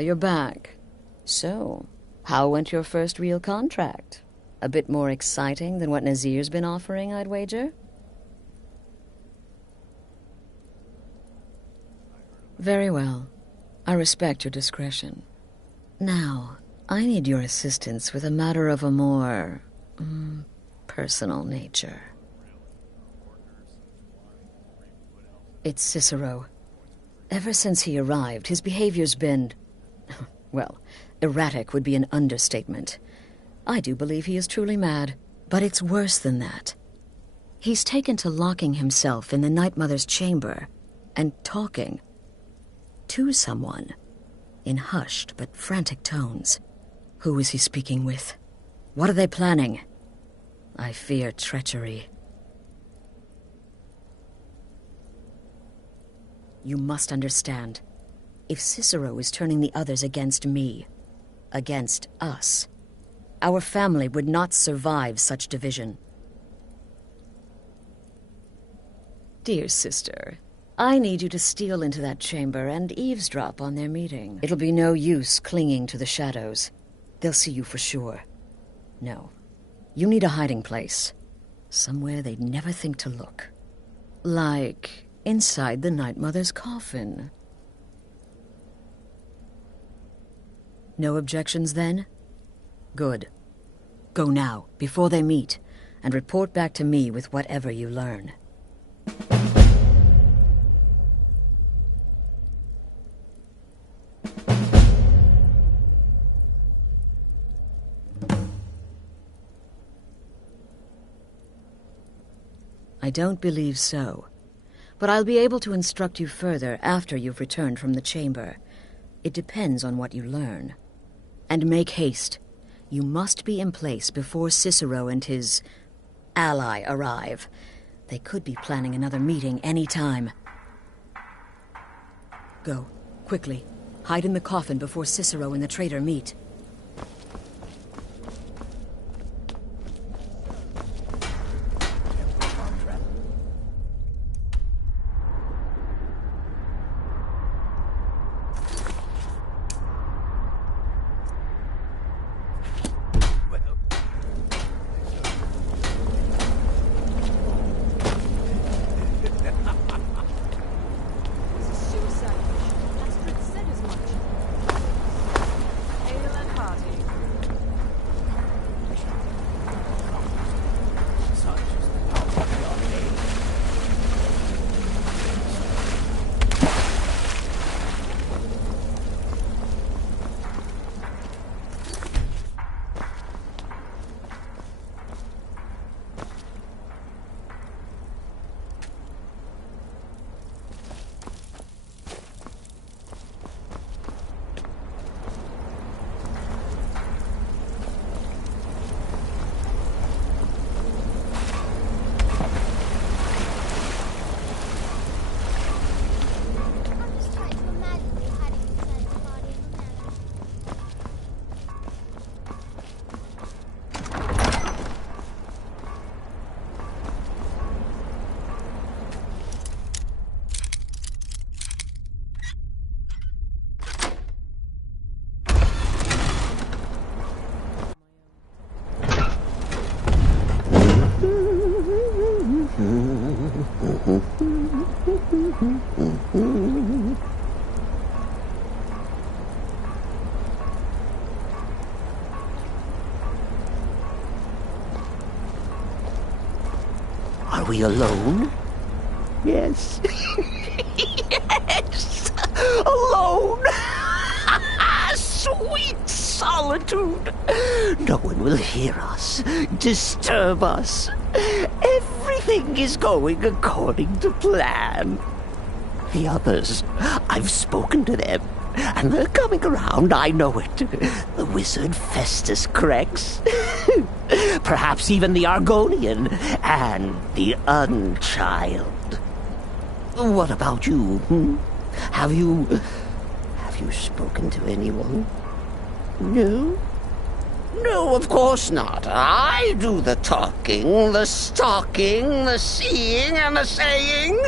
you're back. So, how went your first real contract? A bit more exciting than what Nazir's been offering, I'd wager? Very well. I respect your discretion. Now, I need your assistance with a matter of a more... personal nature. It's Cicero. Ever since he arrived, his behavior's been... well, erratic would be an understatement. I do believe he is truly mad, but it's worse than that. He's taken to locking himself in the Night Mother's chamber and talking to someone in hushed but frantic tones. Who is he speaking with? What are they planning? I fear treachery. You must understand. If Cicero is turning the others against me, against us, our family would not survive such division. Dear sister, I need you to steal into that chamber and eavesdrop on their meeting. It'll be no use clinging to the shadows. They'll see you for sure. No. You need a hiding place. Somewhere they'd never think to look. Like inside the Night Mother's coffin. No objections then? Good. Go now, before they meet, and report back to me with whatever you learn. I don't believe so. But I'll be able to instruct you further after you've returned from the chamber. It depends on what you learn. And make haste. You must be in place before Cicero and his ally arrive. They could be planning another meeting any time. Go, quickly. Hide in the coffin before Cicero and the traitor meet. Are we alone? Yes. Yes! Alone! Sweet solitude! No one will hear us, disturb us. Everything is going according to plan. The others, I've spoken to them, and they're coming around, I know it. The wizard Festus Crex. Perhaps even the Argonian and the Unchild. What about you? Have you spoken to anyone? No? No, of course not. I do the talking, the stalking, the seeing, and the saying.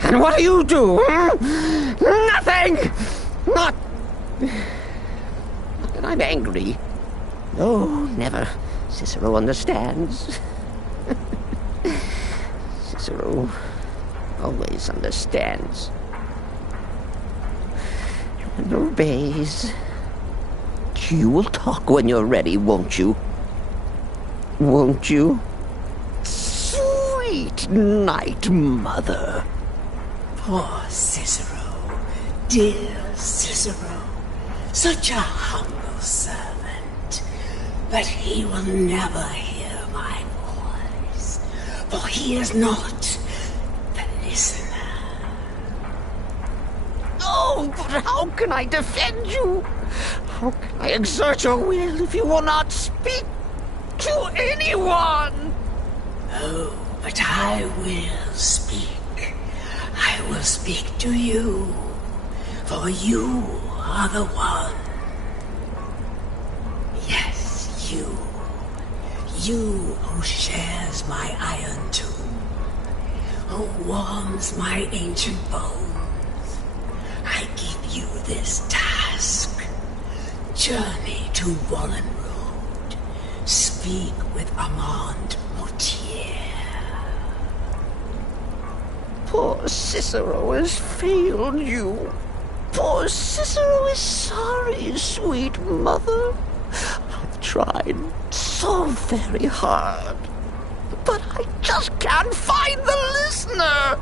And what do? Nothing! Not Not that I'm angry. No, never. Cicero understands. Cicero always understands. And obeys. You will talk when you're ready, won't you? Won't you? Sweet night, Mother. Poor Cicero, dear Cicero, such a humble servant, but he will never hear my voice, for he is not the listener. Oh, but how can I defend you? How can I exert your will if you will not speak to anyone? Oh, but I will speak. I will speak to you, for you are the one. Yes, you. You who shares my iron tomb, who warms my ancient bones. I give you this task. Journey to Wallen Road. Speak with Armand Mortier. Poor Cicero has failed you. Poor Cicero is sorry, sweet mother. I've tried so very hard, but I just can't find the listener.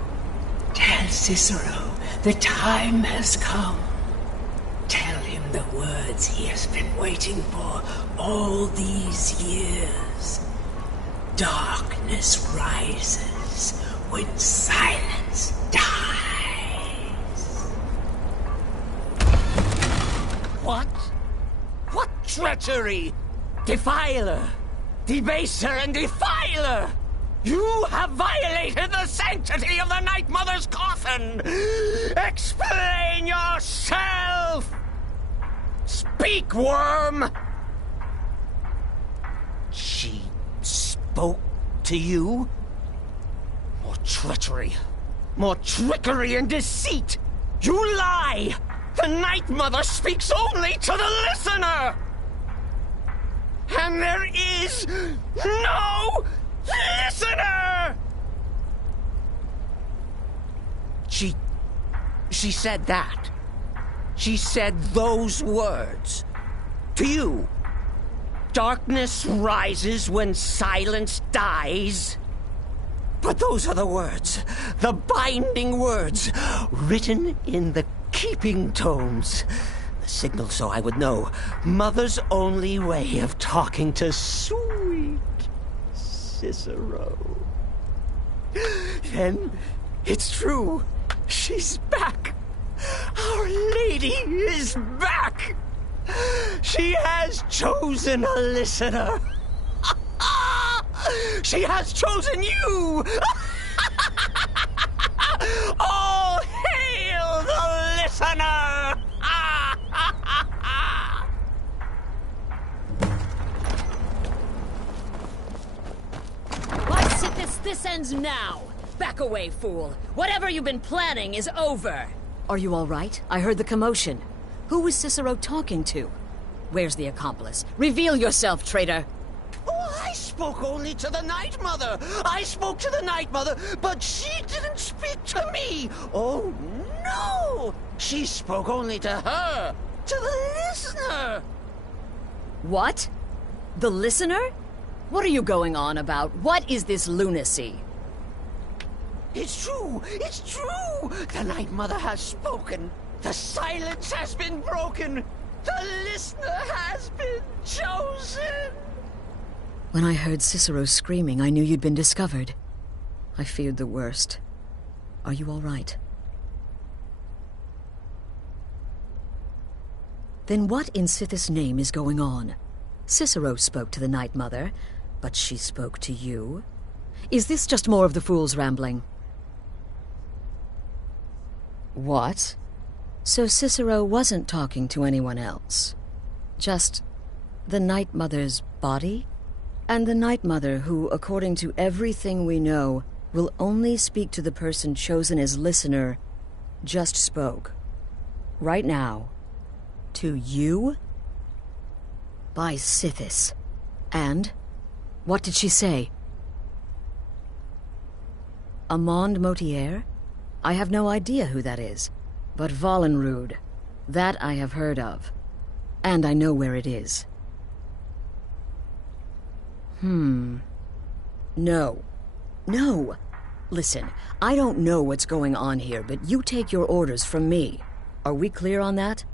Tell Cicero the time has come. Tell him the words he has been waiting for all these years. Darkness rises when silence dies. What? What treachery? Defiler! Debaser and defiler! You have violated the sanctity of the Night Mother's coffin! Explain yourself! Speak, worm! She spoke to you? More treachery. More trickery and deceit! You lie! The Night Mother speaks only to the listener! And there is no listener! She said that. She said those words. To you. Darkness rises when silence dies. But those are the words, the binding words, written in the keeping tomes. The signal so I would know. Mother's only way of talking to sweet Cicero. Then it's true. She's back. Our Lady is back. She has chosen a listener. She has chosen you. All hail the listener. This ends now. Back away, fool. Whatever you've been planning is over. Are you all right? I heard the commotion. Who was Cicero talking to? Where's the accomplice? Reveal yourself, traitor. Oh, I spoke only to the Night Mother. I spoke to the Night Mother, but she didn't speak to me. Oh, no. She spoke only to her, to the listener. What? The listener? What are you going on about? What is this lunacy? It's true! It's true! The Night Mother has spoken. The silence has been broken. The listener has been chosen. When I heard Cicero screaming, I knew you'd been discovered. I feared the worst. Are you all right? Then what in Sithis' name is going on? Cicero spoke to the Night Mother, but she spoke to you? Is this just more of the fool's rambling? What? So Cicero wasn't talking to anyone else? Just the Night Mother's body? And the Night Mother who, according to everything we know, will only speak to the person chosen as listener, just spoke. Right now. To you? By Sithis. And? What did she say? Amand Motier? I have no idea who that is. But Valenrud, that I have heard of. And I know where it is. No. No! Listen, I don't know what's going on here, but you take your orders from me. Are we clear on that?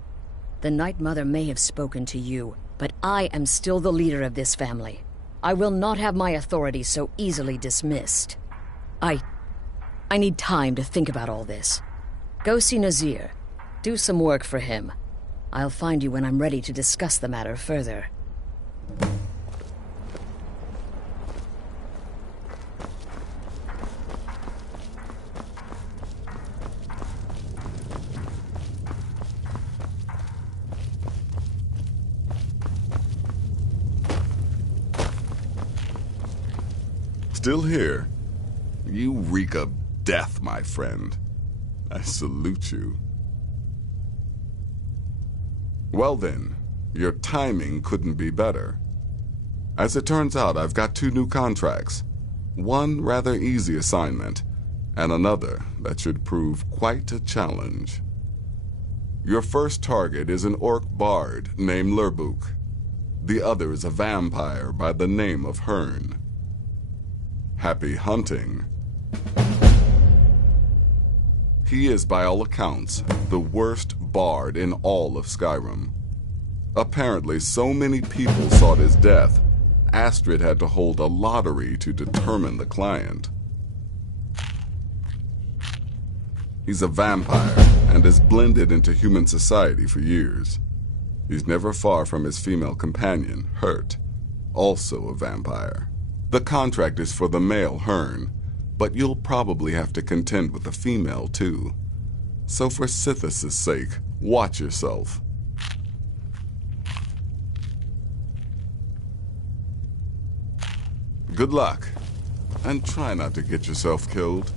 The Night Mother may have spoken to you, but I am still the leader of this family. I will not have my authority so easily dismissed. I need time to think about all this. Go see Nazir. Do some work for him. I'll find you when I'm ready to discuss the matter further. Still here? You reek of death, my friend. I salute you. Well then, your timing couldn't be better. As it turns out, I've got 2 new contracts. One rather easy assignment, and another that should prove quite a challenge. Your first target is an orc bard named Lurbuk. The other is a vampire by the name of Hearn. Happy hunting. He is, by all accounts, the worst bard in all of Skyrim. Apparently, so many people sought his death, Astrid had to hold a lottery to determine the client. He's a vampire and has blended into human society for years. He's never far from his female companion, Hurt, also a vampire. The contract is for the male Hearn, but you'll probably have to contend with the female too. So for Sithis' sake, watch yourself. Good luck, and try not to get yourself killed.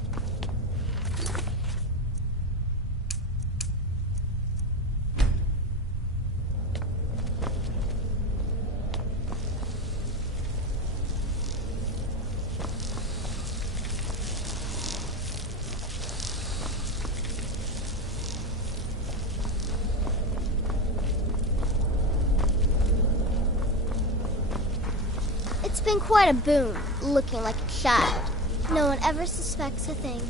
It's been quite a boon, looking like a child. No one ever suspects a thing.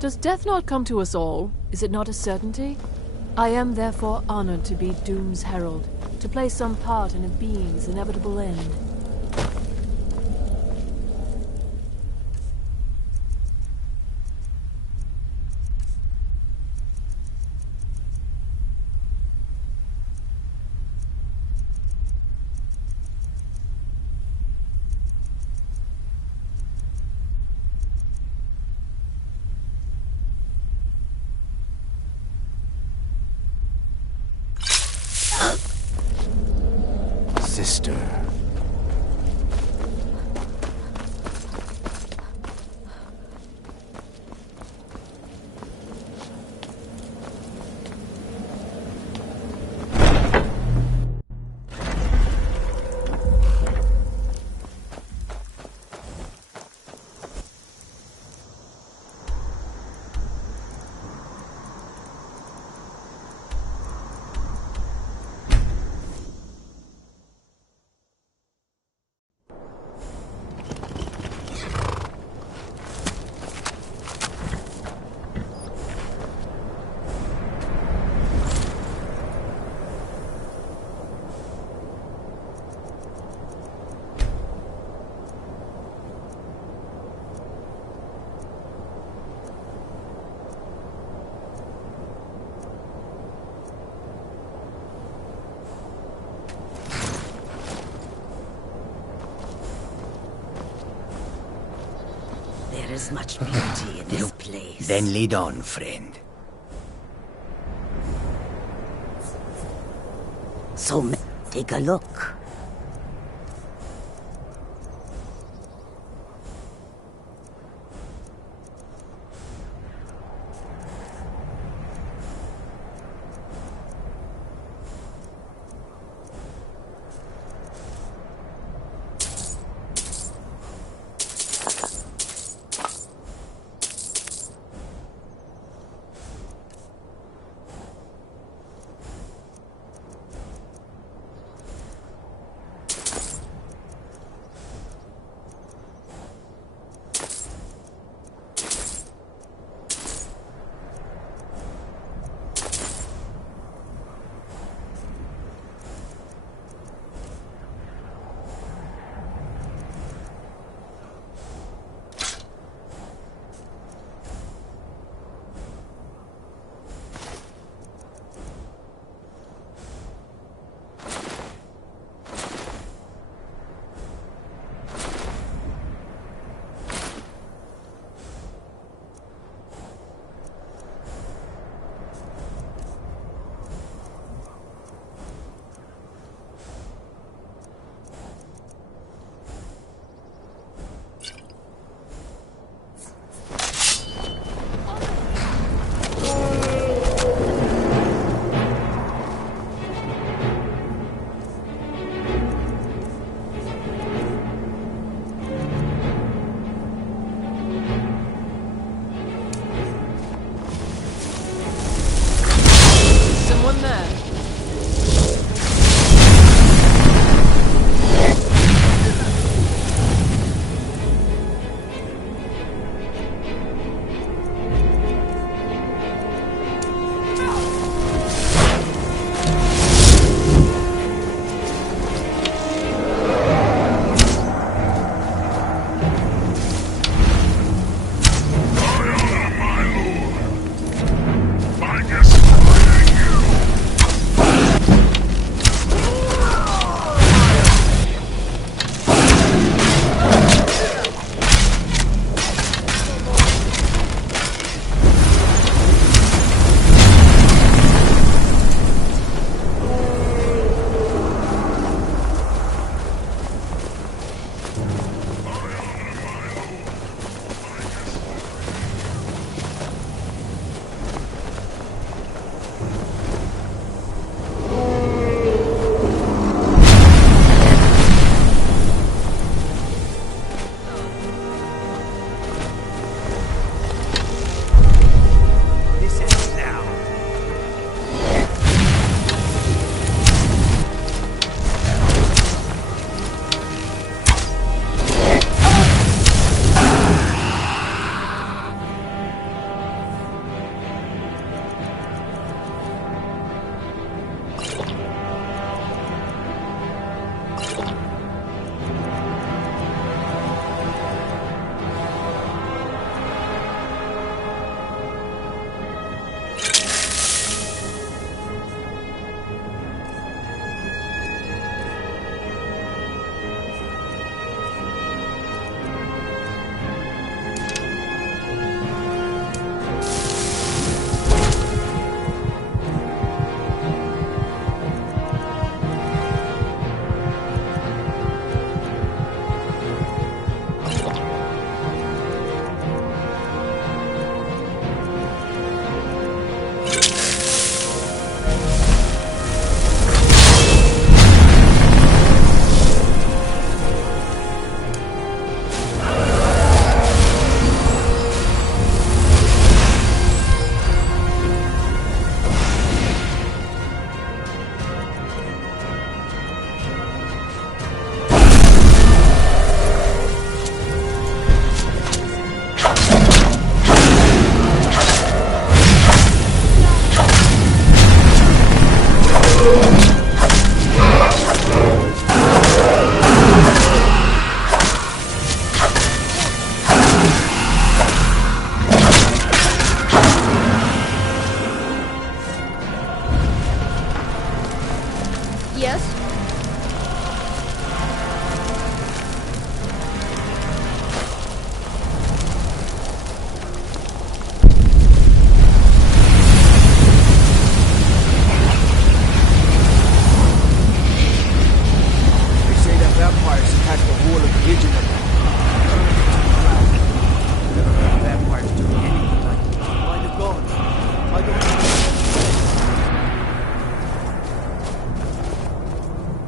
Does death not come to us all? Is it not a certainty? I am therefore honored to be Doom's herald, to play some part in a being's inevitable end. Sister. There is much beauty in this place. Then lead on, friend. So, take a look.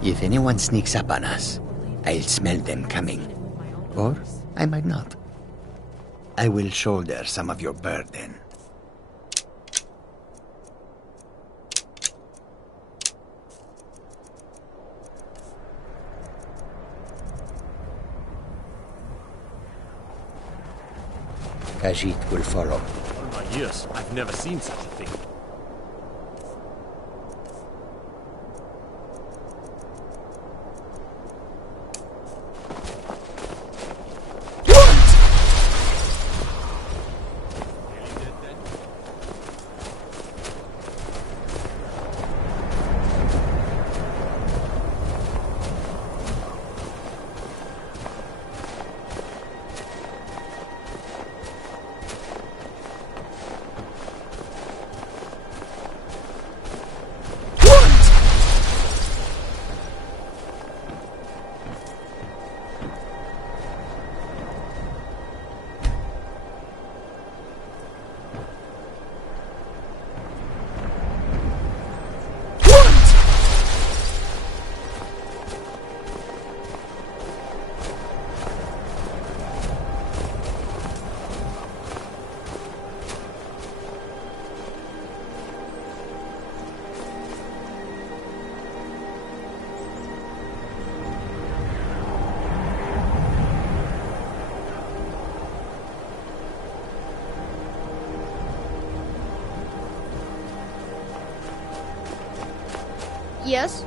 If anyone sneaks up on us, I'll smell them coming. Or I might not. I will shoulder some of your burden. Khajiit will follow. All my years, I've never seen such a thing. Yes?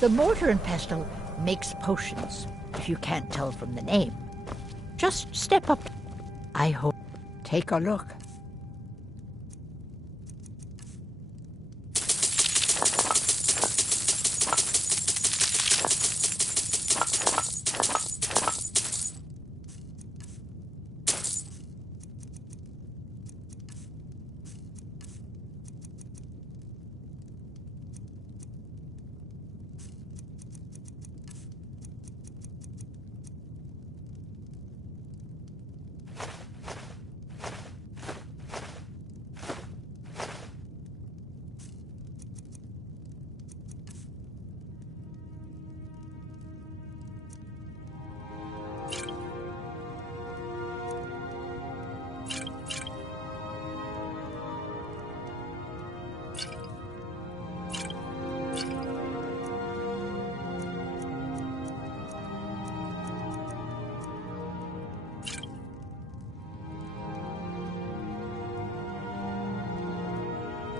The mortar and pestle makes potions, if you can't tell from the name. Just step up. I hope. Take a look.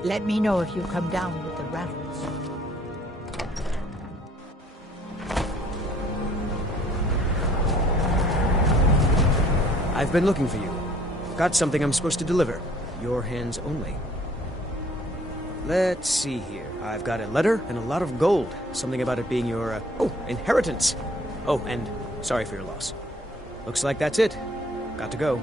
Let me know if you come down with the rattles. I've been looking for you. Got something I'm supposed to deliver. Your hands only. Let's see here. I've got a letter and a lot of gold. Something about it being your, inheritance. Oh, and sorry for your loss. Looks like that's it. Got to go.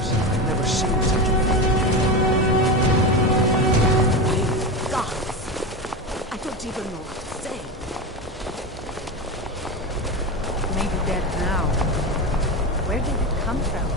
years, I've never seen such a thing. Gods! I don't even know what to say. Maybe dead now. Where did it come from?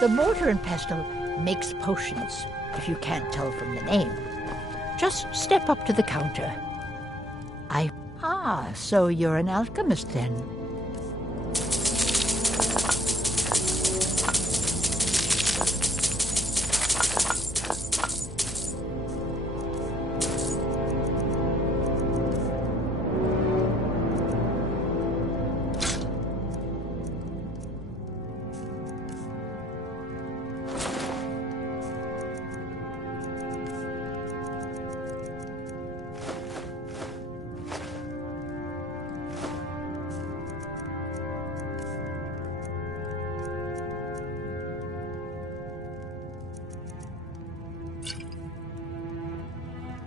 The mortar and pestle makes potions, if you can't tell from the name. Just step up to the counter. So you're an alchemist then?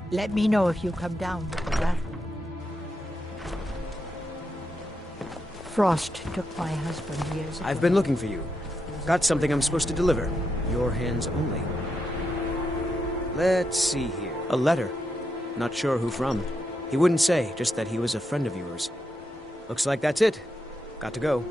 Let me know if you come down with the rattle. Frost took my husband years ago. I've been looking for you. Got something I'm supposed to deliver. Your hands only. Let's see here. A letter. Not sure who from. He wouldn't say, just that he was a friend of yours. Looks like that's it. Got to go.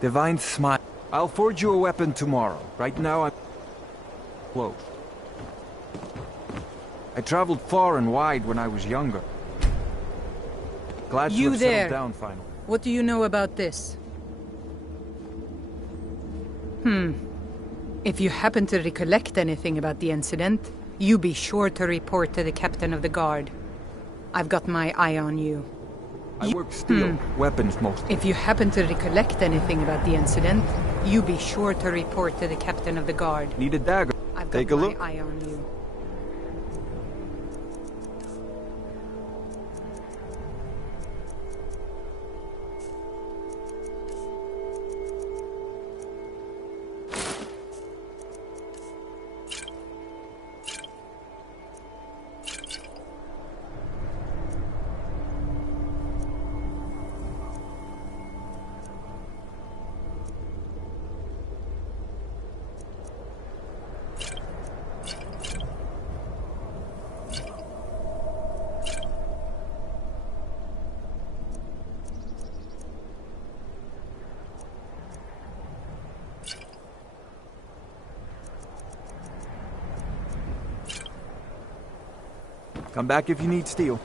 Divine Smile. I'll forge you a weapon tomorrow. Right now I'm close. I traveled far and wide when I was younger. Glad to You have there. settled down finally. What do you know about this? If you happen to recollect anything about the incident, you be sure to report to the captain of the guard. I've got my eye on you. I work steel, weapons mostly. If you happen to recollect anything about the incident, you be sure to report to the captain of the guard. Need a dagger? I've Take got a my look. eye on you. Come back if you need steel.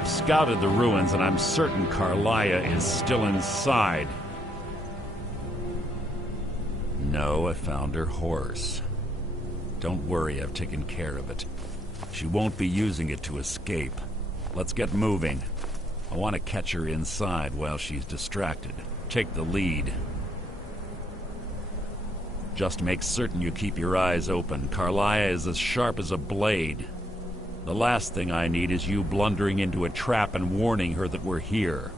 I've scouted the ruins and I'm certain Carlia is still inside. No, I found her horse. Don't worry, I've taken care of it. She won't be using it to escape. Let's get moving. I want to catch her inside while she's distracted. Take the lead. Just make certain you keep your eyes open. Carlia is as sharp as a blade. The last thing I need is you blundering into a trap and warning her that we're here.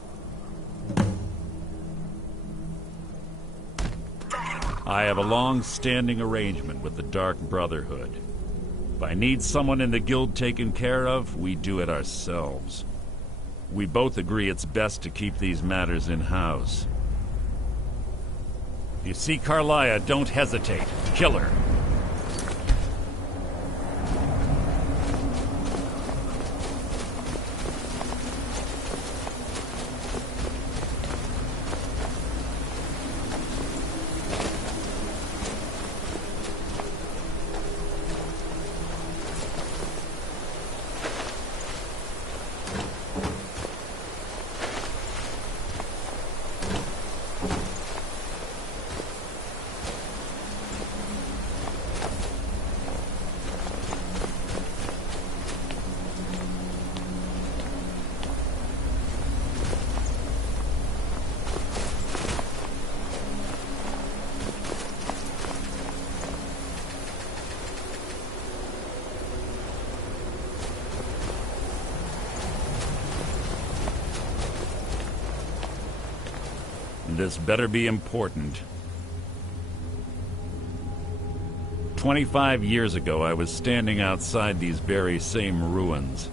I have a long-standing arrangement with the Dark Brotherhood. If I need someone in the guild taken care of, we do it ourselves. We both agree it's best to keep these matters in-house. If you see Carlia, don't hesitate. Kill her. This better be important. 25 years ago, I was standing outside these very same ruins.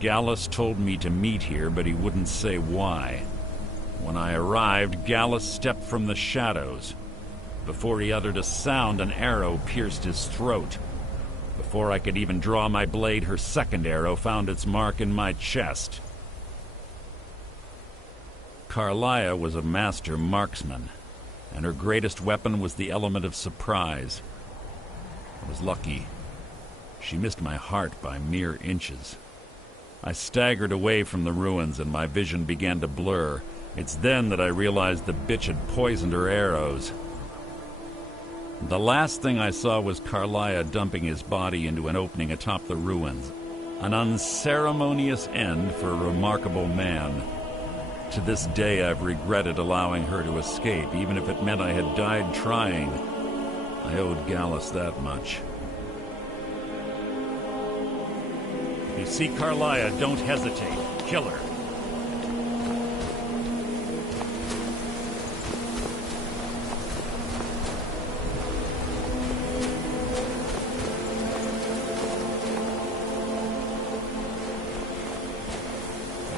Gallus told me to meet here, but he wouldn't say why. When I arrived, Gallus stepped from the shadows. Before he uttered a sound, an arrow pierced his throat. Before I could even draw my blade, her second arrow found its mark in my chest. Carlia was a master marksman, and her greatest weapon was the element of surprise. I was lucky. She missed my heart by mere inches. I staggered away from the ruins and my vision began to blur. It's then that I realized the bitch had poisoned her arrows. The last thing I saw was Carlia dumping his body into an opening atop the ruins. An unceremonious end for a remarkable man. To this day, I've regretted allowing her to escape, even if it meant I had died trying. I owed Gallus that much. If you see Carlia, don't hesitate. Kill her.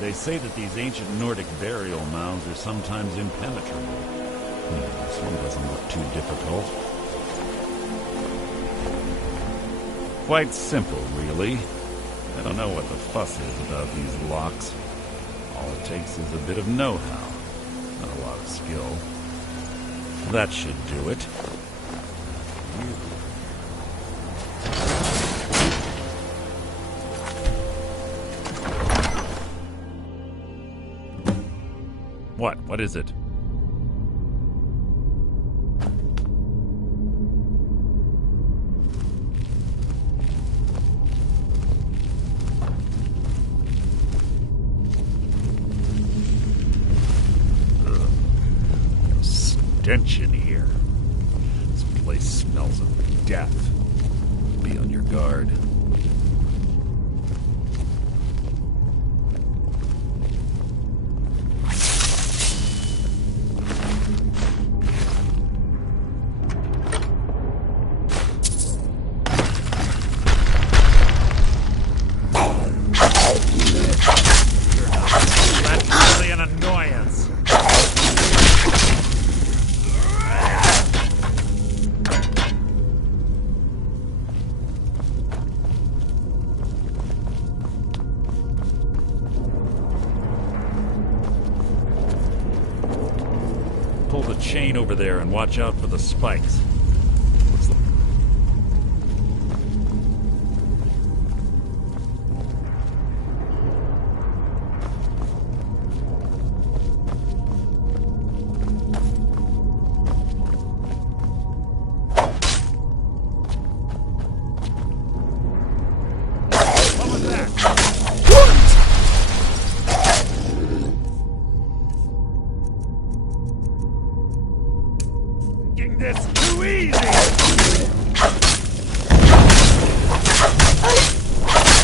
They say that these ancient Nordic burial mounds are sometimes impenetrable. This one doesn't look too difficult. Quite simple, really. I don't know what the fuss is about these locks. All it takes is a bit of know-how, not a lot of skill. That should do it. What? What is it? Stench in here. This place smells of death. Be on your guard. Pull the chain over there and watch out for the spikes. this too easy!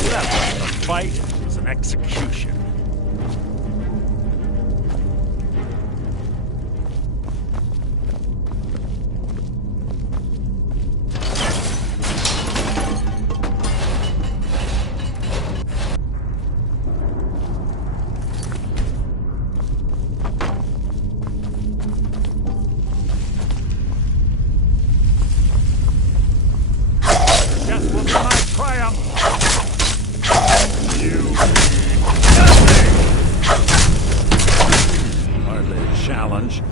That wasn't a fight, it was an execution. Challenge.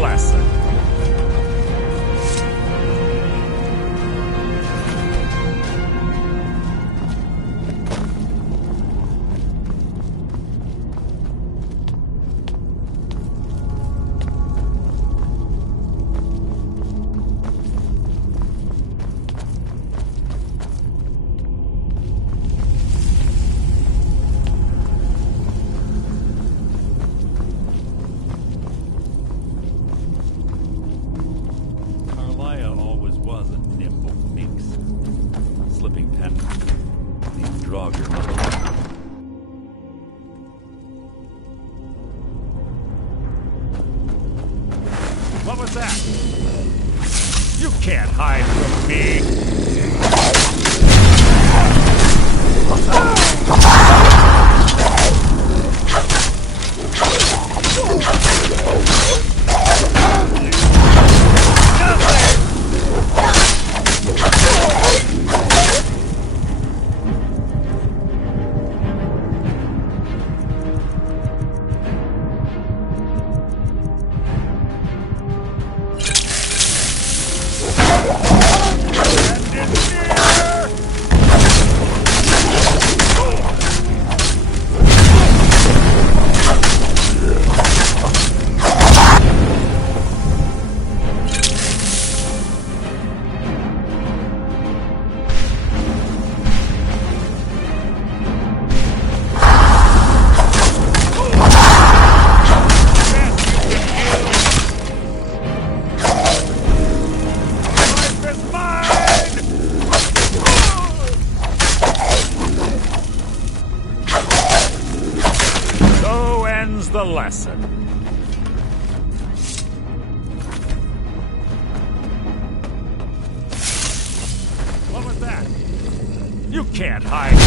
lesson. What was that? You can't hide from me! The lesson. What was that? You can't hide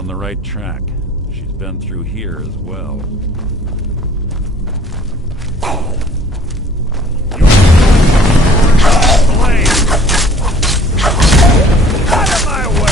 on the right track. She's been through here as well. Out of my way!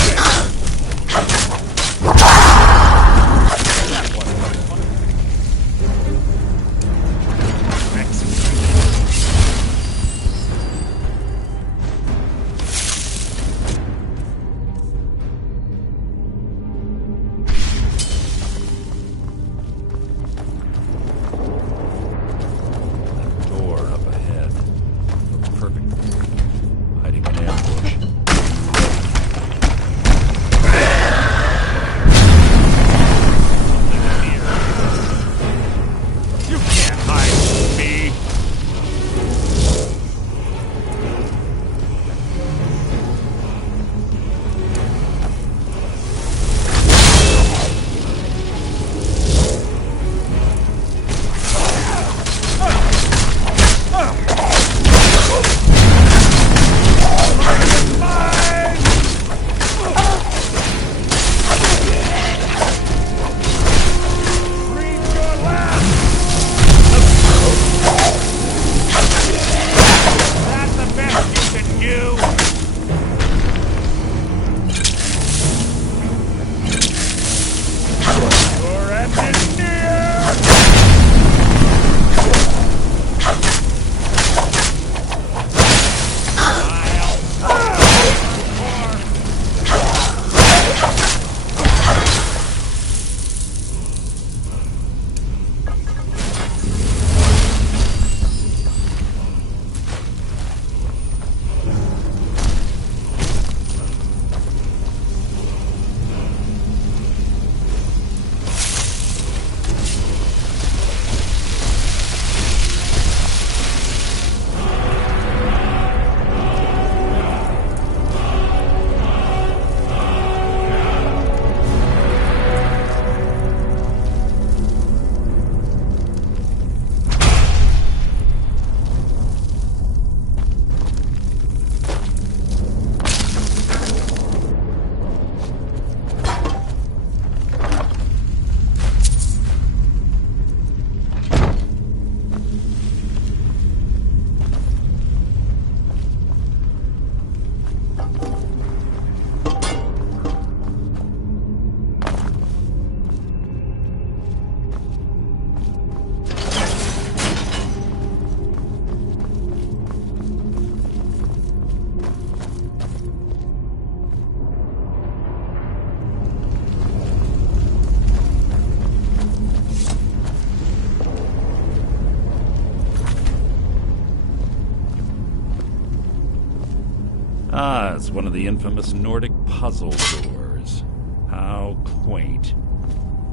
Ah, it's one of the infamous Nordic puzzle doors. How quaint.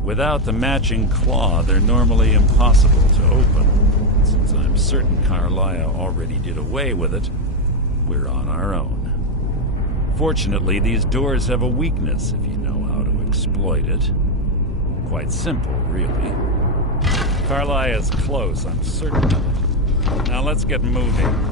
Without the matching claw, they're normally impossible to open. Since I'm certain Carlia already did away with it, we're on our own. Fortunately, these doors have a weakness if you know how to exploit it. Quite simple, really. Carlia is close, I'm certain of it. Now let's get moving.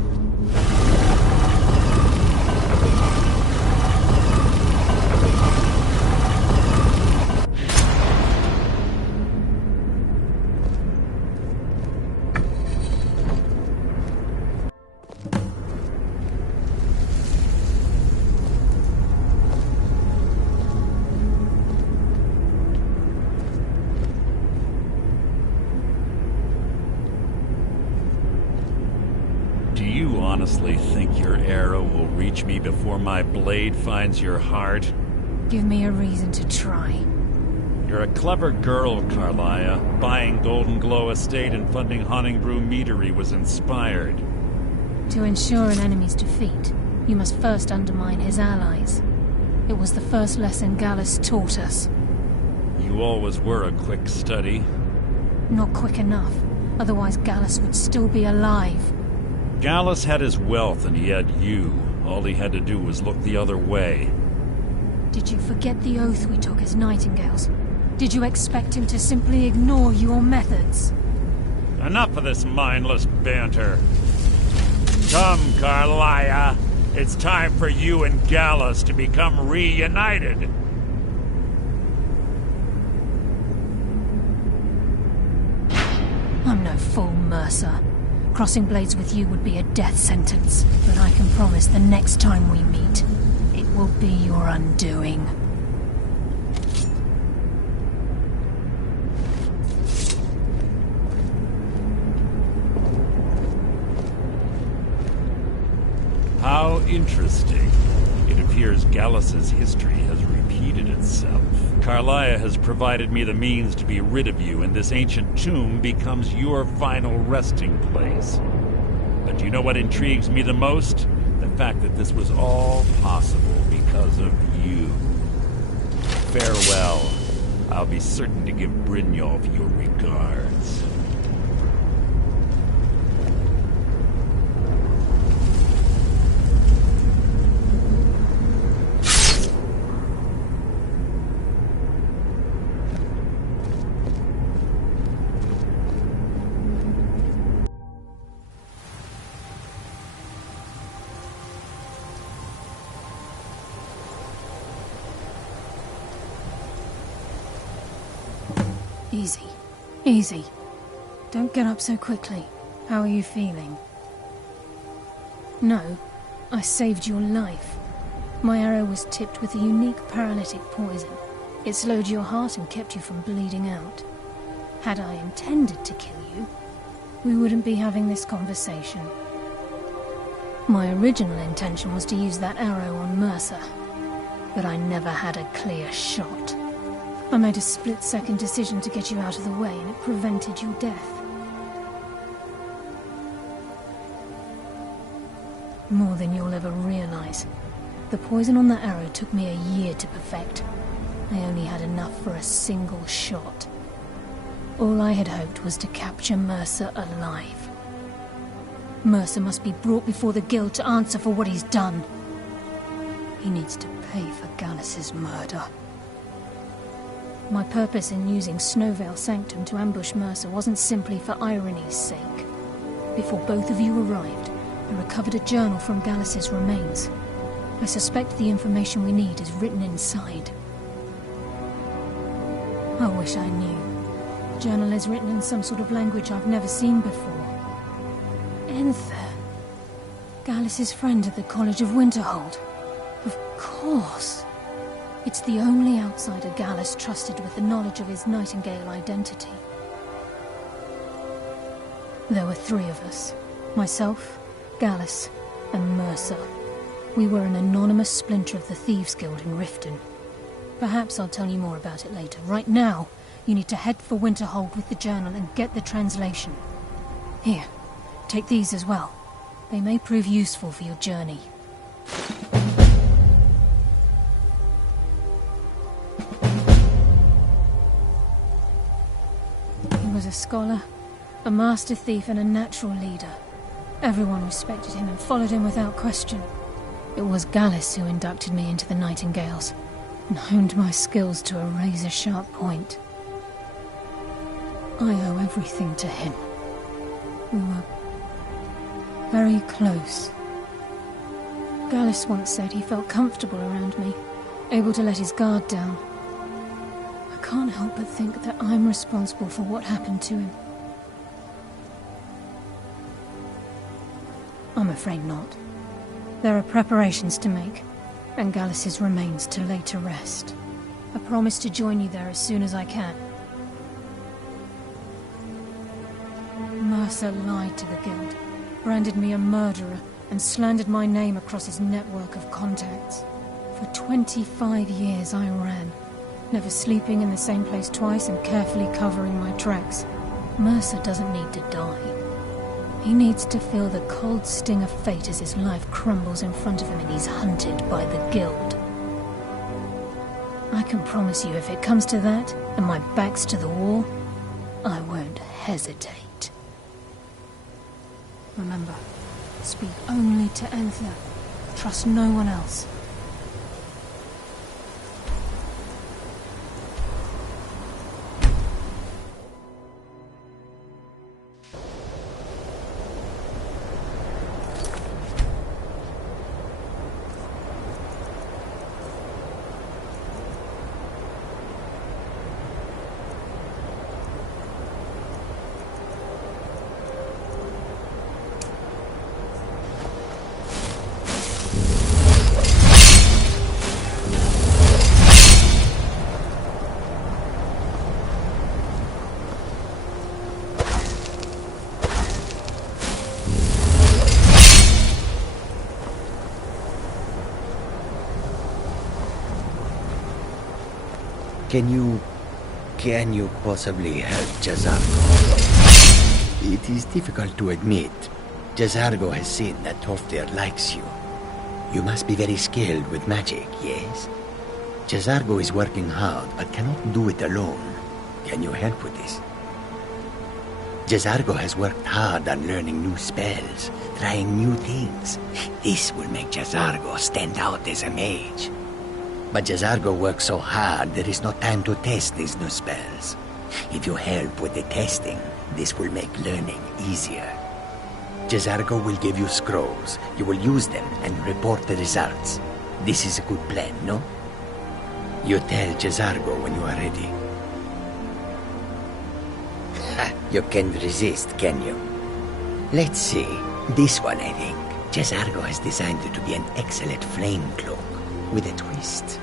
Do you honestly think your arrow will reach me before my blade finds your heart? Give me a reason to try. You're a clever girl, Carlia. Buying Golden Glow Estate and funding Honningbrew Meadery was inspired. To ensure an enemy's defeat, you must first undermine his allies. It was the first lesson Gallus taught us. You always were a quick study. Not quick enough, otherwise Gallus would still be alive. Gallus had his wealth and he had you. All he had to do was look the other way. Did you forget the oath we took as Nightingales? Did you expect him to simply ignore your methods? Enough of this mindless banter. Come, Carlia. It's time for you and Gallus to become reunited. I'm no fool, Mercer. Crossing blades with you would be a death sentence, but I can promise the next time we meet, it will be your undoing. How interesting. It appears Gallus's history has repeated itself. Carlia has provided me the means to be rid of you, and this ancient tomb becomes your final resting place. But you know what intrigues me the most? The fact that this was all possible because of you. Farewell. I'll be certain to give Brynjolf your regards. Easy. Easy. Don't get up so quickly. How are you feeling? No, I saved your life. My arrow was tipped with a unique paralytic poison. It slowed your heart and kept you from bleeding out. Had I intended to kill you, we wouldn't be having this conversation. My original intention was to use that arrow on Mercer, but I never had a clear shot. I made a split-second decision to get you out of the way, and it prevented your death. More than you'll ever realize. The poison on that arrow took me a year to perfect. I only had enough for a single shot. All I had hoped was to capture Mercer alive. Mercer must be brought before the Guild to answer for what he's done. He needs to pay for Gallus's murder. My purpose in using Snowvale Sanctum to ambush Mercer wasn't simply for irony's sake. Before both of you arrived, I recovered a journal from Gallus's remains. I suspect the information we need is written inside. I wish I knew. The journal is written in some sort of language I've never seen before. Enther. Gallus's friend at the College of Winterhold. Of course. It's the only outsider Gallus trusted with the knowledge of his Nightingale identity. There were three of us. Myself, Gallus, and Mercer. We were an anonymous splinter of the Thieves' Guild in Riften. Perhaps I'll tell you more about it later. Right now, you need to head for Winterhold with the journal and get the translation. Here, take these as well. They may prove useful for your journey. was a scholar, a master thief and a natural leader. Everyone respected him and followed him without question. It was Gallus who inducted me into the Nightingales and honed my skills to a razor-sharp point. I owe everything to him. We were very close. Gallus once said he felt comfortable around me, able to let his guard down. I can't help but think that I'm responsible for what happened to him. I'm afraid not. There are preparations to make, and Gallus's remains to lay to rest. I promise to join you there as soon as I can. Mercer lied to the Guild, branded me a murderer, and slandered my name across his network of contacts. For 25 years I ran, never sleeping in the same place twice and carefully covering my tracks. Mercer doesn't need to die. He needs to feel the cold sting of fate as his life crumbles in front of him and he's hunted by the Guild. I can promise you if it comes to that, and my back's to the wall, I won't hesitate. Remember, speak only to Anthea. Trust no one else. Can you possibly help Jazargo? It is difficult to admit. Jazargo has seen that Toftir likes you. You must be very skilled with magic, yes? Jazargo is working hard, but cannot do it alone. Can you help with this? Jazargo has worked hard on learning new spells, trying new things. This will make Jazargo stand out as a mage. But Jazargo works so hard, there is no time to test these new spells. If you help with the testing, this will make learning easier. Jazargo will give you scrolls. You will use them and report the results. This is a good plan, no? You tell Jazargo when you are ready. You can't resist, can you? Let's see. This one, I think. Jazargo has designed it to be an excellent flame cloak, with a twist.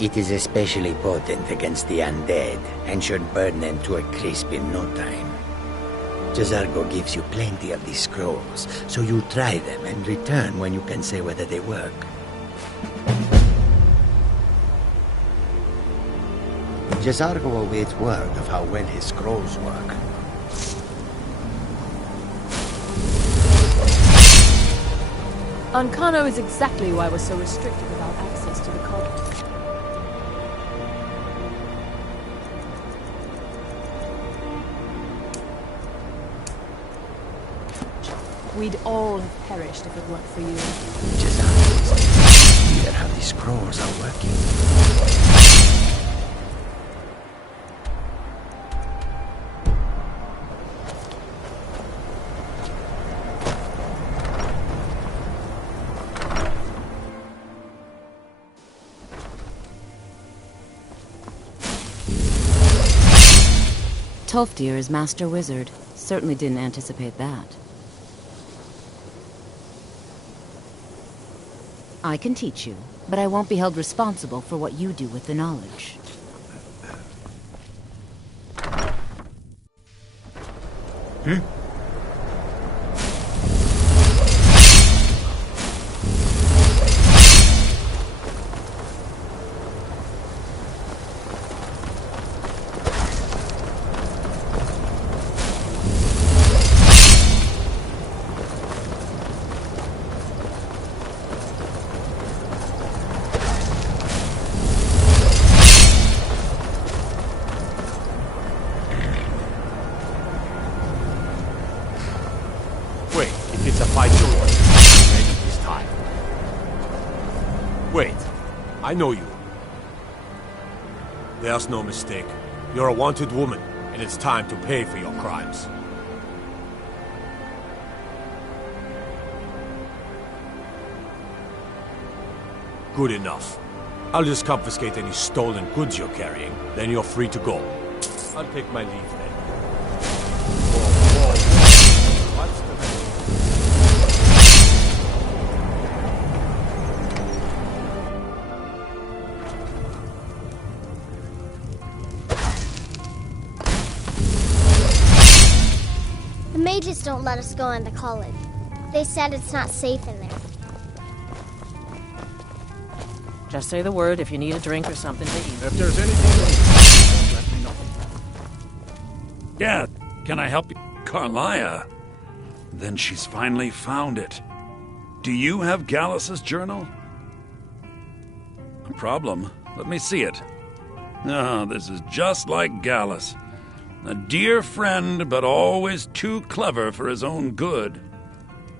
It is especially potent against the undead, and should burn them to a crisp in no time. Jazargo gives you plenty of these scrolls, so you try them and return when you can say whether they work. Jazargo awaits word of how well his scrolls work. Ancano is exactly why we're so restricted about access to the college. We'd all have perished if it weren't for you. Jazargo is clear how these scrolls are working. Tolfdir is Master Wizard. Certainly didn't anticipate that. I can teach you, but I won't be held responsible for what you do with the knowledge. I know you. There's no mistake. You're a wanted woman, and it's time to pay for your crimes. Good enough. I'll just confiscate any stolen goods you're carrying, then you're free to go. I'll take my leave then. What's the The mages don't let us go into college. They said it's not safe in there. Just say the word if you need a drink or something to eat. If there's anything, let me know. Yeah, can I help you? Carlia. Then she's finally found it. Do you have Gallus's journal? No problem. Let me see it. Ah, this is just like Gallus. A dear friend, but always too clever for his own good.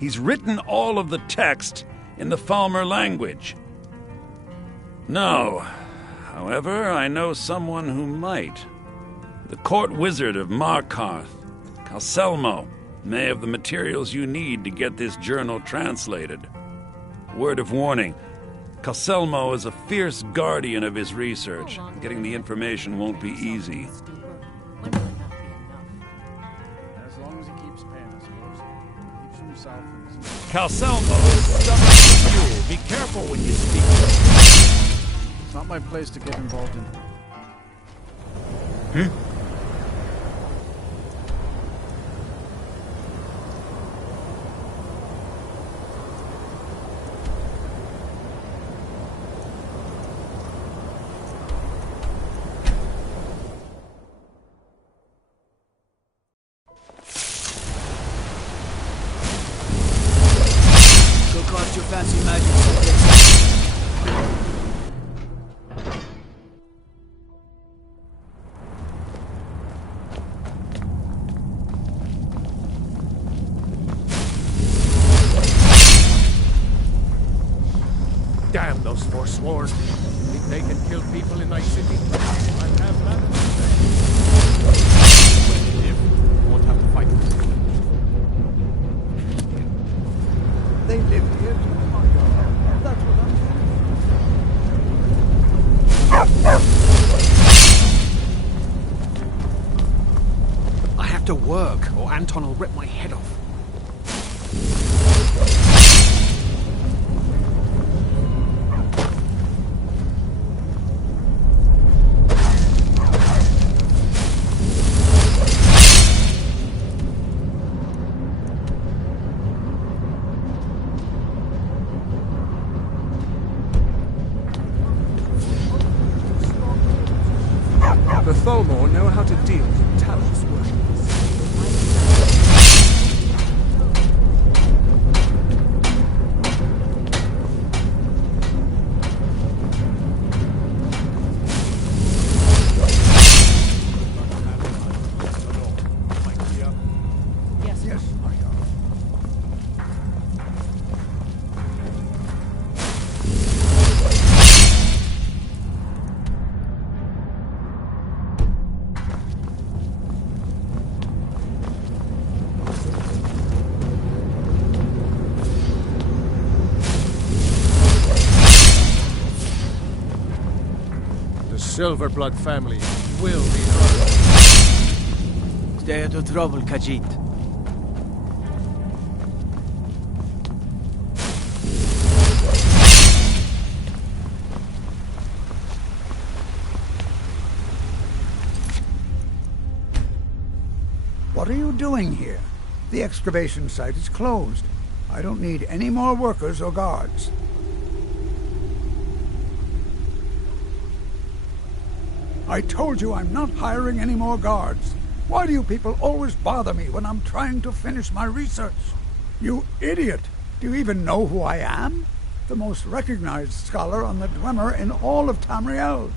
He's written all of the text in the Falmer language. No. However, I know someone who might. The court wizard of Markarth, Calselmo, may have the materials you need to get this journal translated. Word of warning, Calselmo is a fierce guardian of his research. Getting the information won't be easy. As long as he keeps paying, I suppose. Keeps himself. Calselmo is stubborn as a mule. Be careful when you speak. It's not my place to get involved in. Go cast your fancy magic someplace. Damn those forsworn. Think they can kill people in my city? I have manners to say. When they live, you won't have to fight them. They live here too. That's what I have to work, or Anton will rip my head off. The Tholmor know how to deal with talents workers. Yes. The Silverblood family will be heard. Stay out of trouble, Khajiit. What are you doing here? The excavation site is closed. I don't need any more workers or guards. I told you I'm not hiring any more guards. Why do you people always bother me when I'm trying to finish my research? You idiot! Do you even know who I am? The most recognized scholar on the Dwemer in all of Tamriel.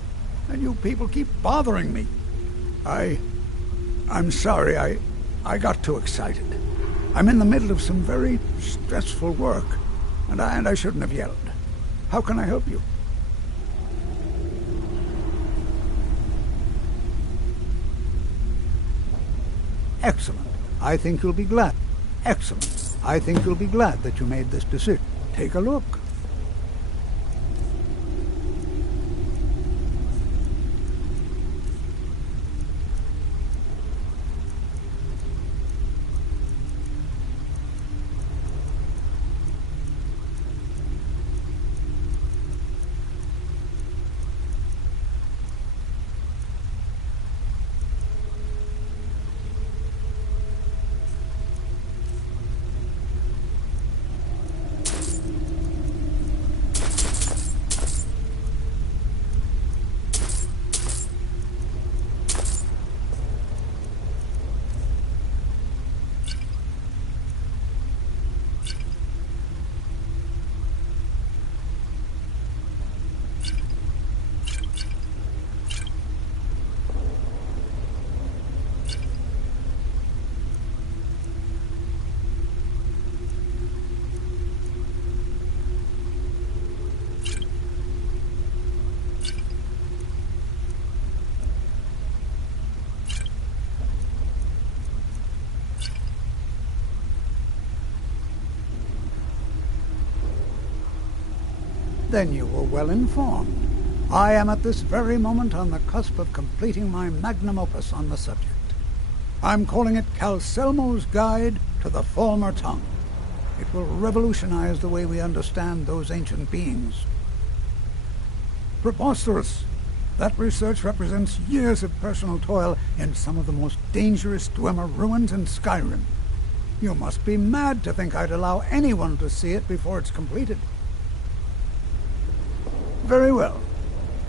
And you people keep bothering me. I'm sorry, I got too excited. I'm in the middle of some very stressful work, and I shouldn't have yelled. How can I help you? Excellent. I think you'll be glad. Excellent. I think you'll be glad that you made this decision. Take a look. Then you were well informed. I am at this very moment on the cusp of completing my magnum opus on the subject. I'm calling it Calcelmo's Guide to the Falmer Tongue. It will revolutionize the way we understand those ancient beings. Preposterous! That research represents years of personal toil in some of the most dangerous Dwemer ruins in Skyrim. You must be mad to think I'd allow anyone to see it before it's completed. Very well.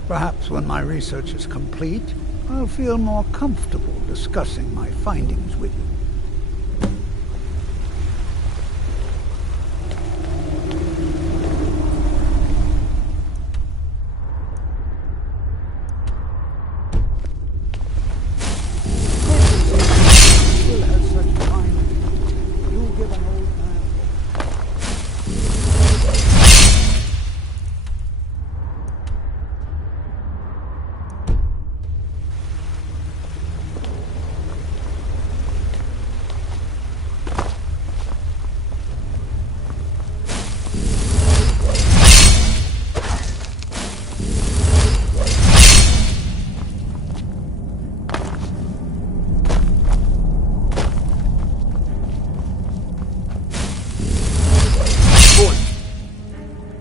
Perhaps when my research is complete, I'll feel more comfortable discussing my findings with you. Still has such fine. You give an old man.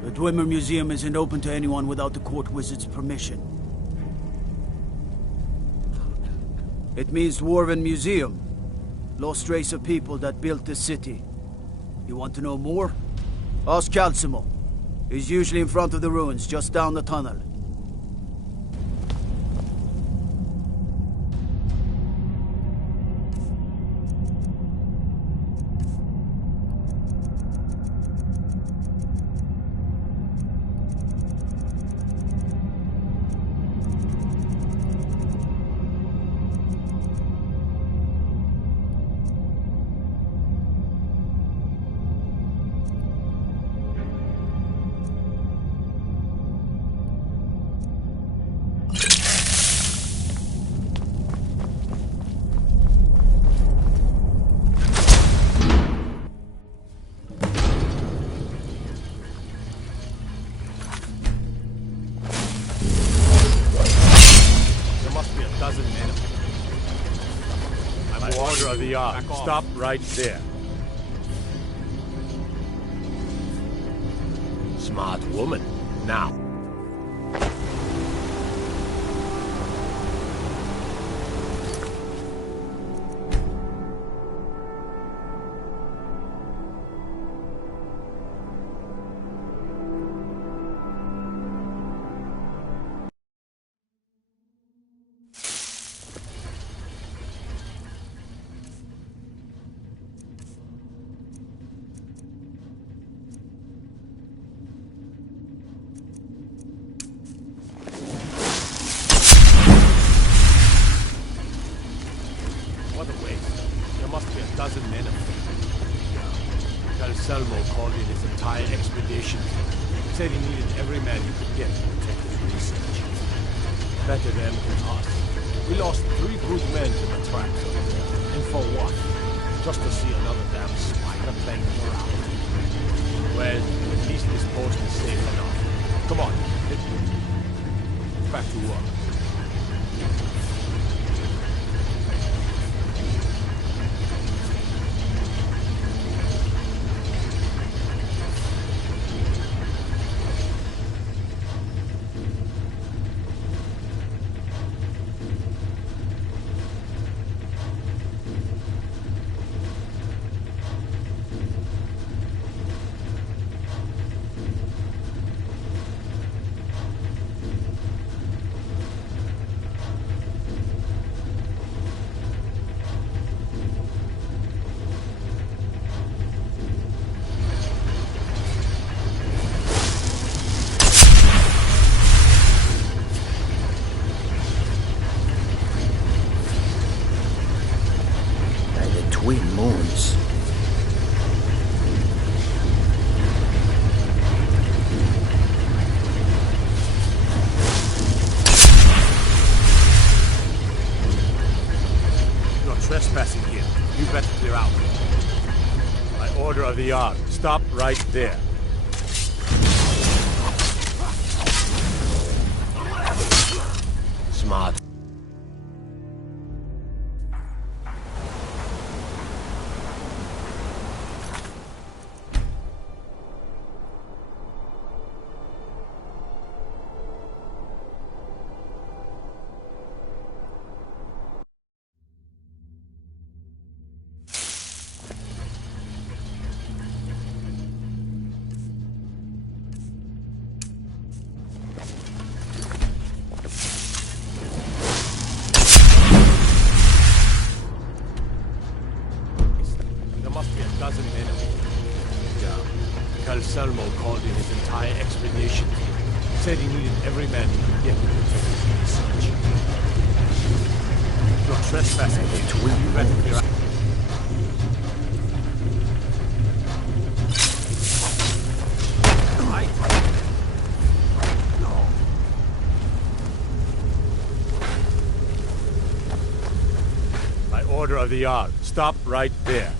The Dwemer Museum isn't open to anyone without the court wizard's permission. It means Dwarven Museum. Lost race of people that built this city. You want to know more? Ask Calcimo. He's usually in front of the ruins, just down the tunnel. Order of the yard. Stop right there. Smart woman. Now. dozen men of them. Calcelmo called in his entire expedition. Said he needed every man he could get to protect his research. Better them than us. We lost 3 good men to the tracks of it. And for what? Just to see another damn spider playing around. Well, at least this post is safe enough. Come on, let's back to work. Twin moons. You're trespassing here. You better clear out. By order of the Jarl, stop right there. Smart. Salmo called in his entire expedition. Said he needed every man he could get to protect his research. You're trespassing here. You better clear out. By order of the Jarl, stop right there.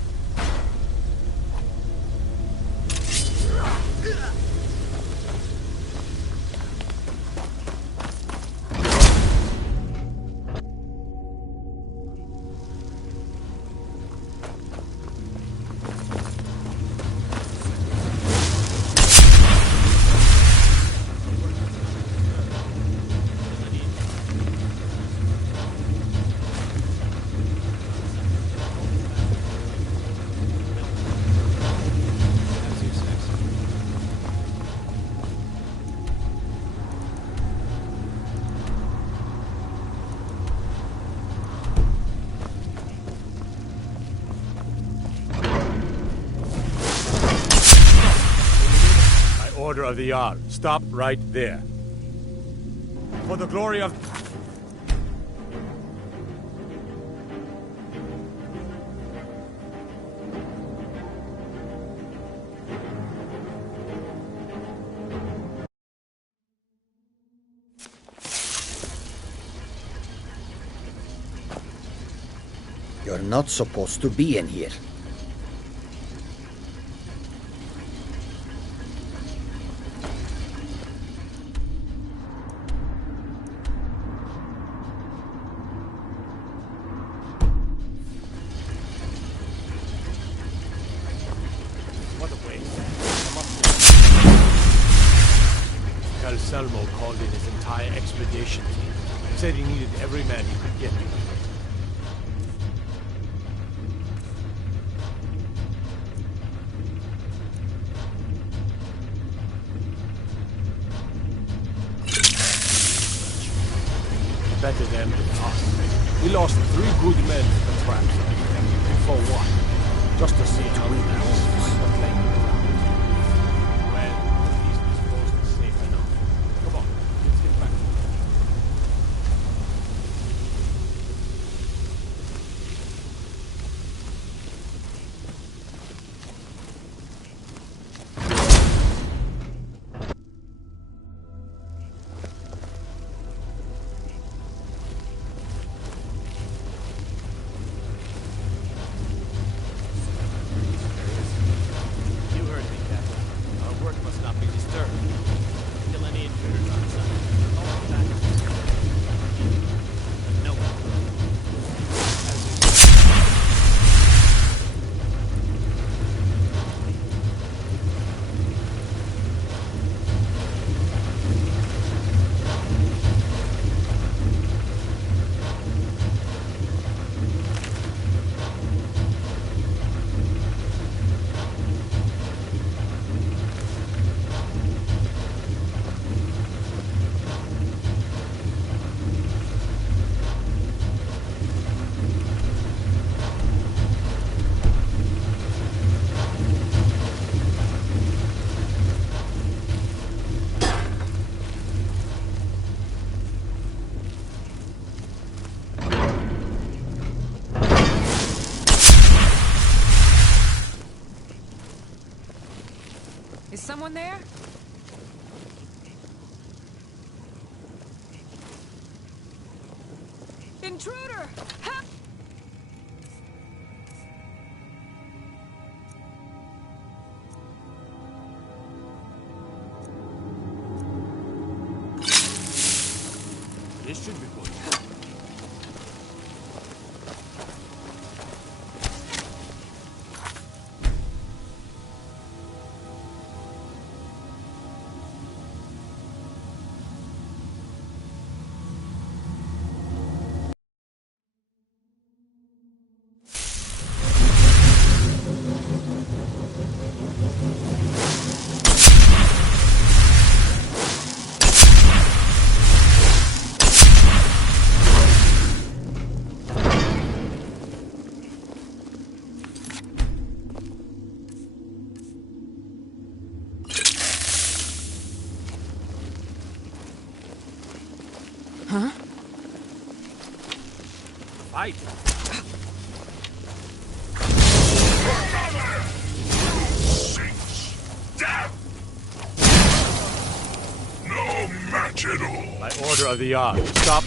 Order of the Jarl. Stop right there. For the glory of... You're not supposed to be in here. Salmo called in his entire expedition team. Said he needed every man he could get to. Better them than us. We lost 3 good men to the traps. And for what? Just to see how we else might play around. Well, at least this post is safe enough. Come on, let's get back. Is someone there? Intruder! Help! This should be good. Huh? Fight! No match at all. By order of the Yard. Stop.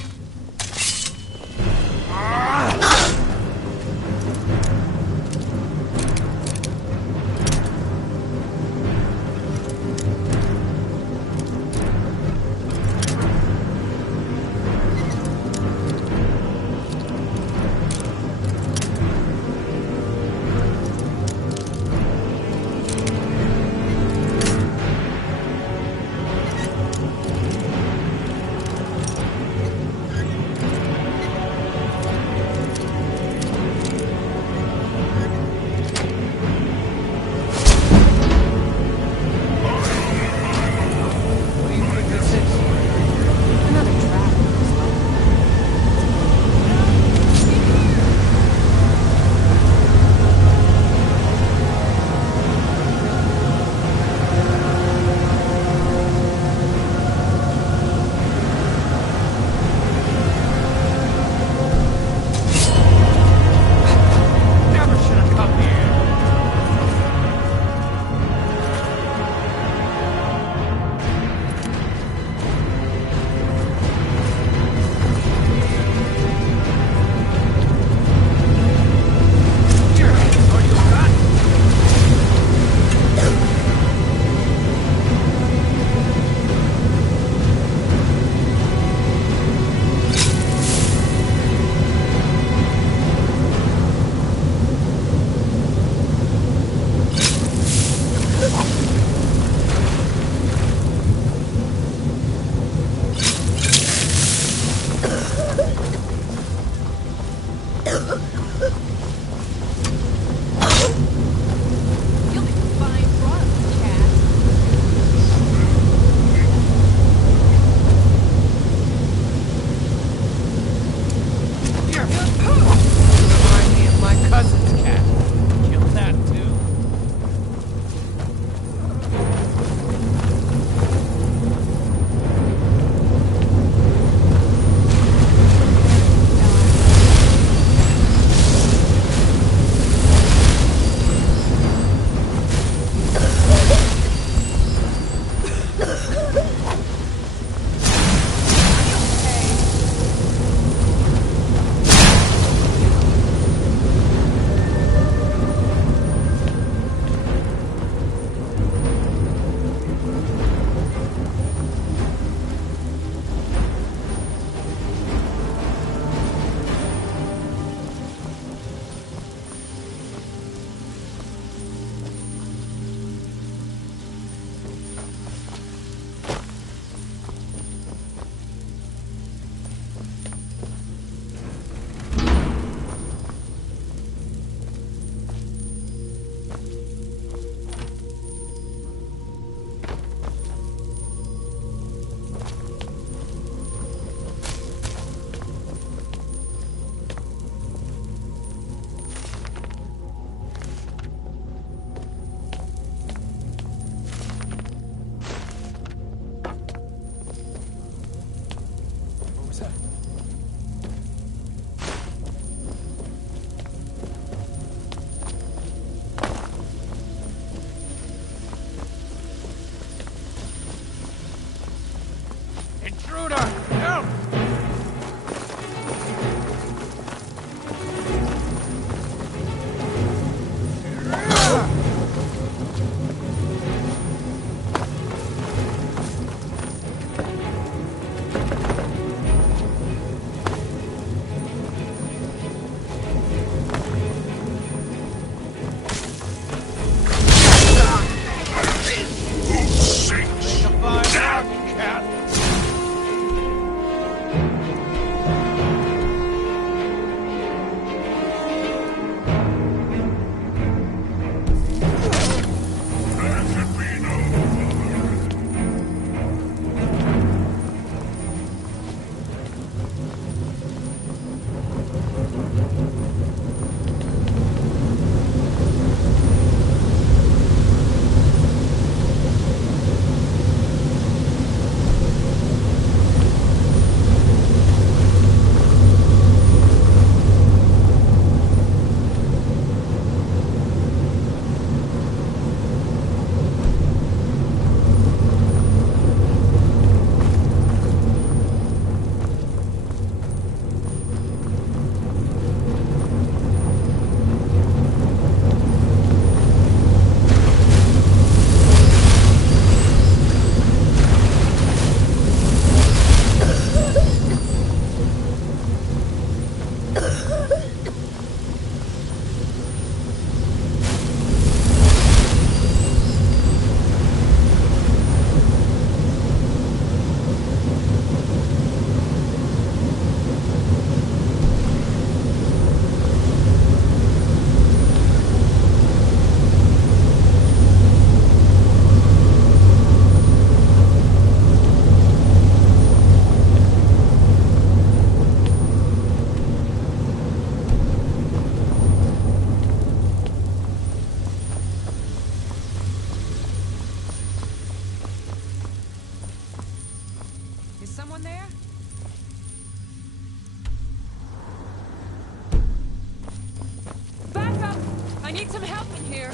I need some help in here.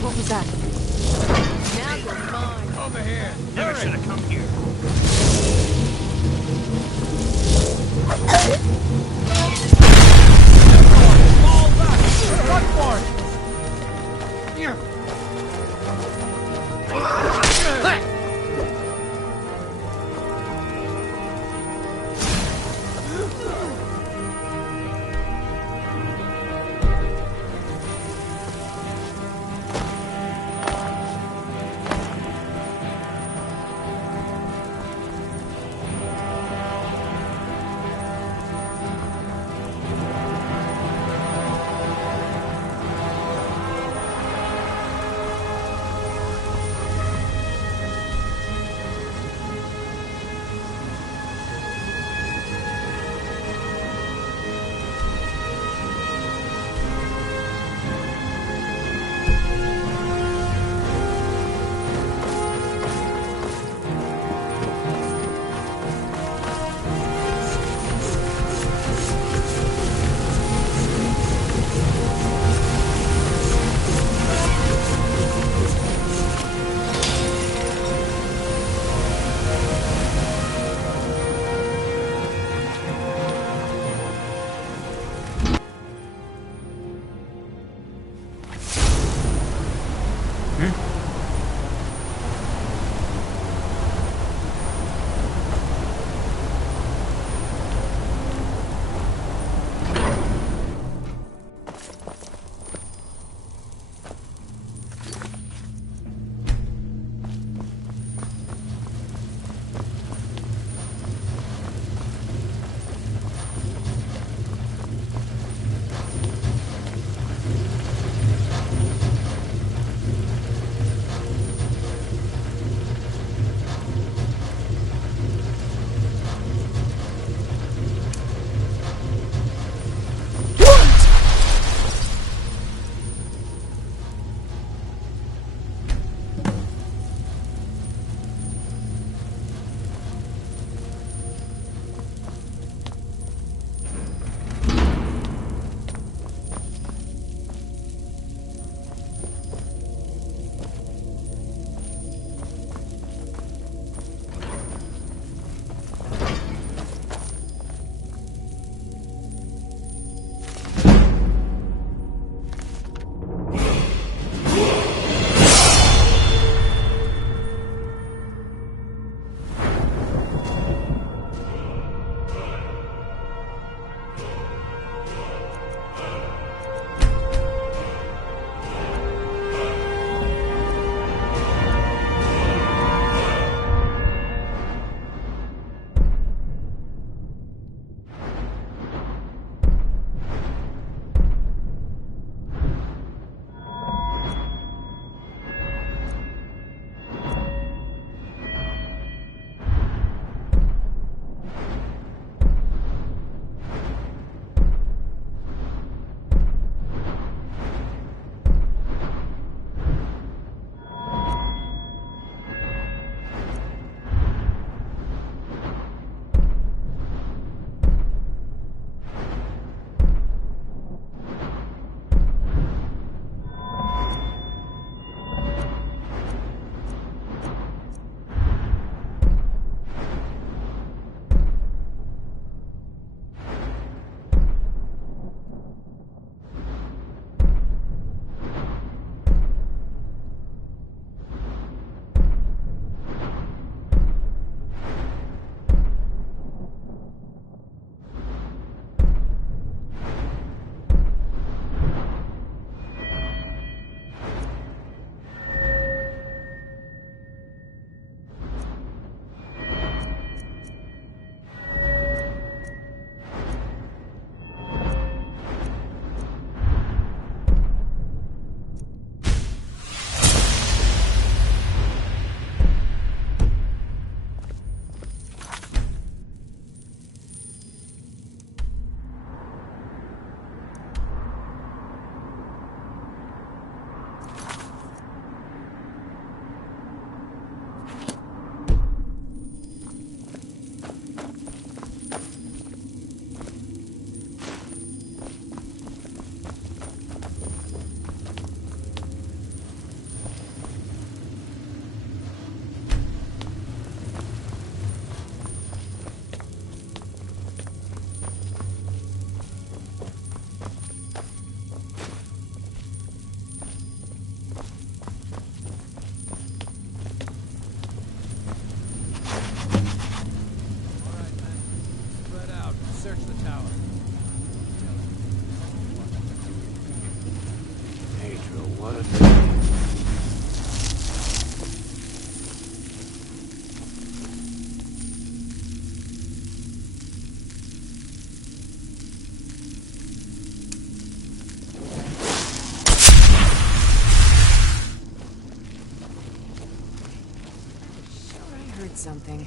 What was that? Now you're mine. Over here. Never should have come here. Fall back! Run for it! Here! What a day. I heard something.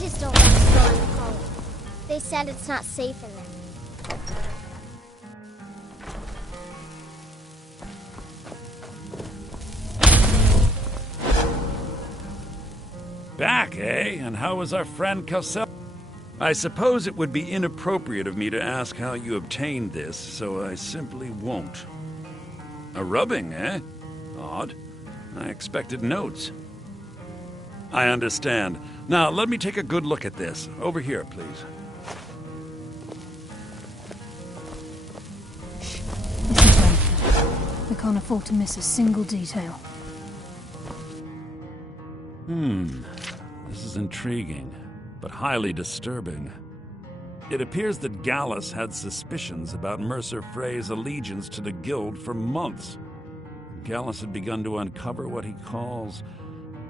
mages don't let us go in the college. They said it's not safe in there. Back, eh? And how was our friend Cassell? I suppose it would be inappropriate of me to ask how you obtained this, so I simply won't. A rubbing, eh? Odd. I expected notes. I understand. Now, let me take a good look at this. Over here, please. Listen to him. We can't afford to miss a single detail. This is intriguing, but highly disturbing. It appears that Gallus had suspicions about Mercer Frey's allegiance to the Guild for months. Gallus had begun to uncover what he calls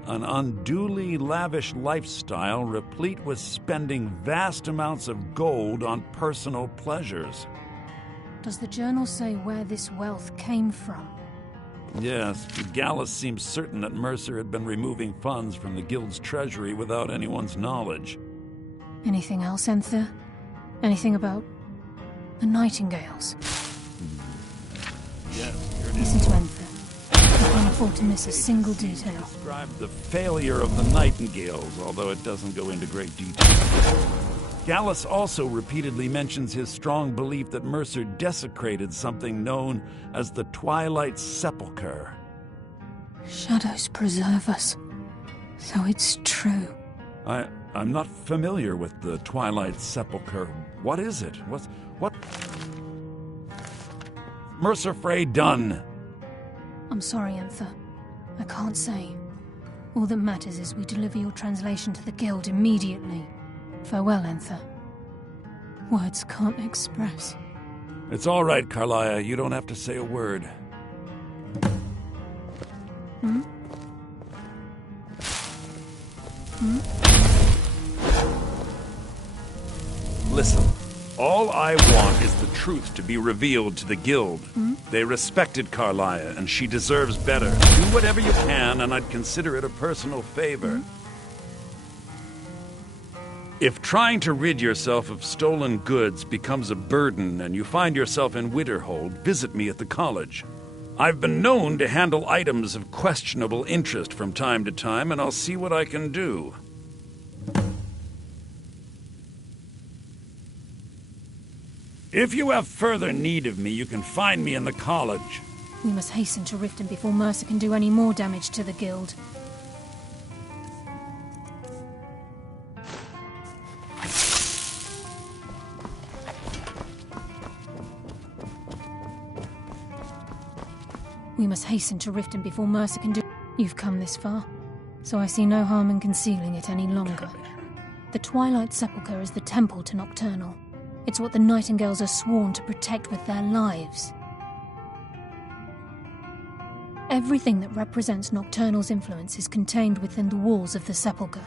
an unduly lavish lifestyle replete with spending vast amounts of gold on personal pleasures. Does the journal say where this wealth came from? Yes, Gallus seems certain that Mercer had been removing funds from the Guild's treasury without anyone's knowledge. Anything else, Enther? Anything about the Nightingales? Yes, here it is. Listen to Enther. We can't afford to miss a single detail. Described the failure of the Nightingales, although it doesn't go into great detail. Gallus also repeatedly mentions his strong belief that Mercer desecrated something known as the Twilight Sepulchre. Shadows preserve us. So it's true. I'm not familiar with the Twilight Sepulchre. What is it? What? Mercer Frey done? I'm sorry, Enther. I can't say. All that matters is we deliver your translation to the Guild immediately. Farewell, Enther. Words can't express. It's all right, Carlia. You don't have to say a word. Listen, all I want is the truth to be revealed to the Guild. They respected Carlia, and she deserves better. Do whatever you can, and I'd consider it a personal favor. If trying to rid yourself of stolen goods becomes a burden and you find yourself in Winterhold, visit me at the college. I've been known to handle items of questionable interest from time to time, and I'll see what I can do. If you have further need of me, you can find me in the college. We must hasten to Riften before Mercer can do any more damage to the Guild. We must hasten to Riften before Mercer can do... You've come this far, so I see no harm in concealing it any longer. The Twilight Sepulchre is the temple to Nocturnal. It's what the Nightingales are sworn to protect with their lives. Everything that represents Nocturnal's influence is contained within the walls of the Sepulchre.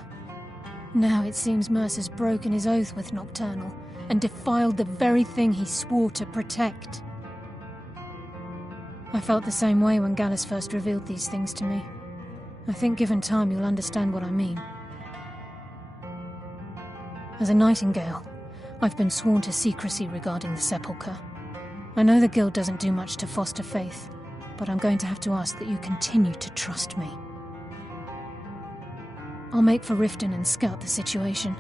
Now it seems Mercer's broken his oath with Nocturnal and defiled the very thing he swore to protect. I felt the same way when Gallus first revealed these things to me. I think given time you'll understand what I mean. As a Nightingale, I've been sworn to secrecy regarding the Sepulchre. I know the Guild doesn't do much to foster faith, but I'm going to have to ask that you continue to trust me. I'll make for Riften and scout the situation,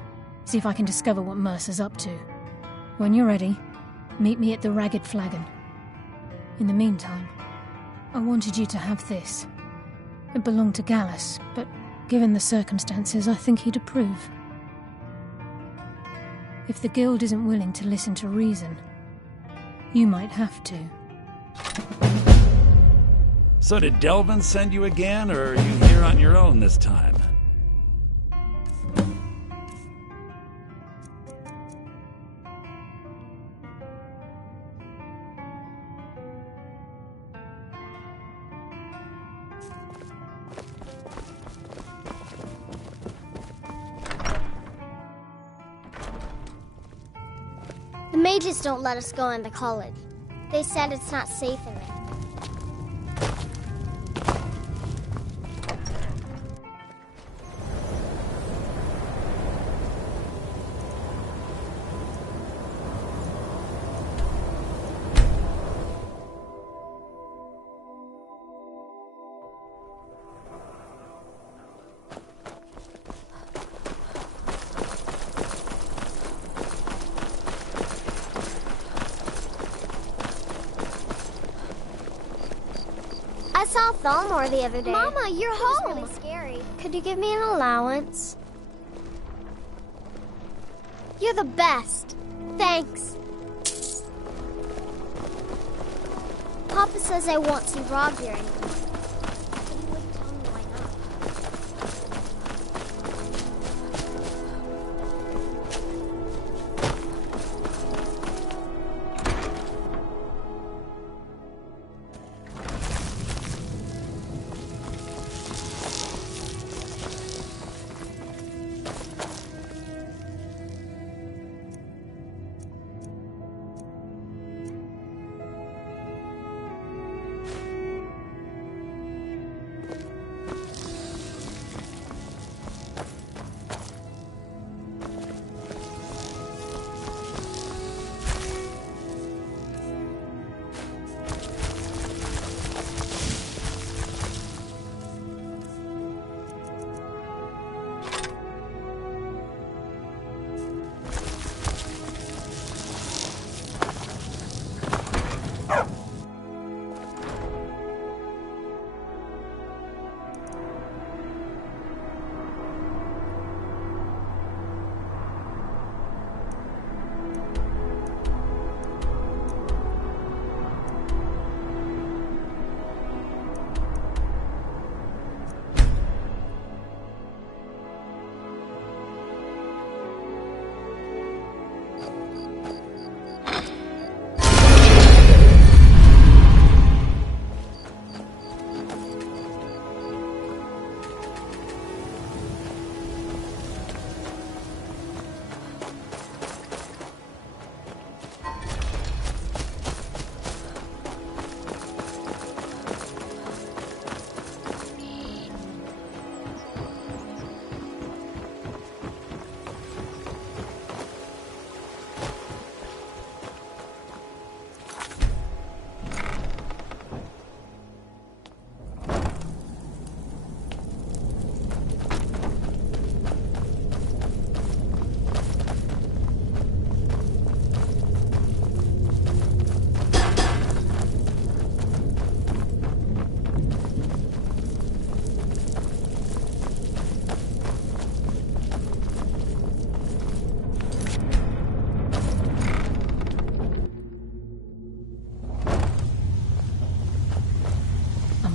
see if I can discover what Mercer's up to. When you're ready, meet me at the Ragged Flagon. In the meantime, I wanted you to have this. It belonged to Gallus, but given the circumstances, I think he'd approve. If the Guild isn't willing to listen to reason, you might have to. So did Delvin send you again, or are you here on your own this time? The mages don't let us go into college. They said it's not safe in there. saw Thalmor the other day. Mama, you're home! It was really scary. Could you give me an allowance? You're the best. Thanks. Papa says I won't see Rob here anymore. But he wouldn't tell me why not.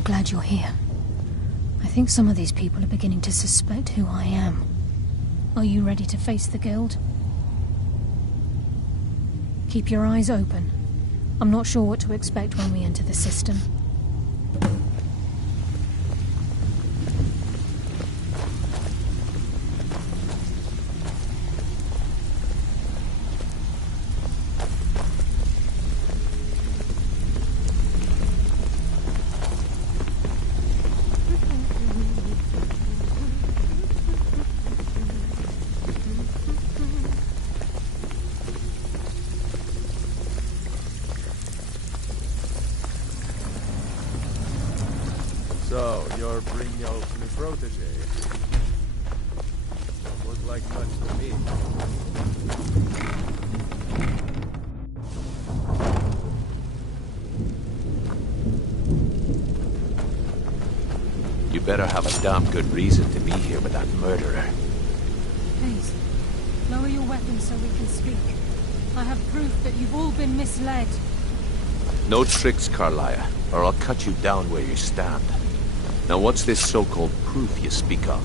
Glad you're here. I think some of these people are beginning to suspect who I am. Are you ready to face the Guild? Keep your eyes open. I'm not sure what to expect when we enter the system. So, you're Brynjolf's new protege. Don't look like much to me. You better have a damn good reason to be here with that murderer. Please, lower your weapons so we can speak. I have proof that you've all been misled. No tricks, Carlia, or I'll cut you down where you stand. Now what's this so-called proof you speak of?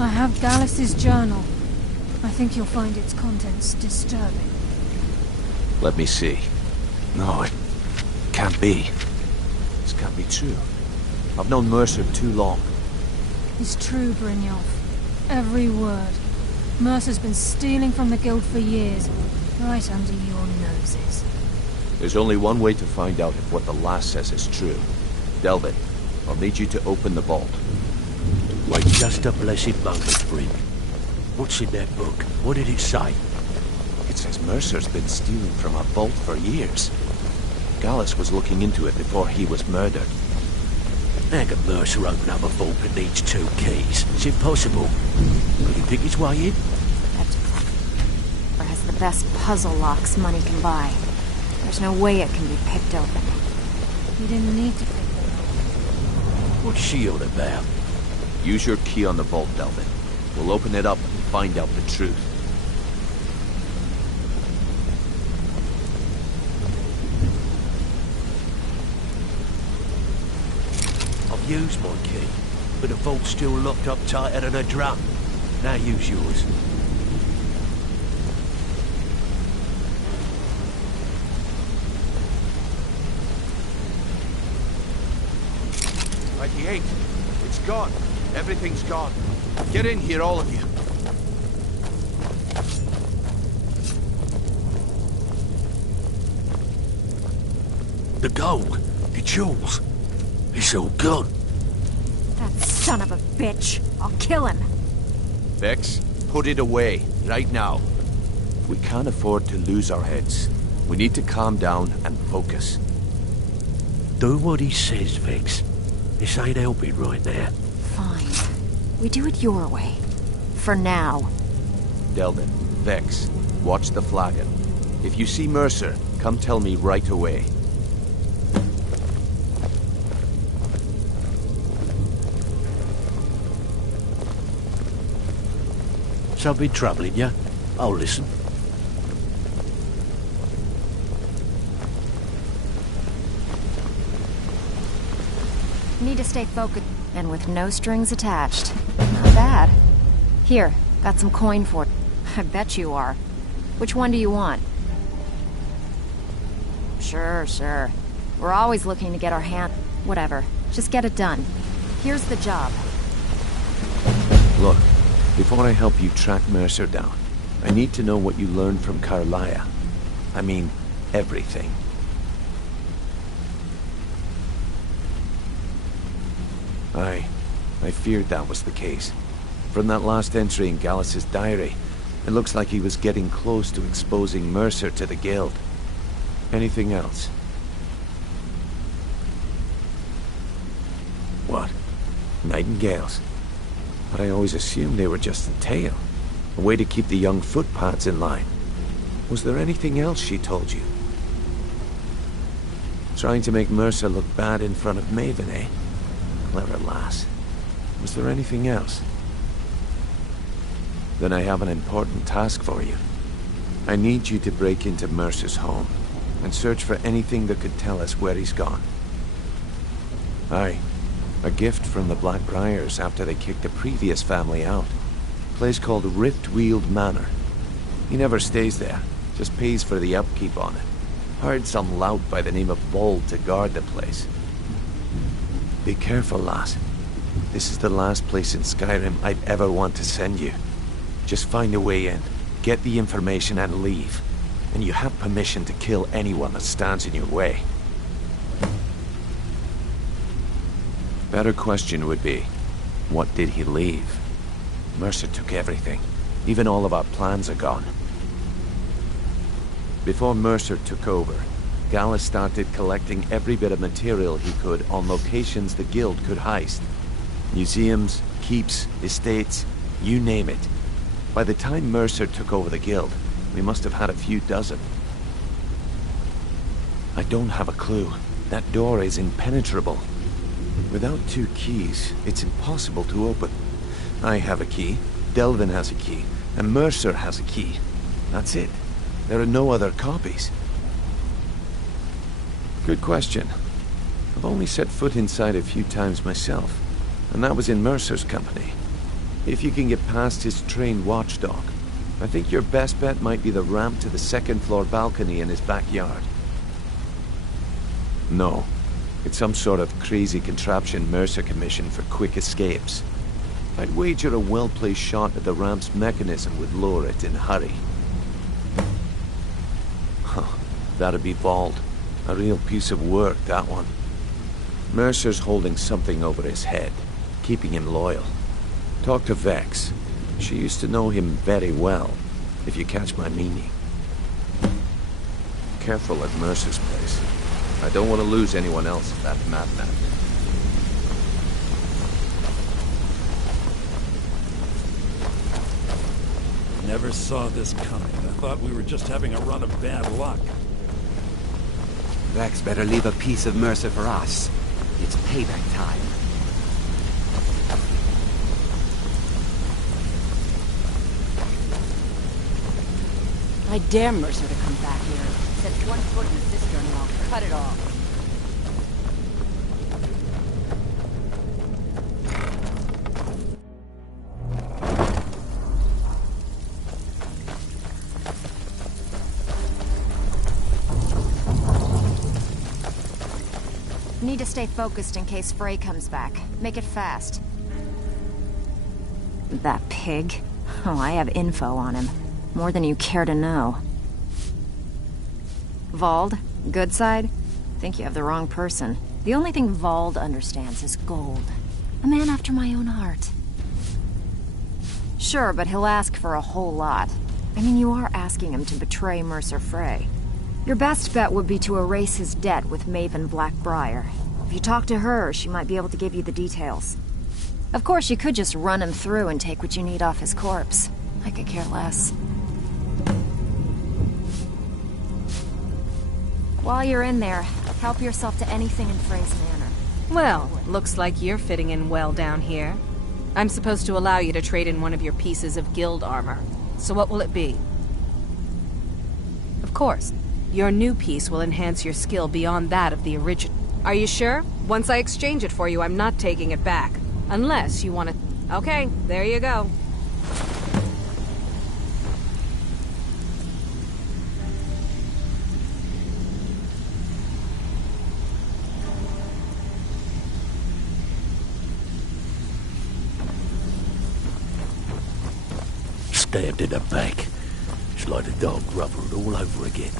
I have Gallus' journal. I think you'll find its contents disturbing. Let me see. No, it can't be. This can't be true. I've known Mercer too long. It's true, Brynjolf. Every word. Mercer's been stealing from the Guild for years, right under your noses. There's only one way to find out if what the lass says is true. Delvin, I'll need you to open the vault. Wait just a blessed moment, Bryn. What's in that book? What did it say? It says Mercer's been stealing from a vault for years. Gallus was looking into it before he was murdered. How can Mercer open up a vault that needs 2 keys? It's impossible. Could he pick his way in? Or has the best puzzle locks money can buy. There's no way it can be picked open. You didn't need to pick them up. What's she on about? Use your key on the vault, Delvin. We'll open it up and find out the truth. I've used my key, but the vault's still locked up tighter than a drum. Now use yours. Right, he ain't. It's gone. Everything's gone. Get in here, all of you. The gold, the jewels, it's all gone. That son of a bitch. I'll kill him. Vex, put it away, right now. We can't afford to lose our heads. We need to calm down and focus. Do what he says, Vex. This ain't helping right now. Fine. We do it your way. For now. Delvin, Vex, watch the flagon. If you see Mercer, come tell me right away. Something troubling you? I'll listen. Need to stay focused and with no strings attached. Not bad. Here, got some coin for it. I bet you are. Which one do you want? Sure. We're always looking to get our hand... Whatever. Just get it done. Here's the job. Look, before I help you track Mercer down, I need to know what you learned from Carlia. I mean, everything. I feared that was the case. From that last entry in Gallus's diary, it looks like he was getting close to exposing Mercer to the Guild. Anything else? What? Nightingales? But I always assumed they were just a tale. A way to keep the young footpads in line. Was there anything else she told you? Trying to make Mercer look bad in front of Maven, eh? Clever lass. Was there anything else? Then I have an important task for you. I need you to break into Mercer's home and search for anything that could tell us where he's gone. Aye. A gift from the Blackbriars after they kicked the previous family out. A place called Riftweald Manor. He never stays there, just pays for the upkeep on it. Hired some lout by the name of Bold to guard the place. Be careful, lass. This is the last place in Skyrim I'd ever want to send you. Just find a way in, get the information and leave. And you have permission to kill anyone that stands in your way. Better question would be, what did he leave? Mercer took everything. Even all of our plans are gone. Before Mercer took over, Gallus started collecting every bit of material he could on locations the Guild could heist. Museums, keeps, estates, you name it. By the time Mercer took over the Guild, we must have had a few dozen. I don't have a clue. That door is impenetrable. Without 2 keys, it's impossible to open. I have a key, Delvin has a key, and Mercer has a key. That's it. There are no other copies. Good question. I've only set foot inside a few times myself, and that was in Mercer's company. If you can get past his trained watchdog, I think your best bet might be the ramp to the 2nd floor balcony in his backyard. No. It's some sort of crazy contraption Mercer commissioned for quick escapes. I'd wager a well-placed shot at the ramp's mechanism would lure it in a hurry. Huh. That'd be Bald. A real piece of work, that one. Mercer's holding something over his head, keeping him loyal. Talk to Vex. She used to know him very well, if you catch my meaning. Careful at Mercer's place. I don't want to lose anyone else at that madman. Never saw this coming. I thought we were just having a run of bad luck. Vex better leave a piece of Mercer for us. It's payback time. I dare Mercer to come back here. Set one foot in the cistern and I'll cut it off. Need to stay focused in case Frey comes back. Make it fast. That pig? Oh, I have info on him. More than you care to know. Vald? Good side? Think you have the wrong person. The only thing Vald understands is gold. A man after my own heart. Sure, but he'll ask for a whole lot. I mean, you are asking him to betray Mercer Frey. Your best bet would be to erase his debt with Maven Blackbriar. If you talk to her, she might be able to give you the details. Of course, you could just run him through and take what you need off his corpse. I could care less. While you're in there, help yourself to anything in Frey's manor. Well, looks like you're fitting in well down here. I'm supposed to allow you to trade in one of your pieces of guild armor. So what will it be? Of course, your new piece will enhance your skill beyond that of the original. Are you sure? Once I exchange it for you, I'm not taking it back. Unless you want to... Okay, there you go. Stabbed in the back. It's like the dog rubbered all over again.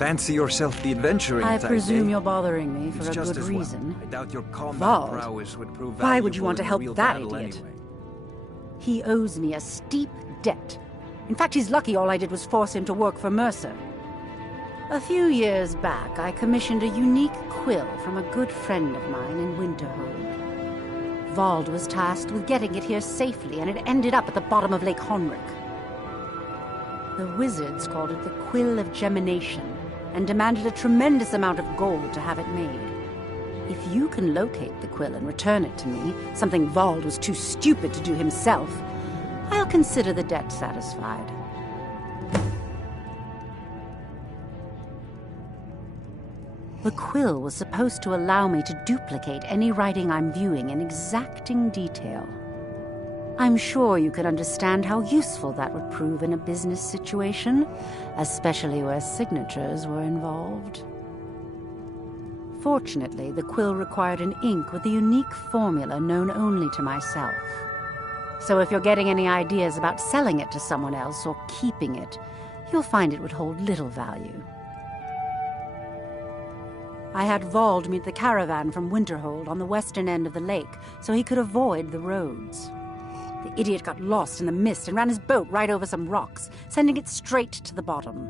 Fancy yourself the adventuring I type, presume eh? you're bothering me for It's a just good as well. reason. I doubt your combat Vald? prowess would prove Why would you want to valuable in a help real that battle idiot? anyway. He owes me a steep debt. In fact, he's lucky all I did was force him to work for Mercer. A few years back, I commissioned a unique quill from a good friend of mine in Winterhold. Vald was tasked with getting it here safely, and it ended up at the bottom of Lake Honric. The wizards called it the Quill of Gemination, and demanded a tremendous amount of gold to have it made. If you can locate the quill and return it to me, something Vald was too stupid to do himself, I'll consider the debt satisfied. The quill was supposed to allow me to duplicate any writing I'm viewing in exacting detail. I'm sure you can understand how useful that would prove in a business situation, especially where signatures were involved. Fortunately, the quill required an ink with a unique formula known only to myself. So if you're getting any ideas about selling it to someone else or keeping it, you'll find it would hold little value. I had Vald meet the caravan from Winterhold on the western end of the lake so he could avoid the roads. The idiot got lost in the mist and ran his boat right over some rocks, sending it straight to the bottom.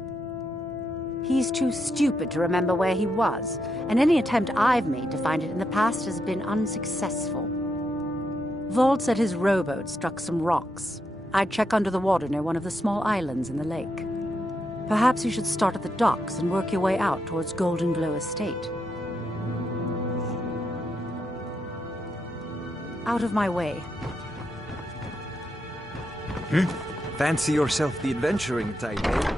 He's too stupid to remember where he was, and any attempt I've made to find it in the past has been unsuccessful. Vault said his rowboat struck some rocks. I'd check under the water near one of the small islands in the lake. Perhaps you should start at the docks and work your way out towards Golden Glow Estate. Out of my way. Fancy yourself the adventuring type, eh?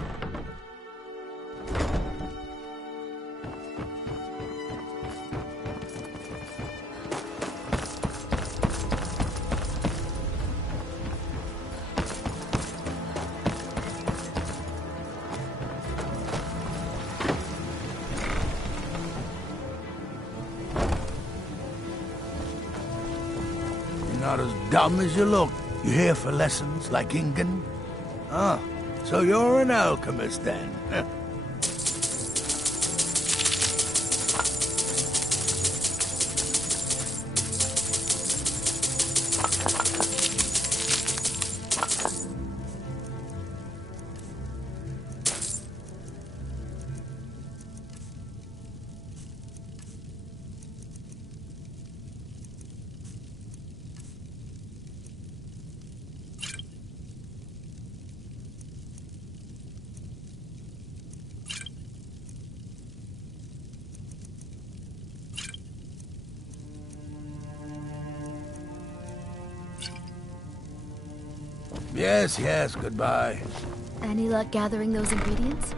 Not as dumb as you look. You here for lessons like Ingen? Ah, so you're an alchemist then? Yes, goodbye. Any luck gathering those ingredients?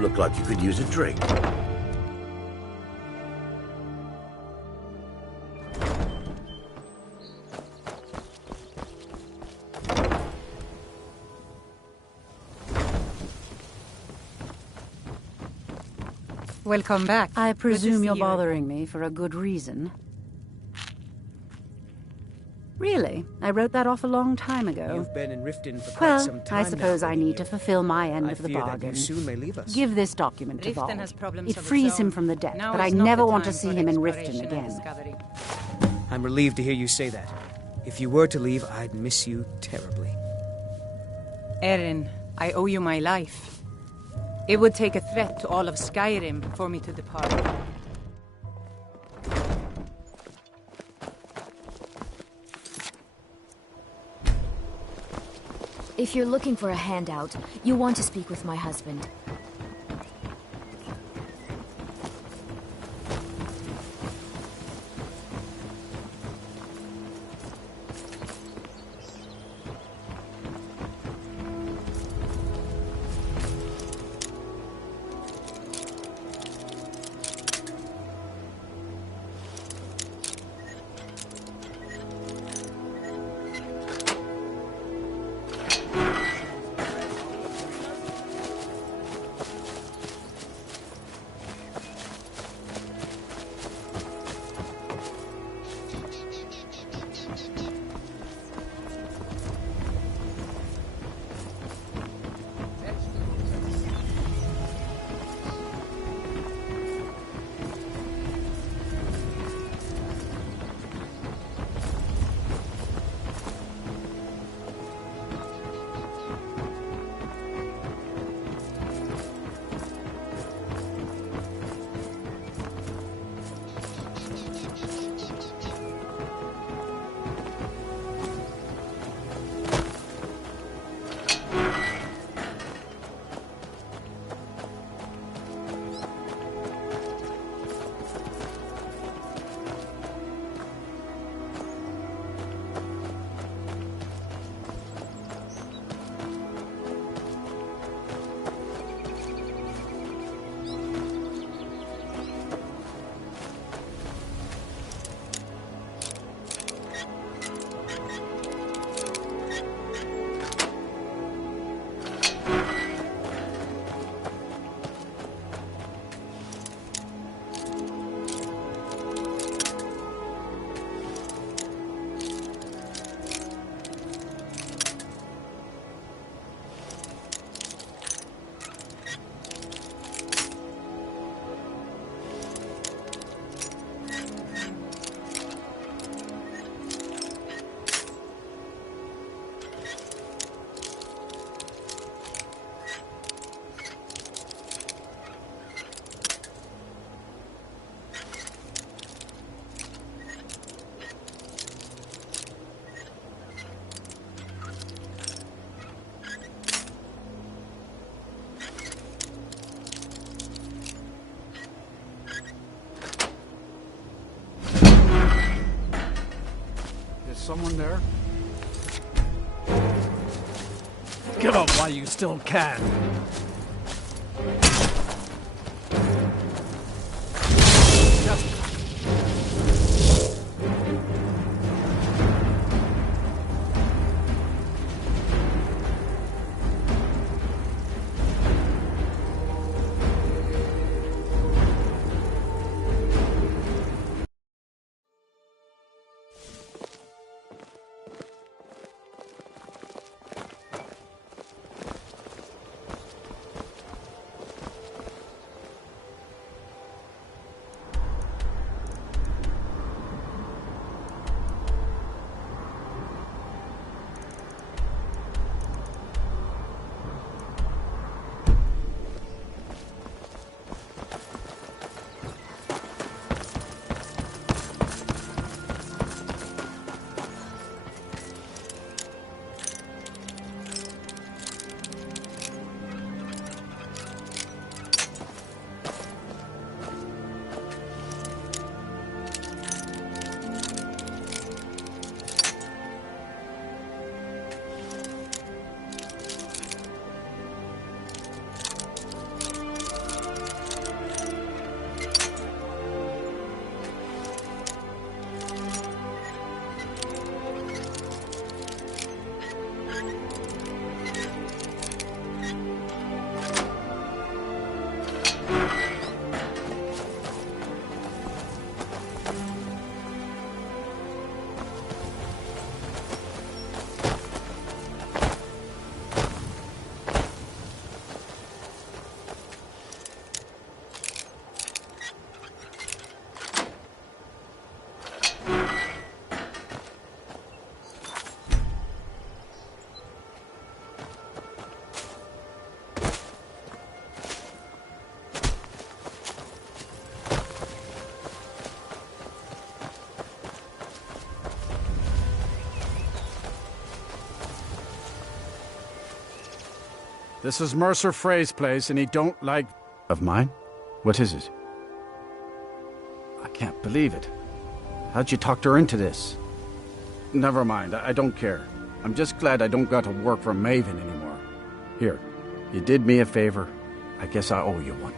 Look like you could use a drink. Welcome back. I presume you're you bothering me for a good reason. Really? I wrote that off a long time ago. You've been in Riften for quite some time I suppose now, I need to fulfill my end of the fear that bargain. you soon may leave us. Give this document to Riften Vold. has problems It of its frees him own. from the debt, Now but I is not never the want to time see for him in exploration Riften and again. discovery. I'm relieved to hear you say that. If you were to leave, I'd miss you terribly. Erin, I owe you my life. It would take a threat to all of Skyrim for me to depart. If you're looking for a handout, you want to speak with my husband. Someone there? Get up while you still can. This is Mercer Frey's place, and he don't like... Of mine? What is it? I can't believe it. How'd you talk her into this? Never mind, I don't care. I'm just glad I don't got to work for Maven anymore. Here, you did me a favor. I guess I owe you one.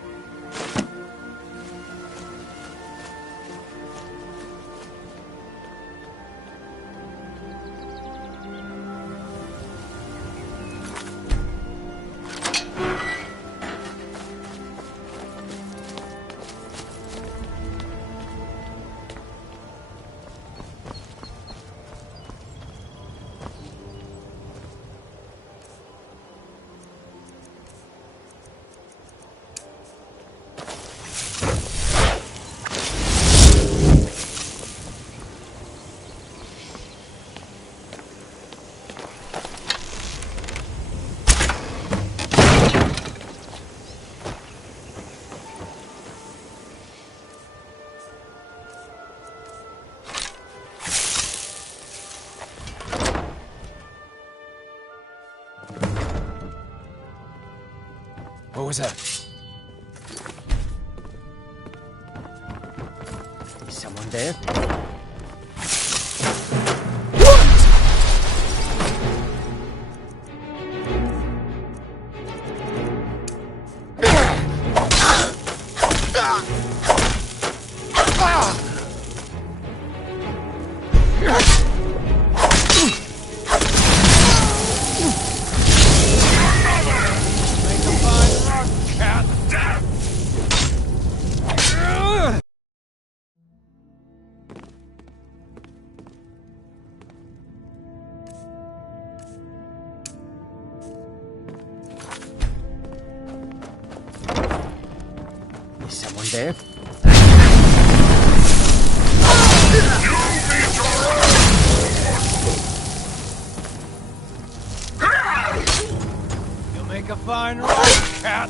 What was that? Is someone there? Is someone there? You'll make a fine ride, cat.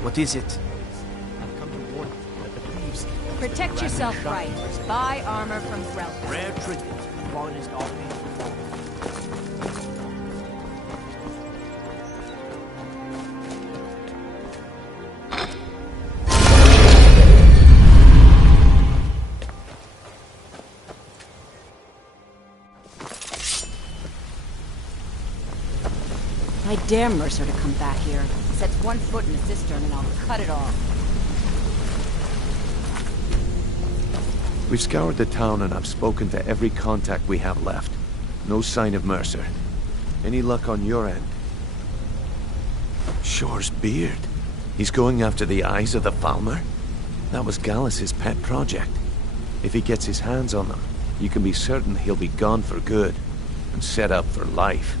What is it? I've come to warn you that the thieves... Protect yourself right. Buy armor from Threlka. Rare trinkets, finest offering. I dare Mercer to come back here. Sets one foot in the cistern and I'll cut it off. We've scoured the town and I've spoken to every contact we have left. No sign of Mercer. Any luck on your end? Shore's beard. He's going after the eyes of the Falmer? That was Gallus's pet project. If he gets his hands on them, you can be certain he'll be gone for good and set up for life.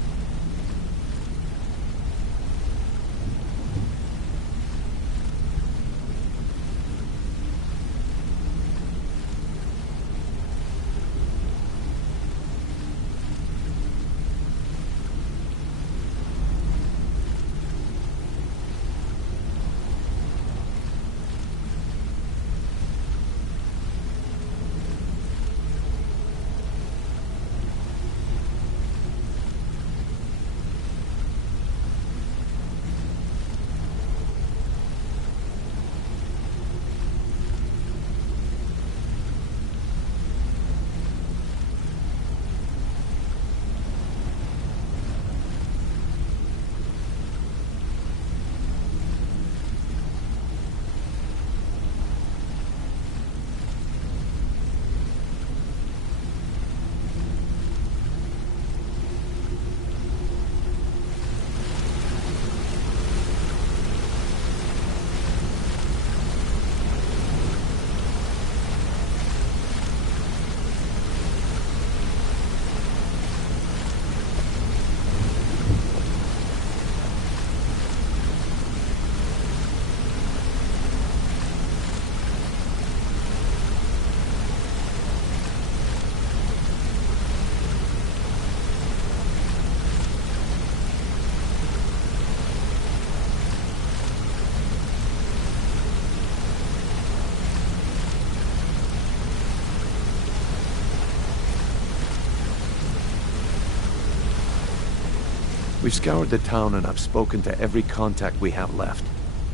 We've scoured the town and I've spoken to every contact we have left.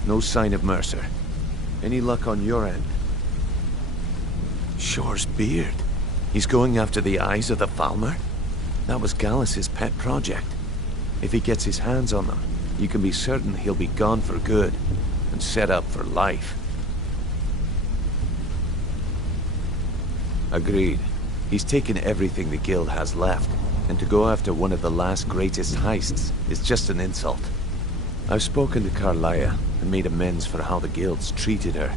No sign of Mercer. Any luck on your end? Shore's beard. He's going after the eyes of the Falmer? That was Gallus's pet project. If he gets his hands on them, you can be certain he'll be gone for good and set up for life. Agreed. He's taken everything the guild has left, and to go after one of the last greatest heists is just an insult. I've spoken to Carlia and made amends for how the guilds treated her.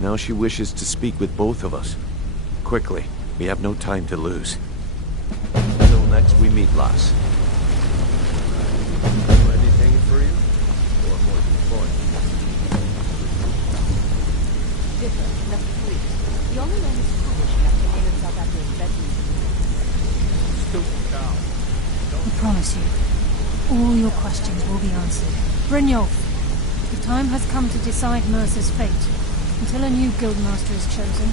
Now she wishes to speak with both of us. Quickly, we have no time to lose. Until next we meet, lass. Anything for you? Or more than fun? Dipper, left police. The only man who's foolish enough to name himself after his bedroom. Stupid cow. I promise you, all your questions will be answered. Brynjolf, the time has come to decide Mercer's fate. Until a new guildmaster is chosen,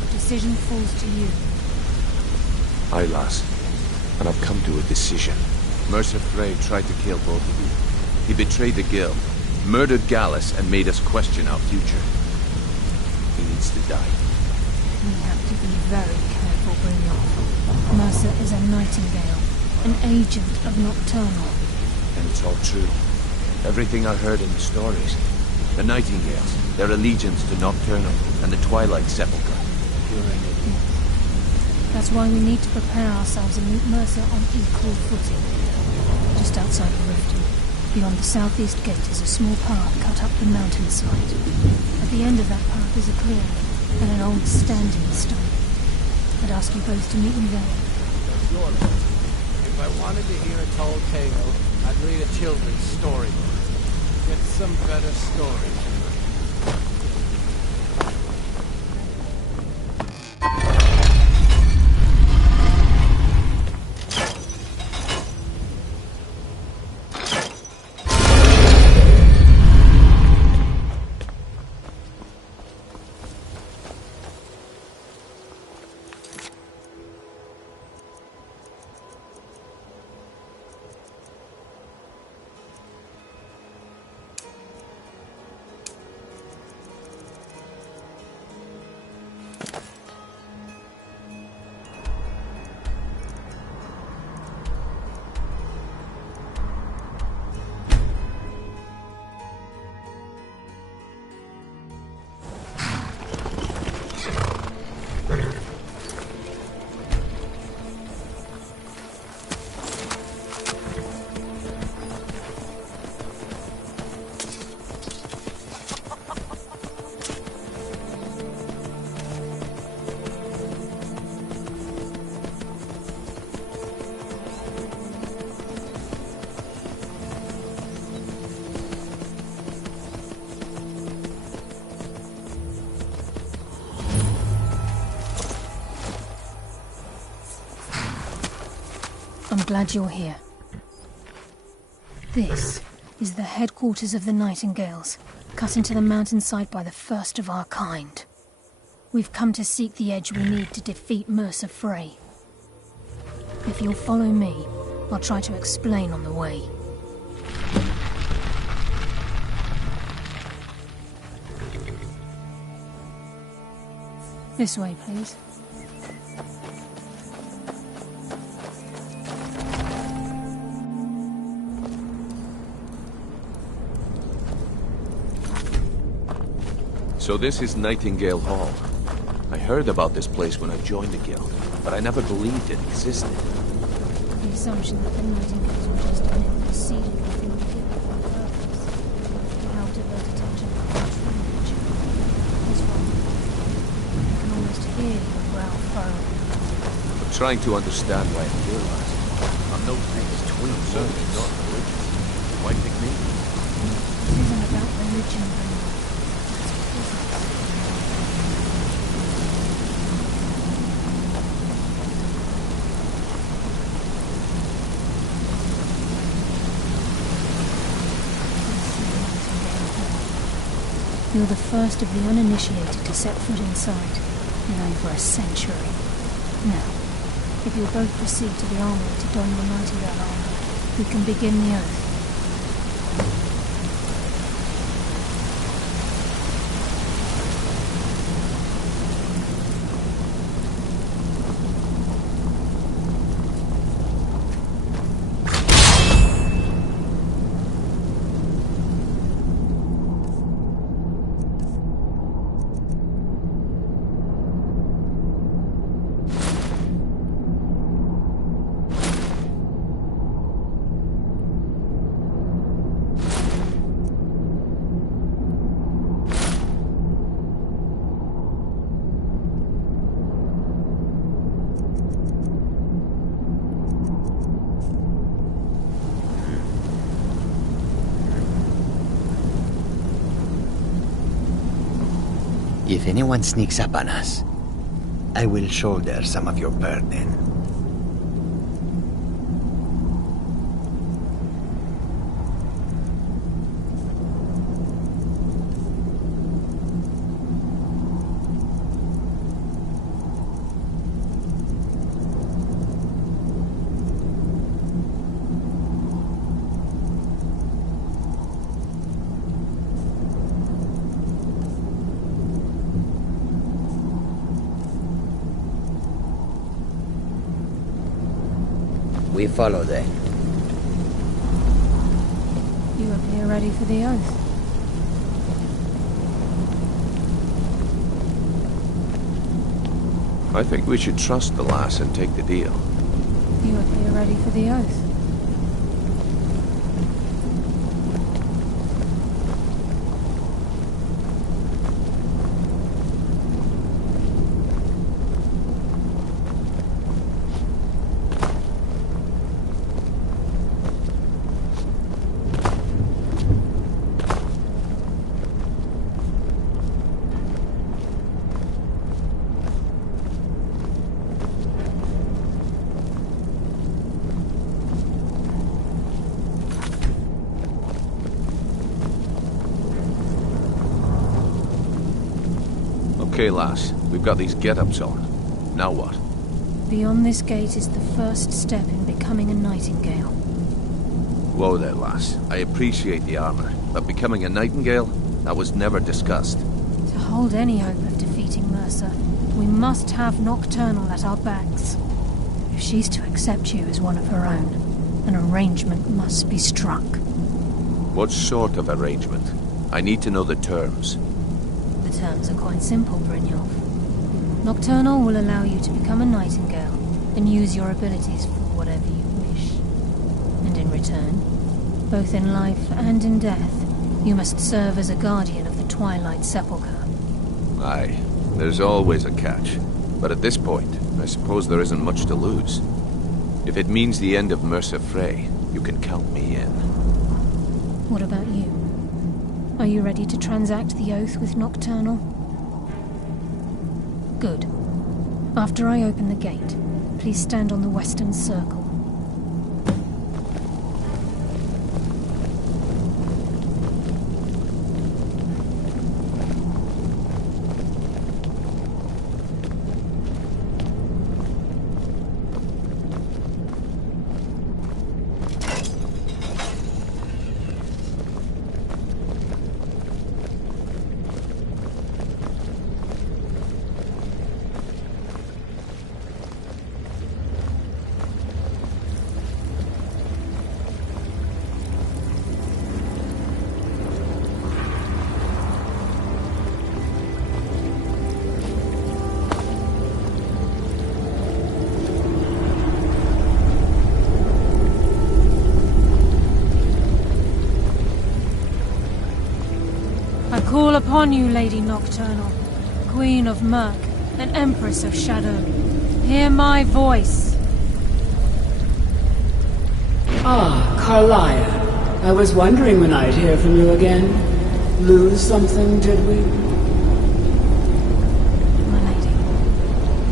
the decision falls to you. Aye, lass. And I've come to a decision. Mercer Frey tried to kill both of you. He betrayed the guild, murdered Gallus, and made us question our future. He needs to die. We have to be very careful, Brynjolf. Mercer is a nightingale, an agent of Nocturnal. And it's all true. Everything I heard in the stories. The Nightingales, their allegiance to Nocturnal, and the Twilight Sepulchre. That's why we need to prepare ourselves and meet Mercer on equal footing. Just outside of Riften, beyond the southeast gate is a small path cut up the mountainside. At the end of that path is a clearing, and an old standing stone. I'd ask you both to meet me there. That's your look. If I wanted to hear a tall tale, I'd read a children's storybook. Get some better stories. glad you're here. This is the headquarters of the Nightingales, cut into the mountainside by the first of our kind. We've come to seek the edge we need to defeat Mercer Frey. If you'll follow me, I'll try to explain on the way. This way, please. So this is Nightingale Hall. I heard about this place when I joined the guild, but I never believed it existed. The assumption that the Nightingales were just an proceeding within the guild on purpose to help divert attention from the true nature is wrong. I can almost hear your brow furrowing. I'm trying to understand why I'm here, lass. I'm no famous twin, certainly not religious. Why pick me? This isn't about religion, Brennan. You're the first of the uninitiated to set foot inside in over a century. Now, if you'll both proceed to the armory to don your Nightingale armor, we can begin the oath. If anyone sneaks up on us, I will shoulder some of your burden. We follow then. You appear ready for the oath. I think we should trust the lass and take the deal. You appear ready for the oath. Okay, lass. We've got these get-ups on. Now what? Beyond this gate is the first step in becoming a Nightingale. Whoa there, lass. I appreciate the armor, but becoming a Nightingale? That was never discussed. To hold any hope of defeating Mercer, we must have Nocturnal at our backs. If she's to accept you as one of her own, an arrangement must be struck. What sort of arrangement? I need to know the terms. The terms are quite simple, Brynjolf. Nocturnal will allow you to become a Nightingale and use your abilities for whatever you wish. And in return, both in life and in death, you must serve as a guardian of the Twilight Sepulchre. Aye, there's always a catch. But at this point, I suppose there isn't much to lose. If it means the end of Mercer Frey, you can count me in. What about you? Are you ready to transact the oath with Nocturnal? Good. After I open the gate, please stand on the western circle. I call upon you, Lady Nocturnal, Queen of Murk and Empress of Shadow. Hear my voice. Ah, Carlia. I was wondering when I'd hear from you again. Lose something, did we? My lady,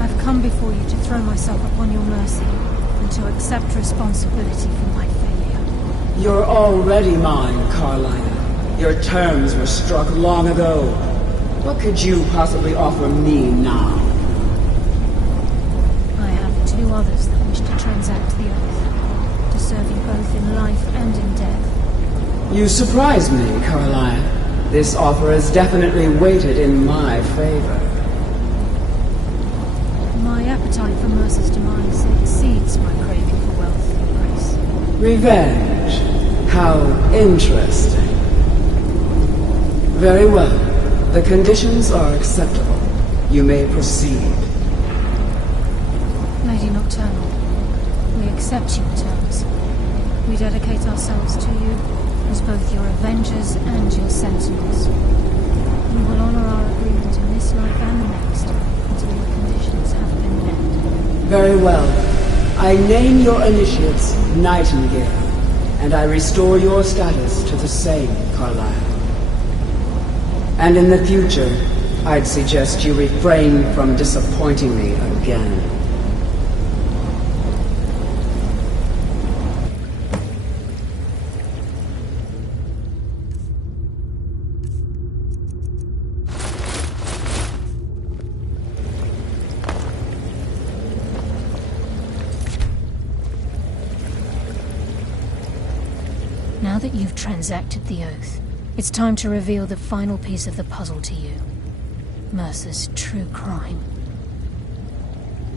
I've come before you to throw myself upon your mercy and to accept responsibility for my failure. You're already mine, Carlia. Your terms were struck long ago. What could you possibly offer me now? I have two others that wish to transact the oath, to serve you both in life and in death. You surprise me, Carlia. This offer is definitely weighted in my favor. My appetite for Mercer's demise exceeds my craving for wealth and grace. Revenge. How interesting. Very well. The conditions are acceptable. You may proceed. Lady Nocturnal, we accept your terms. We dedicate ourselves to you as both your avengers and your sentinels. We will honor our agreement in this life and the next until your conditions have been met. Very well. I name your initiates Nightingale, and I restore your status to the same, Carlisle. And in the future, I'd suggest you refrain from disappointing me again. Now that you've transacted the oath, it's time to reveal the final piece of the puzzle to you. Mercer's true crime.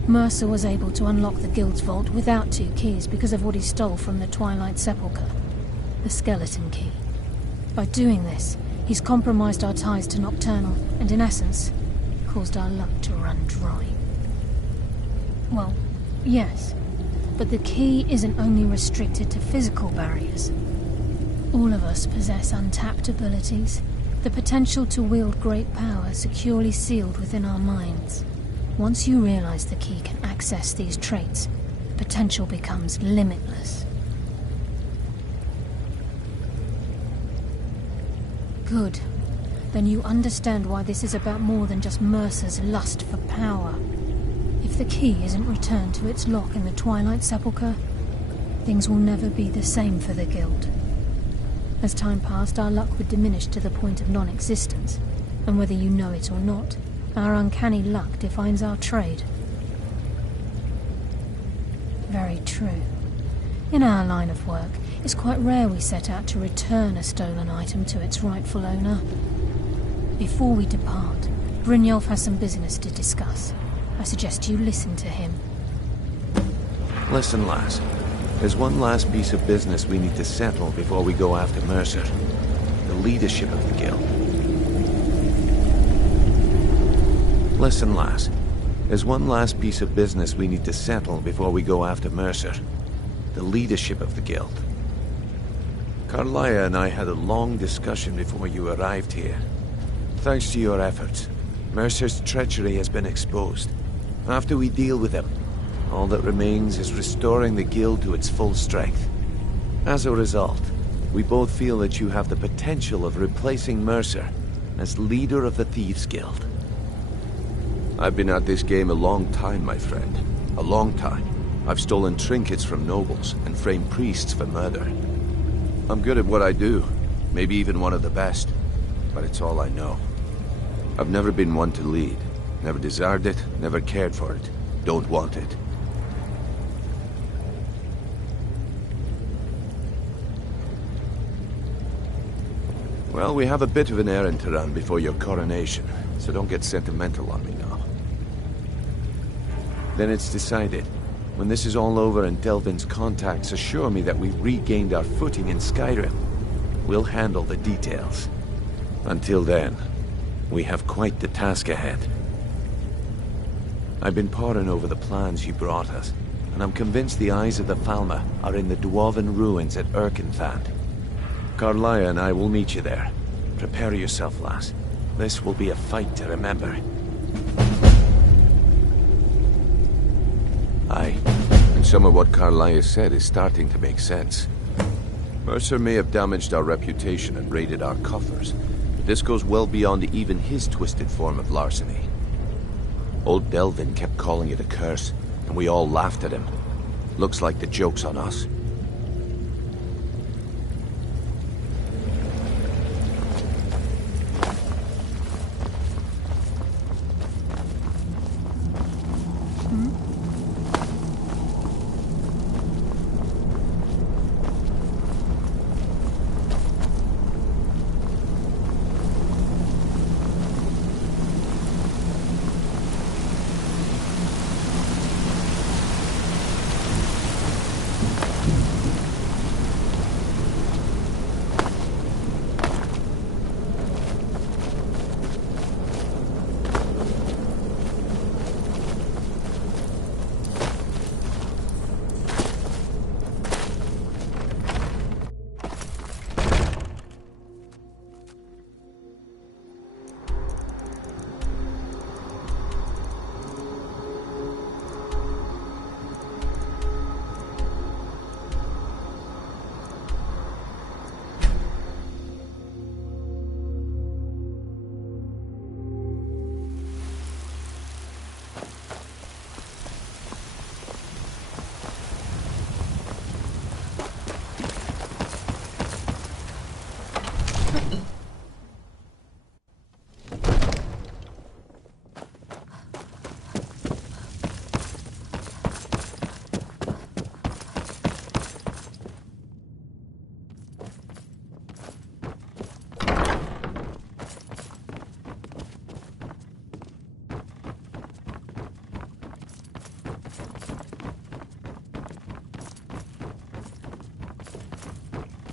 Mercer was able to unlock the Guild's vault without 2 keys because of what he stole from the Twilight Sepulchre. The skeleton key. By doing this, he's compromised our ties to Nocturnal, and in essence, caused our luck to run dry. Well, yes, but the key isn't only restricted to physical barriers. All of us possess untapped abilities, the potential to wield great power securely sealed within our minds. Once you realize the key can access these traits, potential becomes limitless. Good. Then you understand why this is about more than just Mercer's lust for power. If the key isn't returned to its lock in the Twilight Sepulchre, things will never be the same for the Guild. As time passed, our luck would diminish to the point of non-existence, and whether you know it or not, our uncanny luck defines our trade. Very true. In our line of work, it's quite rare we set out to return a stolen item to its rightful owner. Before we depart, Brynjolf has some business to discuss. I suggest you listen to him. Listen, lass. There's one last piece of business we need to settle before we go after Mercer. The leadership of the Guild. Listen, lass. There's one last piece of business we need to settle before we go after Mercer. The leadership of the Guild. Carlia and I had a long discussion before you arrived here. Thanks to your efforts, Mercer's treachery has been exposed. After we deal with him, all that remains is restoring the Guild to its full strength. As a result, we both feel that you have the potential of replacing Mercer as leader of the Thieves' Guild. I've been at this game a long time, my friend. A long time. I've stolen trinkets from nobles and framed priests for murder. I'm good at what I do, maybe even one of the best, but it's all I know. I've never been one to lead. Never desired it, never cared for it. Don't want it. Well, we have a bit of an errand to run before your coronation, so don't get sentimental on me now. Then it's decided. When this is all over and Delvin's contacts assure me that we've regained our footing in Skyrim, we'll handle the details. Until then, we have quite the task ahead. I've been poring over the plans you brought us, and I'm convinced the eyes of the Falmer are in the Dwarven ruins at Erkenthand. Carlia and I will meet you there. Prepare yourself, lass. This will be a fight to remember. Aye, and some of what Carlisle said is starting to make sense. Mercer may have damaged our reputation and raided our coffers, but this goes well beyond even his twisted form of larceny. Old Delvin kept calling it a curse, and we all laughed at him. Looks like the joke's on us.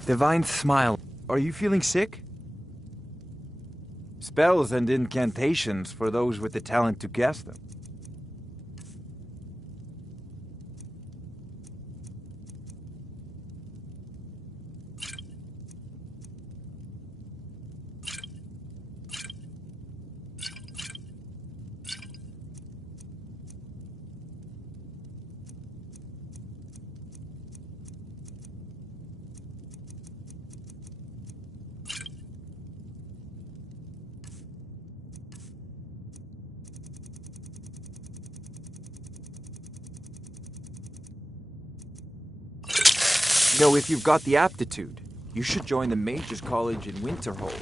Divine Smile. Are you feeling sick? Spells and incantations for those with the talent to cast them. No, if you've got the aptitude, you should join the Mages College in Winterhold.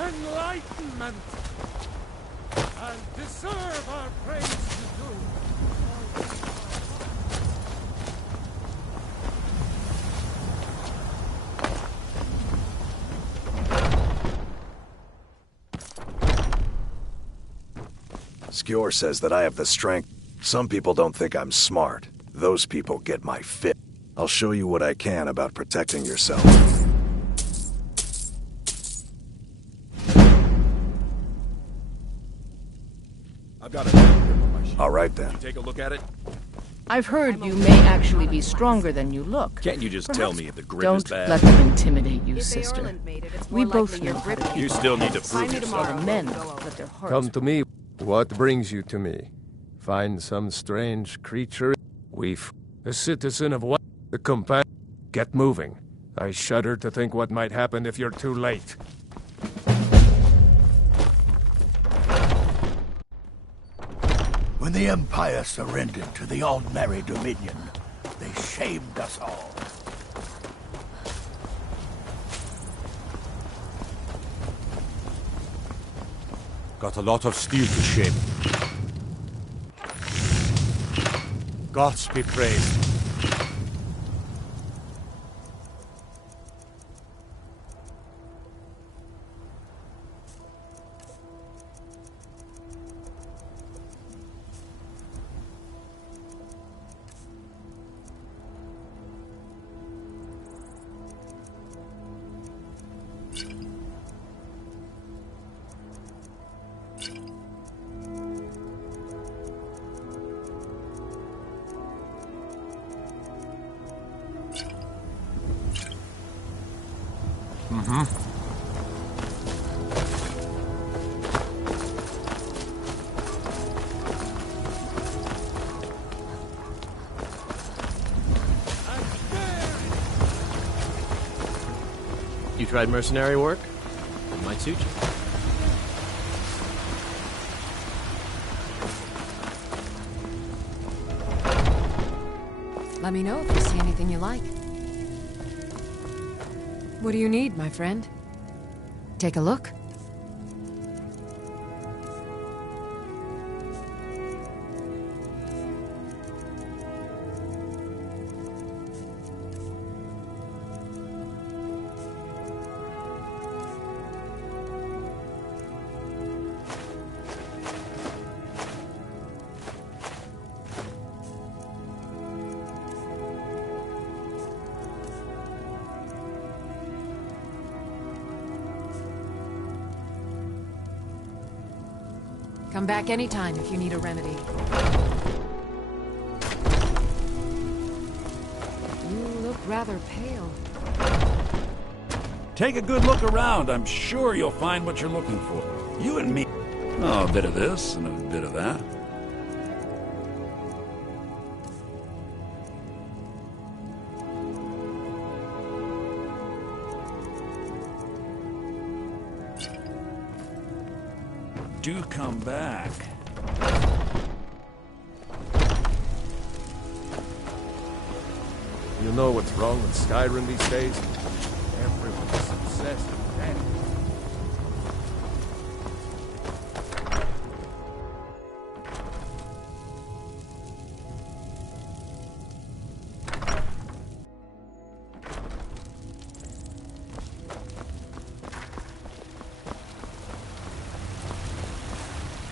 Enlightenment and deserve our praise to do. Skjor says that I have the strength. Some people don't think I'm smart. Those people get my fit. I'll show you what I can about protecting yourself. I've got a grip on my shield. All right then. Can you take a look at it? I've heard you may actually be stronger than you look. Can't you just tell me if the grip Don't is bad? let them intimidate you, sister. We both know how to keep You still need to prove the yourself. men let their hearts. Come to me. What brings you to me? Find some strange creature? A citizen of what? The companion. Get moving. I shudder to think what might happen if you're too late. When the Empire surrendered to the Ordinary Dominion, they shamed us all. Got a lot of steel to shame. Gods be praised. Mm-hmm. You tried mercenary work? It might suit you. Let me know if you see anything you like. What do you need, my friend? Take a look. Come back anytime if you need a remedy. You look rather pale. Take a good look around. I'm sure you'll find what you're looking for. You and me. Oh, a bit of this and a bit of that. Do come back. You know what's wrong with Skyrim these days? Everyone's obsessed with that.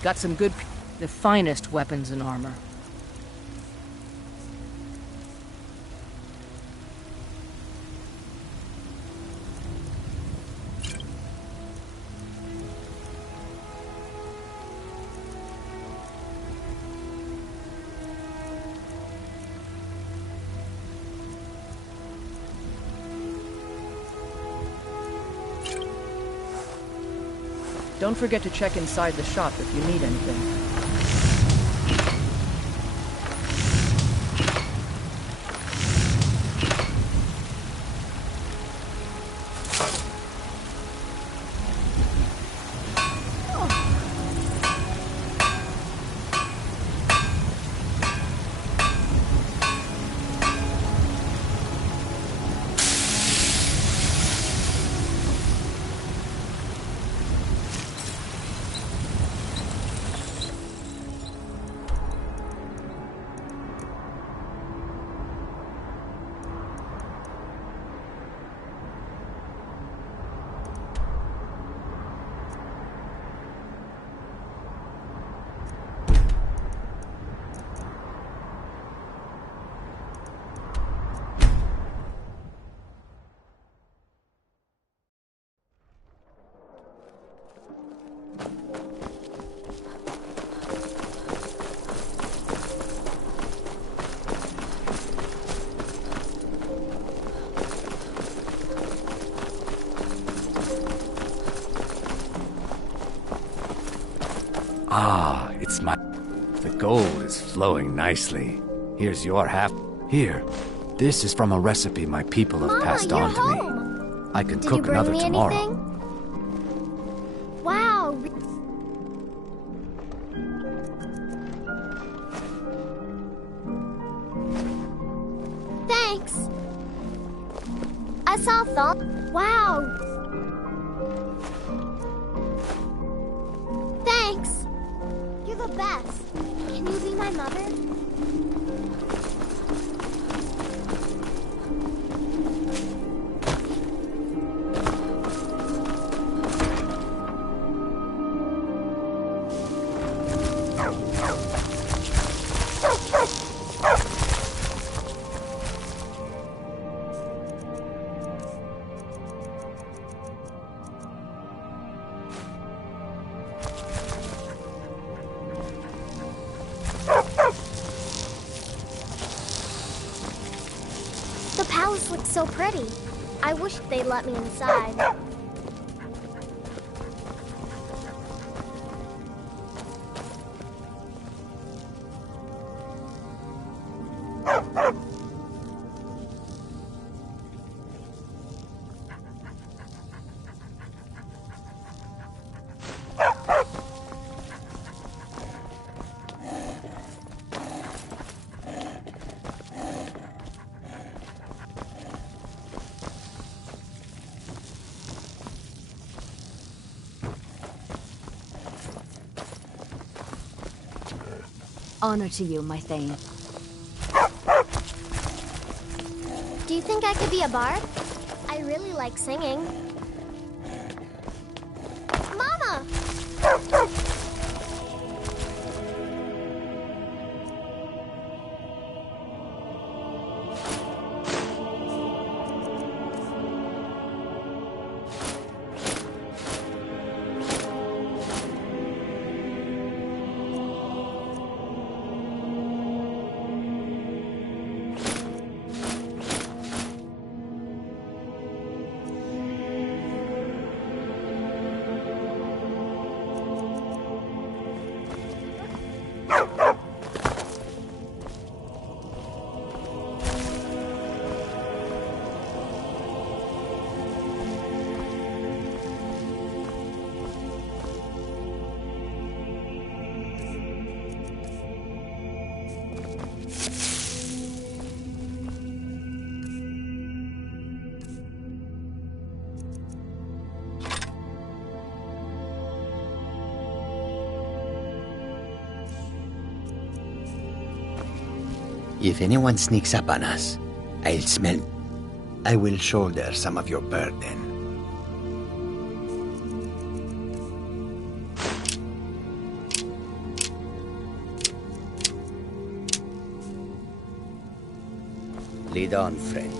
Got some good... the finest weapons and armor. Don't forget to check inside the shop if you need anything. Ah, it's my... The gold is flowing nicely. Here's your half. Here. This is from a recipe my people have passed on to me. I could cook another tomorrow. Anything? Wow. Thanks. I saw thought. Wow. Thanks. You're the best. Can you be my mother? The palace looks so pretty. I wish they'd let me inside. Honor to you, my Thane. Do you think I could be a bard? I really like singing. Mama! If anyone sneaks up on us, I'll smell. I will shoulder some of your burden. Lead on, friend.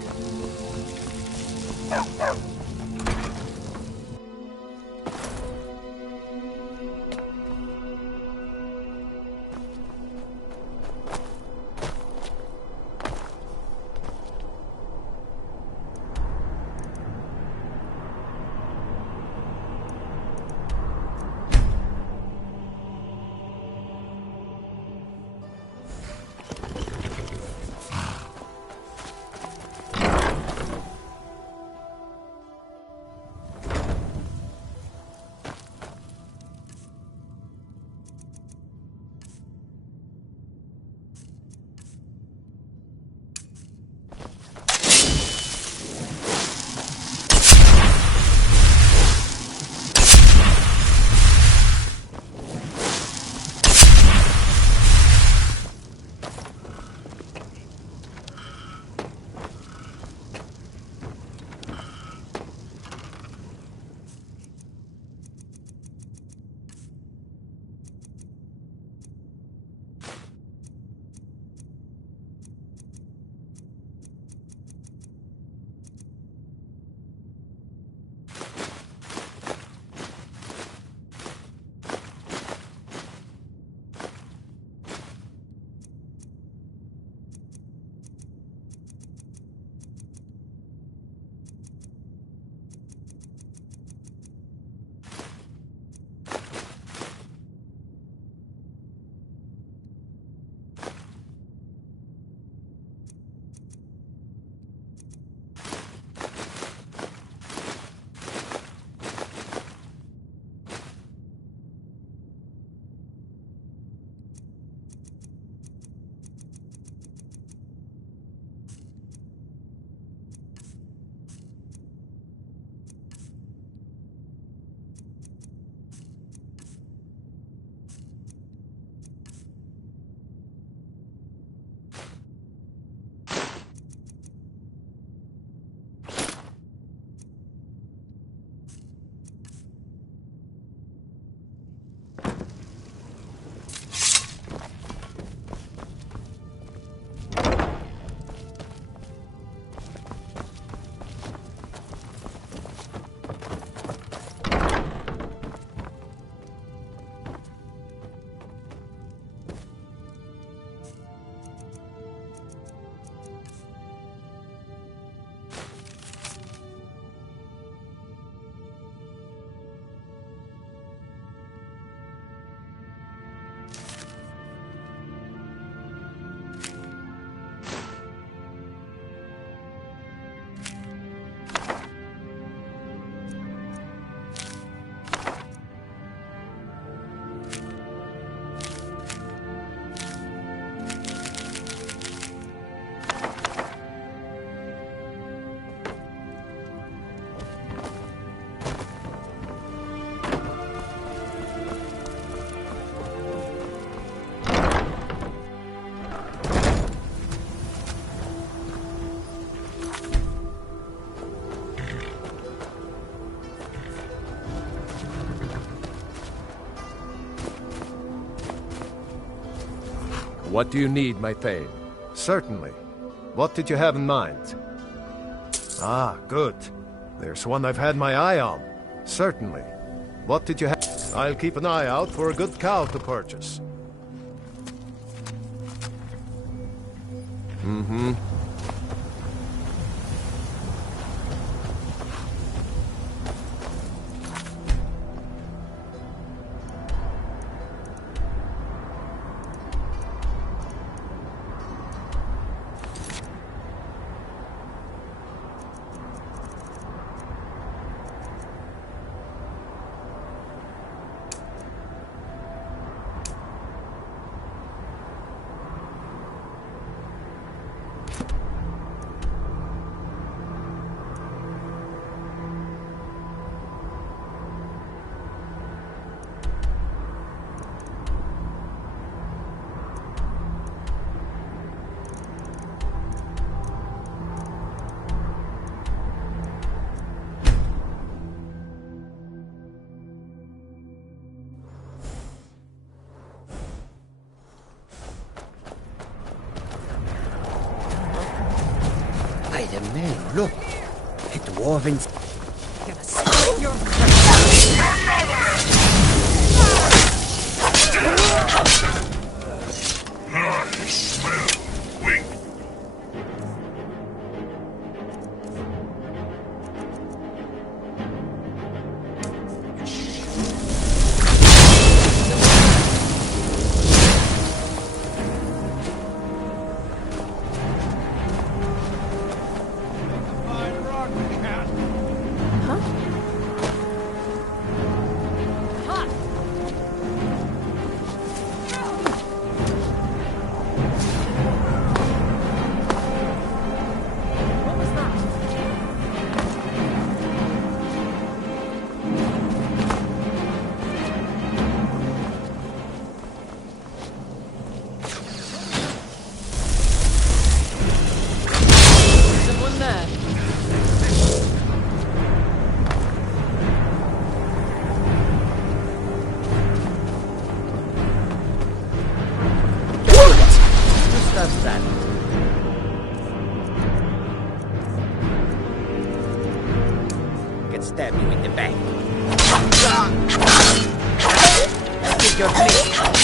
What do you need, my Thane? Certainly. What did you have in mind? Ah, good. There's one I've had my eye on. Certainly. What did you have? I'll keep an eye out for a good cow to purchase. Mm-hmm. By the man, look. A dwarven... Gonna split your Stab you in the back. Let's get your blade.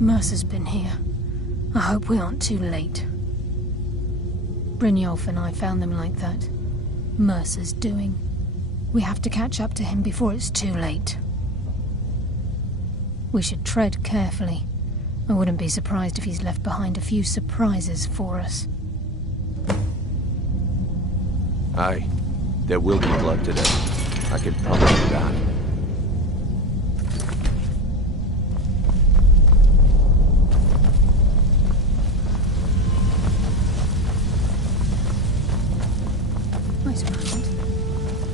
Mercer's been here. I hope we aren't too late. Brynjolf and I found them like that. Mercer's doing. We have to catch up to him before it's too late. We should tread carefully. I wouldn't be surprised if he's left behind a few surprises for us. Aye. There will be blood today. I can promise you that. Wait a moment.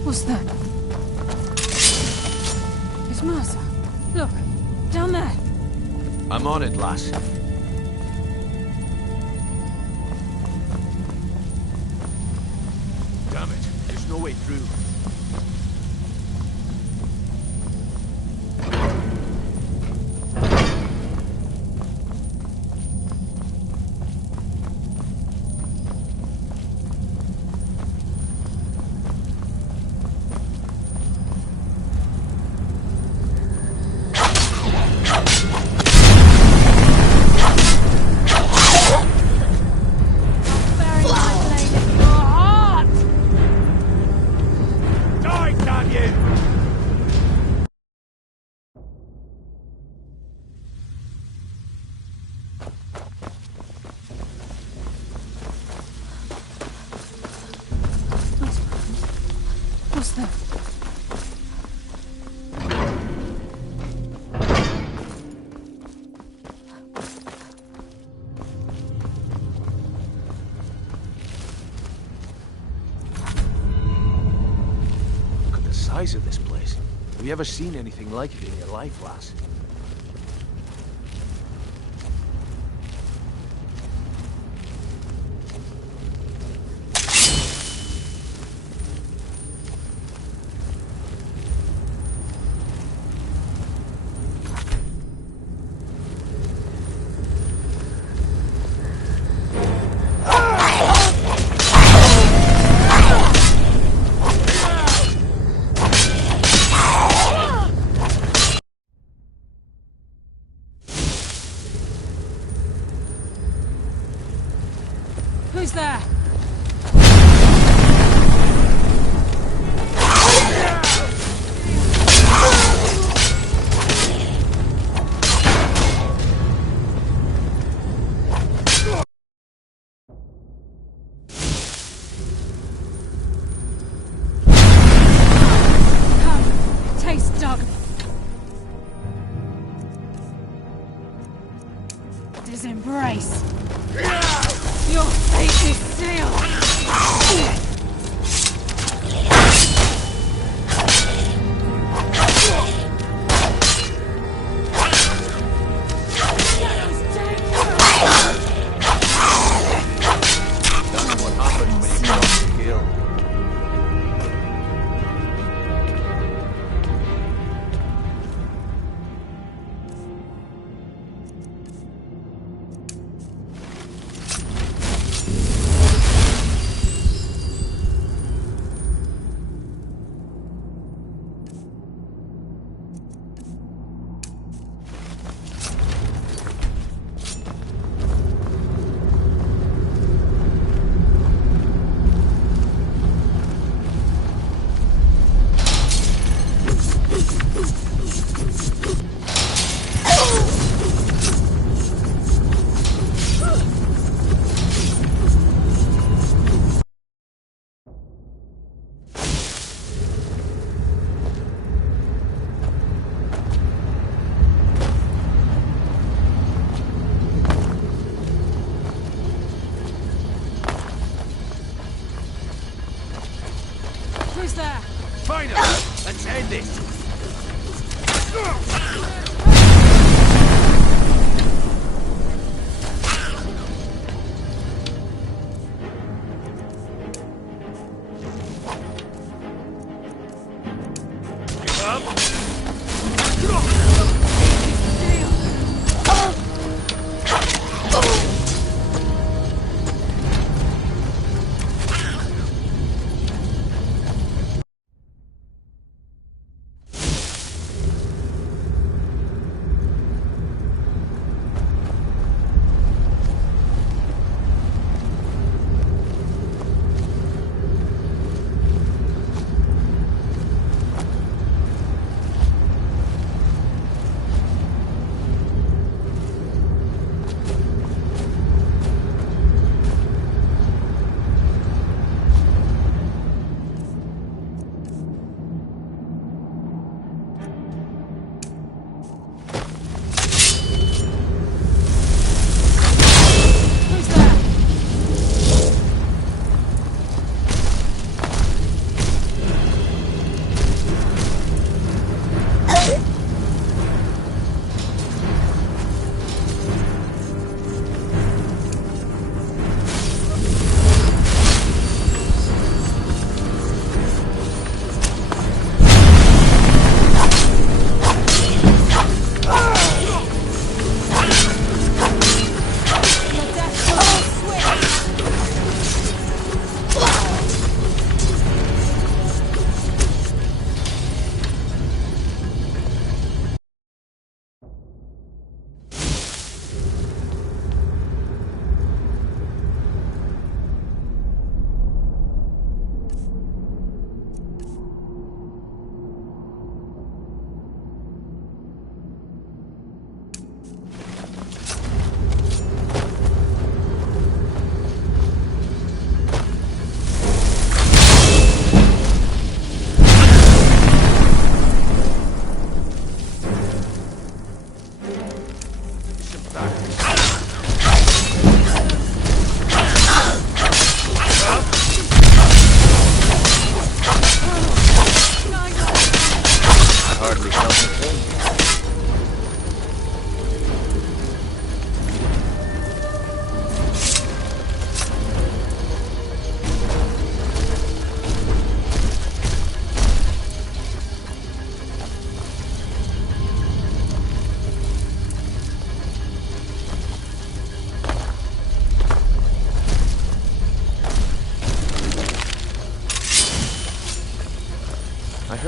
What's that? It's Mercer. Look, down there. I'm on it, lass. Damn it. There's no way through. What's that? Look at the size of this place. Have you ever seen anything like it in your life, lass? Who's there? Come, taste dog. This embrace. Your fate is sealed!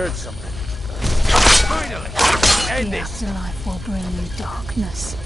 heard something. Finally! End The this! afterlife will bring you darkness.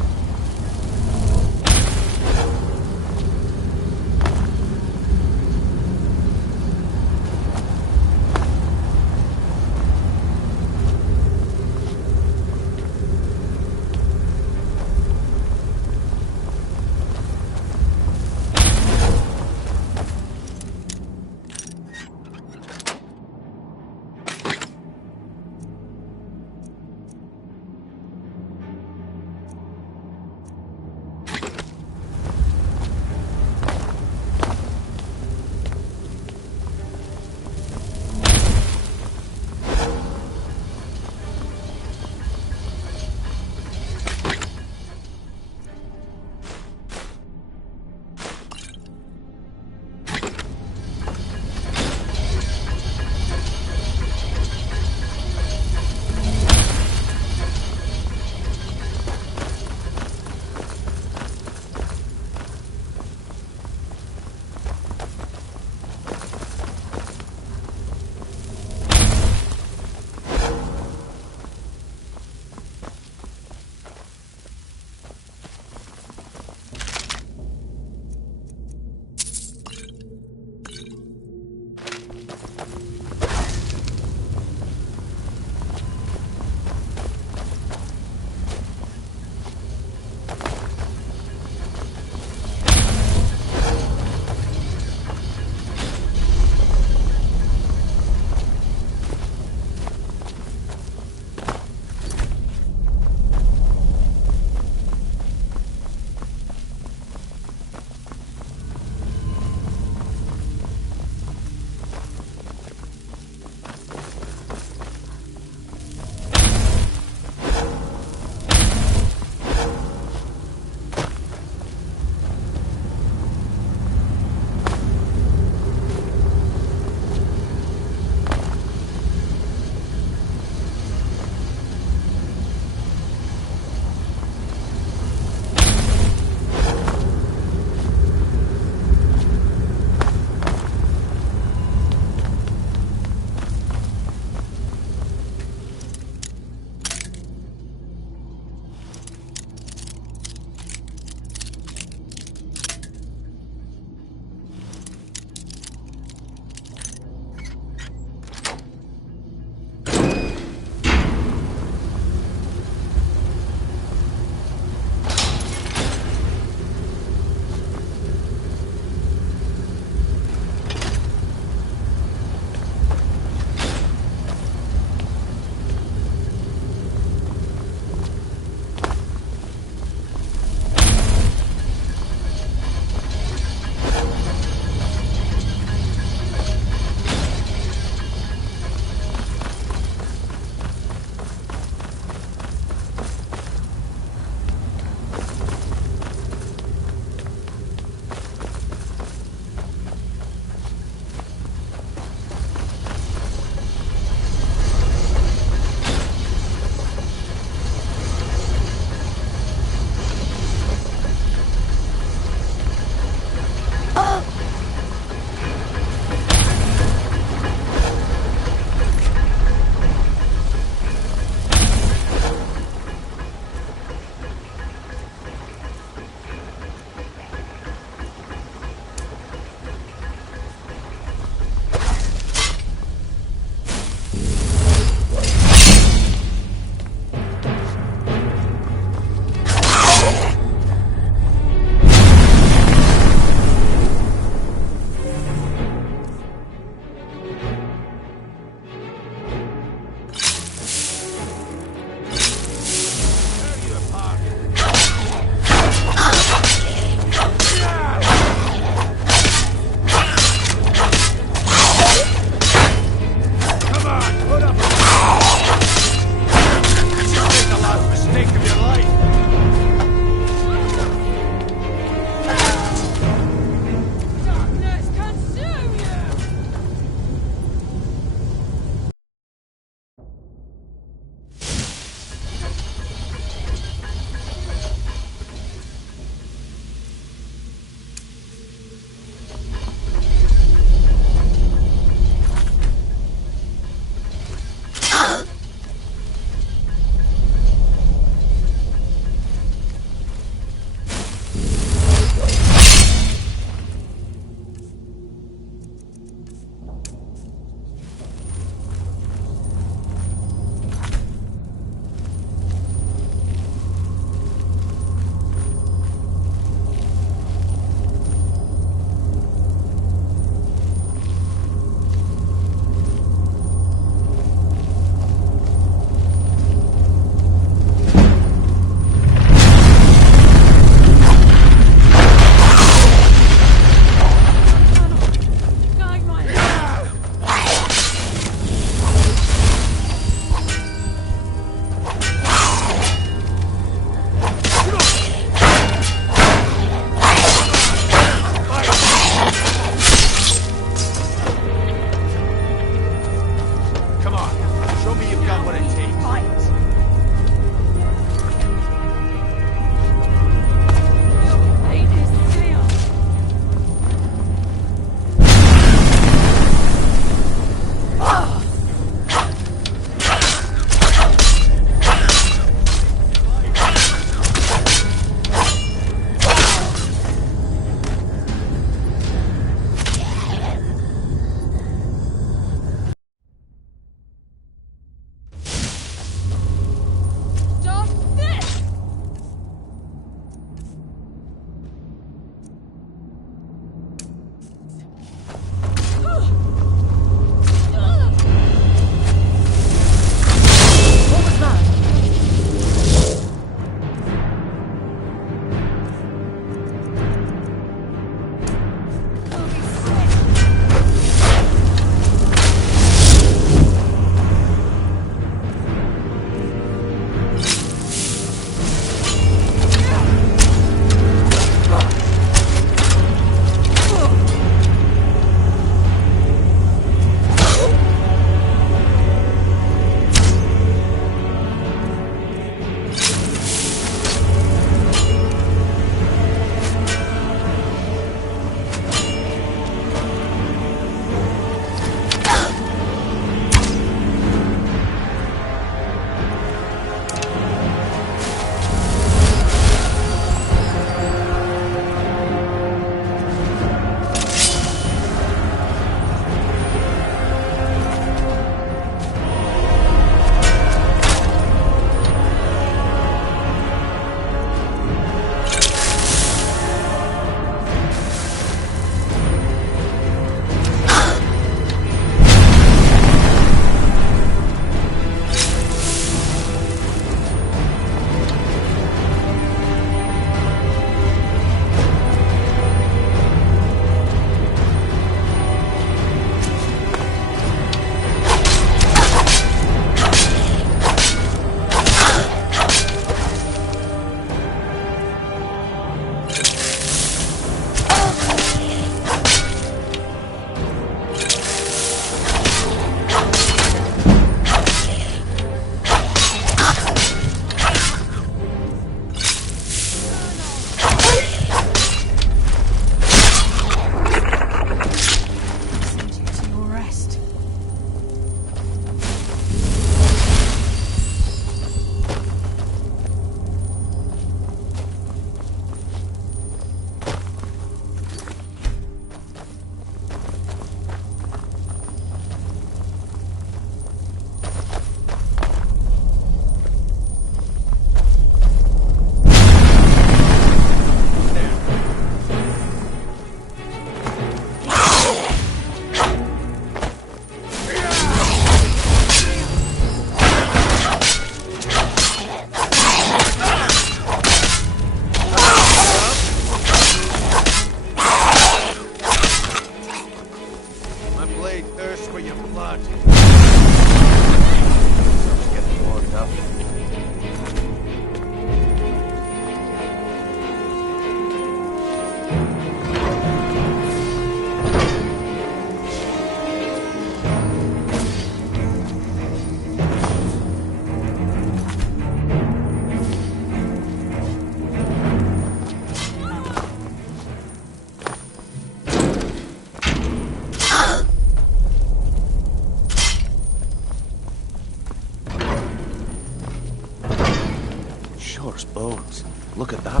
Shore's bones. Look at that.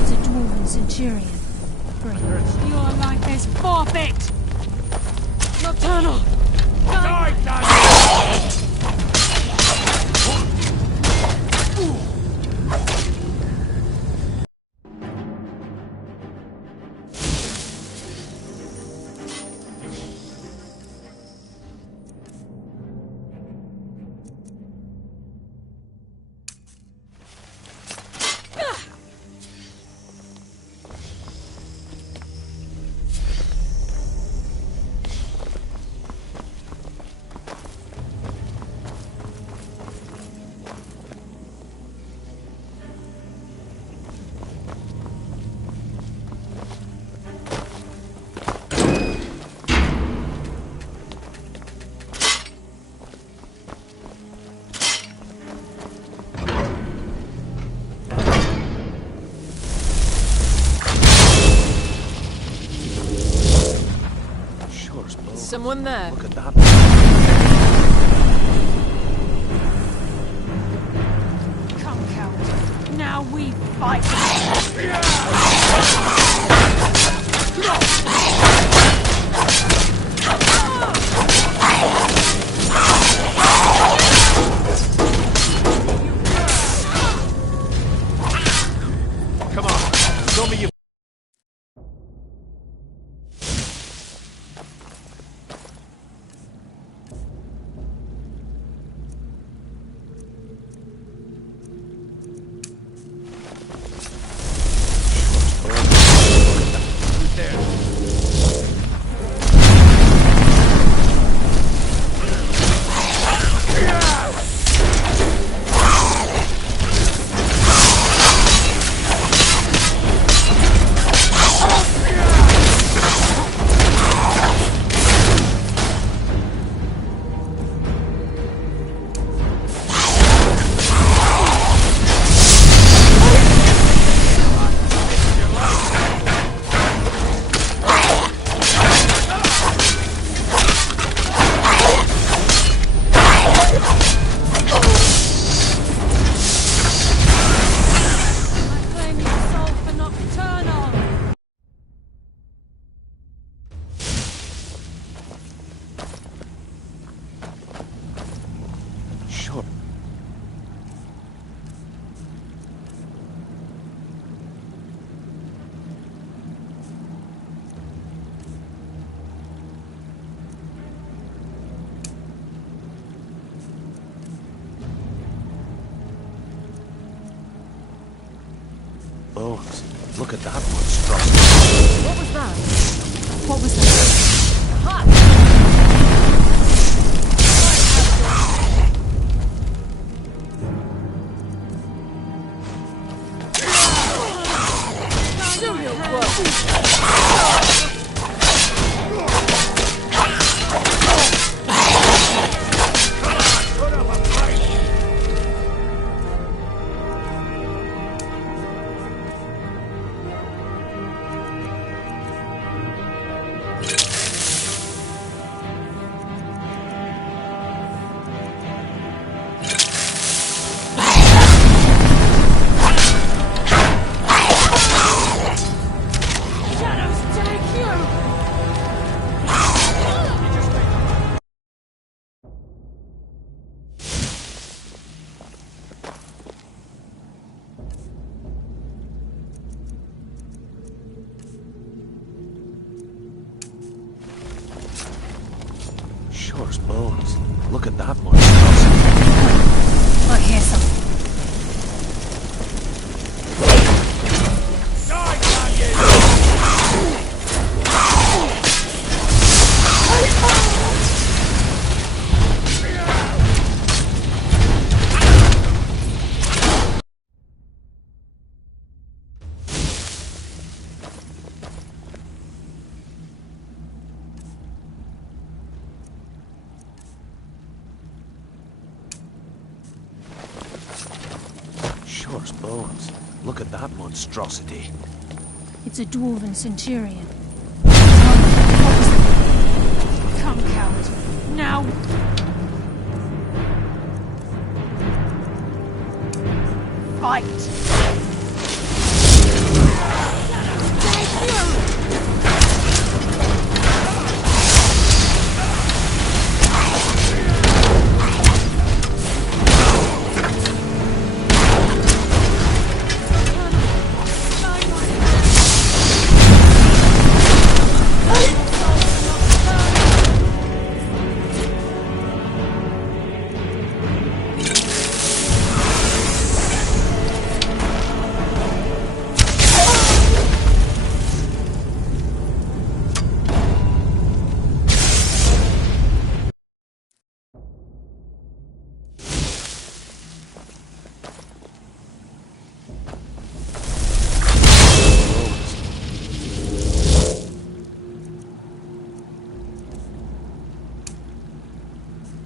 It's a dwarven centurion. Your life is forfeit! Nocturnal! someone there. Look at that. Come, coward. Now we fight. Come on, show me your... Sure. Oh, look at that monstrosity. What was that? What was that? Hot! Sure as bones. Look at that monstrosity. I hear something. Sure as bones. Look at that monstrosity. It's a dwarven centurion. Come, coward. Now. Fight.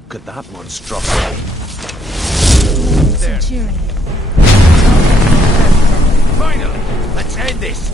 Look at that monstrosity. There. Centurion. Finally! Let's end this!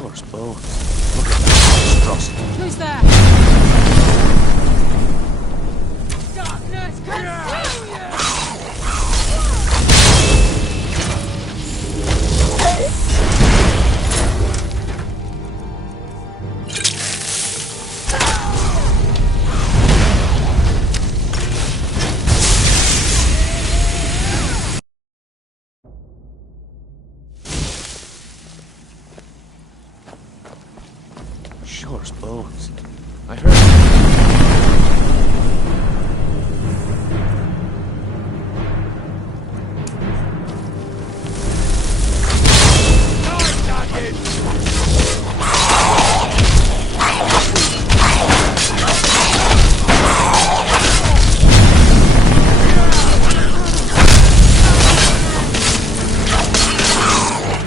Sure as bones. Look at that monstrosity. Who's there? Darkness, consume you! Sure as bones. I heard...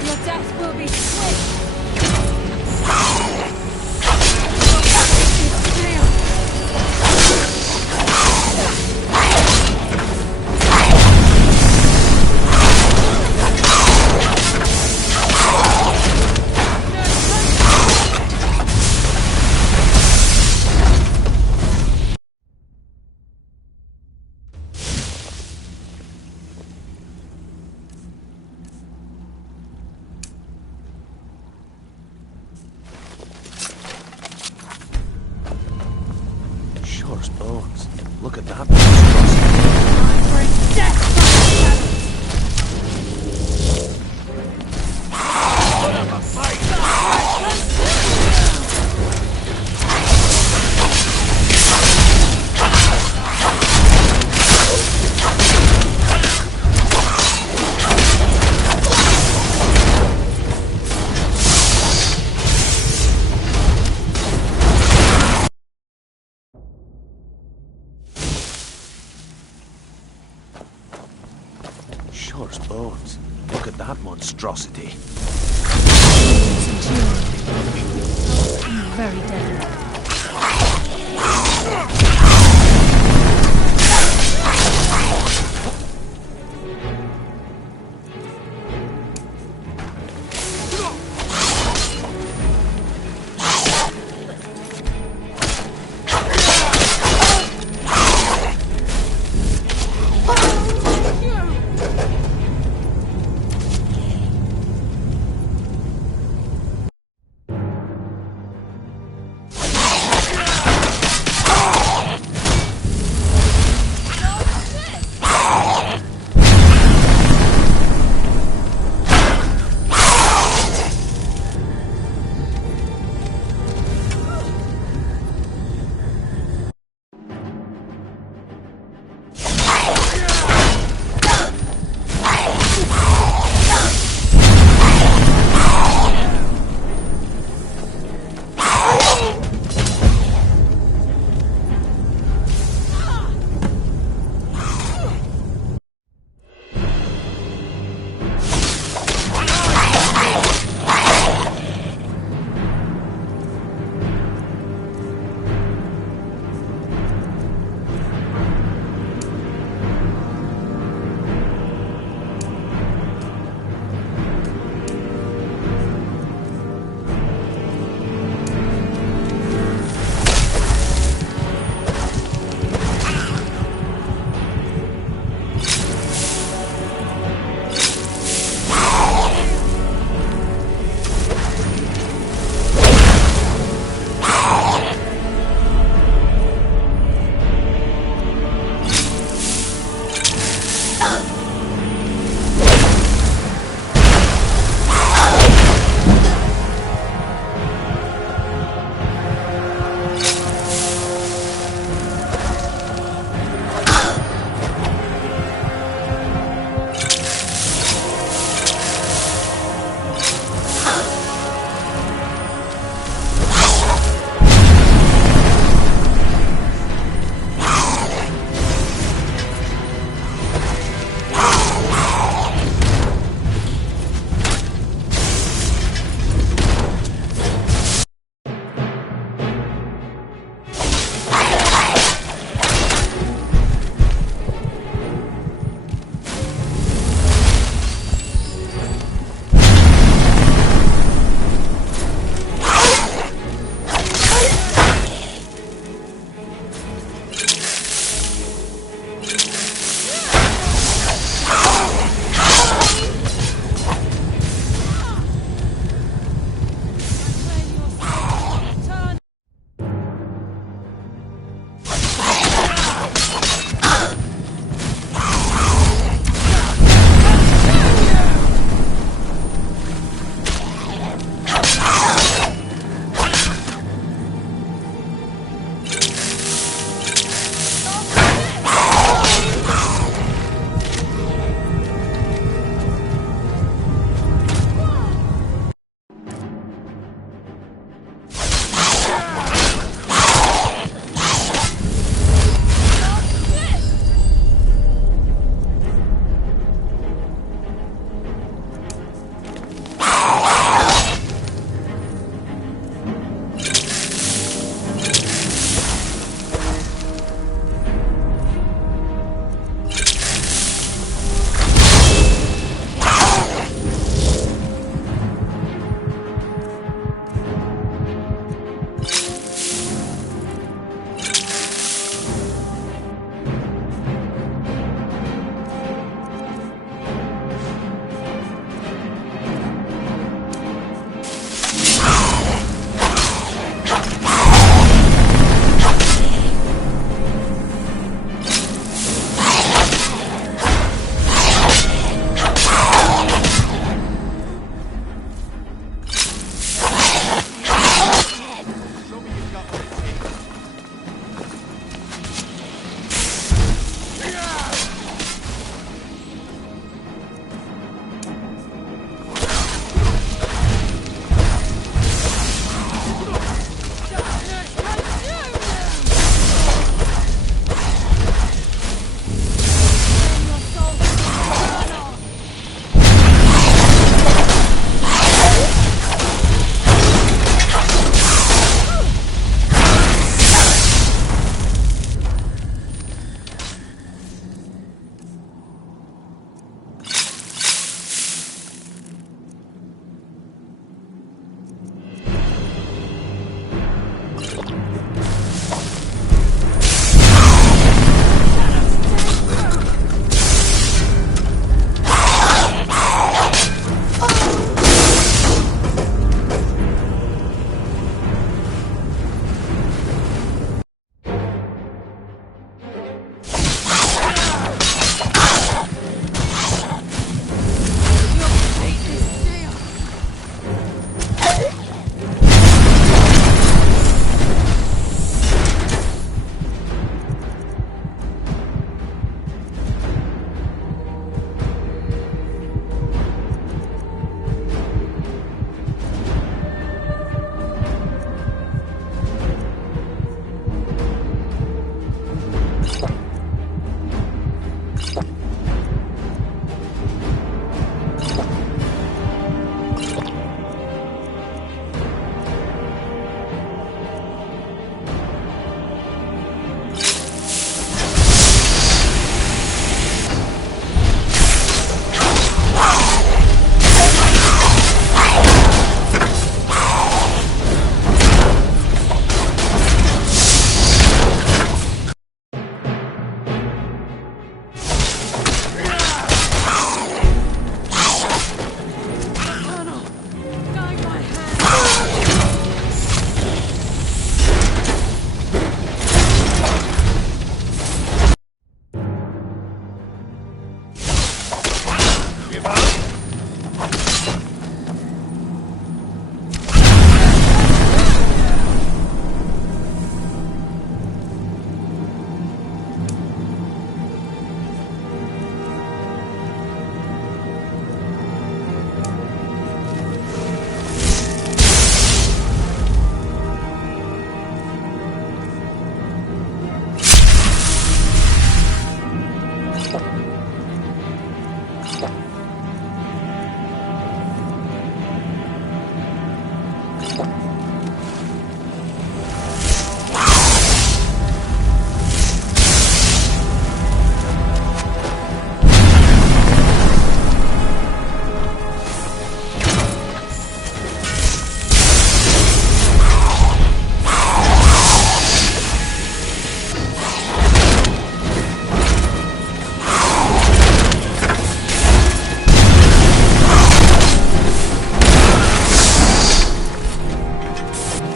Your death will be swift. Sure as bones. Look at that monstrosity. Sure as bones. Look at that monstrosity. Very dead.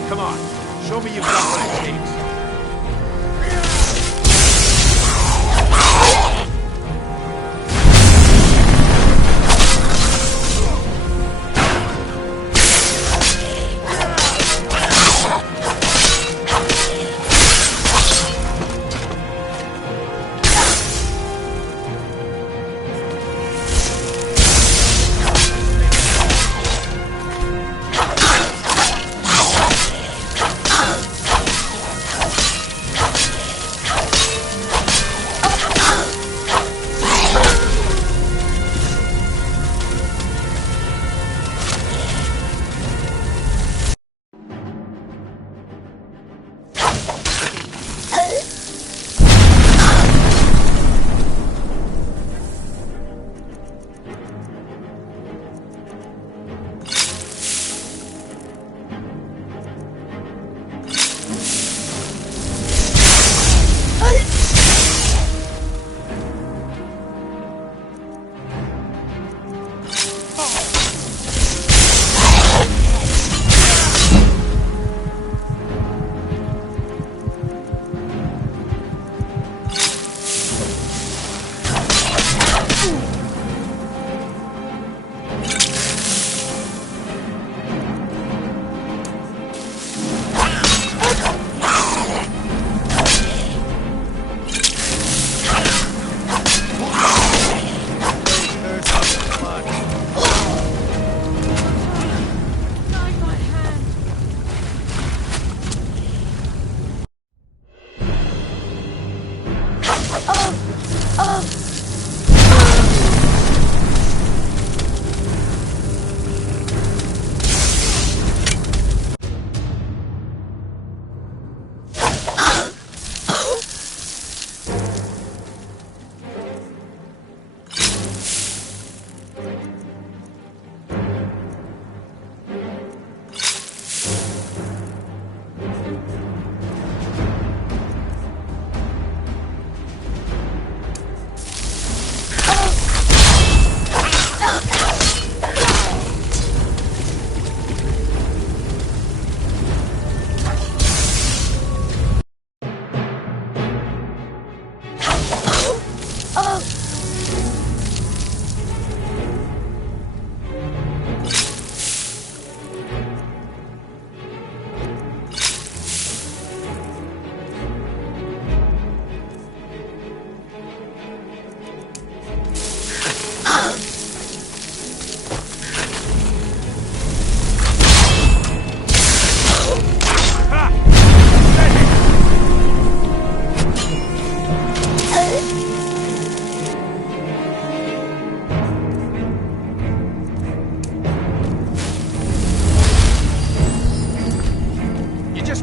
Come on, show me you've got what it takes.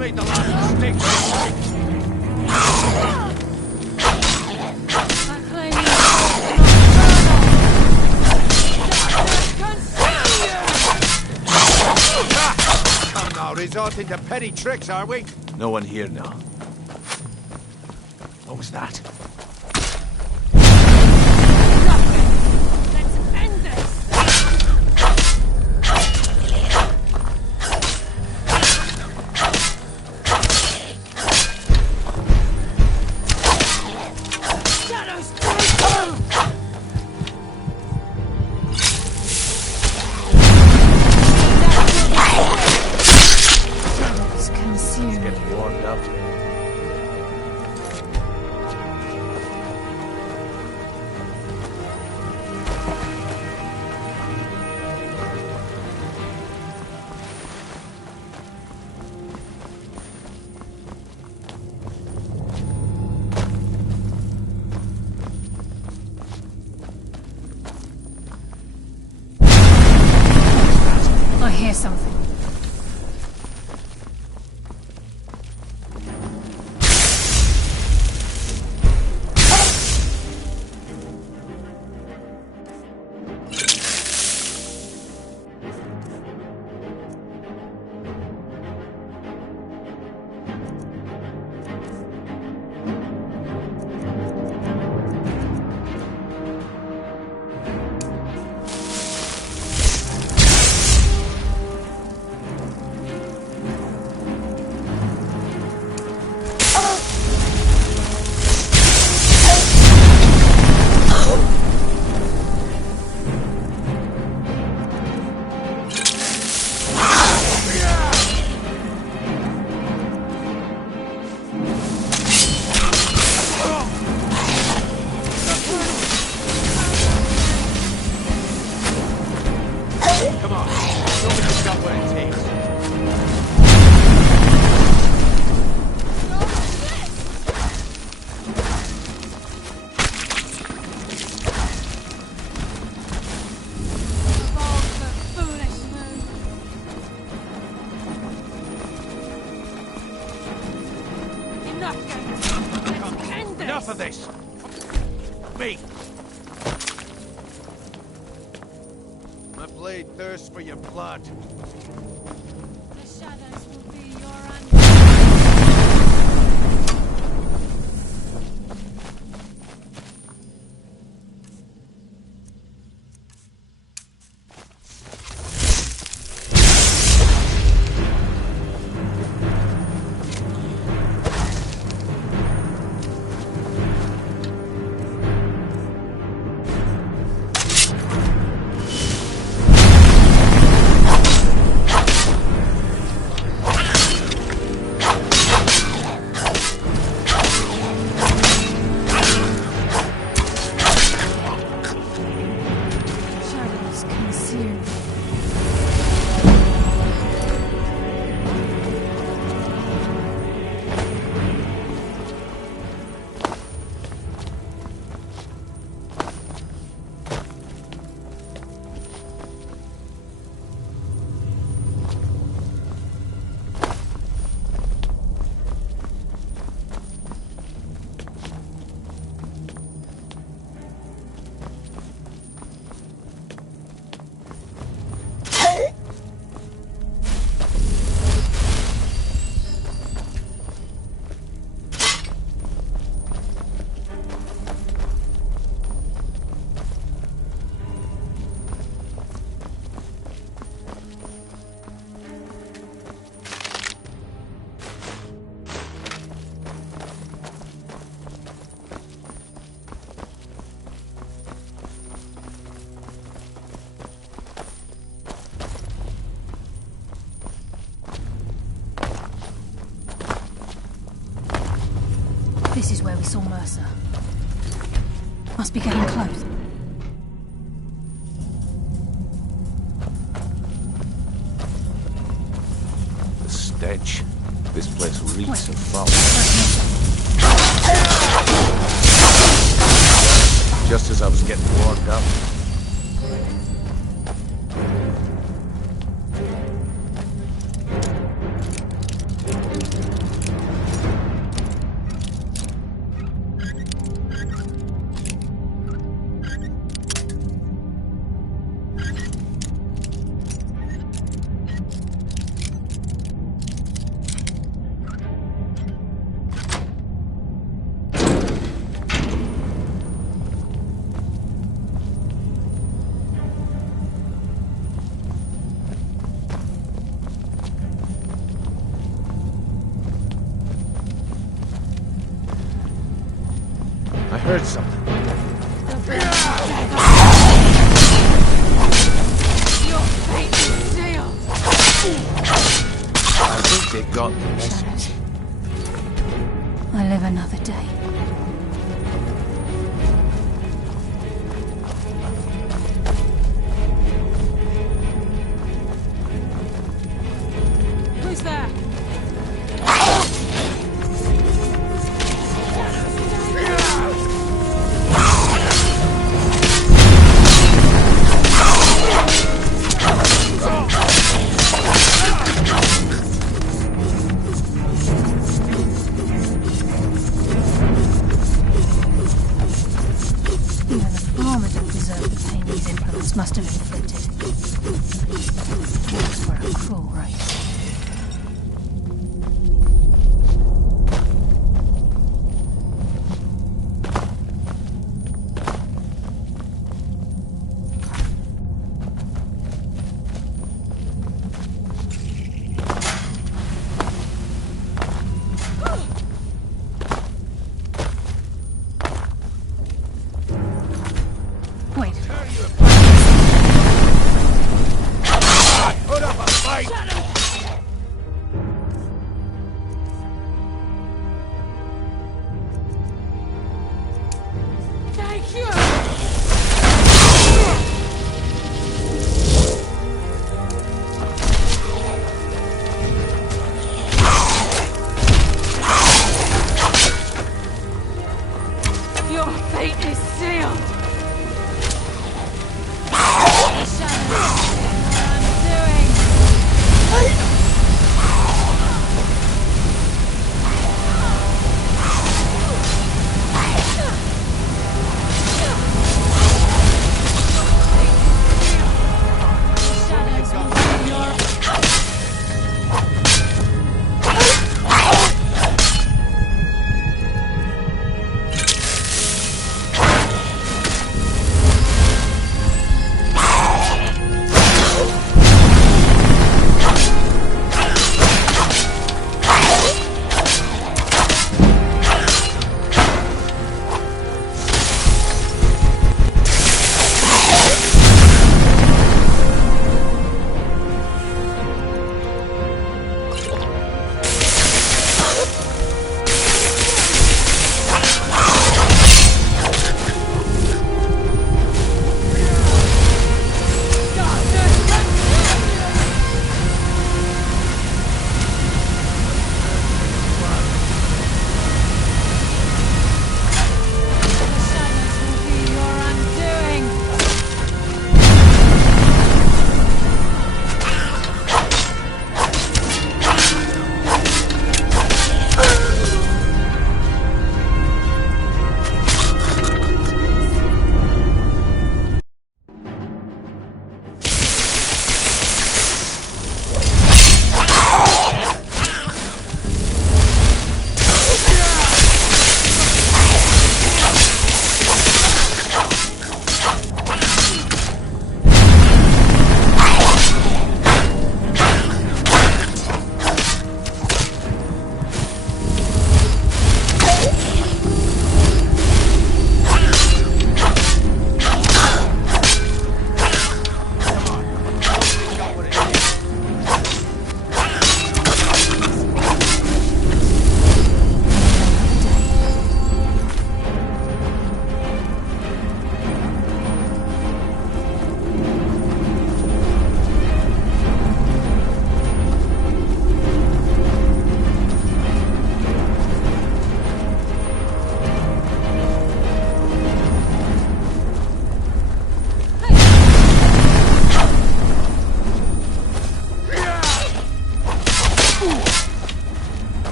made the last mistake. Come now, resorting to petty tricks, are we? No one here now. What was that? Let's end this! I hear something. got what it takes. Enough of this! Me! My blade thirsts for your blood. The shadows will be your shadows consume. This is where we saw Mercer. Must be getting close. The stench. This place reeks of foul. Just as I was getting warmed up. I heard something. Your fate is sealed. I think they got the message. I live another day. Who's there? Must have inflicted. Wolves were a cruel race. Wait. Put up a fight!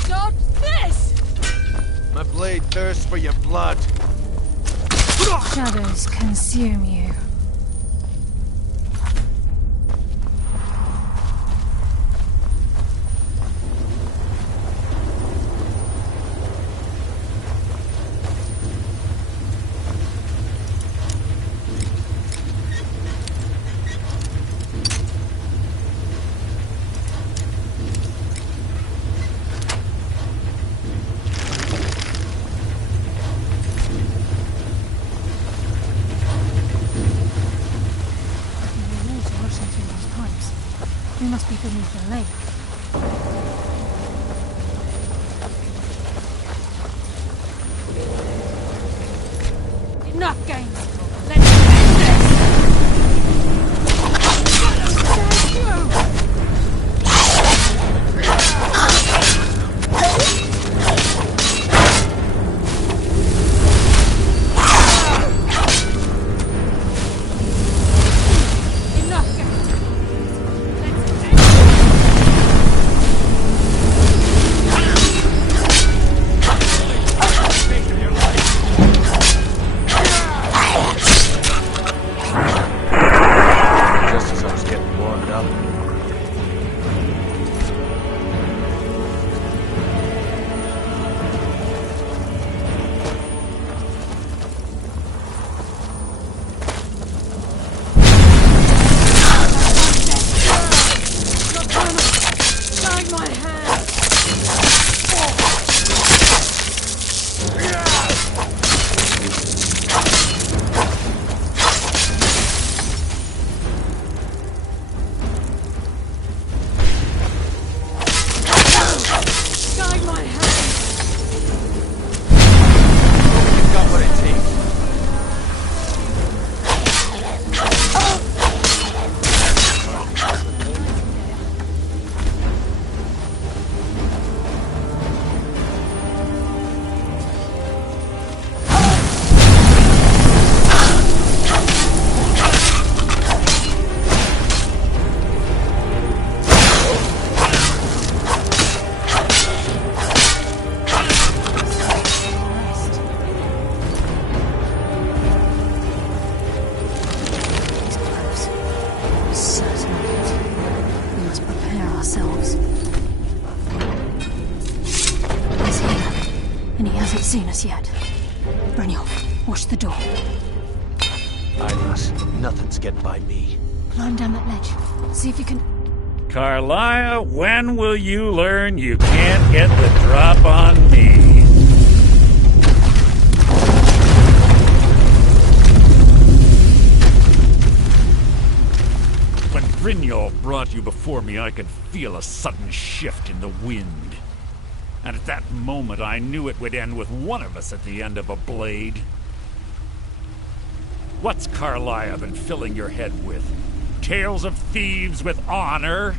Stop this! My blade thirsts for your blood. Shadows consume you. We must be beneath the lake. Enough games! Let's end this! Enough games! Just as I was getting warmed up. Guide my hand! Guide my hand! We've got what it takes. Certain of it. We must prepare ourselves. He's here, and he hasn't seen us yet. Brynjolf, watch the door. Aye, lass. Nothing's getting by me. Climb down that ledge. See if you can... Carlia, when will you learn you can't get the drop on me? When Brynjolf brought you before me, I could feel a sudden shift in the wind. And at that moment, I knew it would end with one of us at the end of a blade. What's Carlia been filling your head with? Tales of thieves with honor?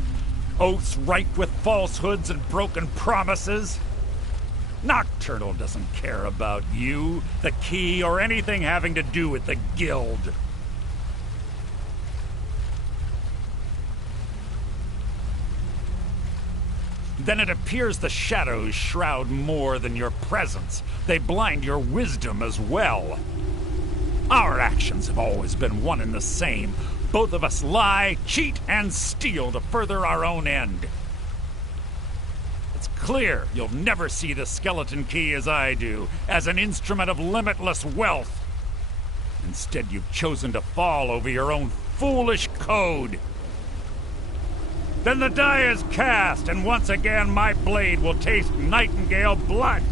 Oaths ripe with falsehoods and broken promises? Nocturnal doesn't care about you, the key, or anything having to do with the guild. Then it appears the shadows shroud more than your presence. They blind your wisdom as well. Our actions have always been one and the same. Both of us lie, cheat, and steal to further our own end. It's clear you'll never see the skeleton key as I do, as an instrument of limitless wealth. Instead, you've chosen to fall over your own foolish code. Then the die is cast, and once again my blade will taste nightingale blood.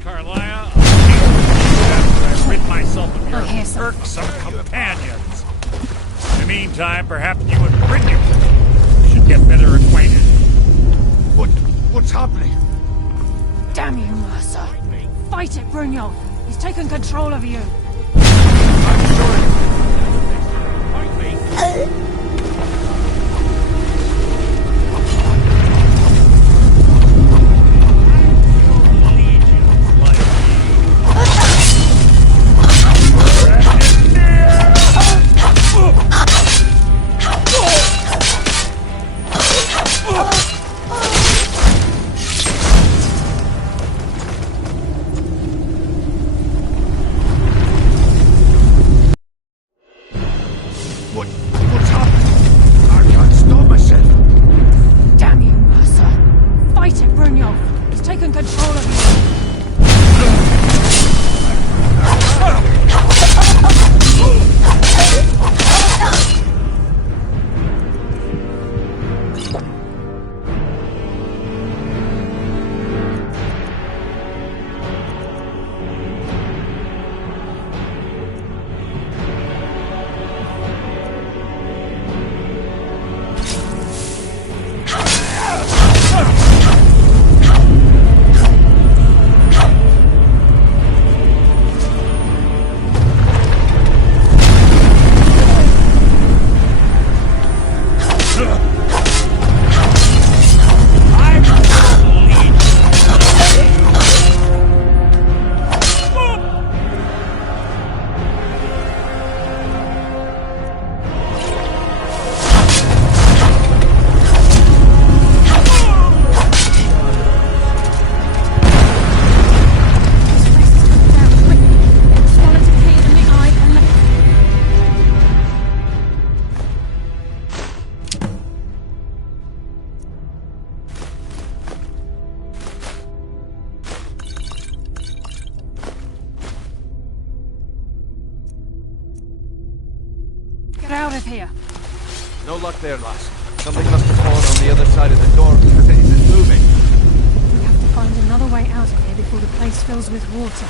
Carlia, I'll rid myself of your irksome companions. In the meantime, perhaps you and Brynjolf should get better acquainted. What's happening? Damn you, Mercer! Fight it, Brynjolf! He's taken control of you! here. No luck there, lass. Something must have fallen on the other side of the door because it isn't moving. We have to find another way out of here before the place fills with water.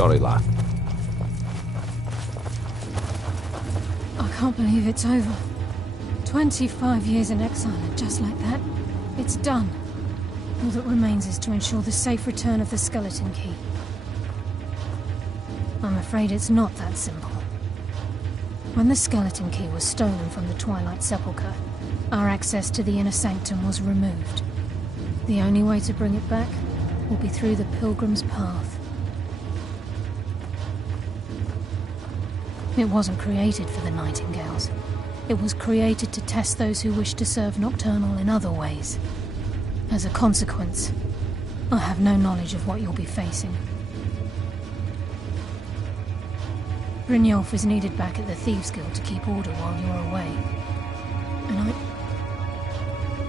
Sorry, lad. I can't believe it's over. 25 years in exile, and just like that, it's done. All that remains is to ensure the safe return of the skeleton key. I'm afraid it's not that simple. When the skeleton key was stolen from the Twilight Sepulchre, our access to the inner sanctum was removed. The only way to bring it back will be through the Pilgrim's Path. It wasn't created for the Nightingales. It was created to test those who wish to serve Nocturnal in other ways. As a consequence, I have no knowledge of what you'll be facing. Brynjolf is needed back at the Thieves' Guild to keep order while you're away. And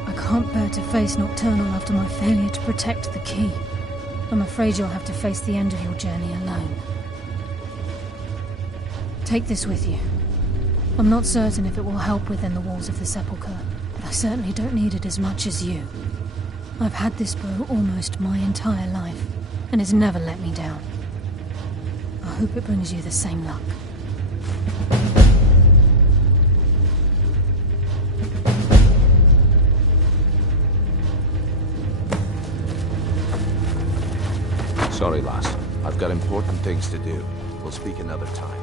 I can't bear to face Nocturnal after my failure to protect the key. I'm afraid you'll have to face the end of your journey alone. Take this with you. I'm not certain if it will help within the walls of the Sepulchre, but I certainly don't need it as much as you. I've had this bow almost my entire life, and it's never let me down. I hope it brings you the same luck. Sorry, lass. I've got important things to do. We'll speak another time.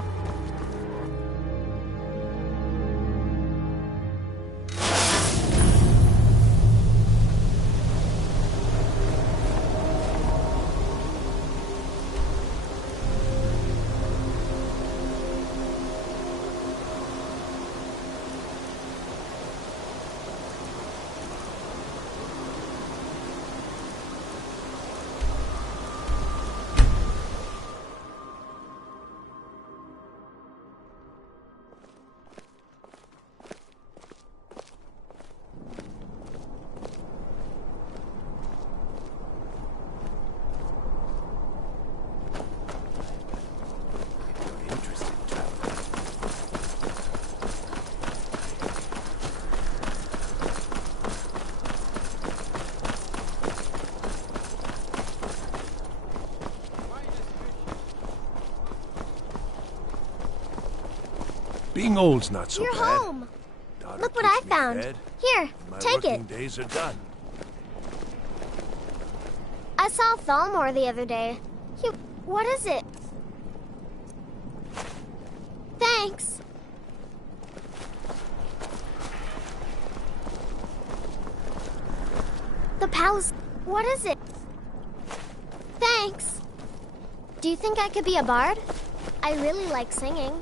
Being old's not so You're bad. home. Daughter Look what I keeps me found. fed. Here, My take working it. days are done. I saw Thalmor the other day. What is it? Thanks. The palace. What is it? Thanks. Do you think I could be a bard? I really like singing.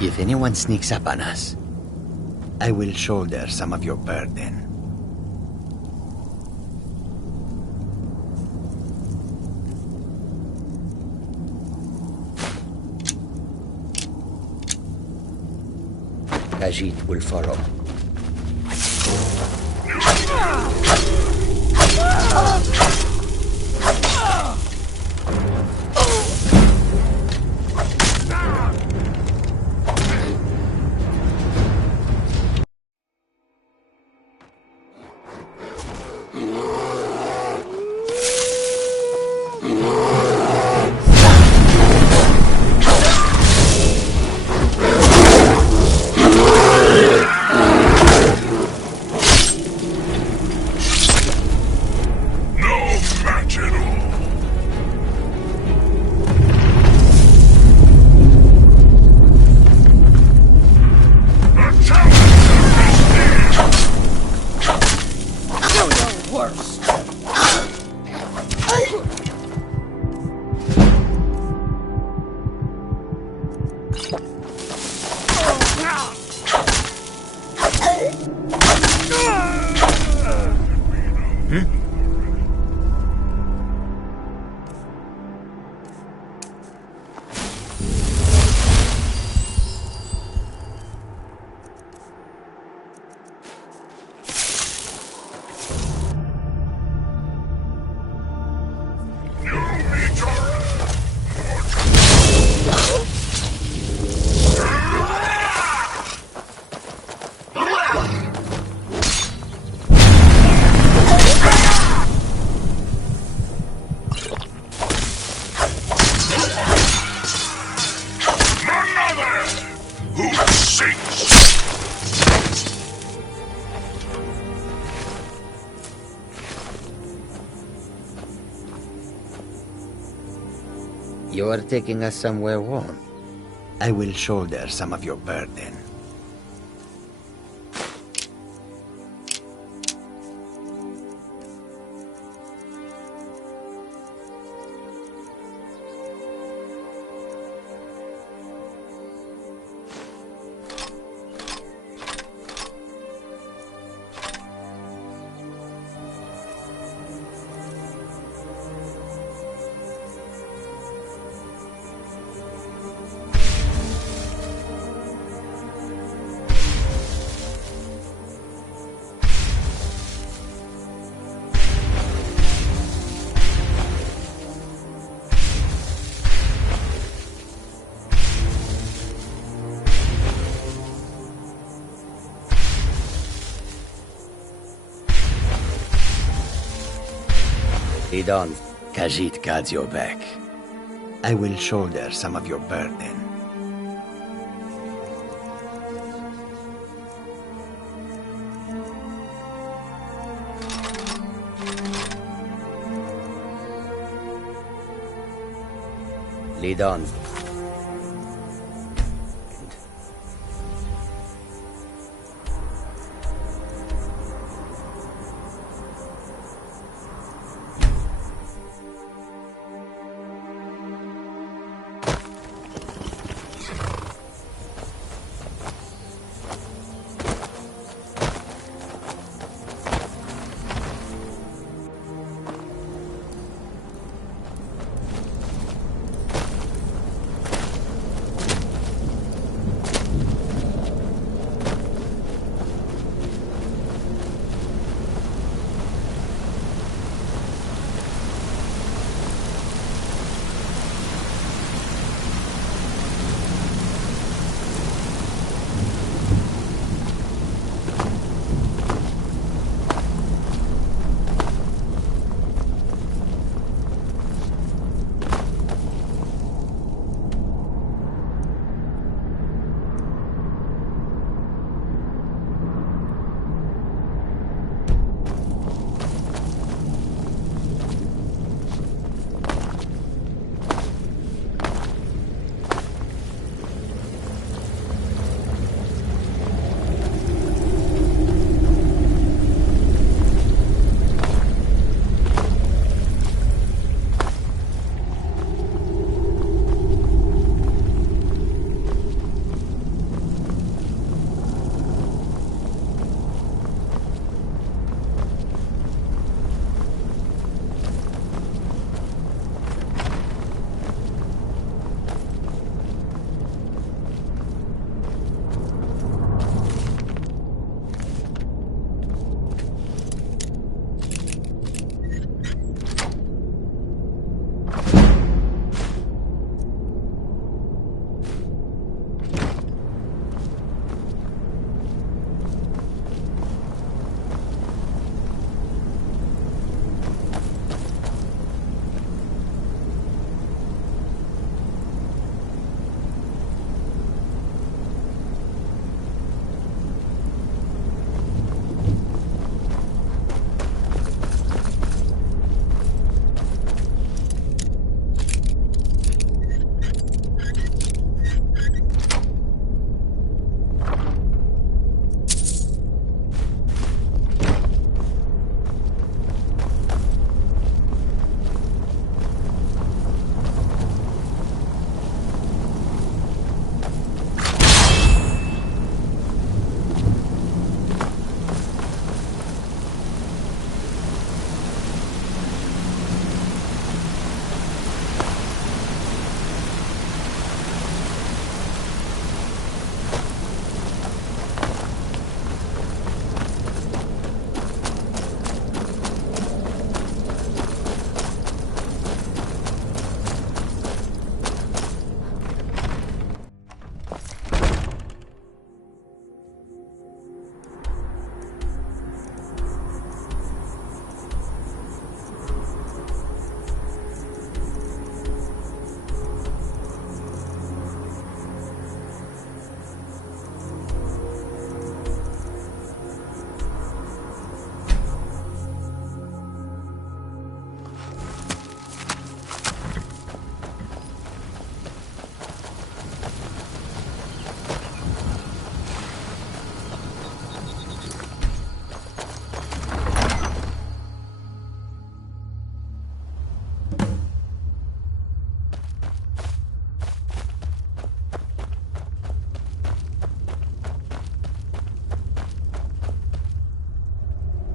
If anyone sneaks up on us, I will shoulder some of your burden. Khajiit will follow. You are taking us somewhere warm. I will shoulder some of your burden. Lead on. Khajiit guards your back. I will shoulder some of your burden. Lead on.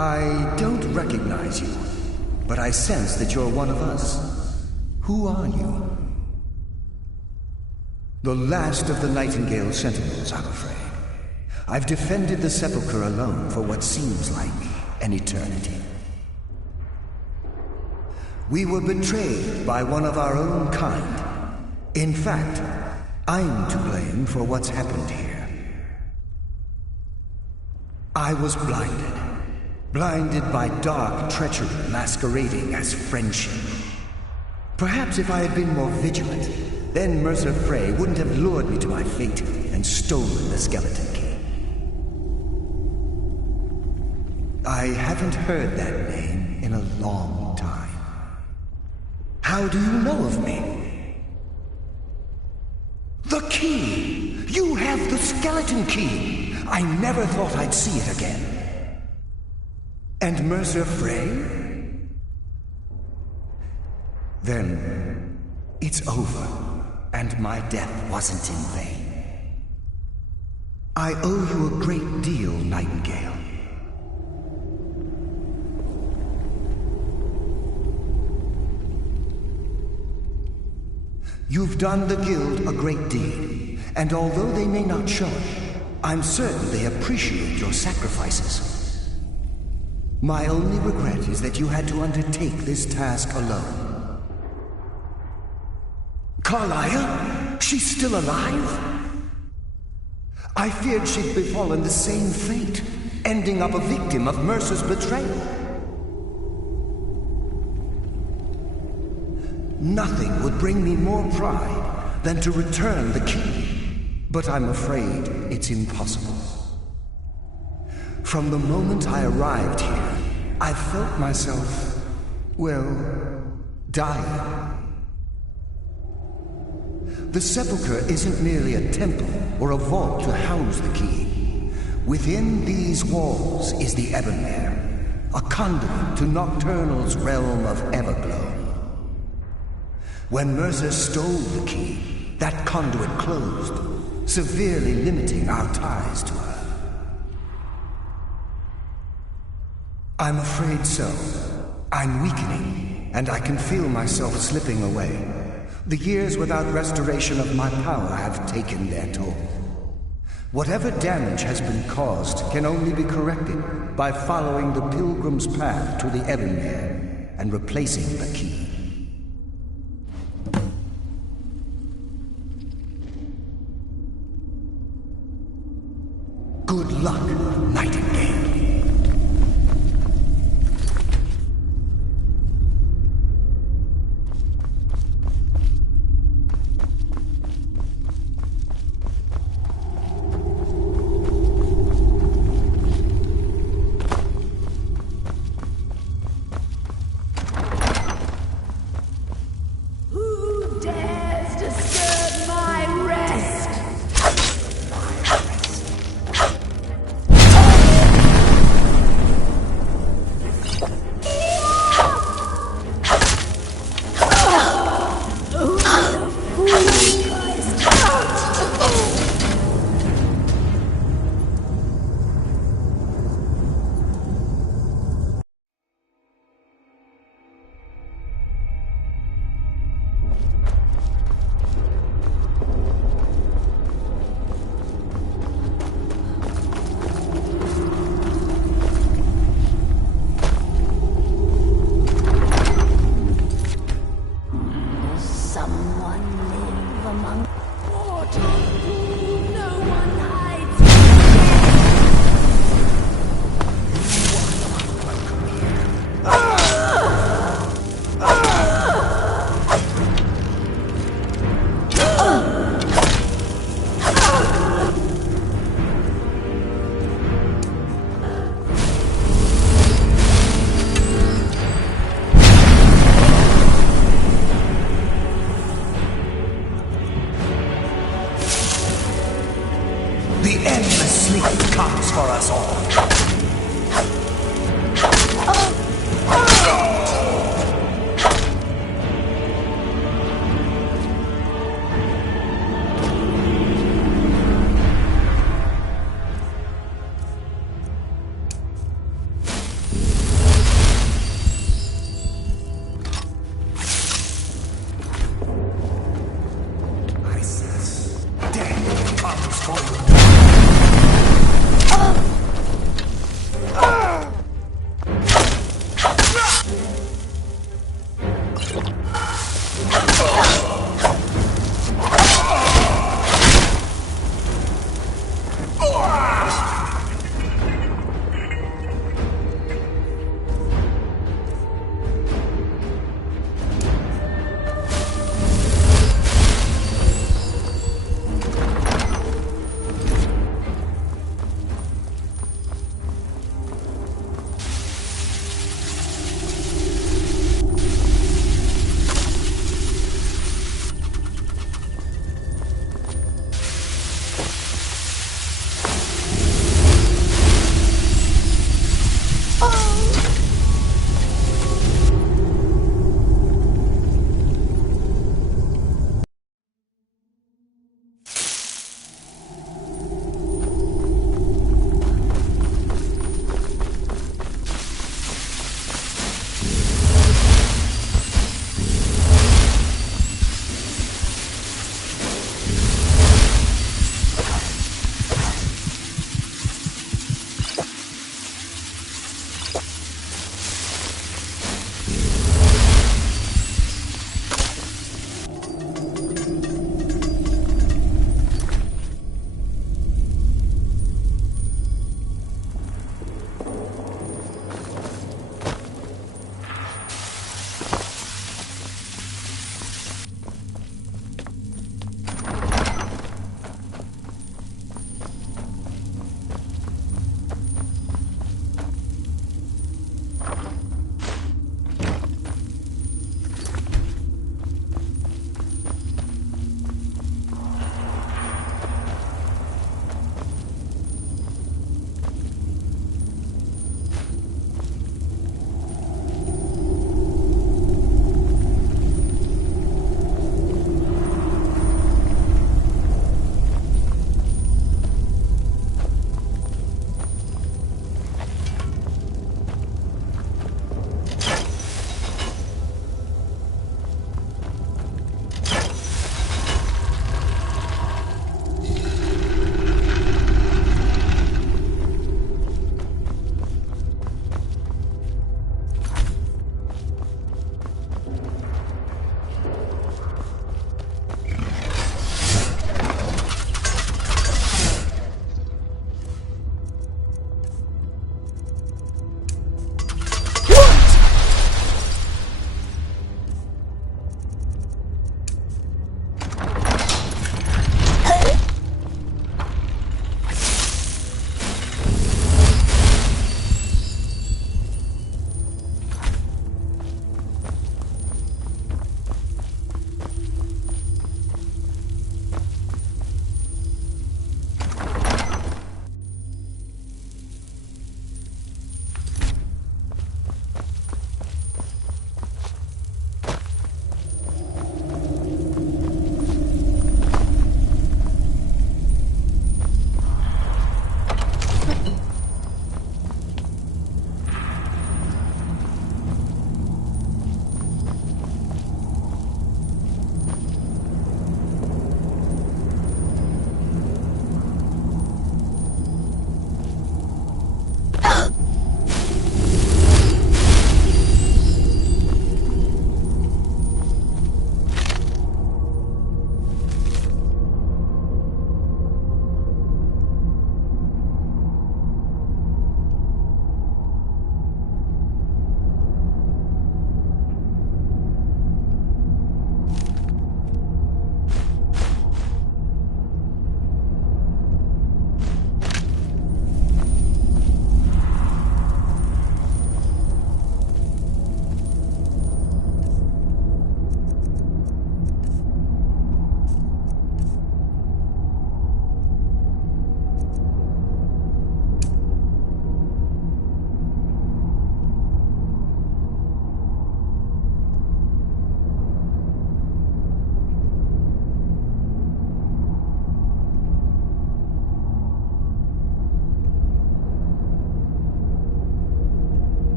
I don't recognize you, but I sense that you're one of us. Who are you? The last of the Nightingale Sentinels, I'm afraid. I've defended the Sepulchre alone for what seems like an eternity. We were betrayed by one of our own kind. In fact, I'm to blame for what's happened here. I was blinded. Blinded by dark treachery masquerading as friendship. Perhaps if I had been more vigilant, then Mercer Frey wouldn't have lured me to my fate and stolen the skeleton key. I haven't heard that name in a long time. How do you know of me? The key! You have the skeleton key! I never thought I'd see it again. And Mercer Frey? Then it's over, and my death wasn't in vain. I owe you a great deal, Nightingale. You've done the Guild a great deed, and although they may not show it, I'm certain they appreciate your sacrifices. My only regret is that you had to undertake this task alone. Carlia? She's still alive? I feared she'd befallen the same fate, ending up a victim of Mercer's betrayal. Nothing would bring me more pride than to return the key, but I'm afraid it's impossible. From the moment I arrived here, I felt myself, well, dying. The Sepulchre isn't merely a temple or a vault to house the key. Within these walls is the Ebonmere, a conduit to Nocturnal's realm of Everglow. When Mercer stole the key, that conduit closed, severely limiting our ties to her. I'm afraid so. I'm weakening, and I can feel myself slipping away. The years without restoration of my power have taken their toll. Whatever damage has been caused can only be corrected by following the Pilgrim's path to the Ebonmere and replacing the key. Good luck, Nightingale.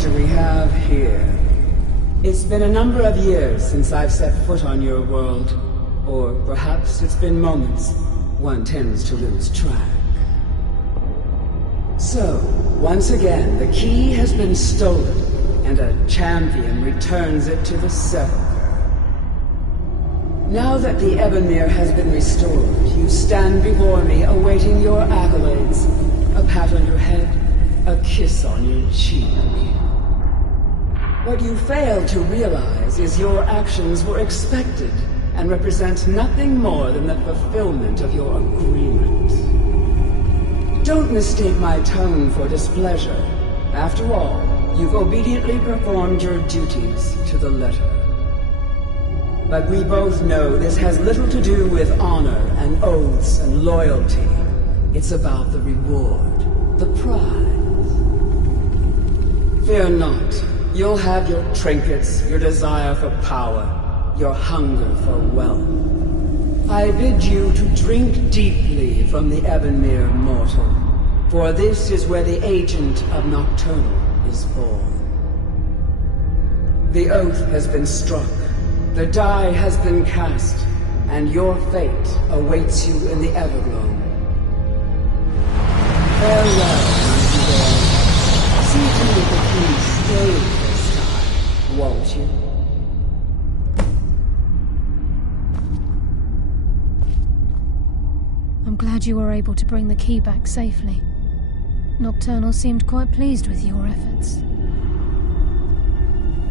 do we have here? It's been a number of years since I've set foot on your world. Or perhaps it's been moments. One tends to lose track. So, once again, the key has been stolen, and a champion returns it to the Sepulchre. Now that the Ebonmere has been restored, you stand before me awaiting your accolades. A pat on your head, a kiss on your cheek. What you fail to realize is your actions were expected and represent nothing more than the fulfillment of your agreement. Don't mistake my tone for displeasure. After all, you've obediently performed your duties to the letter. But we both know this has little to do with honor and oaths and loyalty. It's about the reward, the prize. Fear not. You'll have your trinkets, your desire for power, your hunger for wealth. I bid you to drink deeply from the Ebonmere mortal, for this is where the agent of Nocturnal is born. The oath has been struck, the die has been cast, and your fate awaits you in the Everglow. Farewell, Nightingale. See to it the key stays this time, won't you? I'm glad you were able to bring the key back safely. Nocturnal seemed quite pleased with your efforts.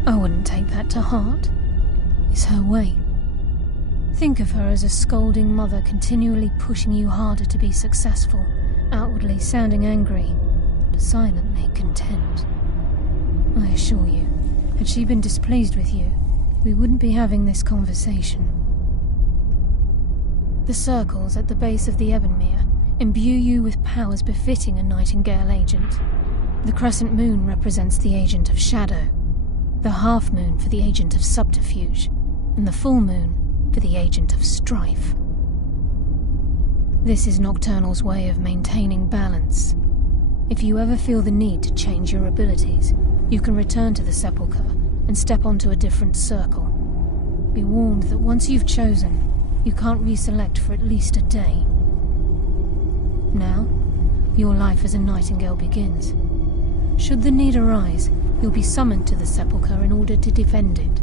I wouldn't take that to heart. It's her way. Think of her as a scolding mother continually pushing you harder to be successful, outwardly sounding angry, but silently content. I assure you, had she been displeased with you, we wouldn't be having this conversation. The circles at the base of the Ebonmere imbue you with powers befitting a Nightingale agent. The crescent moon represents the agent of shadow, the half moon for the agent of subterfuge, and the full moon for the agent of strife. This is Nocturnal's way of maintaining balance. If you ever feel the need to change your abilities, you can return to the Sepulchre and step onto a different circle. Be warned that once you've chosen, you can't reselect for at least a day. Now, your life as a Nightingale begins. Should the need arise, you'll be summoned to the Sepulchre in order to defend it.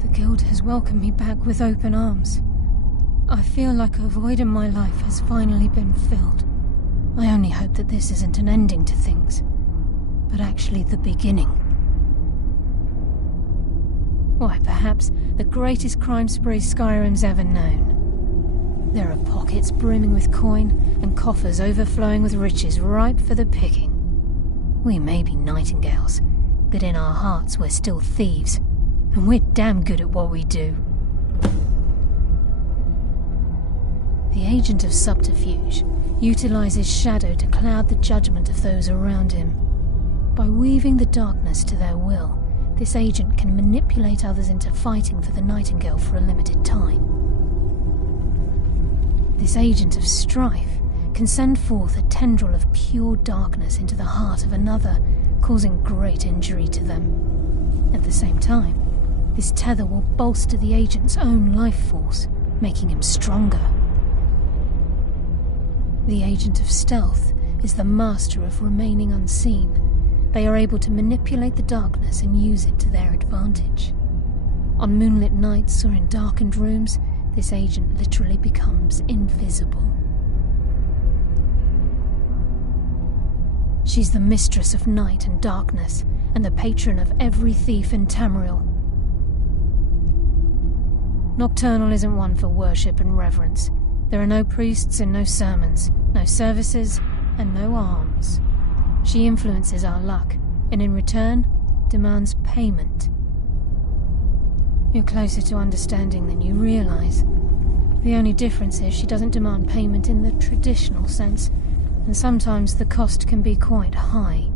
The Guild has welcomed me back with open arms. I feel like a void in my life has finally been filled. I only hope that this isn't an ending to things, but actually the beginning. Why, perhaps the greatest crime spree Skyrim's ever known. There are pockets brimming with coin and coffers overflowing with riches ripe for the picking. We may be Nightingales, but in our hearts we're still thieves, and we're damn good at what we do. The agent of subterfuge utilizes shadow to cloud the judgment of those around him. By weaving the darkness to their will, this agent can manipulate others into fighting for the Nightingale for a limited time. This agent of strife can send forth a tendril of pure darkness into the heart of another, causing great injury to them. At the same time, this tether will bolster the agent's own life force, making him stronger. The agent of stealth is the master of remaining unseen. They are able to manipulate the darkness and use it to their advantage. On moonlit nights or in darkened rooms, this agent literally becomes invisible. She's the mistress of night and darkness, and the patron of every thief in Tamriel. Nocturnal isn't one for worship and reverence. There are no priests and no sermons, no services, and no alms. She influences our luck, and in return, demands payment. You're closer to understanding than you realize. The only difference is she doesn't demand payment in the traditional sense, and sometimes the cost can be quite high.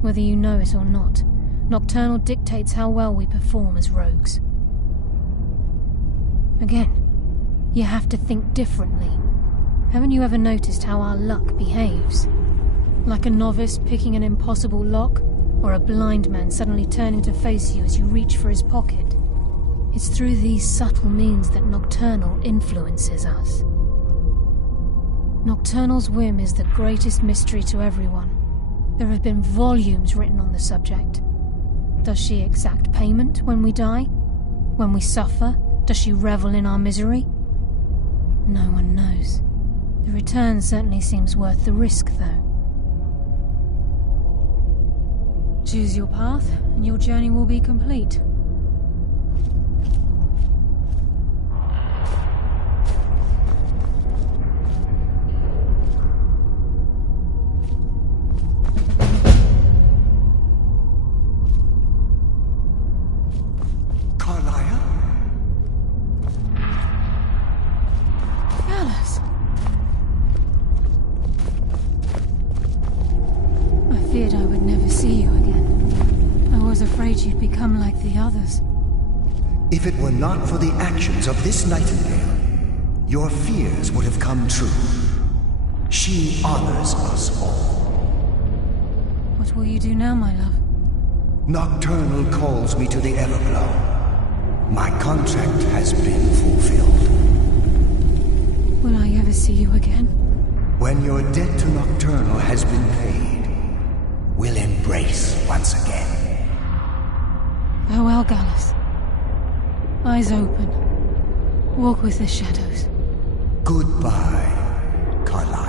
Whether you know it or not, Nocturnal dictates how well we perform as rogues. Again, you have to think differently. Haven't you ever noticed how our luck behaves? Like a novice picking an impossible lock, or a blind man suddenly turning to face you as you reach for his pocket. It's through these subtle means that Nocturnal influences us. Nocturnal's whim is the greatest mystery to everyone. There have been volumes written on the subject. Does she exact payment when we die? When we suffer, does she revel in our misery? No one knows. The return certainly seems worth the risk, though. Choose your path, and your journey will be complete. You'd become like the others. If it were not for the actions of this nightingale, your fears would have come true. She honors us all. What will you do now, my love? Nocturnal calls me to the Everglow. My contract has been fulfilled. Will I ever see you again? When your debt to Nocturnal has been paid, we'll embrace once again. Farewell, Gallus. Eyes open. Walk with the shadows. Goodbye, Carlyle.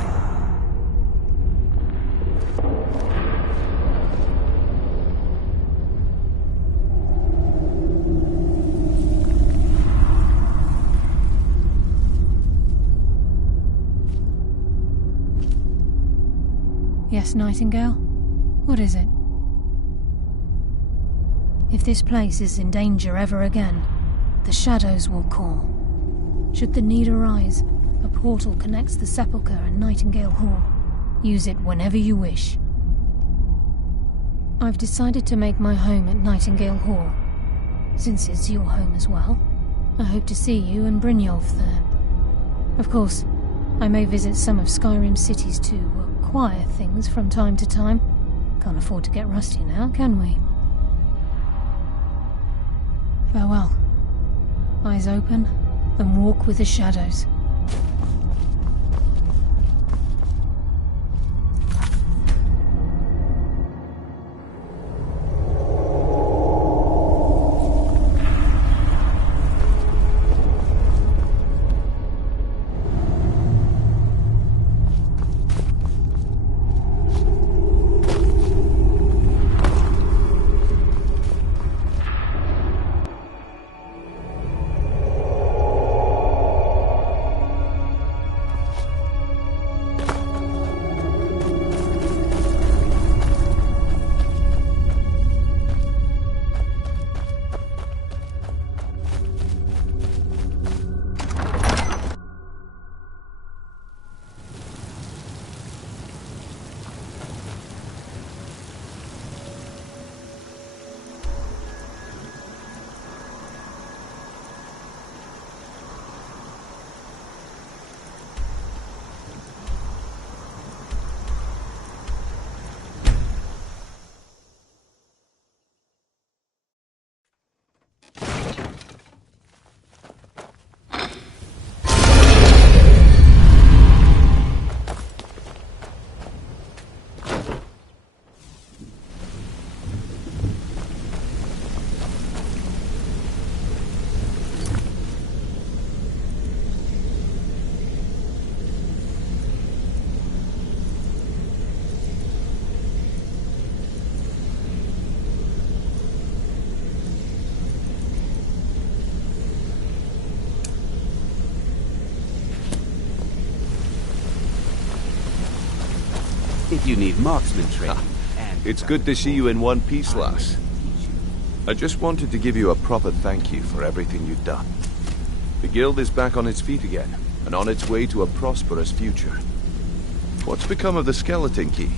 Yes, Nightingale? What is it? If this place is in danger ever again, the shadows will call. Should the need arise, a portal connects the Sepulchre and Nightingale Hall. Use it whenever you wish. I've decided to make my home at Nightingale Hall. Since it's your home as well, I hope to see you and Brynjolf there. Of course, I may visit some of Skyrim's cities to acquire things from time to time. Can't afford to get rusty now, can we? Farewell. Eyes open, and walk with the shadows. If you need marksman training. It's good to see you in one piece, lass. I just wanted to give you a proper thank you for everything you've done. The guild is back on its feet again, and on its way to a prosperous future. What's become of the skeleton key?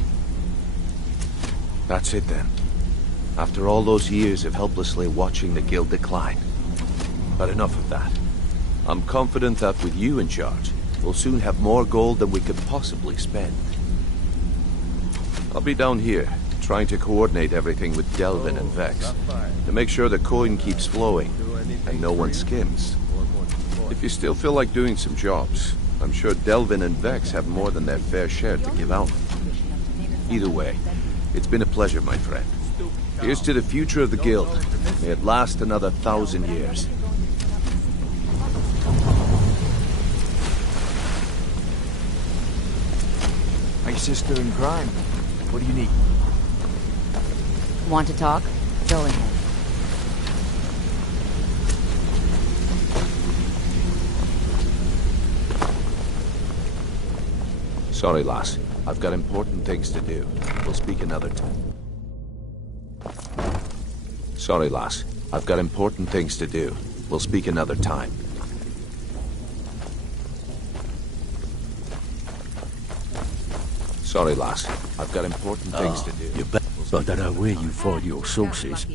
That's it then. After all those years of helplessly watching the guild decline. But enough of that. I'm confident that with you in charge, we'll soon have more gold than we could possibly spend. I'll be down here, trying to coordinate everything with Delvin and Vex, to make sure the coin keeps flowing, and no one skims. If you still feel like doing some jobs, I'm sure Delvin and Vex have more than their fair share to give out. Either way, it's been a pleasure, my friend. Here's to the future of the Guild. May it last another 1,000 years. My sister in crime. What do you need? Want to talk? Go ahead. Sorry, lass. I've got important things to do. We'll speak another time. Sorry, lass. I've got important things to do. We'll speak another time. Sorry, lass. I've got important things to do. You bet. I don't know where you find your sources,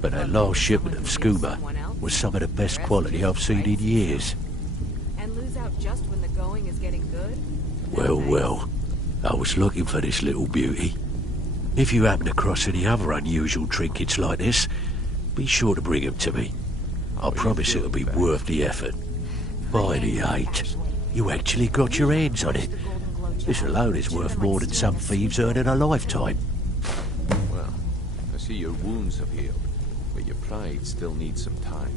but that last shipment of scuba was some of the best quality I've seen in years. And lose out just when the going is getting good? Well, I was looking for this little beauty. If you happen across any other unusual trinkets like this, be sure to bring them to me. I promise it'll be worth the effort. By the 8, you actually got your hands on it. This alone is worth more than some thieves earn in a lifetime. Well, I see your wounds have healed, but your pride still needs some time.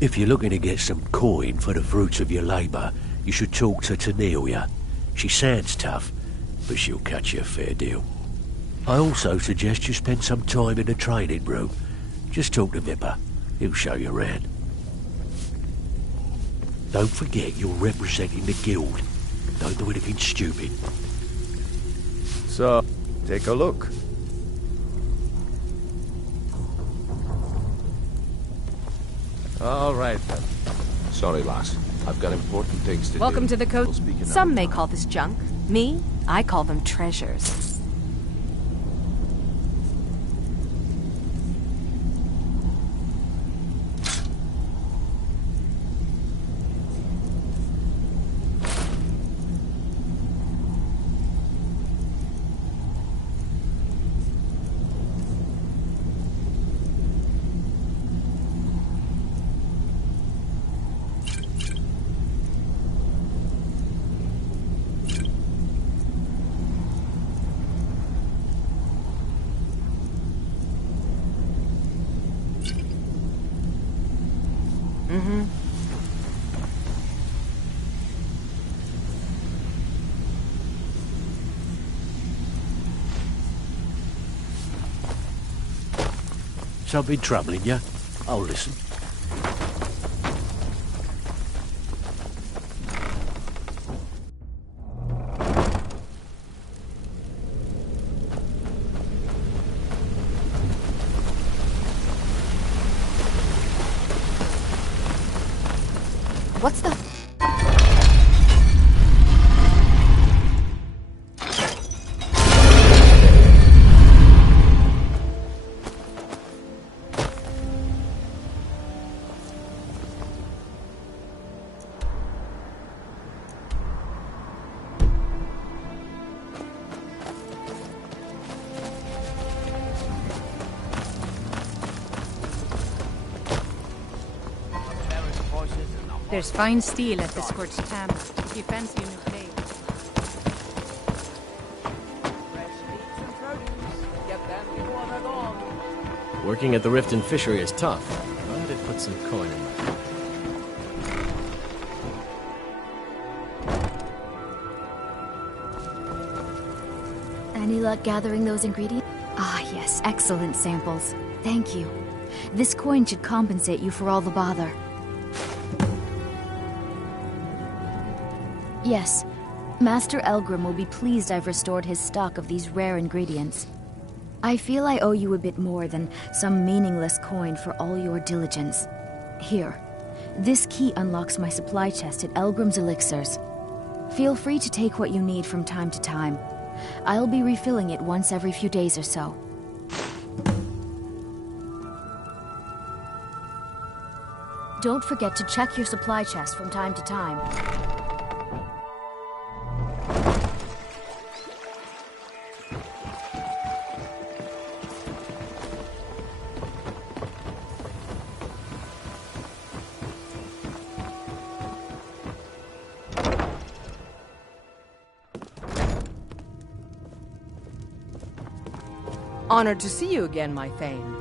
If you're looking to get some coin for the fruits of your labour, you should talk to Tanelia. She sounds tough, but she'll cut you a fair deal. I also suggest you spend some time in the training room. Just talk to Vipper. He'll show you around. Don't forget you're representing the guild. Don't do anything stupid. So, take a look. All right, then. Sorry, lass. I've got important things to do. Welcome to the We'll coast. speak another Some may time. call this junk. Me, I call them treasures. Something troubling you? I'll listen. What's the... There's fine steel at the Scorched Tam, if you fancy a new blade. Working at the Riften fishery is tough, but it puts some coin in my pocket. Any luck gathering those ingredients? Ah, yes, excellent samples. Thank you. This coin should compensate you for all the bother. Yes, Master Elgrim will be pleased I've restored his stock of these rare ingredients. I feel I owe you a bit more than some meaningless coin for all your diligence. Here, this key unlocks my supply chest at Elgrim's Elixirs. Feel free to take what you need from time to time. I'll be refilling it once every few days or so. Don't forget to check your supply chest from time to time. Honored to see you again, my Thane.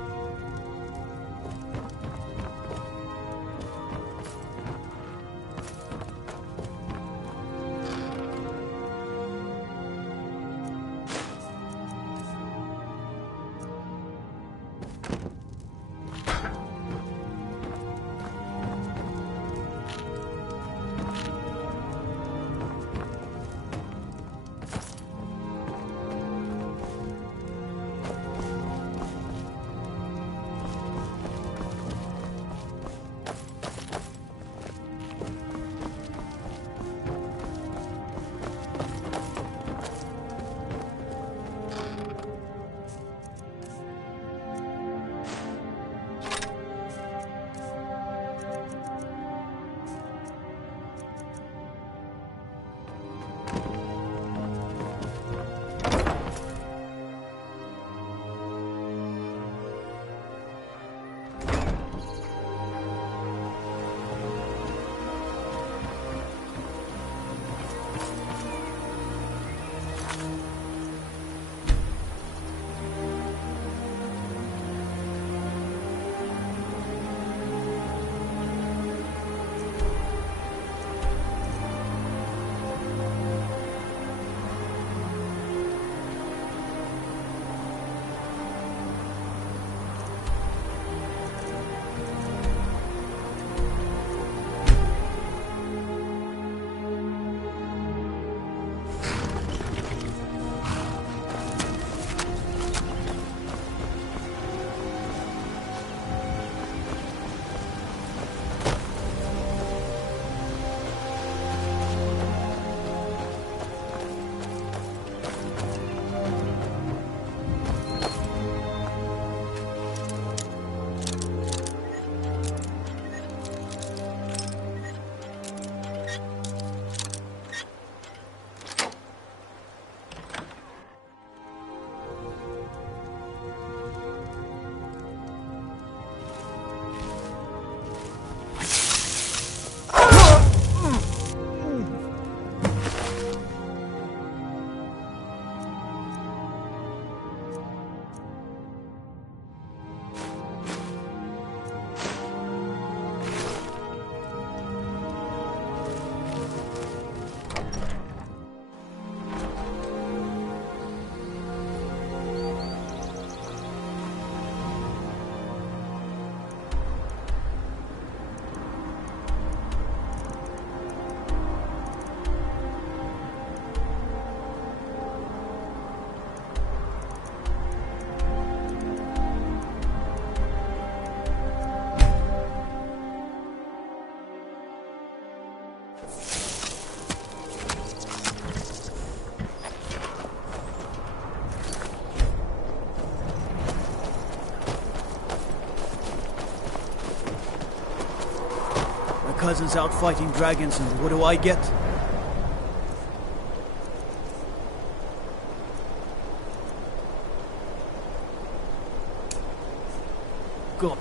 Cousin's out fighting dragons, and what do I get? Go.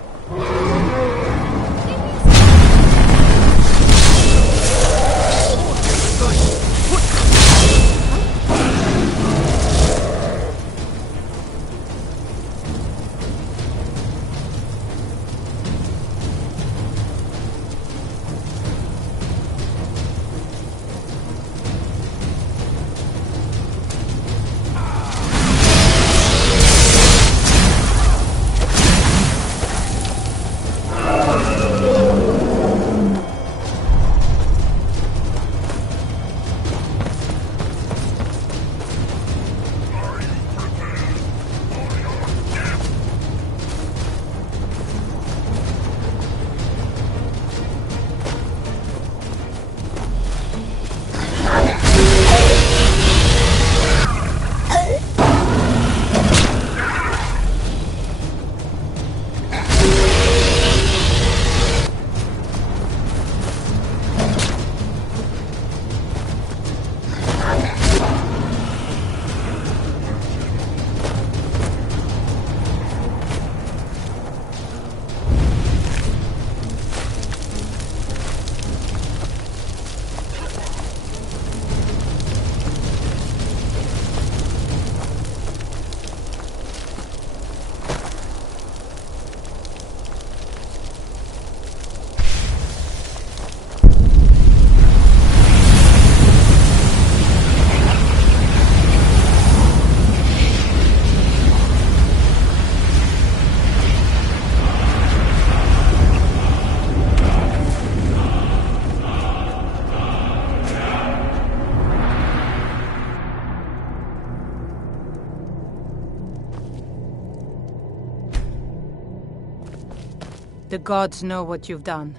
The gods know what you've done.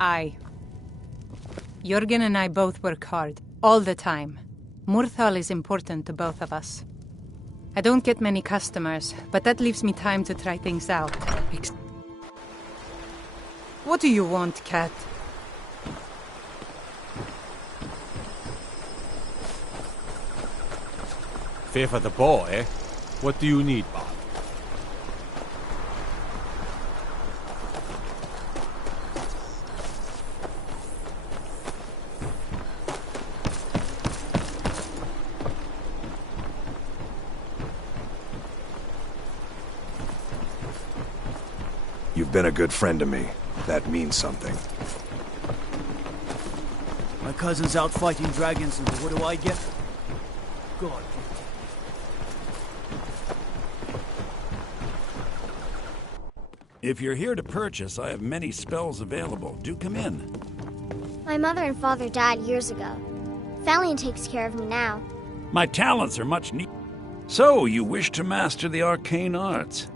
Jörgen and I both work hard, all the time. Murthal is important to both of us. I don't get many customers, but that leaves me time to try things out. What do you want, cat? Fear for the boy, eh? What do you need, Bob? You've been a good friend to me. That means something. My cousin's out fighting dragons, and what do I get? God. If you're here to purchase, I have many spells available. Do come in. My mother and father died years ago. Valiant takes care of me now. My talents are much needed. So, you wish to master the arcane arts?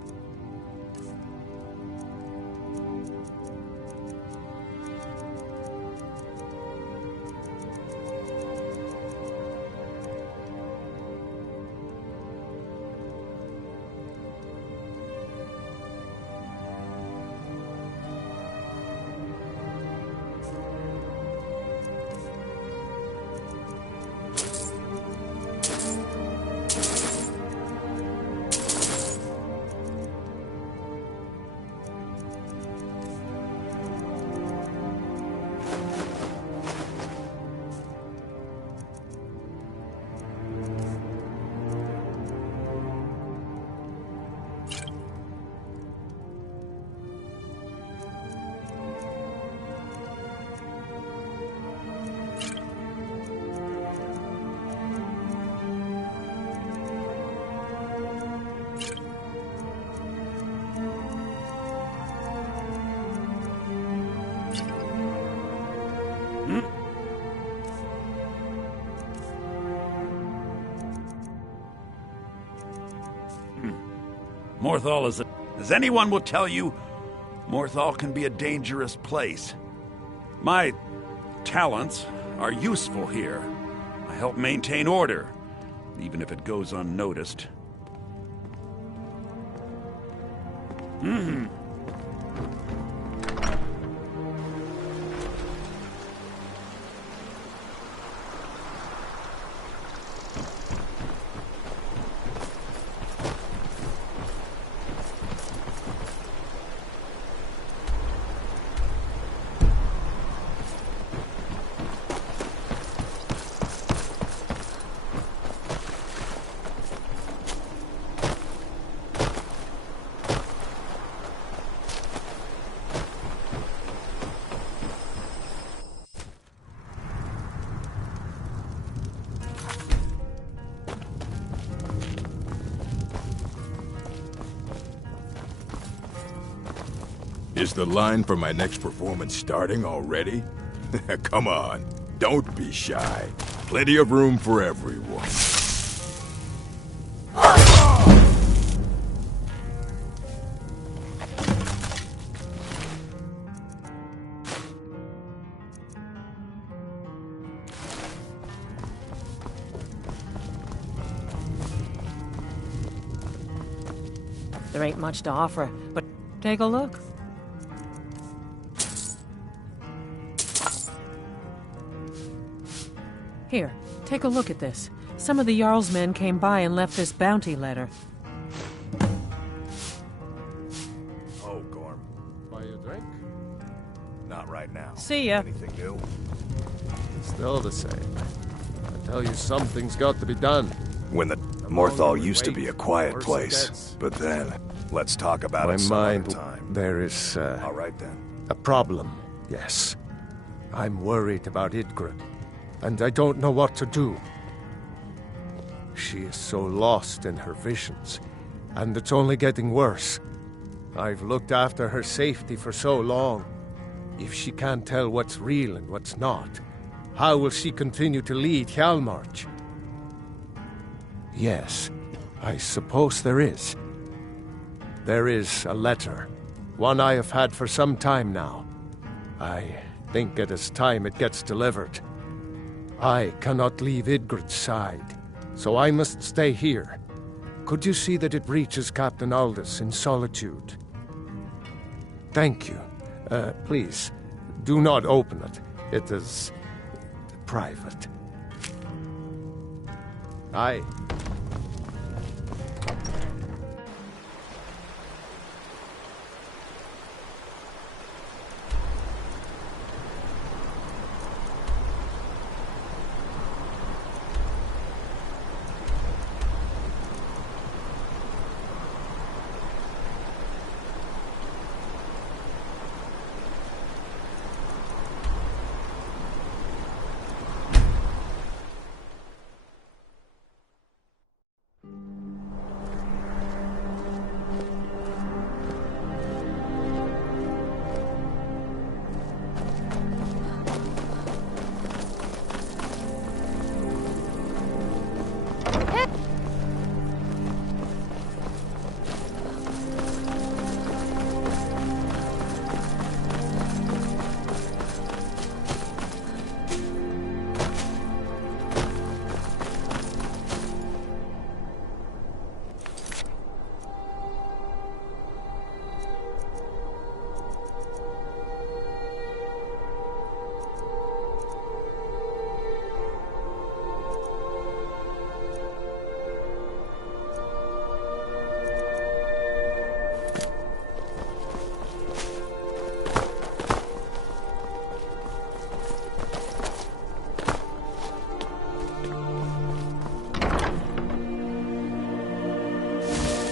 Morthal is as anyone will tell you, Morthal can be a dangerous place. My talents are useful here. I help maintain order, even if it goes unnoticed. Is the line for my next performance starting already? Come on, don't be shy. Plenty of room for everyone. There ain't much to offer, but take a look. Here, take a look at this. Some of the Jarl's men came by and left this bounty letter. Oh, Gorm. Buy you a drink? Not right now. See ya. Anything new? Still the same. I tell you, something's got to be done. When the Morthal used to be a quiet place, but then let's talk about it some other time. There is All right then. a problem. Yes, I'm worried about Idgren, and I don't know what to do. She is so lost in her visions, and it's only getting worse. I've looked after her safety for so long. If she can't tell what's real and what's not, how will she continue to lead Hjalmarch? Yes, I suppose there is. There is a letter. One I have had for some time now. I think it is time it gets delivered. I cannot leave Idgrid's side, so I must stay here. Could you see that it reaches Captain Aldous in Solitude? Thank you. Please, do not open it. It is private. Aye.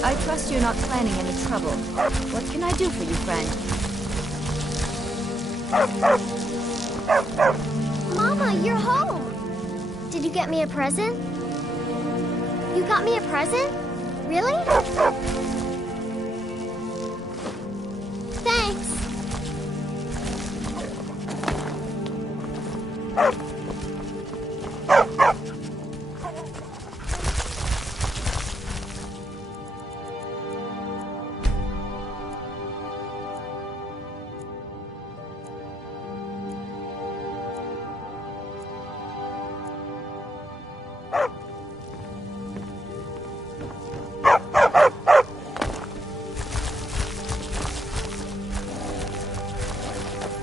I trust you're not planning any trouble. What can I do for you, friend? Mama, you're home! Did you get me a present? You got me a present? Really? Thanks!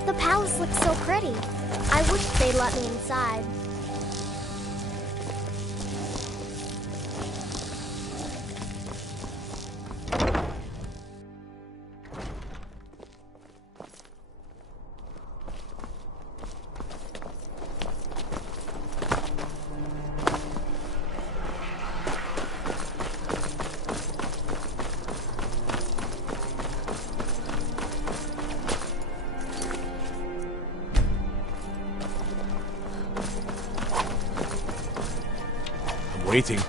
The palace looks so pretty. I wish they'd let me inside. Waiting.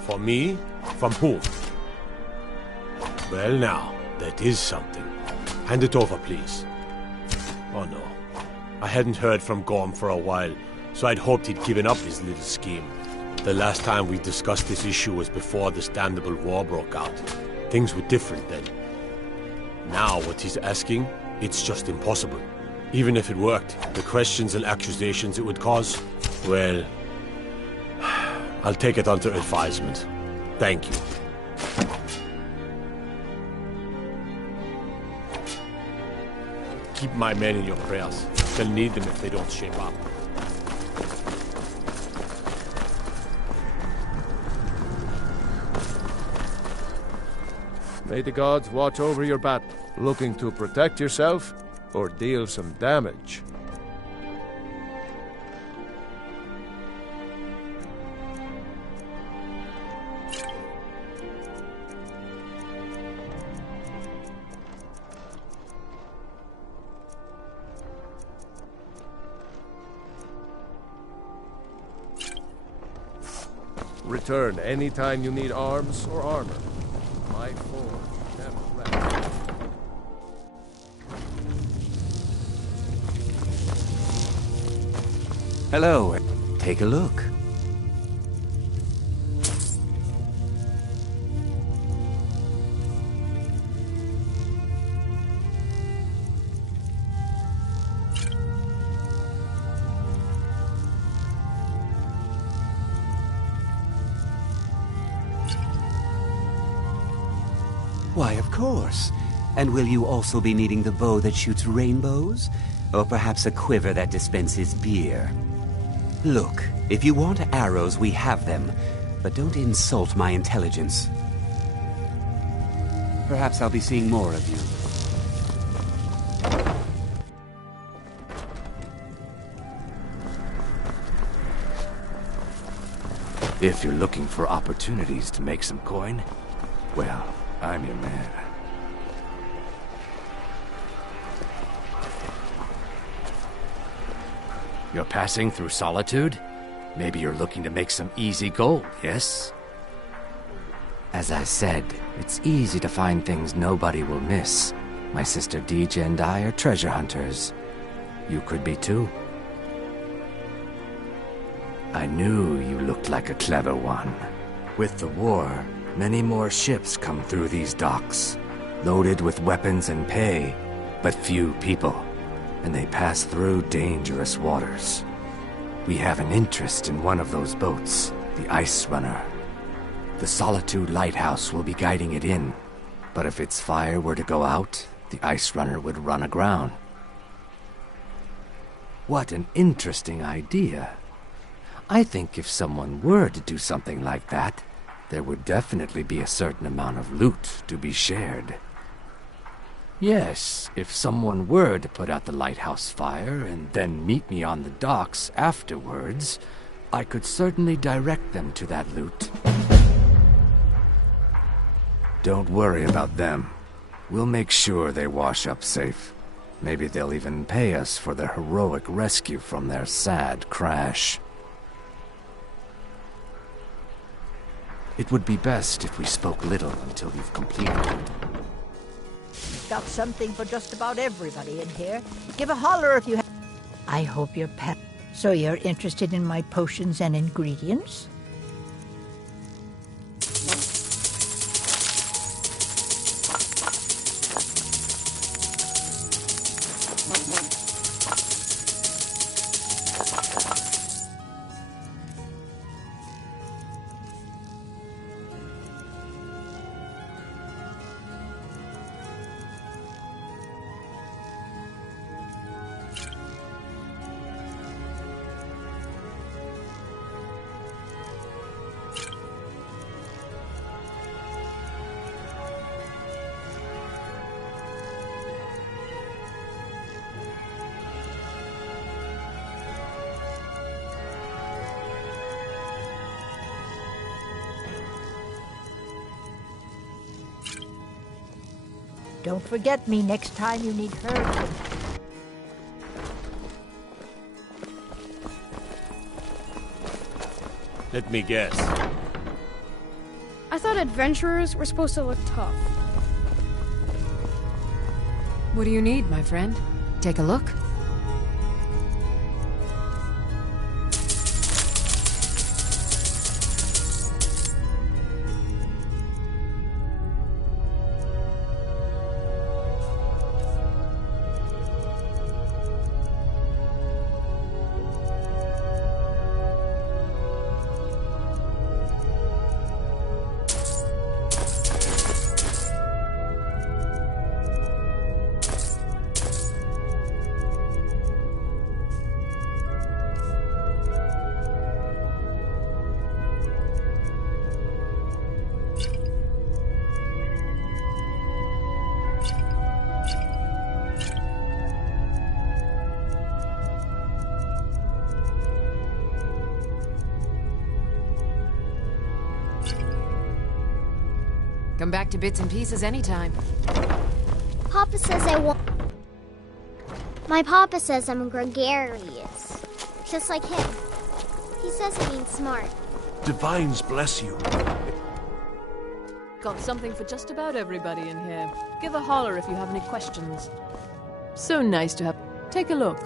For me? From whom? Well now, that is something. Hand it over, please. Oh no. I hadn't heard from Gorm for a while, so I'd hoped he'd given up his little scheme. The last time we discussed this issue was before the Standable War broke out. Things were different then. Now what he's asking, it's just impossible. Even if it worked, the questions and accusations it would cause, well, I'll take it under advisement. Thank you. Keep my men in your prayers. They'll need them if they don't shape up. May the gods watch over your battle. Looking to protect yourself or deal some damage? Return anytime you need arms or armor. My forge never rests. Hello. Take a look. Why, of course. And will you also be needing the bow that shoots rainbows? Or perhaps a quiver that dispenses beer? Look, if you want arrows, we have them. But don't insult my intelligence. Perhaps I'll be seeing more of you. If you're looking for opportunities to make some coin, well, I'm your man. You're passing through Solitude? Maybe you're looking to make some easy gold, yes? As I said, it's easy to find things nobody will miss. My sister Deja and I are treasure hunters. You could be too. I knew you looked like a clever one. With the war, many more ships come through these docks, loaded with weapons and pay, but few people, and they pass through dangerous waters. We have an interest in one of those boats, the Ice Runner. The Solitude Lighthouse will be guiding it in, but if its fire were to go out, the Ice Runner would run aground. What an interesting idea. I think if someone were to do something like that, there would definitely be a certain amount of loot to be shared. Yes, if someone were to put out the lighthouse fire and then meet me on the docks afterwards, I could certainly direct them to that loot. Don't worry about them. We'll make sure they wash up safe. Maybe they'll even pay us for their heroic rescue from their sad crash. It would be best if we spoke little until you've completed it. Got something for just about everybody in here. Give a holler if you have. I hope you're pet. So you're interested in my potions and ingredients? Don't forget me next time you need her. Let me guess. I thought adventurers were supposed to look tough. What do you need, my friend? Take a look. Come back to Bits and Pieces anytime. Papa says I won't. My papa says I'm gregarious. Just like him. He says I mean smart. Divines bless you. Got something for just about everybody in here. Give a holler if you have any questions. So nice to have. Take a look.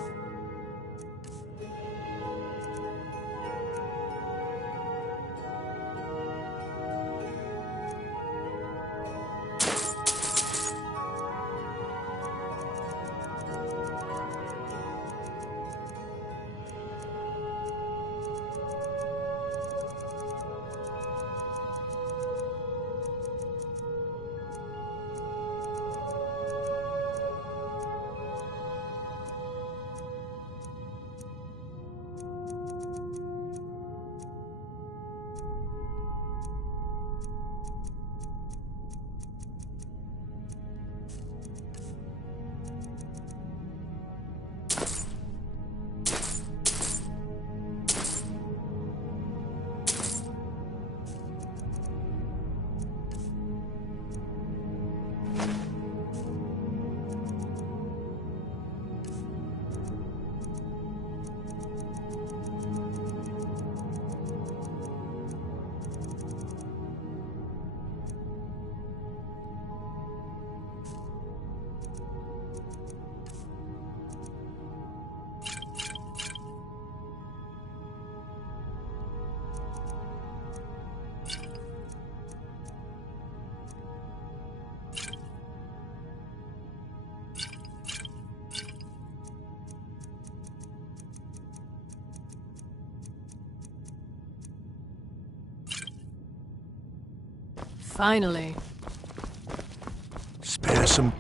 Finally. Spare some...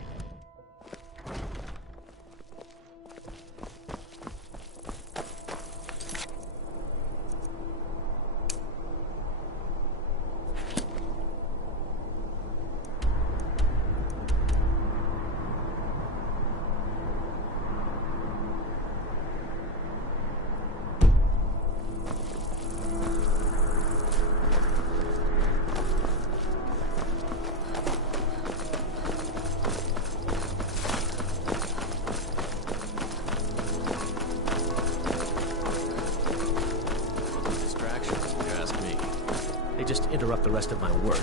Just interrupt the rest of my work.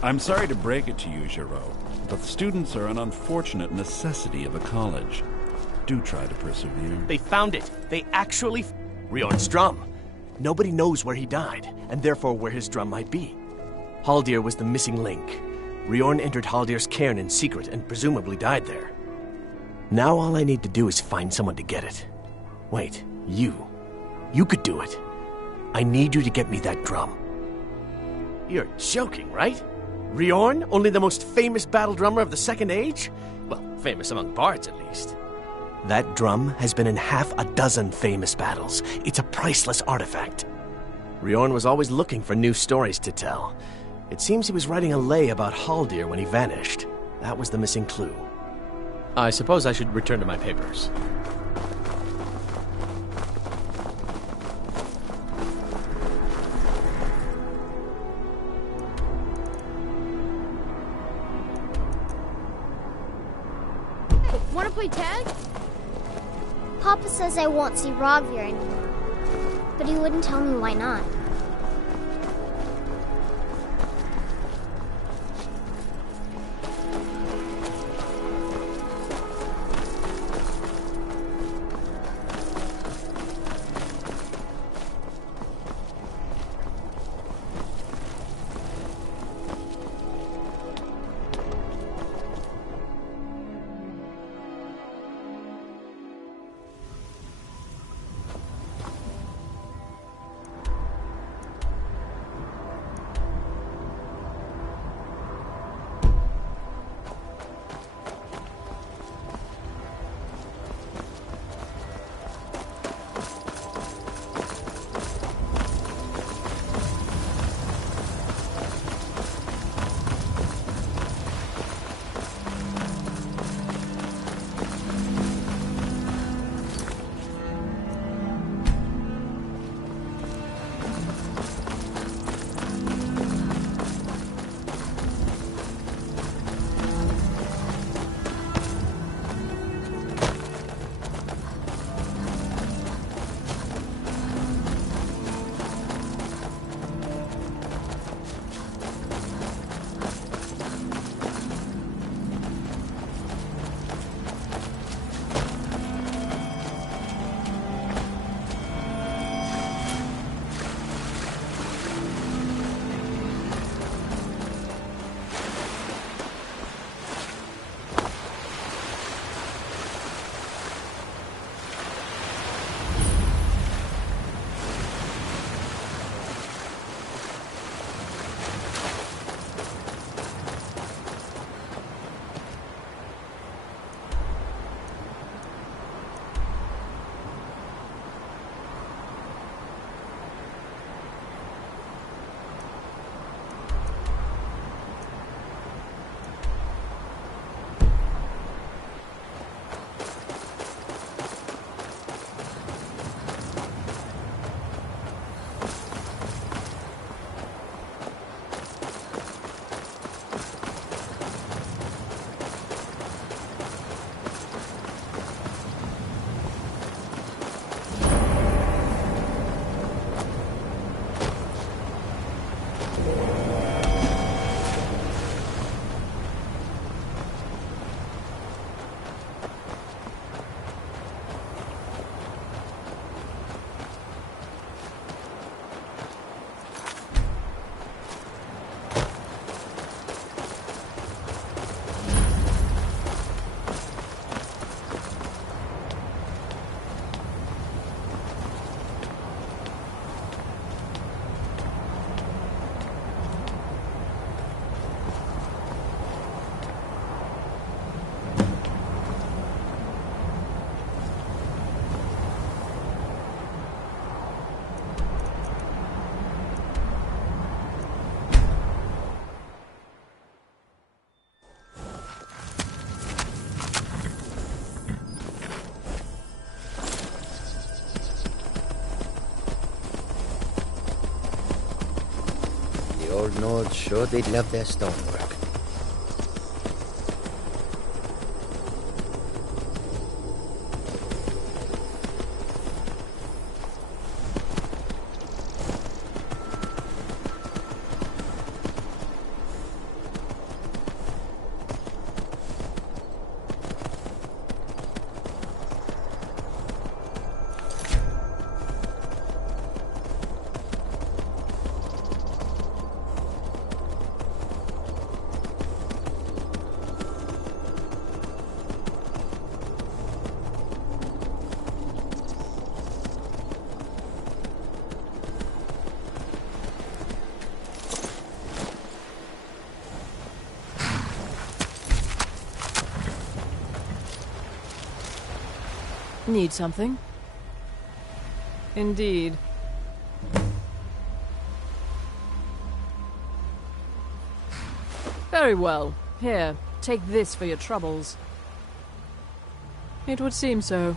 I'm sorry to break it to you, Giraud, but students are an unfortunate necessity of a college. Do try to persevere. They found it. They actually... Riorn's drum. Nobody knows where he died, and therefore where his drum might be. Haldir was the missing link. Riorn entered Haldir's cairn in secret and presumably died there. Now all I need to do is find someone to get it. Wait, you. You could do it. I need you to get me that drum. You're joking, right? Riorn, only the most famous battle drummer of the Second Age? Well, famous among bards, at least. That drum has been in half a dozen famous battles. It's a priceless artifact. Riorn was always looking for new stories to tell. It seems he was writing a lay about Haldir when he vanished. That was the missing clue. I suppose I should return to my papers. Wanna play tag? Papa says I won't see Rogvir anymore, but he wouldn't tell me why not. Lord knows, sure they'd love their stonework. Need something? Indeed. Very well. Here, take this for your troubles. It would seem so.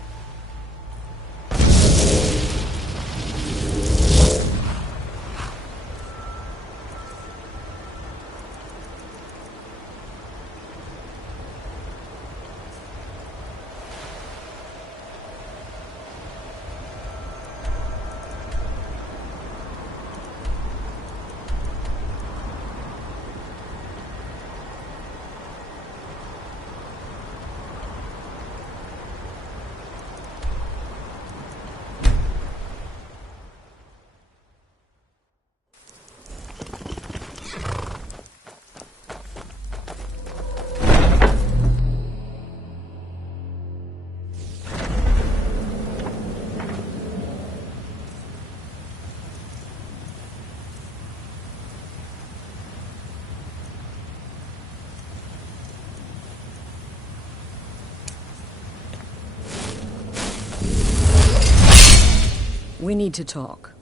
We need to talk.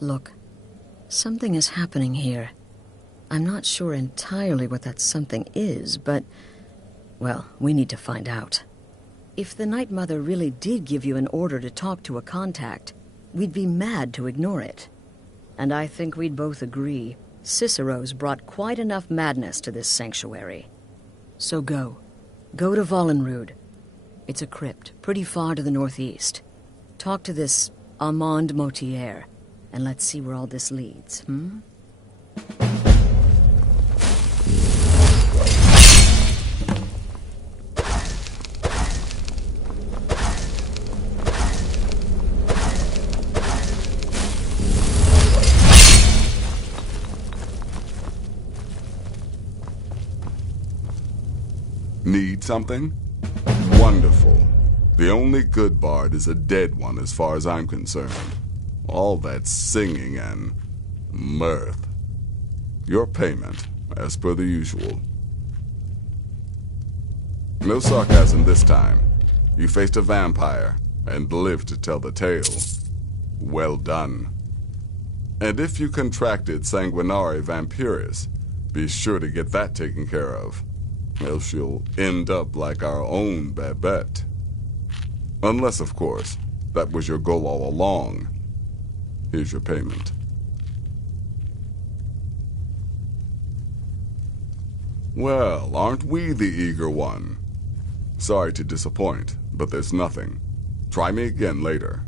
Look, something is happening here. I'm not sure entirely what that something is, but, well, we need to find out. If the Night Mother really did give you an order to talk to a contact, we'd be mad to ignore it. And I think we'd both agree Cicero's brought quite enough madness to this sanctuary. So go. Go to Vollenrud. It's a crypt, pretty far to the northeast. Talk to this Armand Motier, and let's see where all this leads, Need something? Wonderful. The only good bard is a dead one as far as I'm concerned. All that singing and mirth. Your payment, as per the usual. No sarcasm this time. You faced a vampire and lived to tell the tale. Well done. And if you contracted Sanguinari Vampiris, be sure to get that taken care of. Else you'll end up like our own Babette. Unless, of course, that was your goal all along. Here's your payment. Well, aren't we the eager one? Sorry to disappoint, but there's nothing. Try me again later.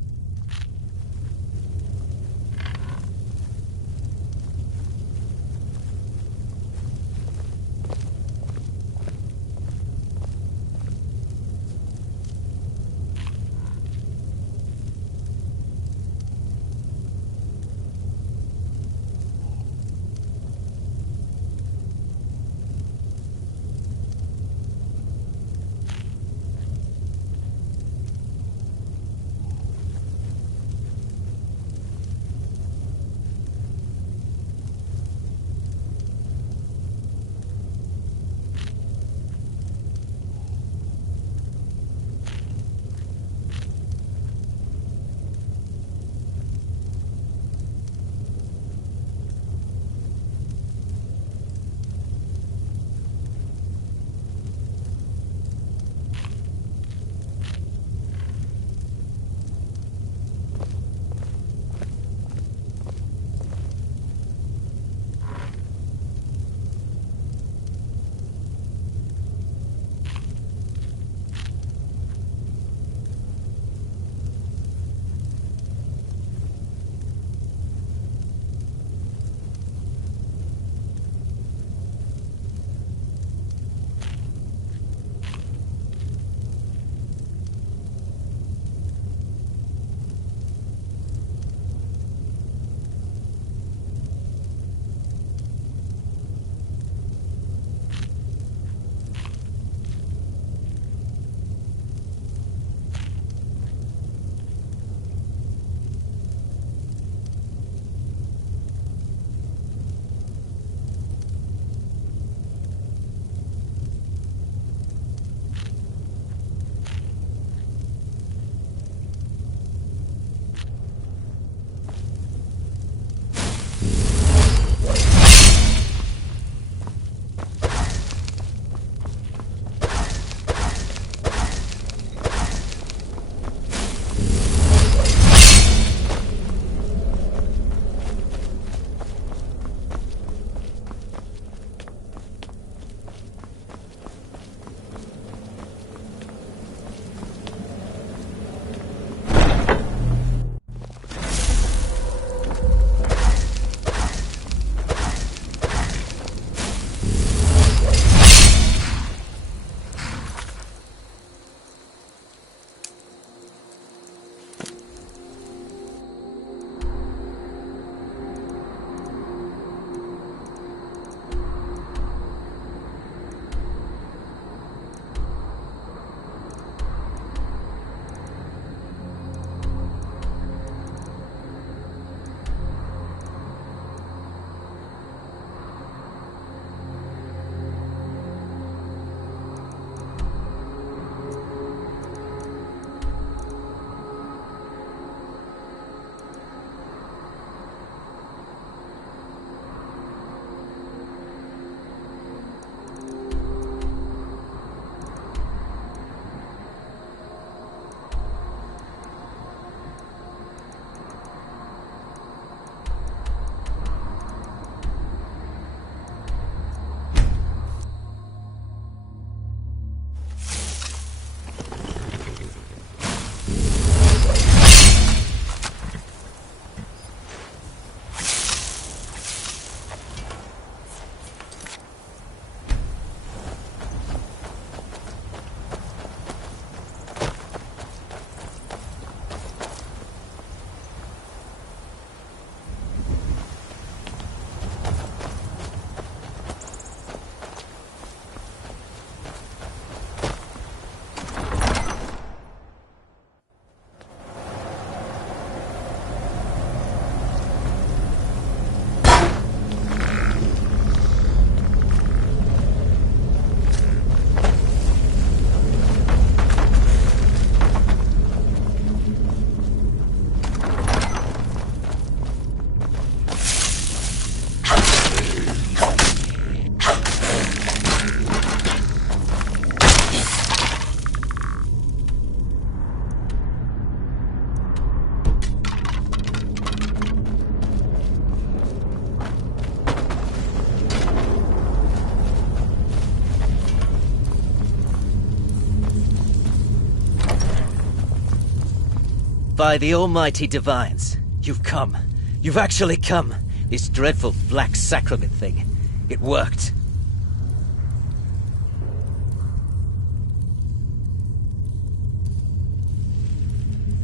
By the almighty divines, you've come. You've actually come. This dreadful black sacrament thing. It worked.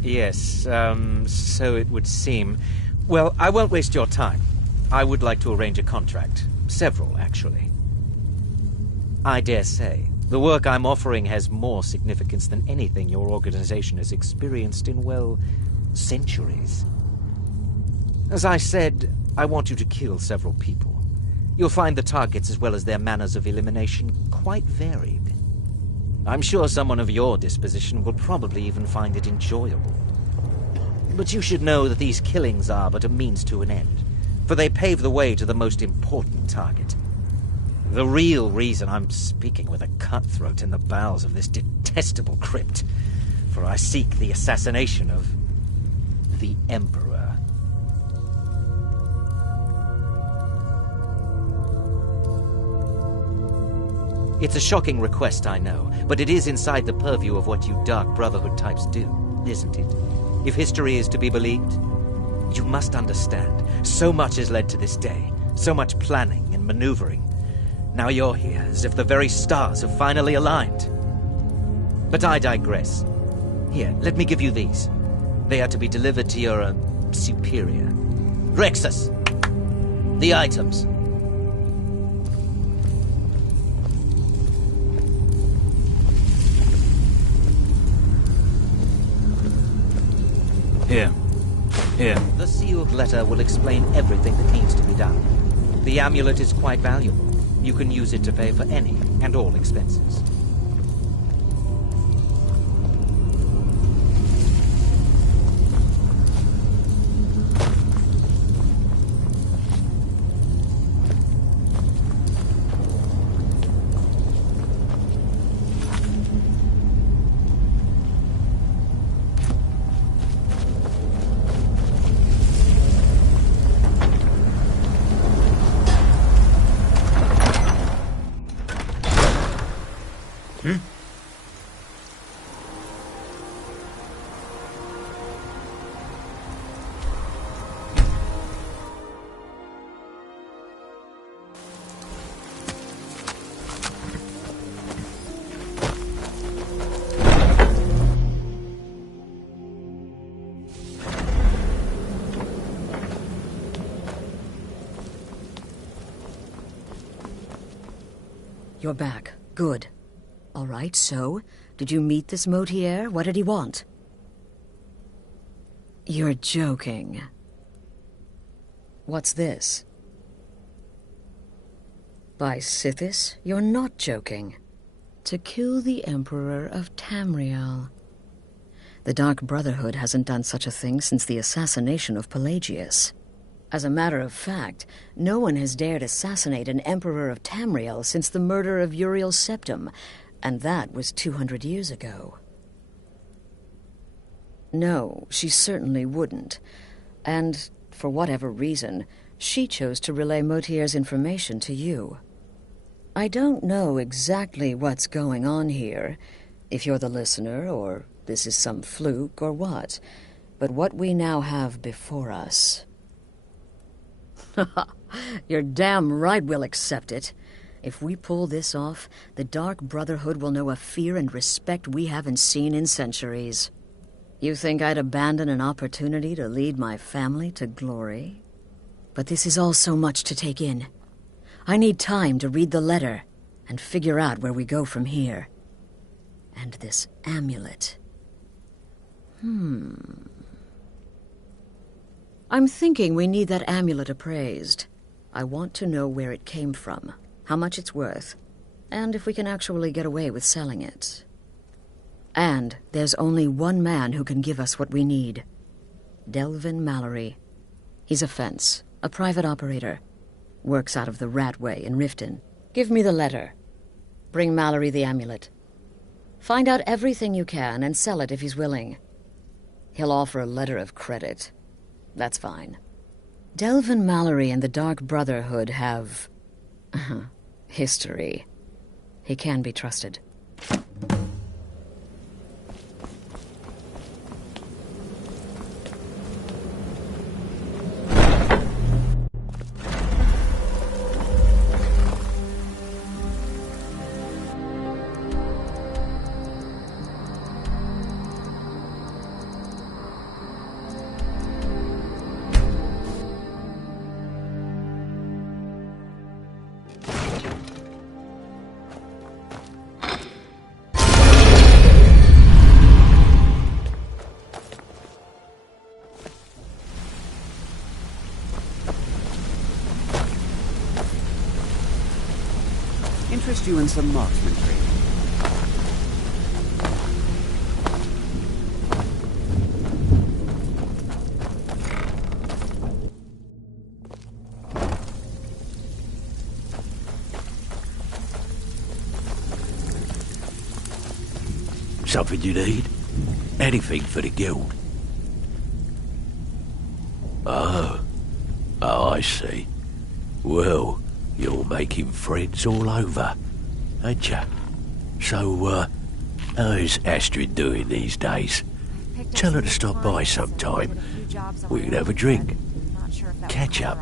Yes, so it would seem. Well, I won't waste your time. I would like to arrange a contract. Several, actually. I dare say, the work I'm offering has more significance than anything your organization has experienced in, well, centuries. As I said, I want you to kill several people. You'll find the targets as well as their manners of elimination quite varied. I'm sure someone of your disposition will probably even find it enjoyable. But you should know that these killings are but a means to an end, for they pave the way to the most important target. The real reason I'm speaking with a cutthroat in the bowels of this detestable crypt, for I seek the assassination of the Emperor. It's a shocking request, I know, but it is inside the purview of what you Dark Brotherhood types do, isn't it? If history is to be believed, you must understand, so much has led to this day, so much planning and maneuvering. Now you're here, as if the very stars have finally aligned. But I digress. Here, let me give you these. They are to be delivered to your, superior. Rexus! The items. Here. The sealed letter will explain everything that needs to be done. The amulet is quite valuable. You can use it to pay for any and all expenses. You're back. Good. All right, so, did you meet this Motier? What did he want? You're joking. What's this? By Sithis, you're not joking. To kill the Emperor of Tamriel. The Dark Brotherhood hasn't done such a thing since the assassination of Pelagius. As a matter of fact, no one has dared assassinate an Emperor of Tamriel since the murder of Uriel Septim, and that was 200 years ago. No, she certainly wouldn't. And, for whatever reason, she chose to relay Motier's information to you. I don't know exactly what's going on here, if you're the listener, or this is some fluke, or what. But what we now have before us... You're damn right we'll accept it. If we pull this off, the Dark Brotherhood will know a fear and respect we haven't seen in centuries. You think I'd abandon an opportunity to lead my family to glory? But this is all so much to take in. I need time to read the letter and figure out where we go from here. And this amulet. I'm thinking we need that amulet appraised. I want to know where it came from, how much it's worth, and if we can actually get away with selling it. And there's only one man who can give us what we need. Delvin Mallory. He's a fence, a private operator. Works out of the Ratway in Riften. Give me the letter. Bring Mallory the amulet. Find out everything you can and sell it if he's willing. He'll offer a letter of credit. That's fine. Delvin Mallory and the Dark Brotherhood have... history. He can be trusted. interest you in some marksman training? Something you need? Anything for the guild? Oh, I see. Well, you're making friends all over, ain't ya? So, how's Astrid doing these days? Tell her to stop by sometime. We can have a drink. Catch up.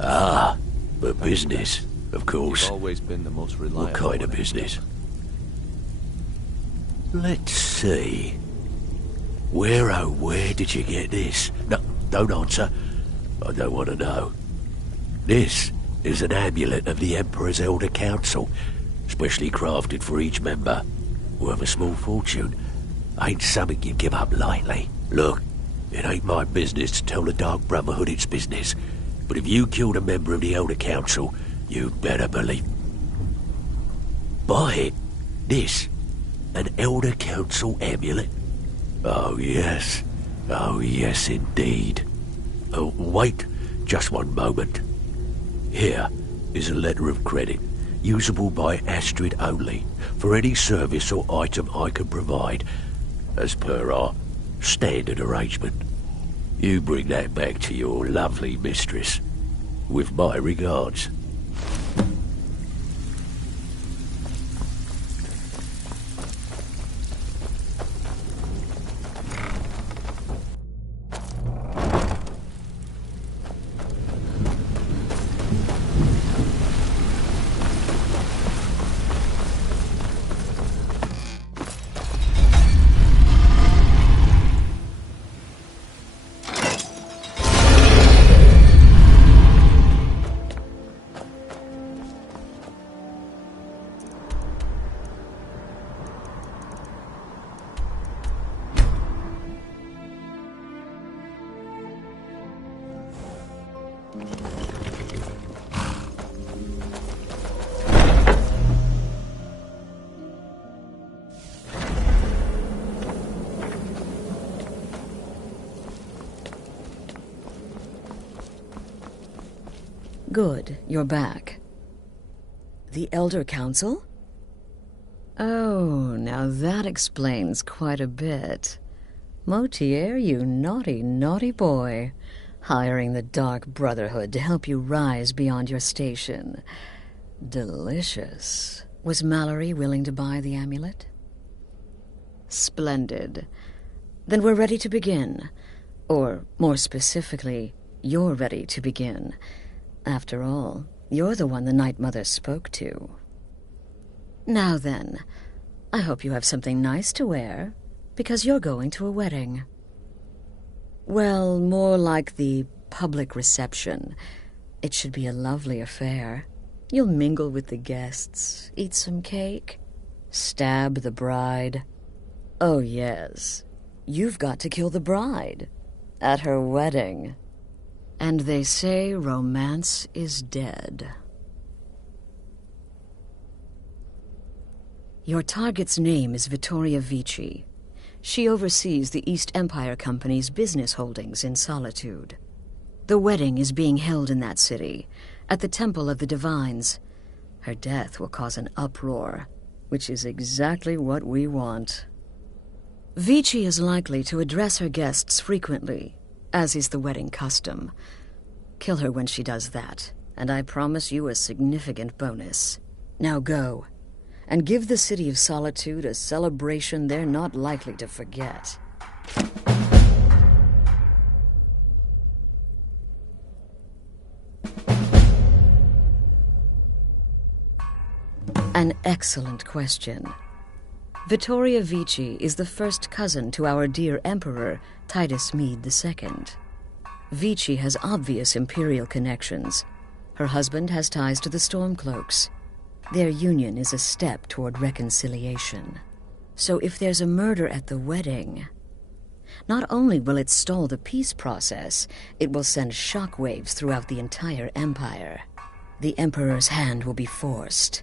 Ah, but business, of course. You've always been the most reliable. What kind of business? Let's see. Where did you get this? No, don't answer. I don't want to know. This is an amulet of the Emperor's Elder Council, specially crafted for each member. Worth a small fortune. Ain't something you give up lightly. Look, it ain't my business to tell the Dark Brotherhood its business, but if you killed a member of the Elder Council, you better believe. Buy it. This. An Elder Council amulet? Oh, yes. Oh, yes, indeed. Oh, wait just one moment. Here is a letter of credit, usable by Astrid only, for any service or item I can provide, as per our standard arrangement. You bring that back to your lovely mistress, with my regards. Good, you're back. The Elder Council? Oh, now that explains quite a bit. Motier, you naughty, naughty boy. Hiring the Dark Brotherhood to help you rise beyond your station. Delicious. Was Mallory willing to buy the amulet? Splendid. Then we're ready to begin. Or, more specifically, you're ready to begin. After all, you're the one the Night Mother spoke to. Now then, I hope you have something nice to wear, because you're going to a wedding. Well, more like the public reception. It should be a lovely affair. You'll mingle with the guests, eat some cake, stab the bride. Oh yes, you've got to kill the bride at her wedding. And they say romance is dead. Your target's name is Vittoria Vici. She oversees the East Empire Company's business holdings in Solitude. The wedding is being held in that city, at the Temple of the Divines. Her death will cause an uproar, which is exactly what we want. Vici is likely to address her guests frequently, as is the wedding custom. Kill her when she does that, and I promise you a significant bonus. Now go, and give the City of Solitude a celebration they're not likely to forget. An excellent question. Vittoria Vici is the first cousin to our dear Emperor, Titus Mede II. Vici has obvious imperial connections. Her husband has ties to the Stormcloaks. Their union is a step toward reconciliation. So if there's a murder at the wedding, not only will it stall the peace process, it will send shockwaves throughout the entire empire. The Emperor's hand will be forced.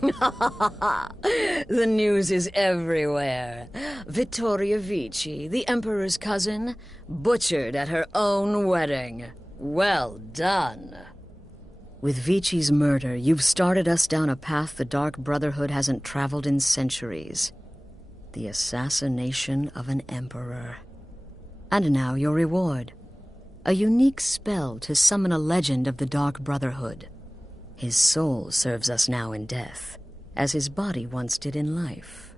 The news is everywhere. Vittoria Vici, the Emperor's cousin, butchered at her own wedding. Well done. With Vici's murder, you've started us down a path the Dark Brotherhood hasn't traveled in centuries. The assassination of an emperor. And now your reward. A unique spell to summon a legend of the Dark Brotherhood. His soul serves us now in death, as his body once did in life.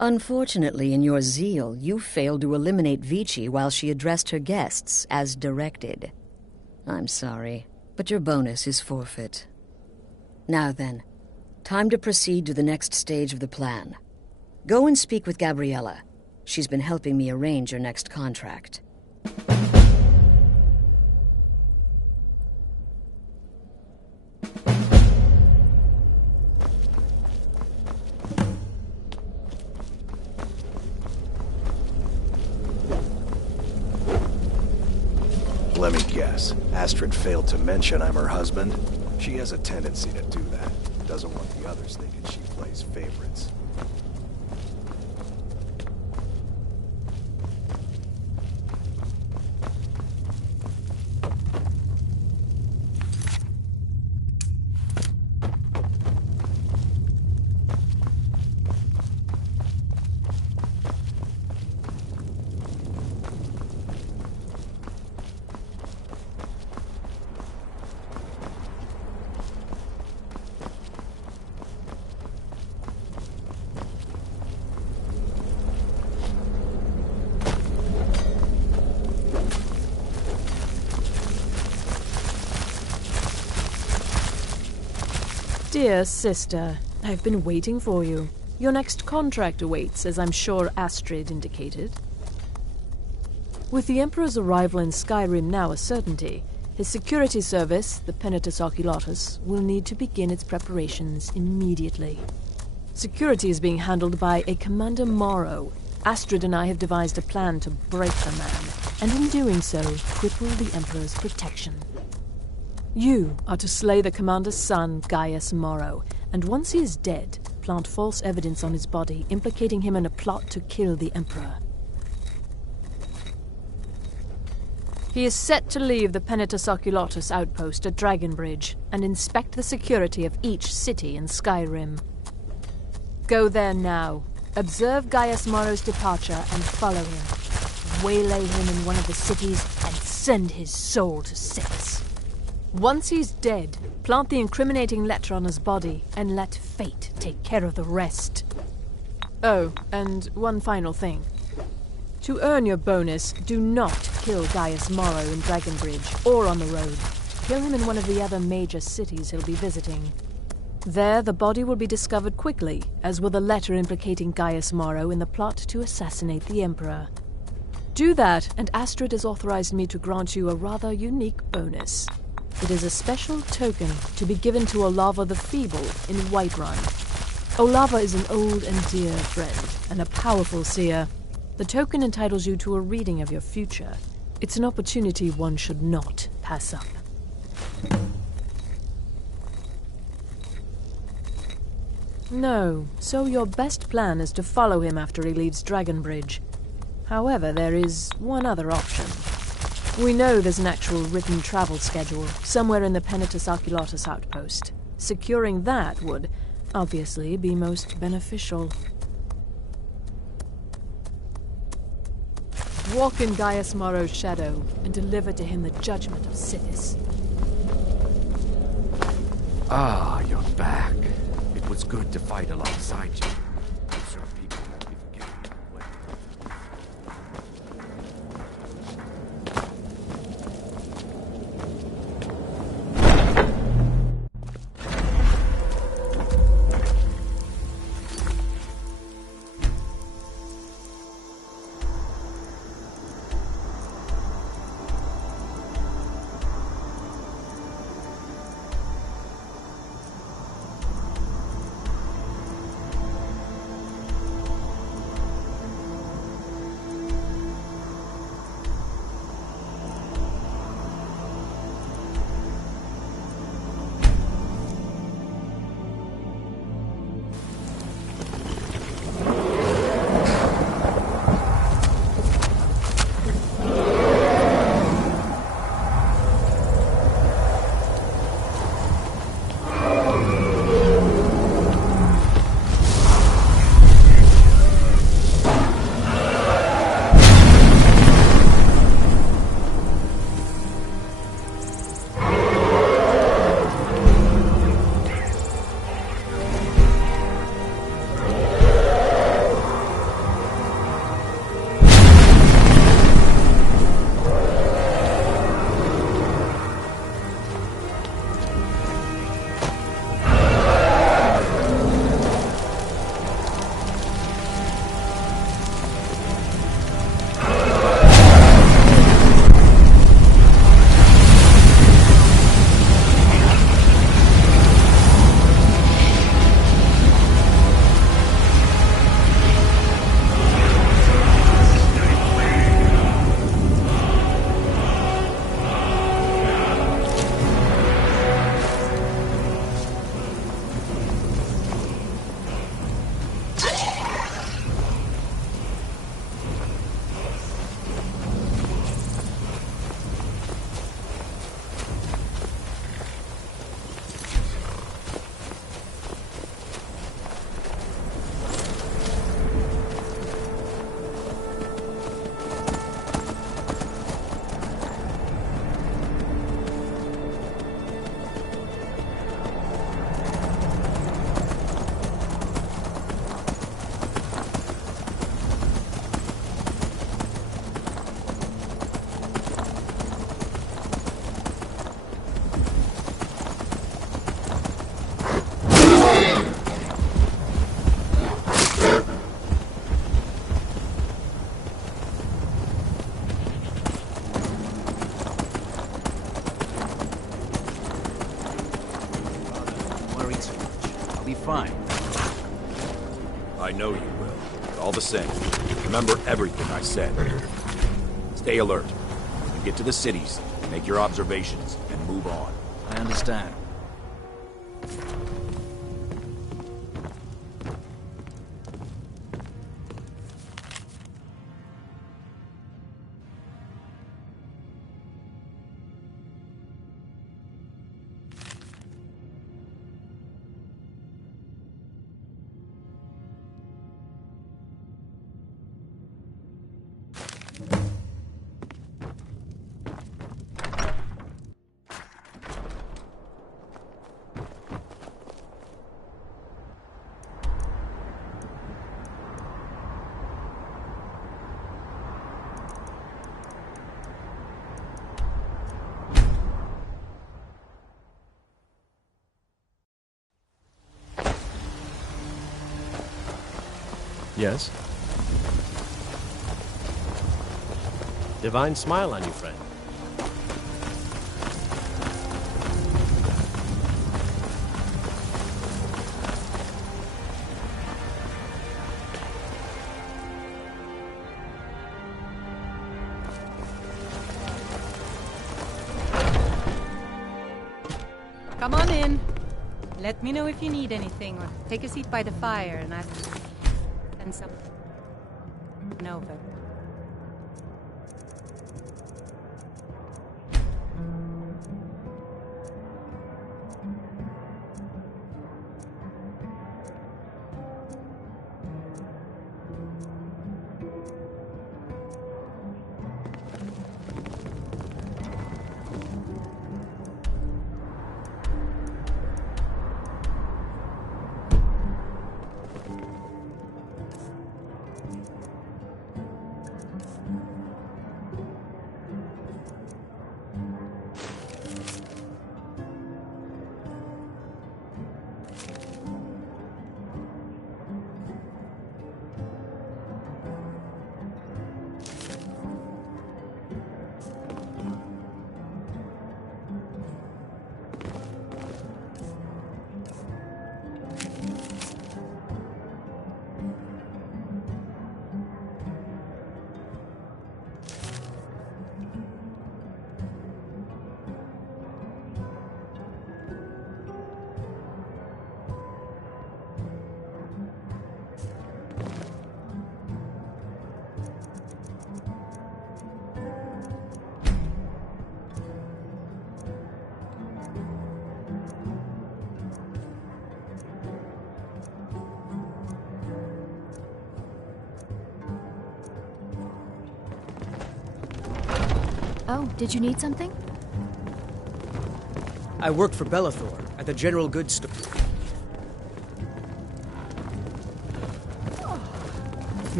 Unfortunately, in your zeal, you failed to eliminate Vici while she addressed her guests as directed. I'm sorry, but your bonus is forfeit. Now then, time to proceed to the next stage of the plan. Go and speak with Gabriella. She's been helping me arrange your next contract. Let me guess. Astrid failed to mention I'm her husband? She has a tendency to do that. Doesn't want the others thinking she plays favorites. Dear sister, I've been waiting for you. Your next contract awaits, as I'm sure Astrid indicated. With the Emperor's arrival in Skyrim now a certainty, his security service, the Penitus Oculatus, will need to begin its preparations immediately. Security is being handled by a Commander Morrow. Astrid and I have devised a plan to break the man, and in doing so, cripple the Emperor's protection. You are to slay the commander's son, Gaius Morrow, and once he is dead, plant false evidence on his body, implicating him in a plot to kill the Emperor. He is set to leave the Penitus Oculatus outpost at Dragonbridge and inspect the security of each city in Skyrim. Go there now, observe Gaius Morrow's departure and follow him. Waylay him in one of the cities and send his soul to Sithis. Once he's dead, plant the incriminating letter on his body and let fate take care of the rest. Oh, and one final thing. To earn your bonus, do not kill Gaius Morrow in Dragonbridge or on the road. Kill him in one of the other major cities he'll be visiting. There, the body will be discovered quickly, as will the letter implicating Gaius Morrow in the plot to assassinate the Emperor. Do that, and Astrid has authorized me to grant you a rather unique bonus. It is a special token to be given to Olava the Feeble in Whiterun. Olava is an old and dear friend, and a powerful seer. The token entitles you to a reading of your future. It's an opportunity one should not pass up. No, so your best plan is to follow him after he leaves Dragonbridge. However, there is one other option. We know there's an actual written travel schedule somewhere in the Penitus Oculatus outpost. Securing that would, obviously, be most beneficial. Walk in Gaius Morrow's shadow and deliver to him the judgment of Sithis. Ah, you're back. It was good to fight alongside you. I'm sure people won't be forgetting you. fine. I know you will. But all the same, remember everything I said. Stay alert. When you get to the cities, make your observations and move on. I understand. Yes? Divine smile on you, friend. Come on in. Let me know if you need anything, or take a seat by the fire, and some over. Oh, did you need something? I worked for Bellathor at the General Goods Store.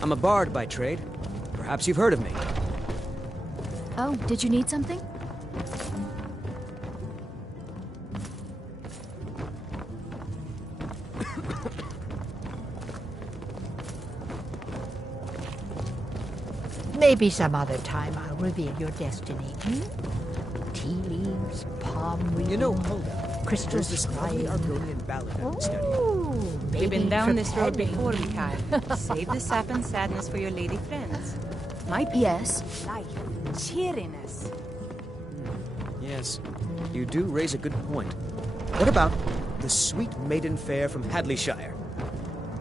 I'm a bard by trade. Perhaps you've heard of me. Oh, did you need something? Maybe some other time I'll reveal your destiny. Tea leaves, palm reading, You know, Hulda, crystal there's this lovely scrying. Argonian ballad I'm studying. We've been maybe down this road preparing. before, Mikhail. Save the sap and sadness for your lady friends. My Yes. life, cheeriness. Yes, you do raise a good point. What about the sweet maiden fair from Hadleyshire?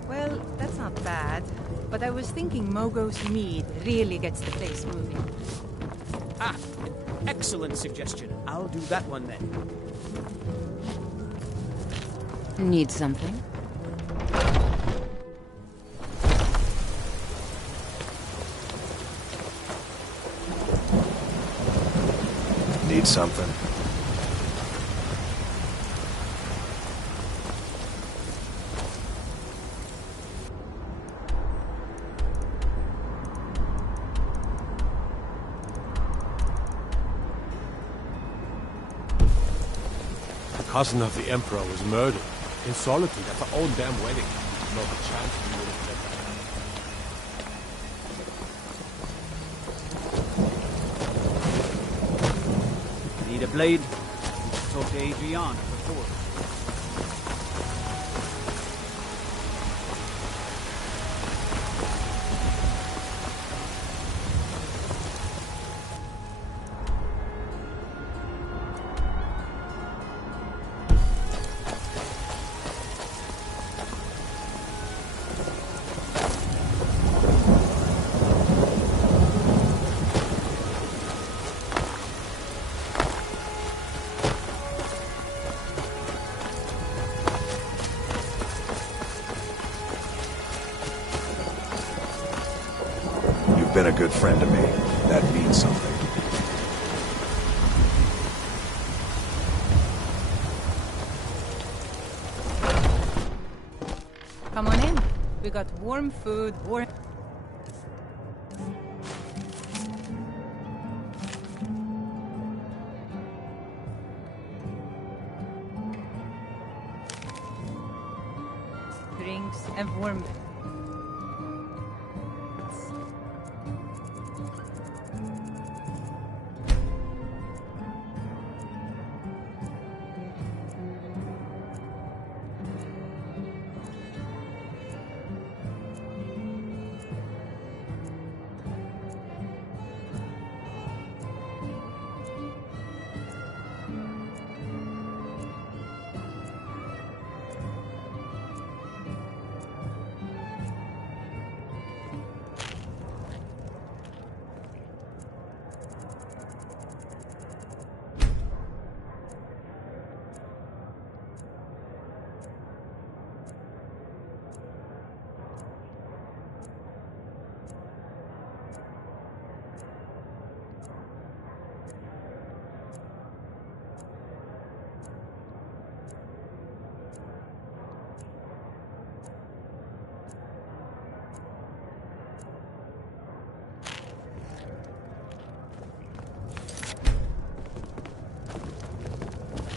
Well, that's not bad. But I was thinking Mogo's mead really gets the place moving. Ah, an excellent suggestion. I'll do that one then. Need something? Need something? Cousin of the Emperor was murdered in solitude at her own damn wedding. Not a chance we would have let Need a blade? Talk to Adrian before. You've been a good friend to me. That means something. Come on in. We got warm food, warm... drinks and warm...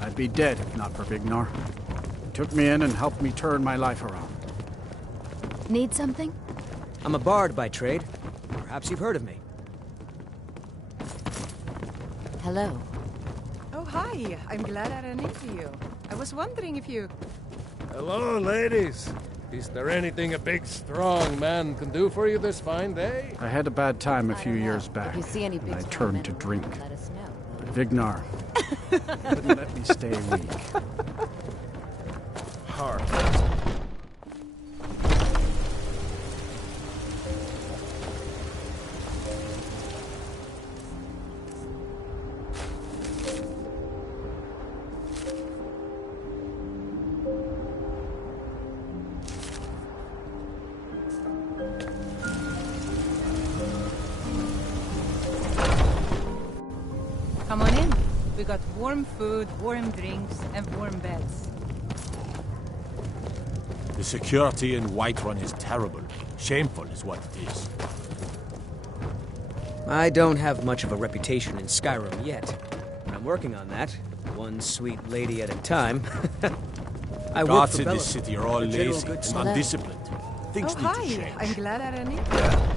I'd be dead if not for Vignar. He took me in and helped me turn my life around. Need something? I'm a bard by trade. Perhaps you've heard of me. Hello. Oh, hi. I'm glad I ran into you. I was wondering if you... Hello, ladies. Is there anything a big, strong man can do for you this fine day? I had a bad time a few years back, and I turned to drink. But Vignar wouldn't let me stay weak. Hard. Come on in. We got warm food, warm drinks, and warm beds. The security in Whiterun is terrible. Shameful is what it is. I don't have much of a reputation in Skyrim yet. I'm working on that, one sweet lady at a time. I work Gods for in this city are all lazy and undisciplined. Things Oh, need to hi. change. I'm glad I ran into you.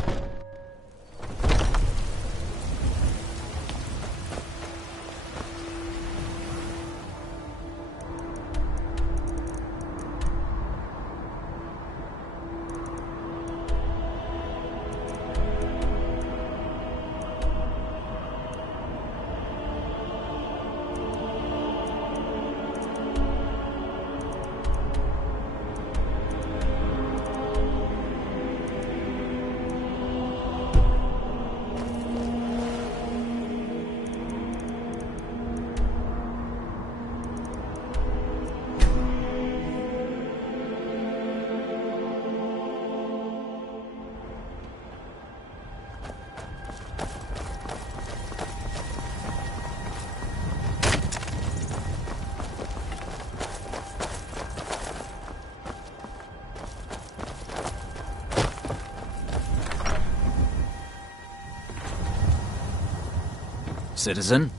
Citizen?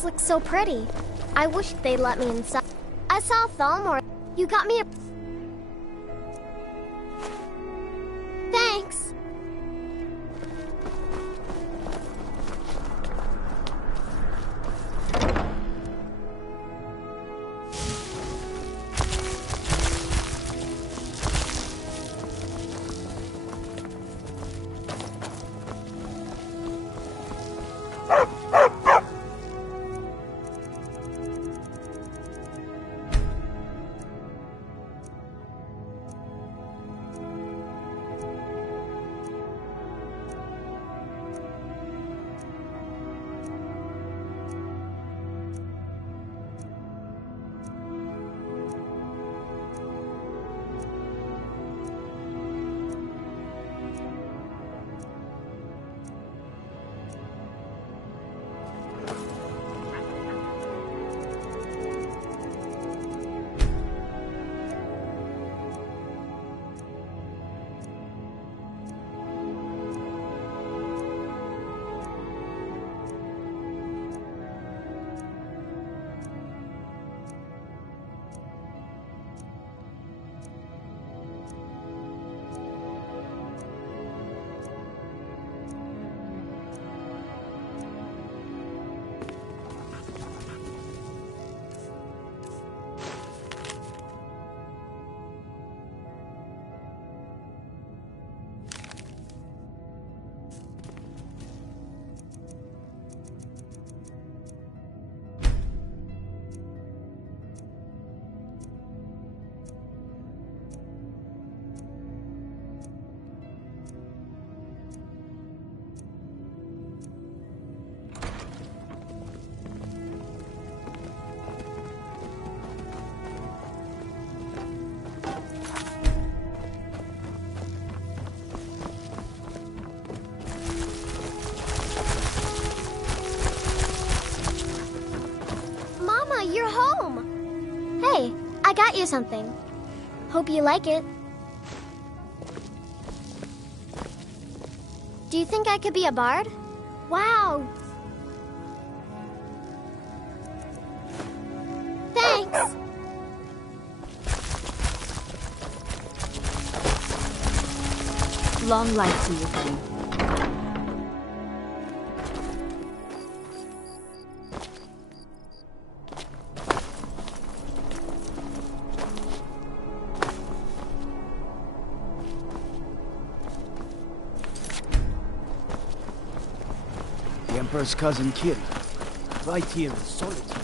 place looks so pretty. I wish they'd let me inside. I saw Thalmor. You got me a... Thanks. I got you something. Hope you like it. Do you think I could be a bard? Wow. Thanks. Long life to you, buddy. The Emperor's cousin killed, right here in solitude.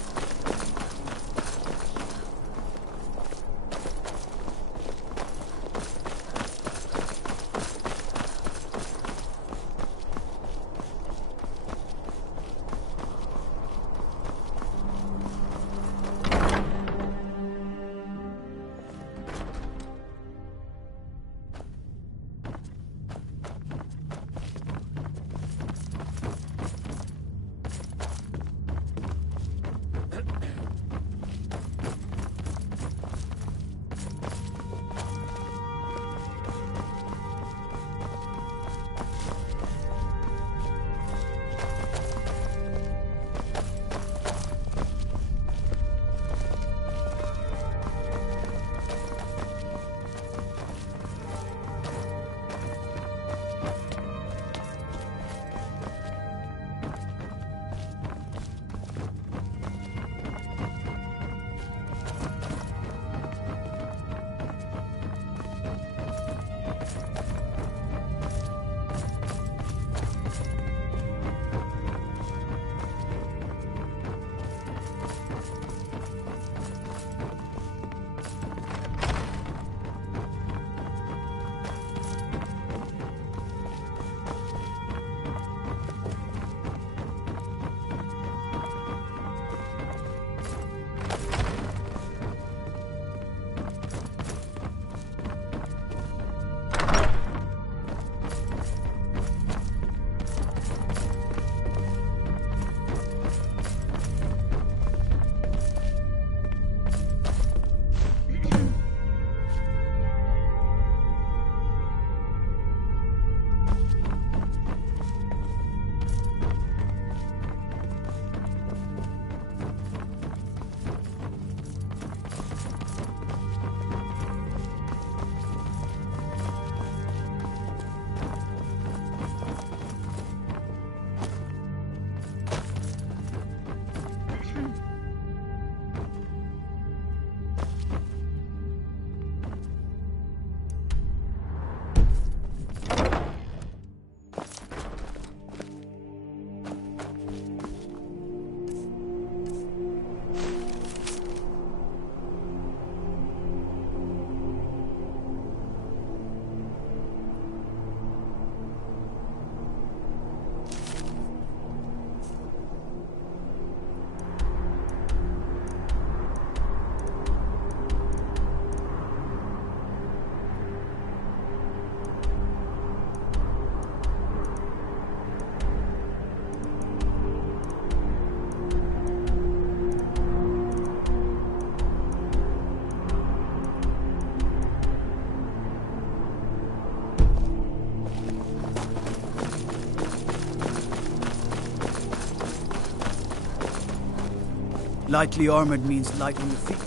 Lightly armored means light on your feet.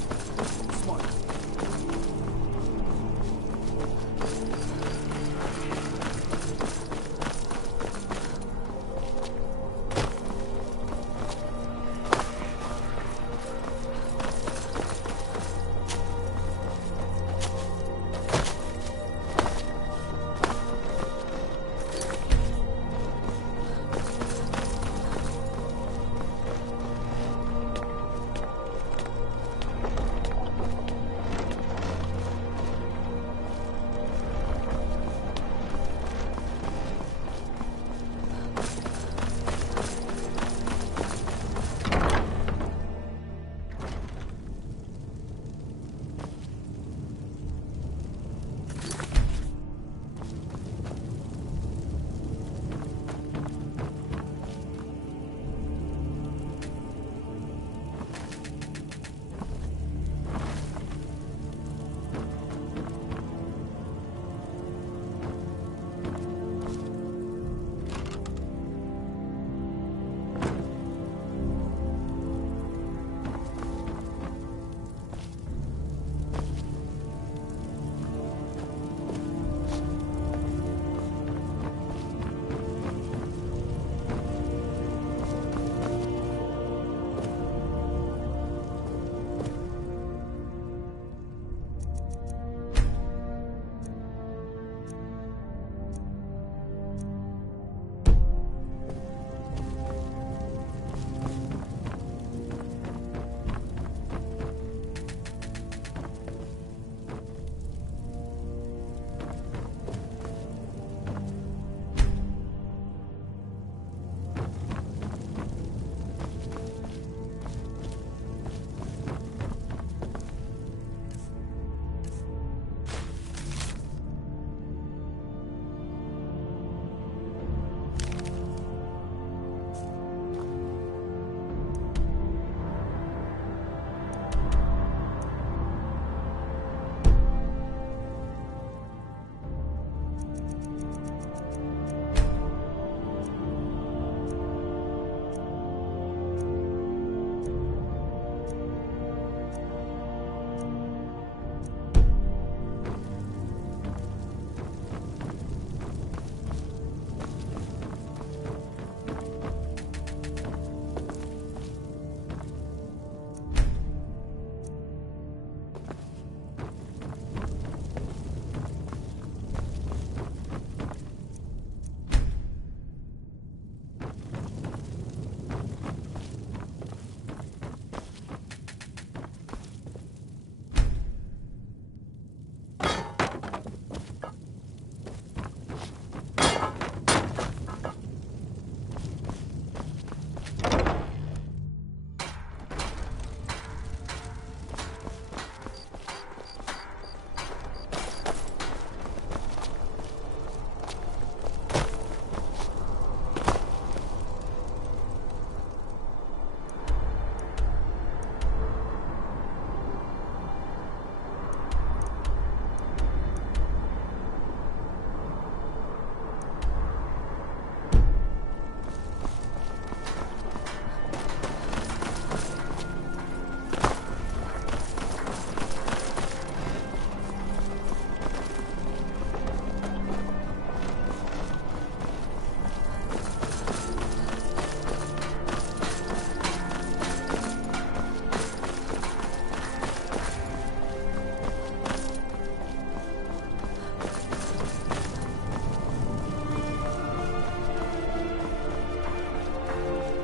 Smart.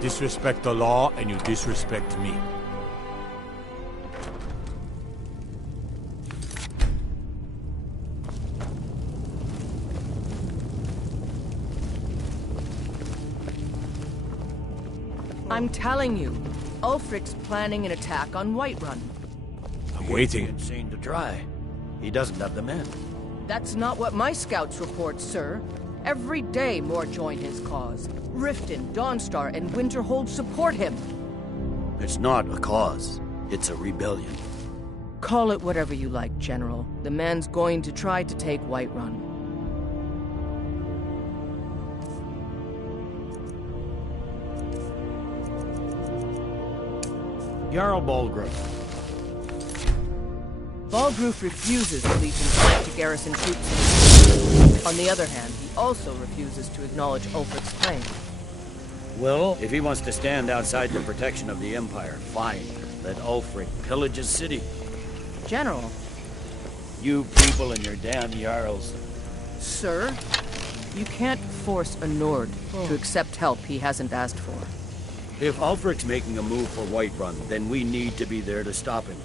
Disrespect the law, and you disrespect me. I'm telling you, Ulfric's planning an attack on Whiterun. I'm waiting. Insane to try. He doesn't have the men. That's not what my scouts report, sir. Every day more join his cause. Riften, Dawnstar, and Winterhold support him. It's not a cause. It's a rebellion. Call it whatever you like, General. The man's going to try to take Whiterun. Jarl Balgrove. Balgrove refuses the Legion's right to garrison troops. On the other hand, he also refuses to acknowledge Ulfric's claim. Well, if he wants to stand outside the protection of the Empire, fine. Let Ulfric pillage his city. General. You people and your damn Jarls. Sir, you can't force a Nord to accept help he hasn't asked for. If Ulfric's making a move for Whiterun, then we need to be there to stop him.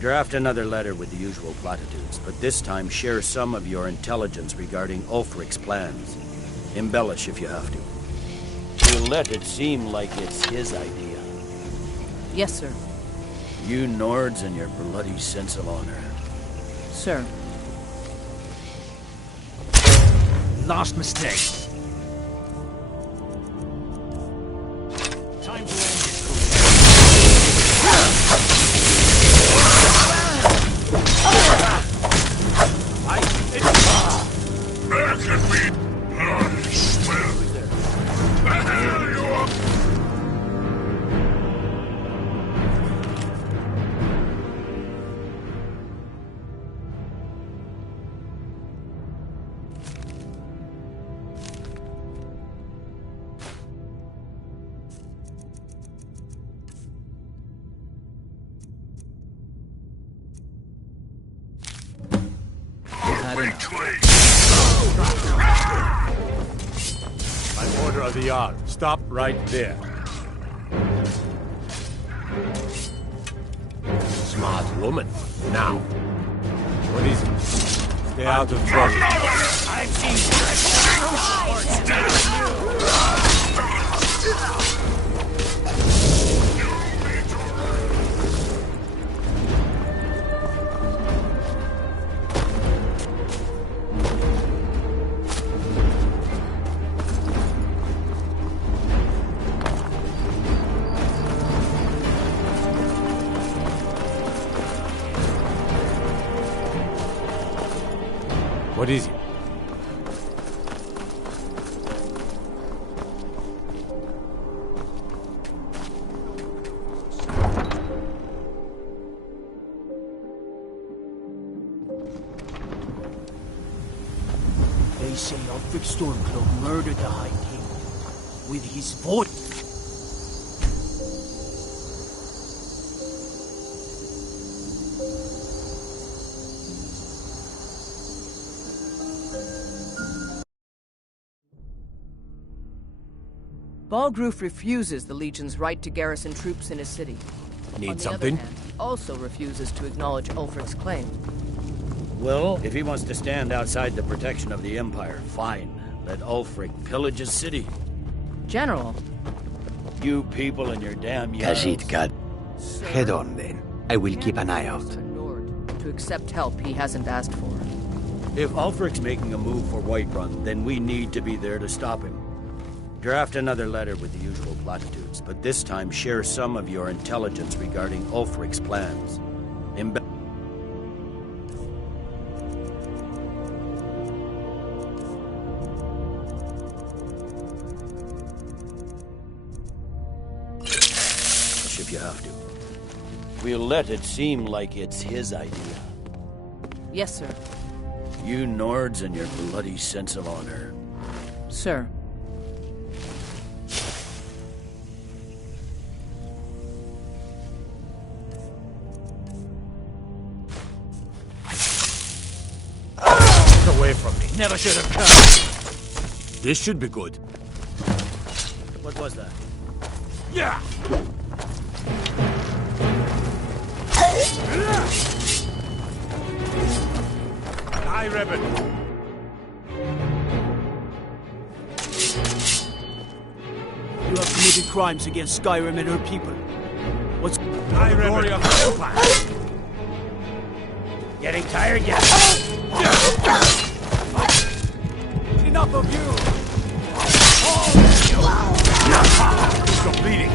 Draft another letter with the usual platitudes, but this time share some of your intelligence regarding Ulfric's plans. Embellish if you have to. We'll let it seem like it's his idea. Yes, sir. You Nords and your bloody sense of honor. Sir. Last mistake. Time to end it. There can be blood smell. There you are. By order of the Jarl, stop right there. Smart woman. Now. What is it? Stay out of trouble. I've What is it? They say Ulfric Stormcloak murdered the High King with his vote. Balgrove refuses the Legion's right to garrison troops in his city. Need something? On the other hand, he also refuses to acknowledge Ulfric's claim. Well, if he wants to stand outside the protection of the Empire, fine. Let Ulfric pillage his city. General. You people and your damn Khajiit, head on then. I will keep an eye out. To accept help he hasn't asked for. If Ulfric's making a move for Whiterun, then we need to be there to stop him. Draft another letter with the usual platitudes, but this time share some of your intelligence regarding Ulfric's plans. If you have to. We'll let it seem like it's his idea. Yes, sir. You Nords and your bloody sense of honor. Sir. Away from me. Never should have come. This should be good. What was that? Yeah! I Rebel. You have committed crimes against Skyrim and her people. What's I Glory of the Empire? Getting tired yet? Enough of you! Stop bleeding.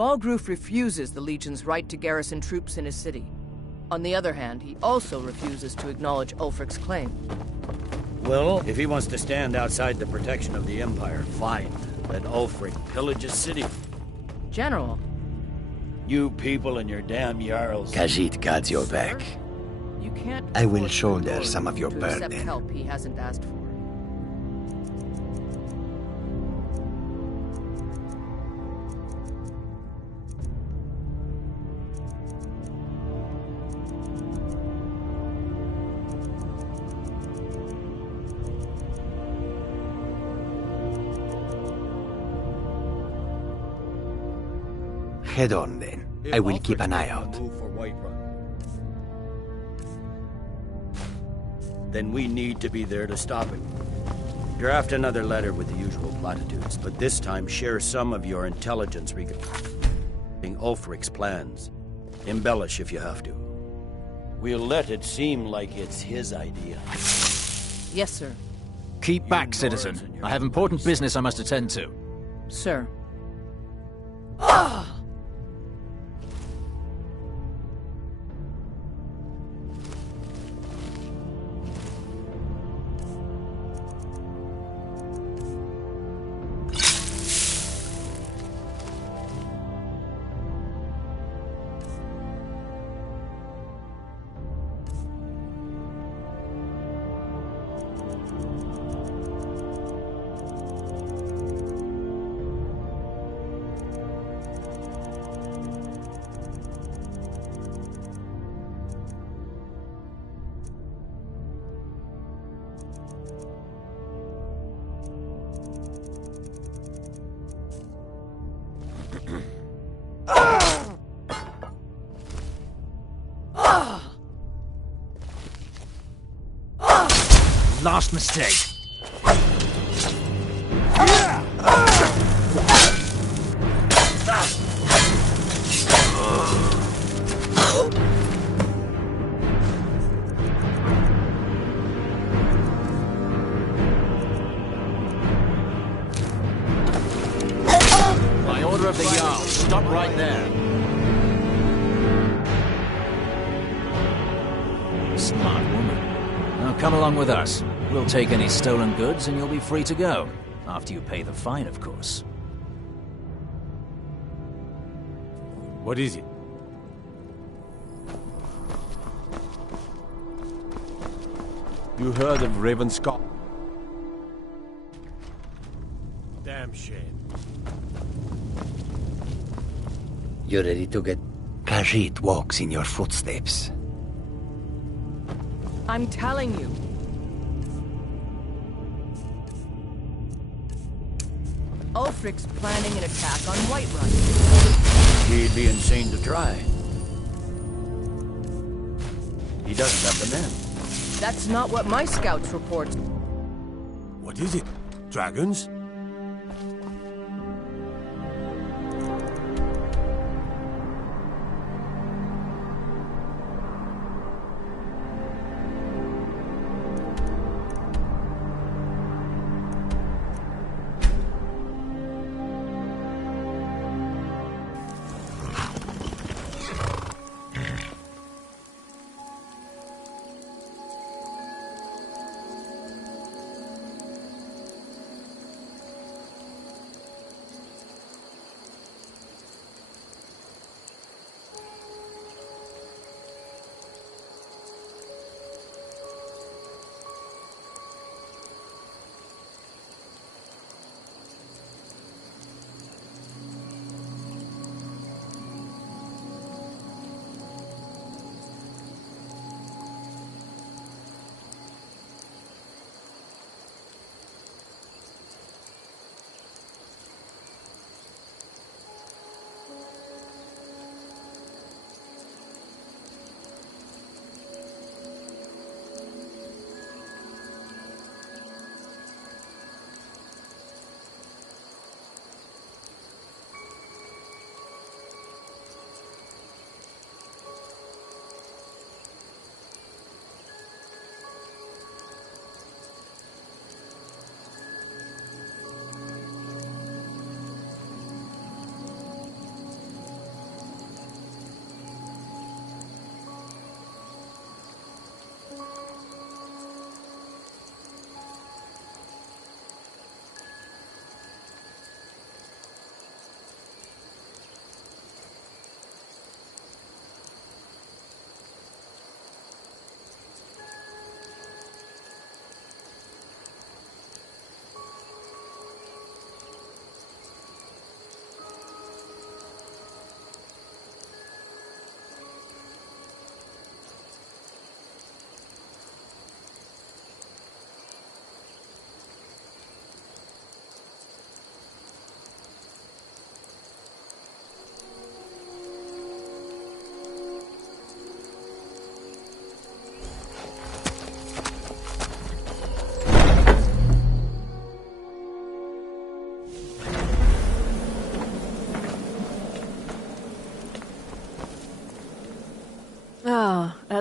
Balgruf refuses the Legion's right to garrison troops in his city. On the other hand, he also refuses to acknowledge Ulfric's claim. Well, if he wants to stand outside the protection of the Empire, fine. Let Ulfric pillage his city. General. You people and your damn Jarls. Khajiit got your back. You can't I will shoulder some of your accept burden. help he hasn't asked for. Head on then. I will keep an eye out. Then we need to be there to stop him. Draft another letter with the usual platitudes, but this time share some of your intelligence regarding Ulfric's plans. Embellish if you have to. We'll let it seem like it's his idea. Yes, sir. Keep back, citizen. I have important business I must attend to. Sir. Last mistake. By order of the Jarl, stop right there. Smart woman. Now come along with us. We'll take any stolen goods and you'll be free to go. After you pay the fine, of course. What is it? You heard of Ravenscott? Damn shame. You're ready to get... Khajiit walks in your footsteps. I'm telling you. Ulfric's planning an attack on Whiterun. He'd be insane to try. He doesn't have the men. That's not what my scouts report. What is it? Dragons?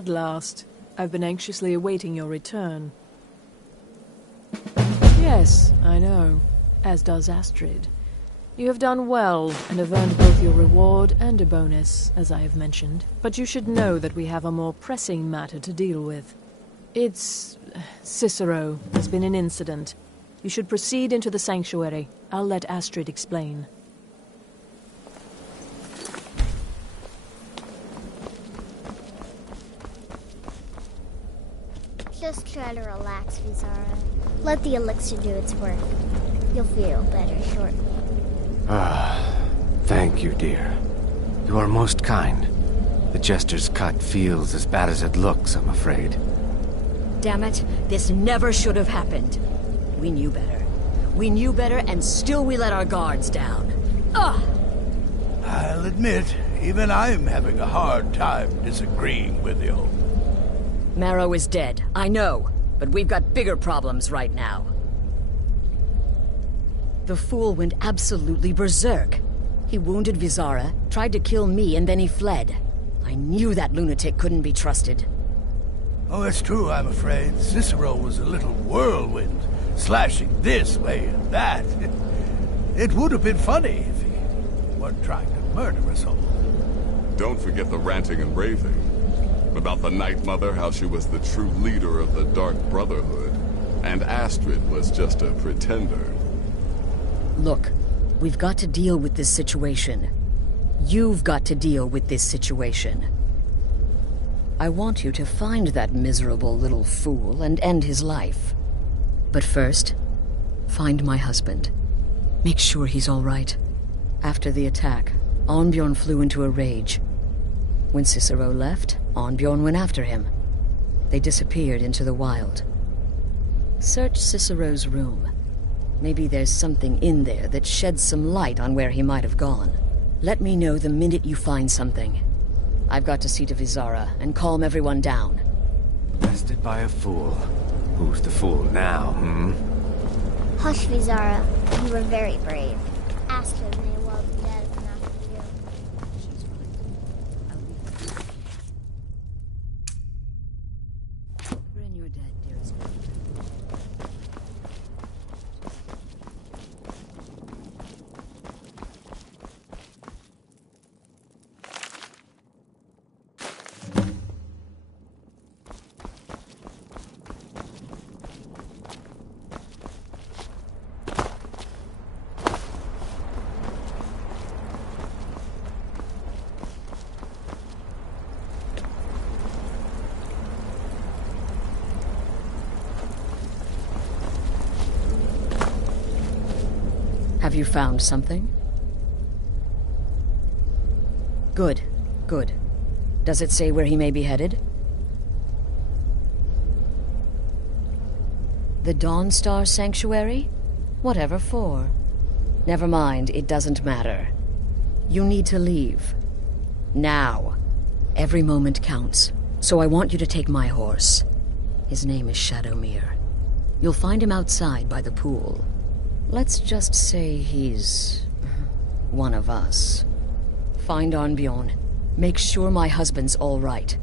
last. I've been anxiously awaiting your return. Yes, I know. As does Astrid. You have done well, and have earned both your reward and a bonus, as I have mentioned. But you should know that we have a more pressing matter to deal with. It's... Cicero. There's been an incident. You should proceed into the sanctuary. I'll let Astrid explain. Just try to relax, Vizara. Let the elixir do its work. You'll feel better shortly. Thank you, dear. You are most kind. The Jester's cut feels as bad as it looks, I'm afraid. Damn it, this never should have happened. We knew better. We knew better, and still we let our guards down. Ugh! I'll admit, even I'm having a hard time disagreeing with you. Marrow is dead, I know, but we've got bigger problems right now. The fool went absolutely berserk. He wounded Vizara, tried to kill me, and then he fled. I knew that lunatic couldn't be trusted. Oh, it's true, I'm afraid. Cicero was a little whirlwind, slashing this way and that. It would have been funny if he weren't trying to murder us all. Don't forget the ranting and raving. About the Night Mother, how she was the true leader of the Dark Brotherhood, and Astrid was just a pretender. Look, we've got to deal with this situation. You've got to deal with this situation. I want you to find that miserable little fool and end his life. But first, find my husband. Make sure he's all right. After the attack, Arnbjorn flew into a rage. When Cicero left, Arnbjorn went after him. They disappeared into the wild. Search Cicero's room. Maybe there's something in there that sheds some light on where he might have gone. Let me know the minute you find something. I've got to see to Vizara and calm everyone down. Bested by a fool. Who's the fool now, Hush, Vizara. You were very brave. Astrid may well be dead if not for you. When you're dead, dearest. Have you found something? Good, good. Does it say where he may be headed? The Dawnstar Sanctuary? Whatever for. Never mind, it doesn't matter. You need to leave. Now. Every moment counts, so I want you to take my horse. His name is Shadowmere. You'll find him outside by the pool. Let's just say he's... one of us. Find Arnbjorn. Make sure my husband's all right.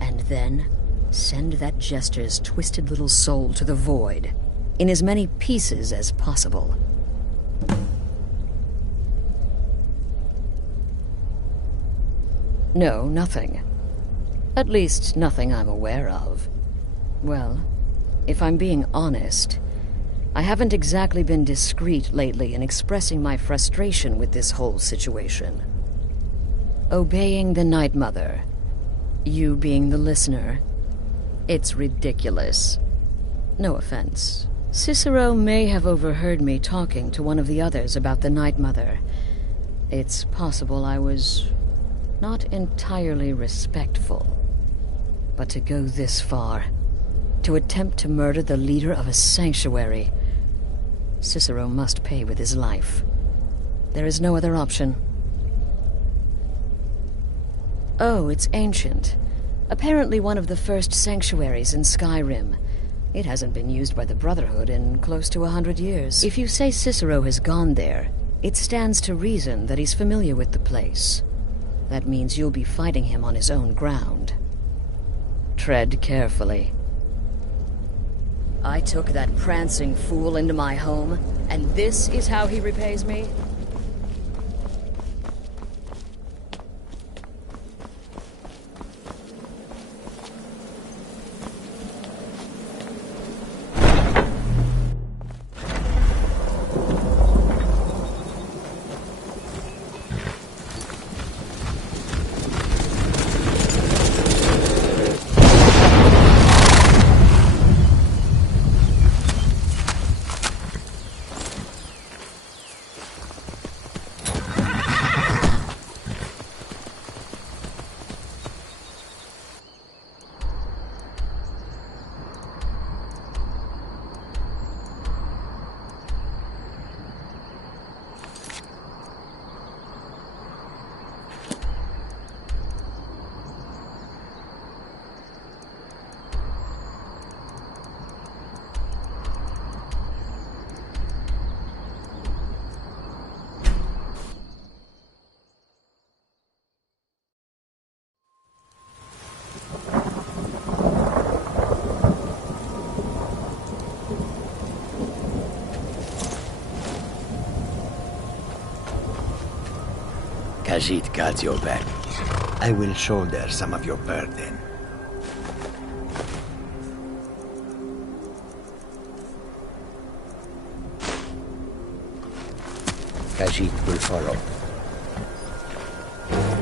And then, send that Jester's twisted little soul to the void, in as many pieces as possible. No, nothing. At least, nothing I'm aware of. Well, if I'm being honest, I haven't exactly been discreet lately in expressing my frustration with this whole situation. Obeying the Night Mother, you being the listener, it's ridiculous. No offense. Cicero may have overheard me talking to one of the others about the Night Mother. It's possible I was not entirely respectful. But to go this far, to attempt to murder the leader of a sanctuary, Cicero must pay with his life. There is no other option. Oh, it's ancient. Apparently one of the first sanctuaries in Skyrim. It hasn't been used by the Brotherhood in close to 100 years. If you say Cicero has gone there, it stands to reason that he's familiar with the place. That means you'll be fighting him on his own ground. Tread carefully. I took that prancing fool into my home, and this is how he repays me? Khajiit got your back. I will shoulder some of your burden. Khajiit will follow.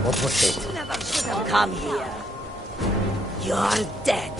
What was it? Never should have come here. You're dead.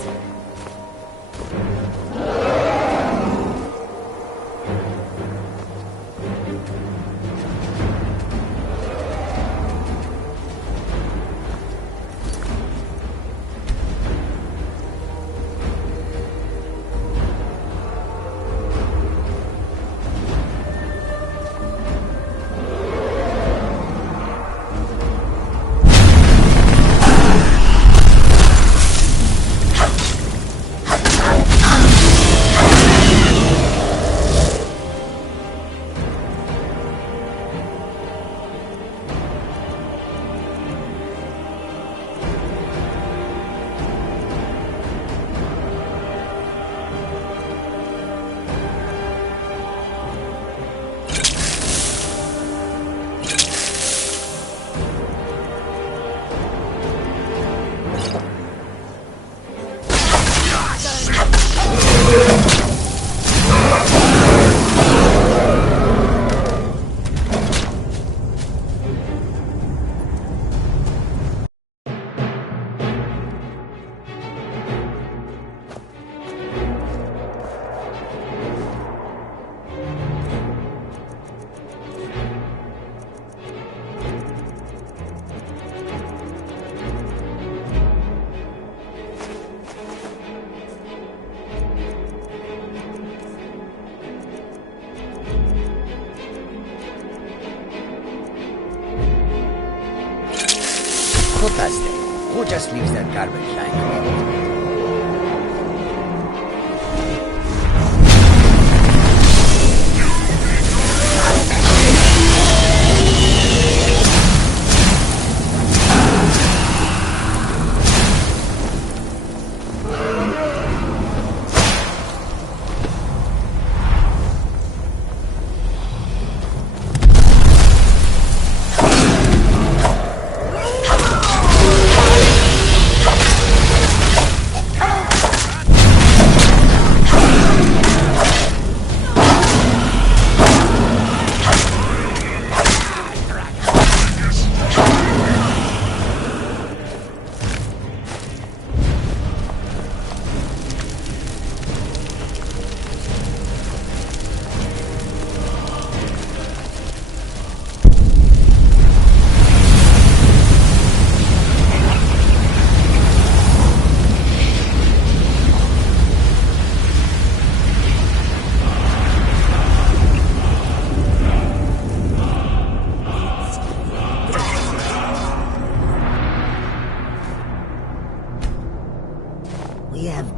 Who just leaves that garbage lying around?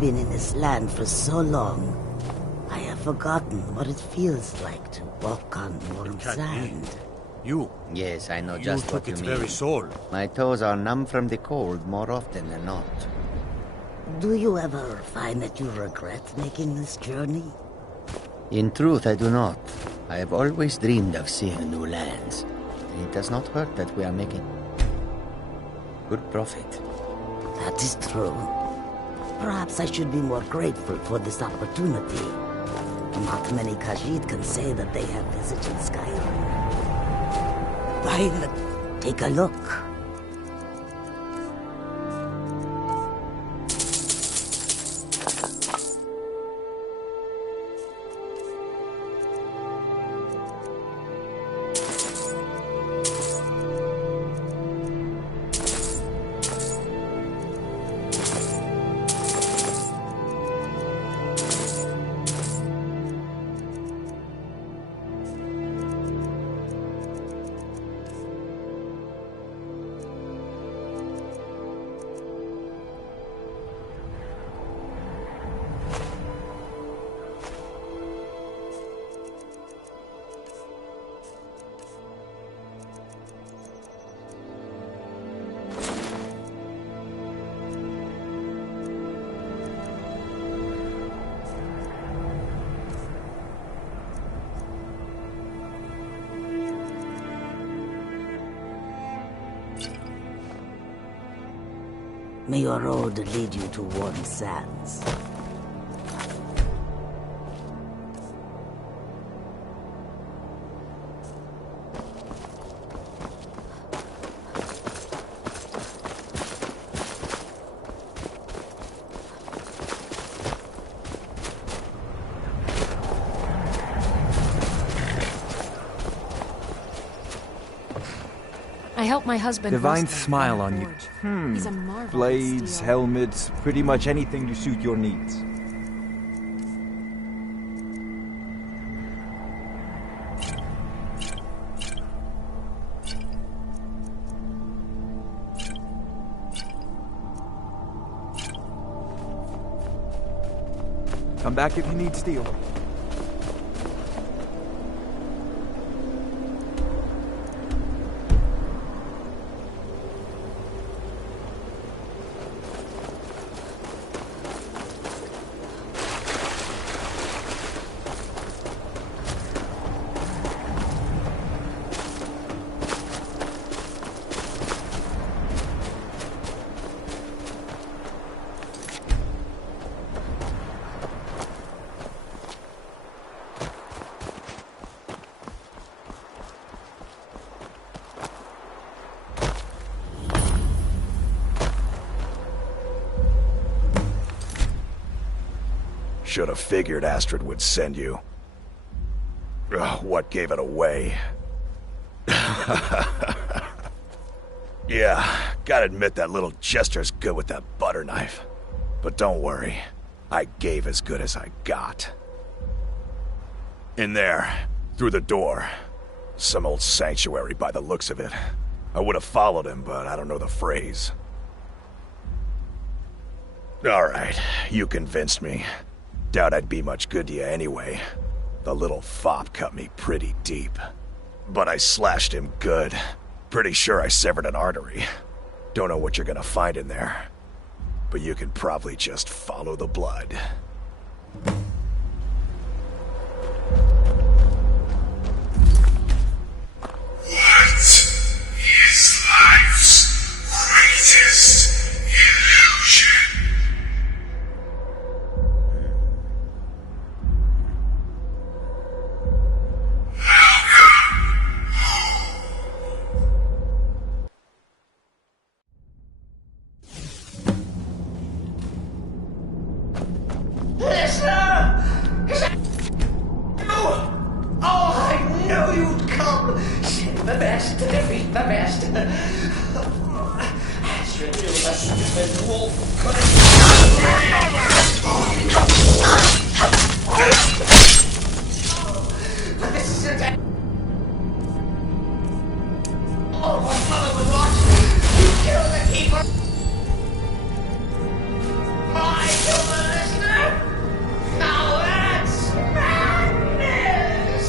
Been in this land for so long, I have forgotten what it feels like to walk on warm sand. You? Yes, I know just what you mean. Its very soul. My toes are numb from the cold more often than not. Do you ever find that you regret making this journey? In truth, I do not. I have always dreamed of seeing new lands. And it does not hurt that we are making good profit. That is true. Perhaps I should be more grateful for this opportunity. Not many Khajiit can say that they have visited Skyrim. Why, take a look. May your road lead you to warm sands. I helped my husband. Divine smile on you. He's a marvel. Blades, helmets, pretty much anything to suit your needs. Come back if you need steel. Should have figured Astrid would send you. Ugh, what gave it away? Yeah, gotta admit that little gesture's good with that butter knife. But don't worry, I gave as good as I got. In there, through the door. Some old sanctuary by the looks of it. I would have followed him, but I don't know the phrase. Alright, you convinced me. Doubt I'd be much good to you anyway. The little fop cut me pretty deep. But I slashed him good. Pretty sure I severed an artery. Don't know what you're gonna find in there. But you can probably just follow the blood. What is life's greatest illusion? Listener! Is that you? Oh, I knew you'd come! Send the best to defeat the best. Astrid knew a stupid wolf couldn't... This isn't... Oh, my father would watch! You killed the keeper! I killed the listener! Now that's madness!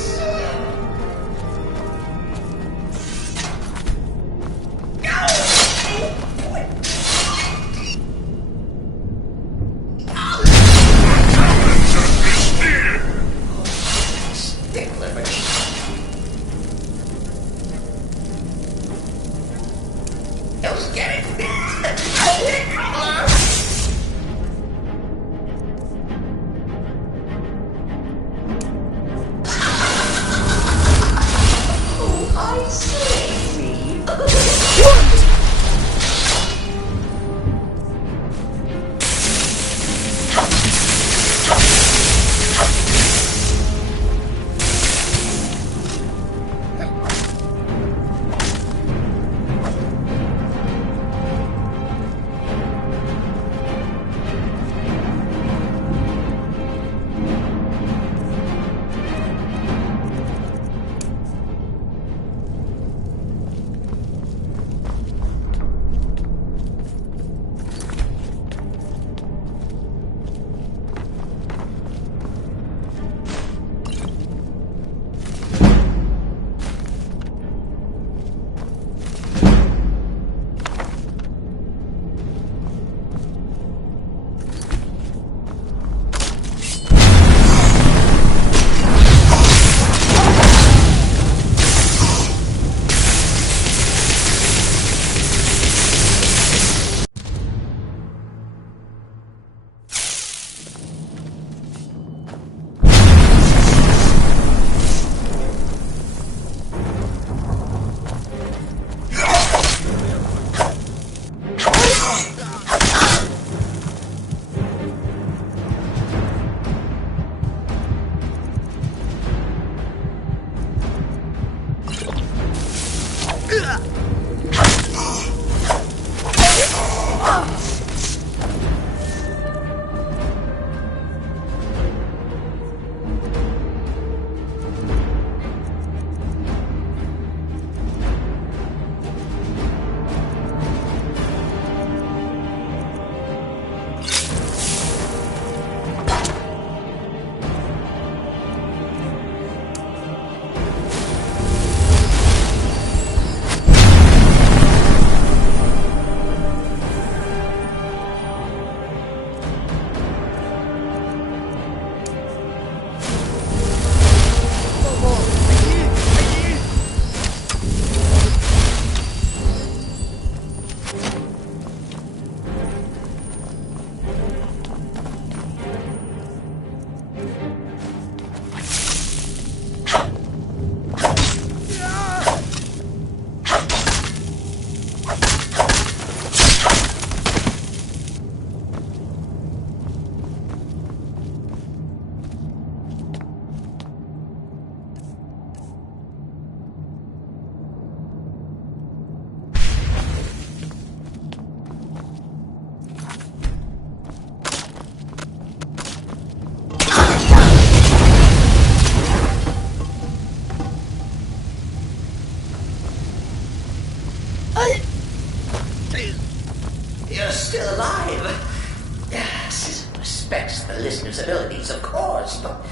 his abilities, of course, but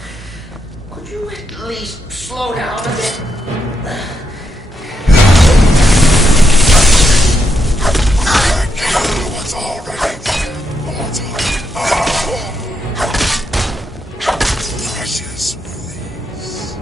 could you at least slow down a bit? What's already precious release.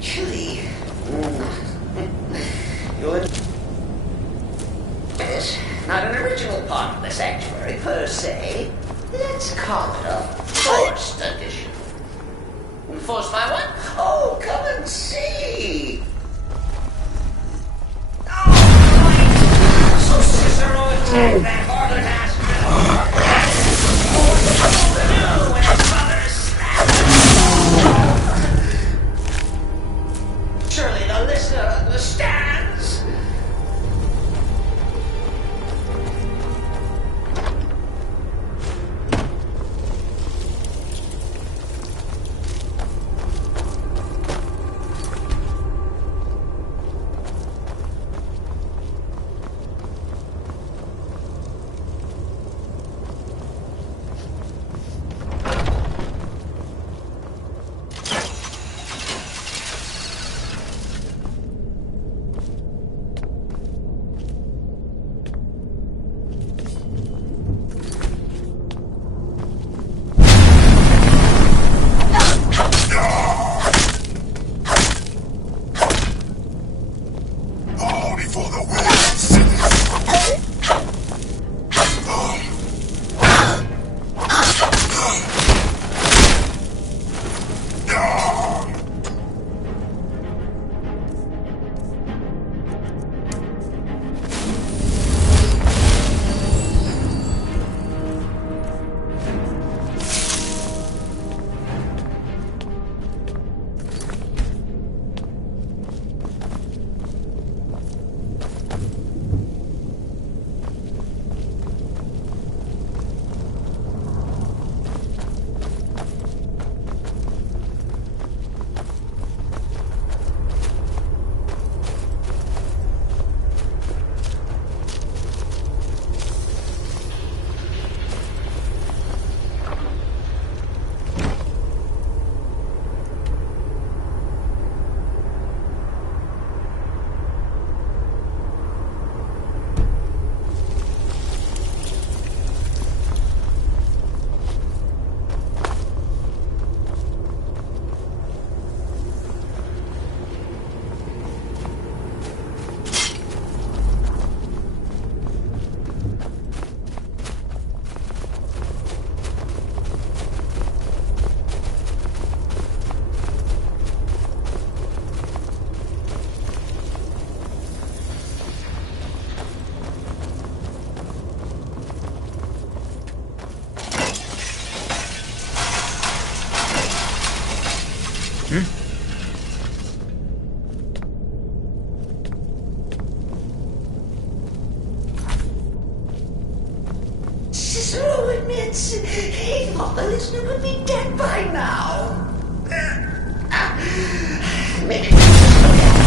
Chilly. It's not an original part of the sanctuary per se. Let's call it a forced addition. Forced by what? Oh, come and see. Oh, so Cicero attacked that harlot ass. When his brother slapped. Surely the listener understands. Cicero admits he thought the listener would be dead by now. Maybe we just look at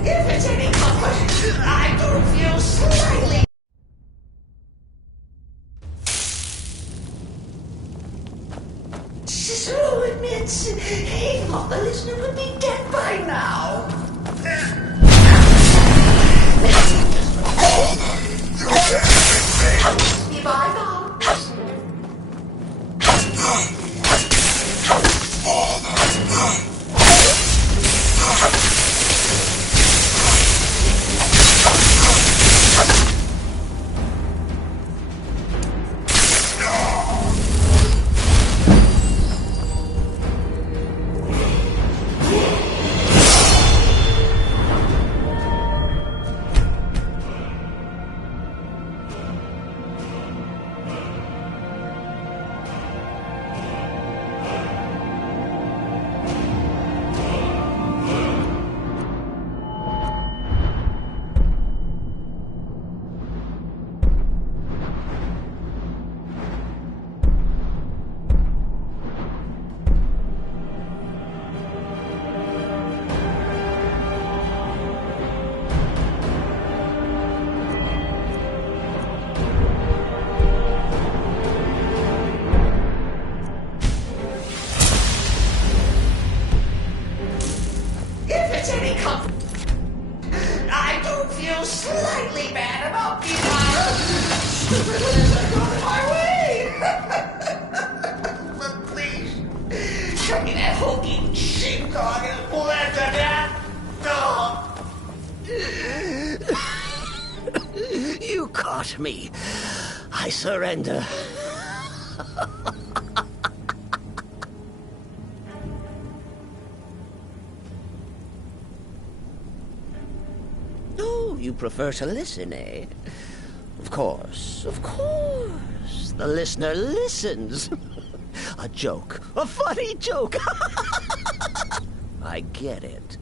If it's any comfort, I do feel slightly... Cicero admits he thought the listener would be dead by now. Be bygones. If it's any comfort, I do feel slightly bad about being stupid listener going my way. But please, show me that hokey sheepdog and bled to death. You caught me. I surrender. Oh, you prefer to listen, eh? Of course, of course. The listener listens. A joke. A funny joke. I get it.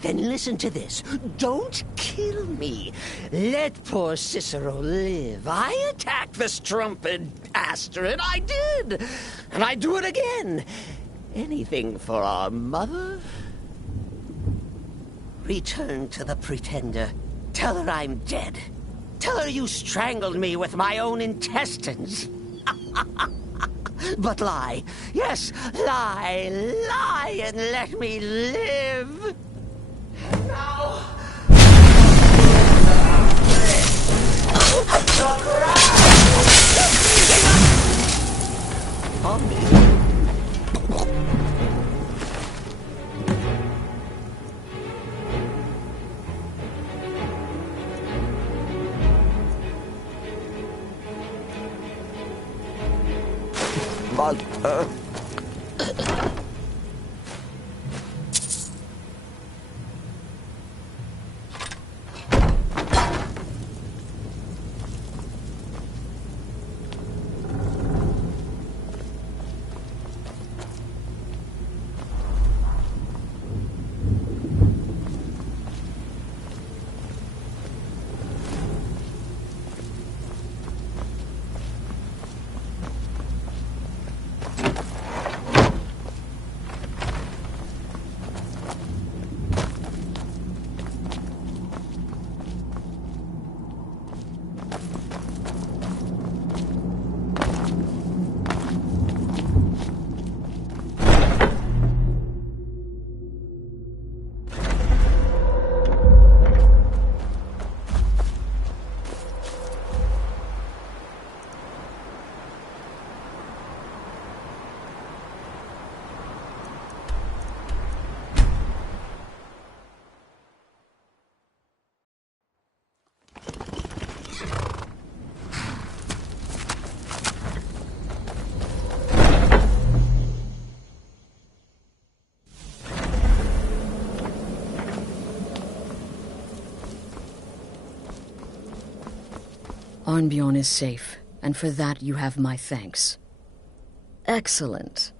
Then listen to this. Don't kill me. Let poor Cicero live. I attacked the strumpet Aster, and I did. And I do it again. Anything for our mother? Return to the Pretender. Tell her I'm dead. Tell her you strangled me with my own intestines. But lie. Yes, lie. Lie and let me live. Now... Mother. Arnbjorn is safe, and for that you have my thanks. Excellent.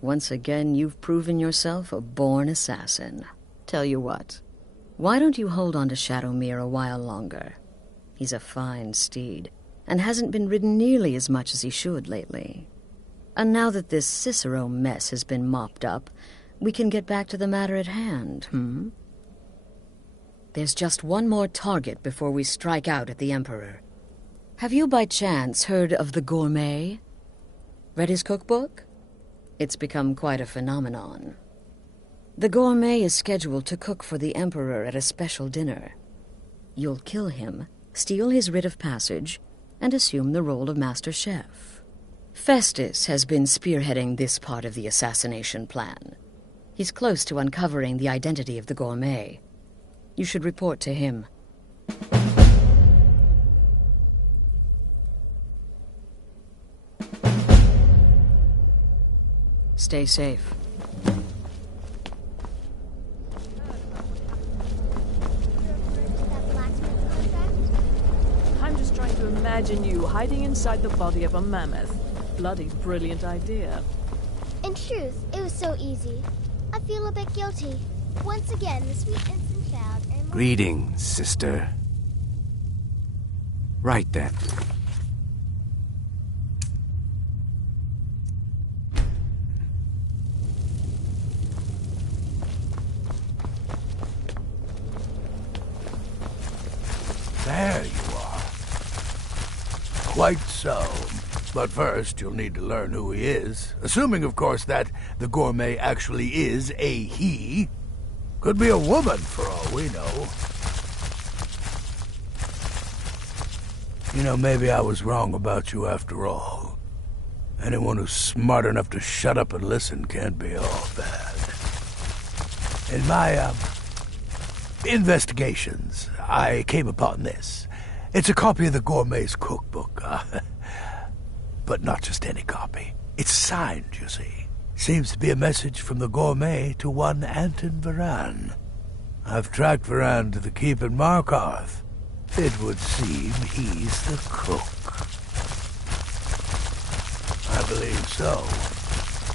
Once again, you've proven yourself a born assassin. Tell you what, why don't you hold on to Shadowmere a while longer? He's a fine steed, and hasn't been ridden nearly as much as he should lately. And now that this Cicero mess has been mopped up, we can get back to the matter at hand, There's just one more target before we strike out at the Emperor. Have you by chance heard of the Gourmet? Read his cookbook? It's become quite a phenomenon. The Gourmet is scheduled to cook for the Emperor at a special dinner. You'll kill him, steal his writ of passage, and assume the role of Master Chef. Festus has been spearheading this part of the assassination plan. He's close to uncovering the identity of the Gourmet. You should report to him. Stay safe. I'm just trying to imagine you hiding inside the body of a mammoth. Bloody brilliant idea. In truth, it was so easy. I feel a bit guilty. Once again, the sweet innocent child and... Greetings, sister. Right then. There you are. Quite so. But first, you'll need to learn who he is. Assuming, of course, that the Gourmet actually is a he. Could be a woman, for all we know. You know, maybe I was wrong about you after all. Anyone who's smart enough to shut up and listen can't be all bad. In my, investigations, I came upon this. It's a copy of the Gourmet's cookbook, but not just any copy. It's signed, you see. Seems to be a message from the Gourmet to one Anton Varan. I've tracked Varan to the keep in Markarth. It would seem he's the cook. I believe so.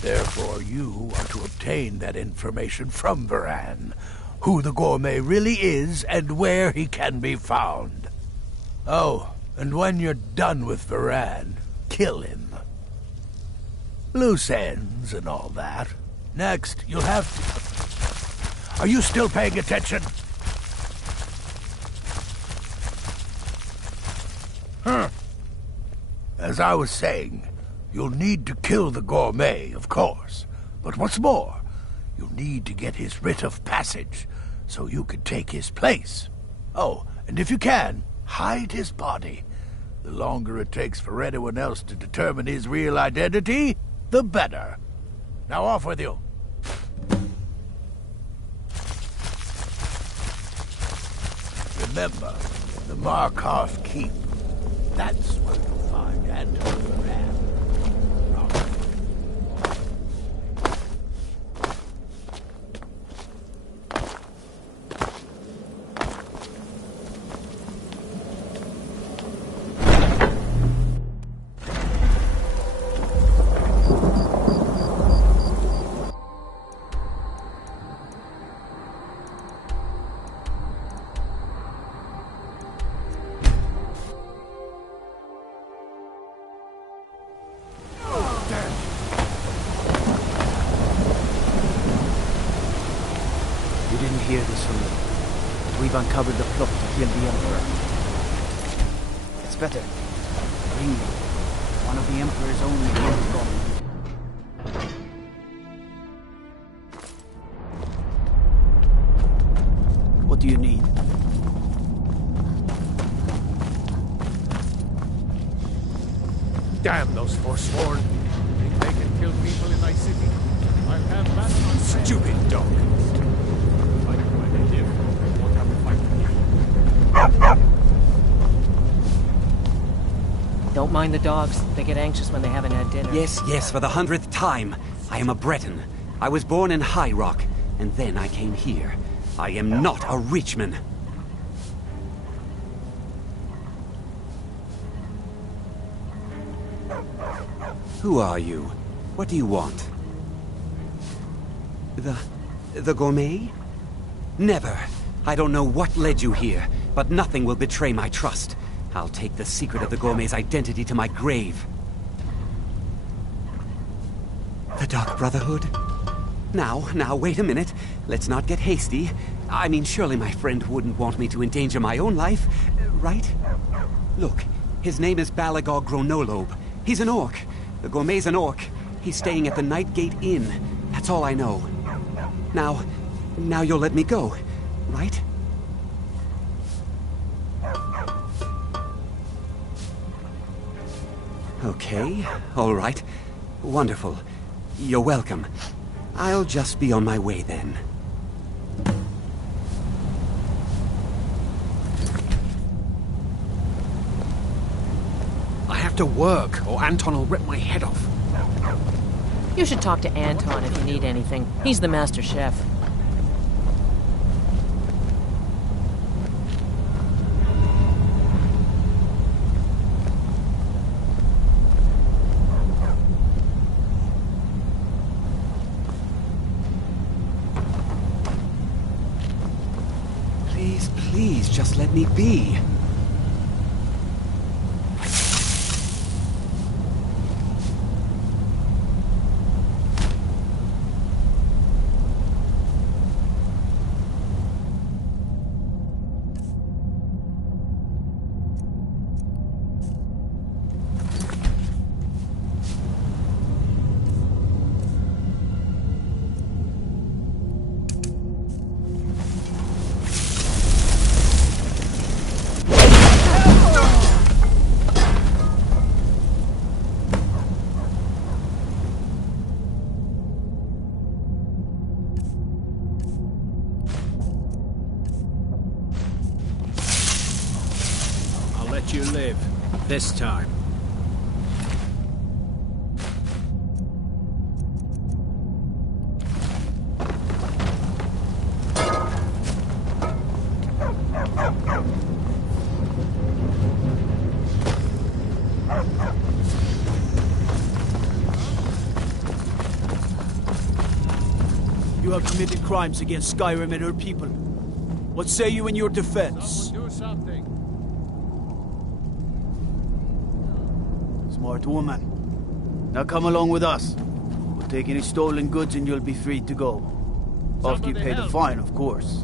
Therefore, you are to obtain that information from Varan. Who the Gourmet really is and where he can be found. Oh, and when you're done with Varan, kill him. Loose ends and all that. Next, you'll have to... Are you still paying attention? As I was saying, you'll need to kill the Gourmet, of course. But what's more, you'll need to get his writ of passage, so you can take his place. Oh, and if you can, hide his body. The longer it takes for anyone else to determine his real identity, the better. Now off with you. Remember, the Markarth Keep. That's where you'll find Anton Varan. Hear this from me. We've uncovered the plot to kill the Emperor. It's better. Bring me one of the Emperor's only gone. What do you need? Damn those Forsworn. Think they can kill people in thy city? I'll have that on stupid dog. Don't mind the dogs. They get anxious when they haven't had dinner. Yes, yes, for the 100th time. I am a Breton. I was born in High Rock, and then I came here. I am not a Richman. Who are you? What do you want? The gourmet? Never. I don't know what led you here, but nothing will betray my trust. I'll take the secret of the gourmet's identity to my grave. The Dark Brotherhood? Now, wait a minute. Let's not get hasty. I mean, surely my friend wouldn't want me to endanger my own life, right? Look, his name is Balagog Gronolobe. He's an orc. The gourmet's an orc. He's staying at the Nightgate Inn. That's all I know. Now you'll let me go, right? Okay, all right. Wonderful. You're welcome. I'll just be on my way then. I have to work, or Anton will rip my head off. You should talk to Anton if you need anything. He's the master chef. Please, just let me be. You live. This time. You have committed crimes against Skyrim and her people. What say you in your defense? Someone do something. Smart woman. Now come along with us. We'll take any stolen goods and you'll be free to go. After you pay the fine, of course.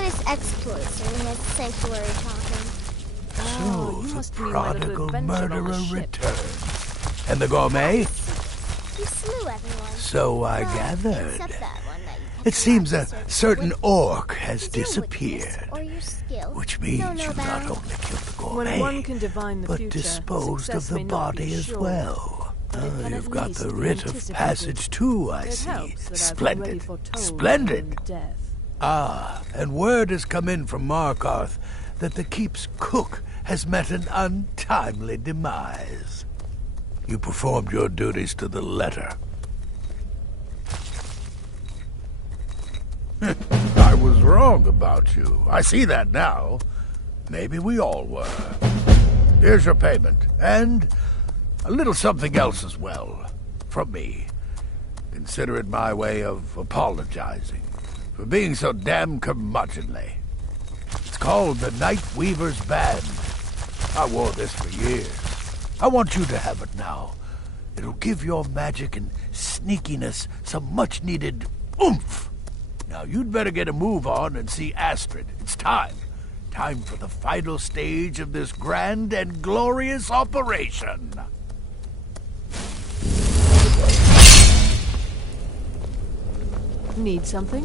latest exploits are in this sanctuary talking? So, you the must mean my little prodigal adventure on the murderer ship. returns. And the gourmet? You slew everyone. So I Well, gathered. except that one that you It seems a surface certain with. orc has Is your disappeared. witness or your skill Which means no you not bound? only killed the When gourmet, one can divine the but future, disposed of success the may not be body as assured, well. but it can You've at got least the be writ of anticipated. passage too, I It see. helps that I've Splendid. already foretold Splendid. my own death. Ah, and word has come in from Markarth that the keep's cook has met an untimely demise. You performed your duties to the letter. I was wrong about you. I see that now. Maybe we all were. Here's your payment, and a little something else as well, from me. Consider it my way of apologizing for being so damn curmudgeonly. It's called the Night Weaver's Band. I wore this for years. I want you to have it now. It'll give your magic and sneakiness some much-needed oomph. Now, you'd better get a move on and see Astrid. It's time. Time for the final stage of this grand and glorious operation. Need something?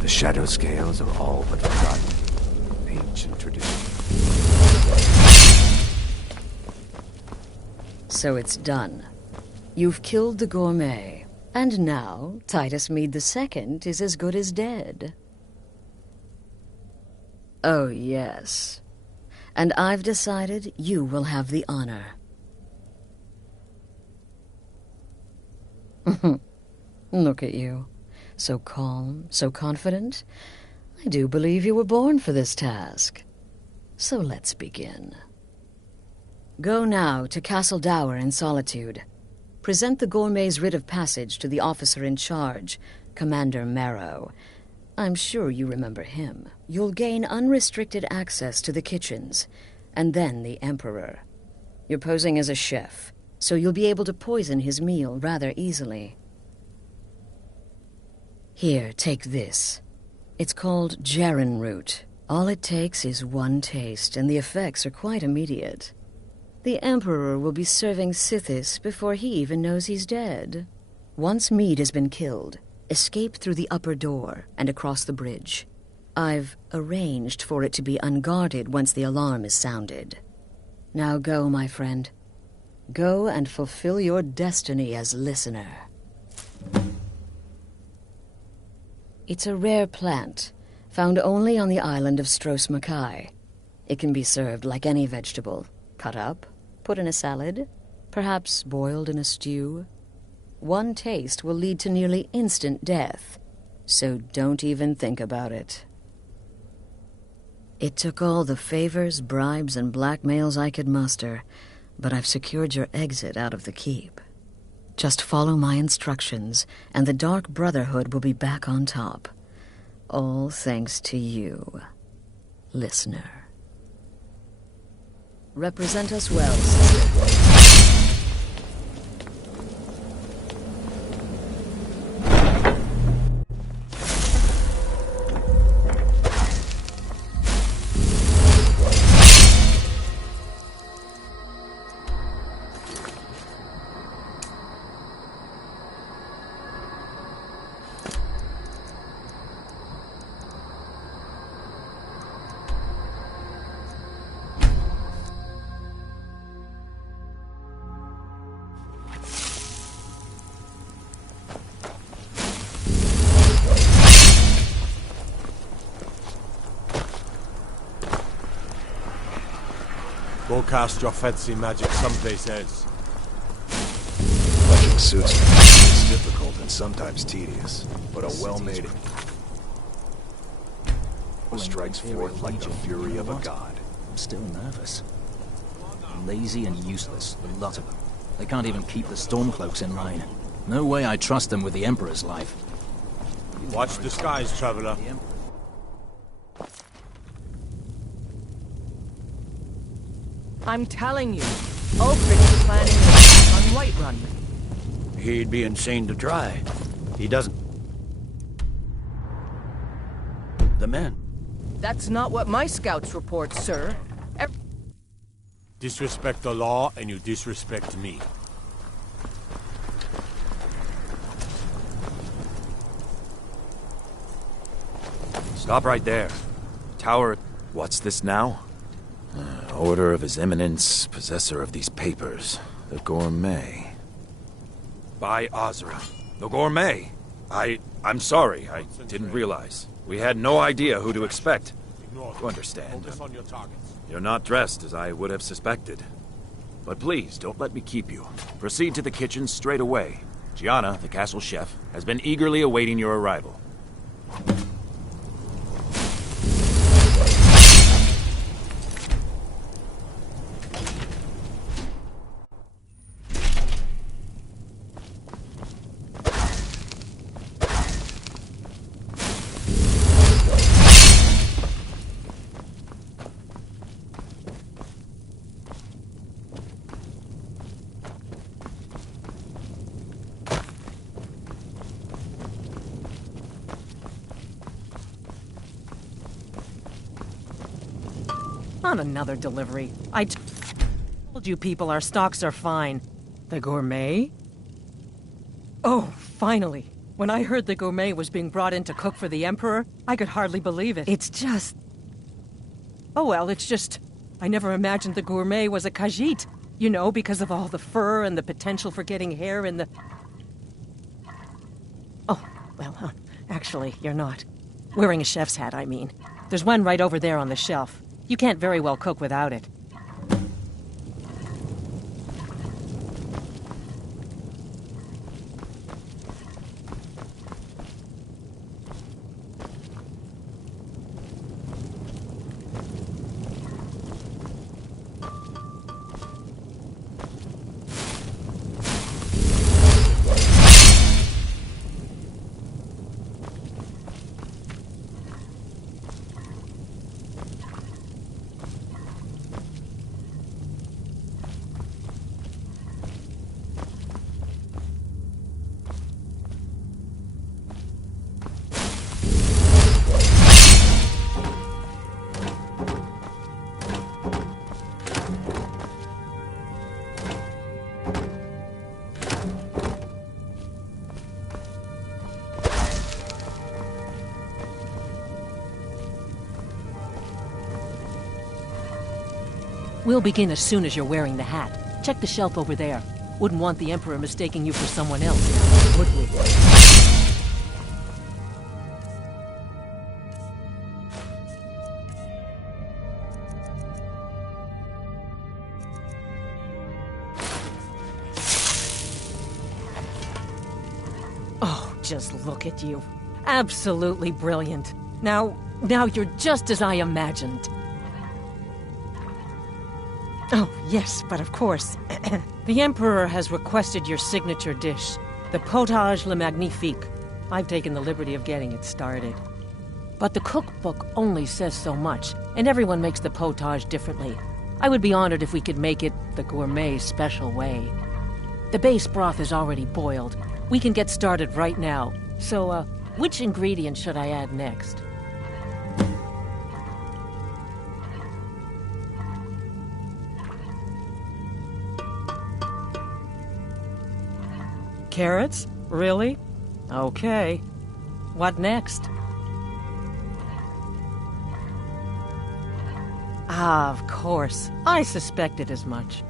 The shadow scales are all but forgotten. Ancient tradition. So it's done. You've killed the gourmet. And now, Titus Mead II is as good as dead. Oh, yes. And I've decided you will have the honor. Look at you. So calm, so confident. I do believe you were born for this task. So let's begin. Go now to Castle Dower in Solitude. Present the gourmet's writ of passage to the officer in charge, Commander Marrow. I'm sure you remember him. You'll gain unrestricted access to the kitchens, and then the Emperor. You're posing as a chef, so you'll be able to poison his meal rather easily. Here, take this. It's called Jaren root. All it takes is one taste, and the effects are quite immediate. The Emperor will be serving Sithis before he even knows he's dead. Once Mead has been killed, escape through the upper door and across the bridge. I've arranged for it to be unguarded once the alarm is sounded. Now go, my friend. Go and fulfill your destiny as listener. It's a rare plant, found only on the island of Stros Makai. It can be served like any vegetable, cut up, put in a salad, perhaps boiled in a stew. One taste will lead to nearly instant death, so don't even think about it. It took all the favors, bribes, and blackmails I could muster, but I've secured your exit out of the keep. Just follow my instructions, and the Dark Brotherhood will be back on top. All thanks to you, listener. Represent us well, sister. Go cast your fancy magic someplace else. Clutching suits is difficult and sometimes tedious, but a well-made strikes forth like the fury of a god. I'm still nervous. Lazy and useless, the lot of them. They can't even keep the Stormcloaks in line. No way I trust them with the Emperor's life. Watch the skies, traveler. I'm telling you, Ulfric's planning an attack on Whiterun. He'd be insane to try. He doesn't. The men. That's not what my scouts report, sir. Disrespect the law, and you disrespect me. Stop right there. Tower... What's this now? Order of His Eminence, possessor of these papers. The Gourmet. By Azra. The Gourmet. I'm sorry. I didn't realize. We had no idea who to expect. You understand. Focus on your targets. You're not dressed as I would have suspected. But please, don't let me keep you. Proceed to the kitchen straight away. Gianna, the castle chef, has been eagerly awaiting your arrival. Not another delivery. I told you people our stocks are fine. The Gourmet? Oh, finally. When I heard the Gourmet was being brought in to cook for the Emperor, I could hardly believe it. It's just... Oh well, it's just... I never imagined the Gourmet was a Khajiit. You know, because of all the fur and the potential for getting hair in the... Oh, well, actually, you're not. Wearing a chef's hat, I mean. There's one right over there on the shelf. You can't very well cook without it. We'll begin as soon as you're wearing the hat. Check the shelf over there. Wouldn't want the Emperor mistaking you for someone else, would we? Oh, just look at you. Absolutely brilliant. Now you're just as I imagined. Oh, yes, but of course. The Emperor has requested your signature dish, the potage le magnifique. I've taken the liberty of getting it started. But the cookbook only says so much, and everyone makes the potage differently. I would be honored if we could make it the Gourmet special way. The base broth is already boiled. We can get started right now. So, which ingredient should I add next? Carrots? Really? Okay. What next? Ah, of course. I suspected as much.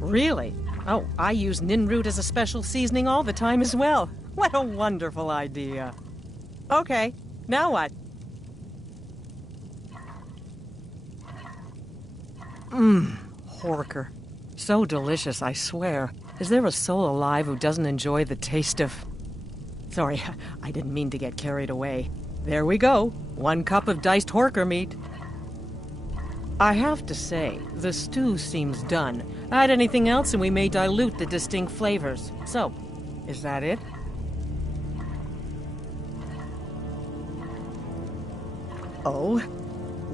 Really? Oh, I use ninroot as a special seasoning all the time as well. What a wonderful idea. Okay, now what? Horker. So delicious, I swear. Is there a soul alive who doesn't enjoy the taste of... Sorry, I didn't mean to get carried away. There we go. 1 cup of diced horker meat. I have to say, the stew seems done. Add anything else and we may dilute the distinct flavors. So, is that it? Oh?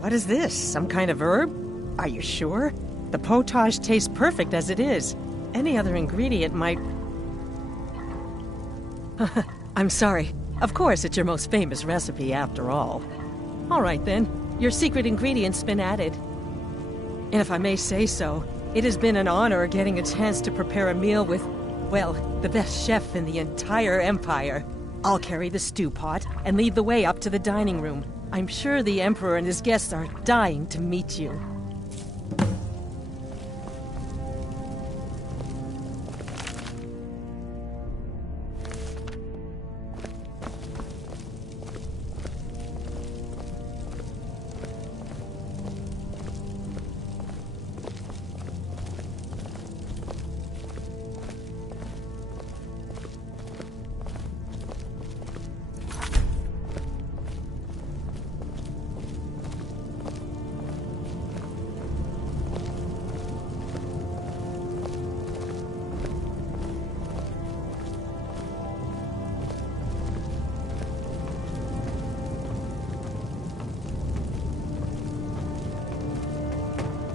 What is this? Some kind of herb? Are you sure? The potage tastes perfect as it is. Any other ingredient might... I'm sorry. Of course, it's your most famous recipe, after all. All right, then. Your secret ingredient's been added. And if I may say so, it has been an honor getting a chance to prepare a meal with, well, the best chef in the entire Empire. I'll carry the stew pot and lead the way up to the dining room. I'm sure the Emperor and his guests are dying to meet you.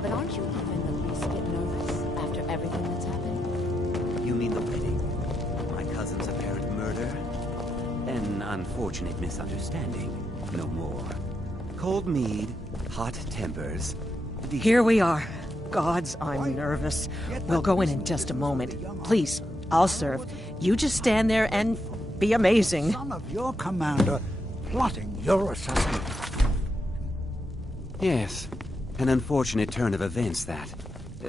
But aren't you even the least bit nervous after everything that's happened? You mean the wedding? My cousin's apparent murder? An unfortunate misunderstanding. No more. Cold mead, hot tempers. Here we are. Gods, I'm nervous. We'll go in just a moment. Please, I'll serve. You just stand there and be amazing. Son of your commander plotting your assassination. Yes. An unfortunate turn of events, that.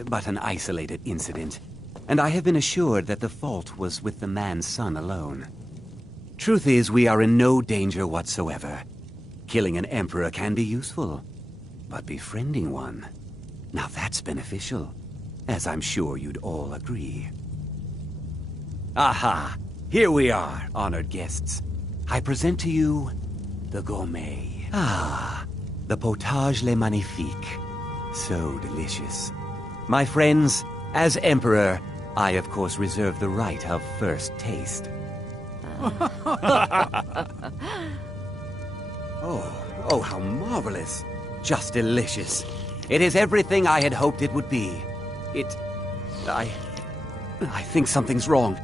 But an isolated incident. And I have been assured that the fault was with the man's son alone. Truth is, we are in no danger whatsoever. Killing an emperor can be useful. But befriending one... now that's beneficial. As I'm sure you'd all agree. Aha! Here we are, honored guests. I present to you... the gourmet. Ah... the potage le magnifique. So delicious. My friends, as Emperor, I of course reserve the right of first taste. Oh, how marvelous. Just delicious. It is everything I had hoped it would be. I think something's wrong.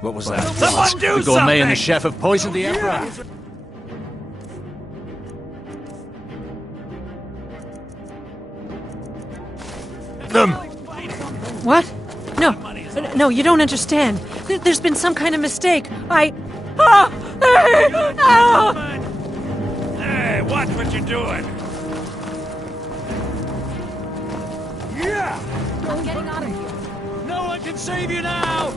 What was that? Someone do the gourmet and the something! chef have poisoned the Emperor. Them! What? No, you don't understand. There's been some kind of mistake. Hey, watch what you're doing! Yeah! I'm getting out of here. No one can save you now!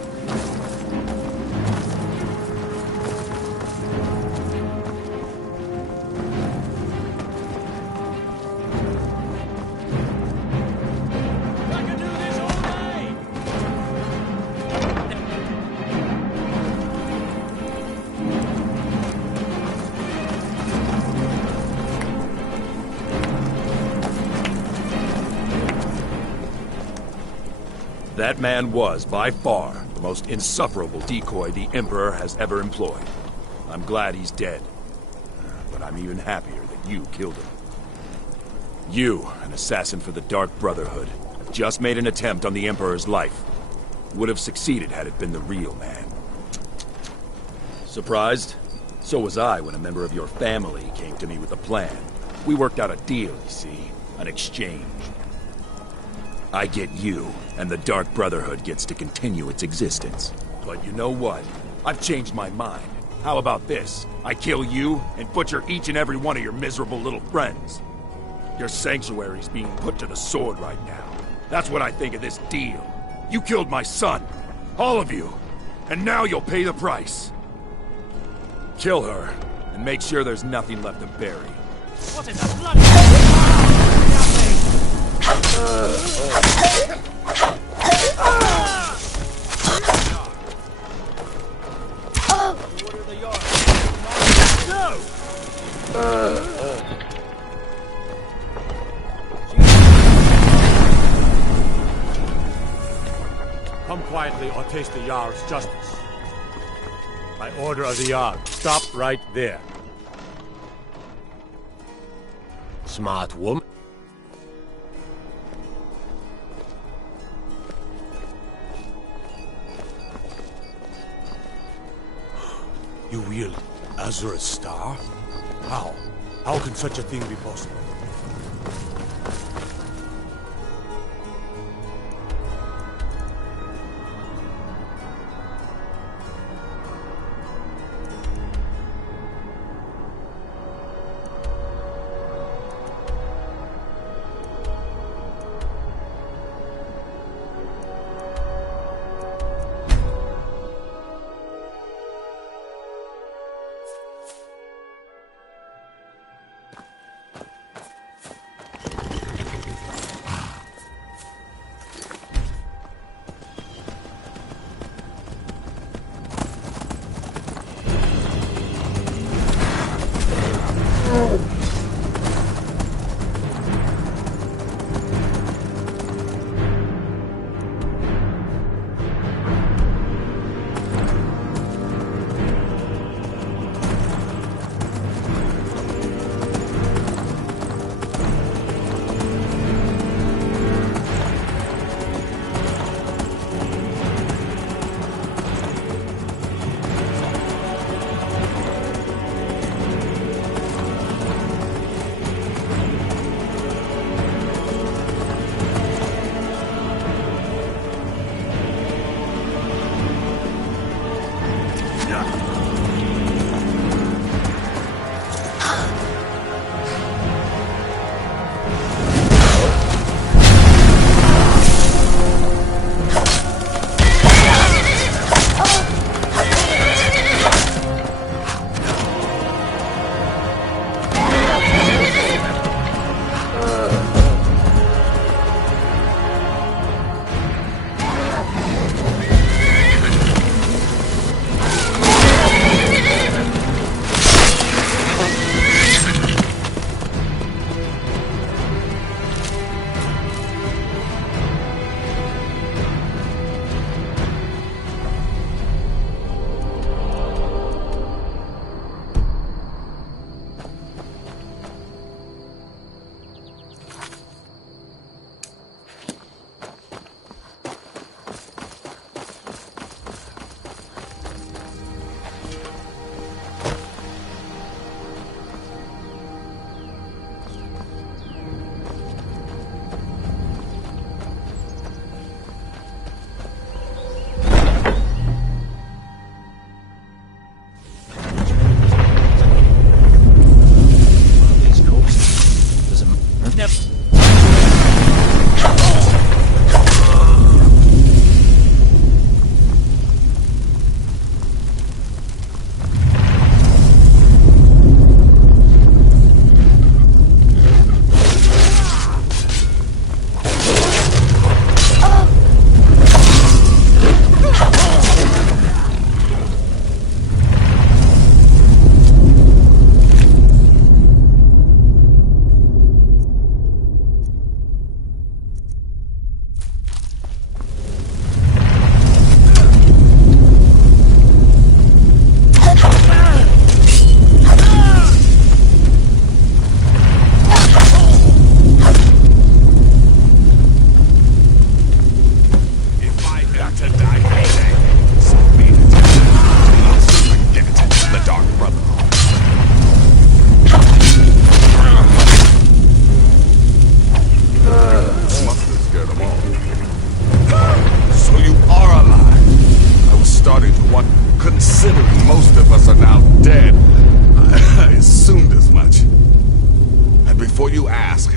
That man was, by far, the most insufferable decoy the Emperor has ever employed. I'm glad he's dead. But I'm even happier that you killed him. You, an assassin for the Dark Brotherhood, have just made an attempt on the Emperor's life. Would have succeeded had it been the real man. Surprised? So was I when a member of your family came to me with a plan. We worked out a deal, you see. An exchange. I get you, and the Dark Brotherhood gets to continue its existence. But you know what? I've changed my mind. How about this? I kill you, and butcher each and every one of your miserable little friends. Your sanctuary's being put to the sword right now. That's what I think of this deal. You killed my son. All of you. And now you'll pay the price. Kill her, and make sure there's nothing left to bury. What in the bloody... Come quietly or taste the Jarl's justice. By order of the Jarl, stop right there. Smart woman. You wield Azura's star? How? How can such a thing be possible?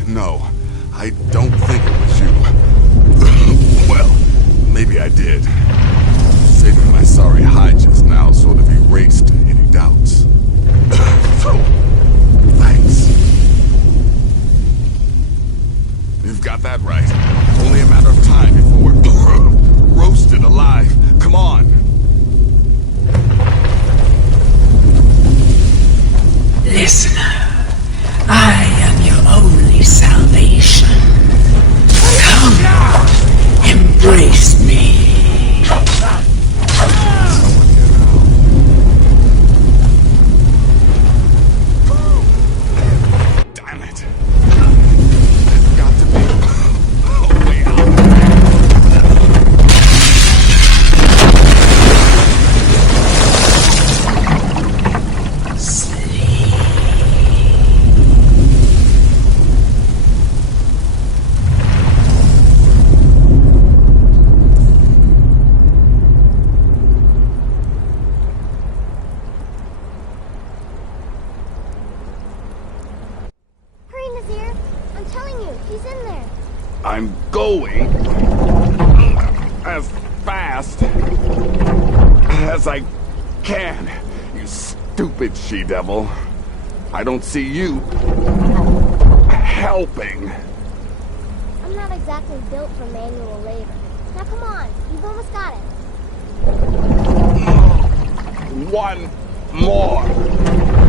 No, I don't think it was you. Well, maybe I did. Saving my sorry hide just now sort of erased any doubts. So, thanks. You've got that right. Only a matter of time before we're roasted alive. Come on. Listener, I am your only salvation. Come, embrace me. Damn it. calling you. He's in there. I'm going as fast as I can, you stupid she-devil. I don't see you helping. I'm not exactly built for manual labor. Now come on, you've almost got it. One more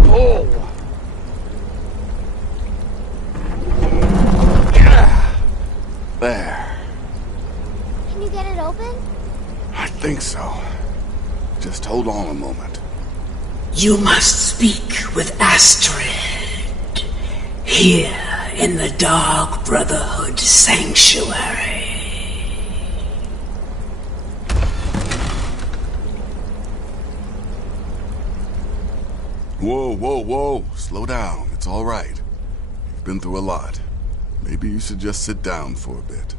pull. There. Can you get it open? I think so. Just hold on a moment. You must speak with Astrid. Here in the Dark Brotherhood Sanctuary. Whoa, whoa, whoa. Slow down. It's all right. You've been through a lot. Maybe you should just sit down for a bit.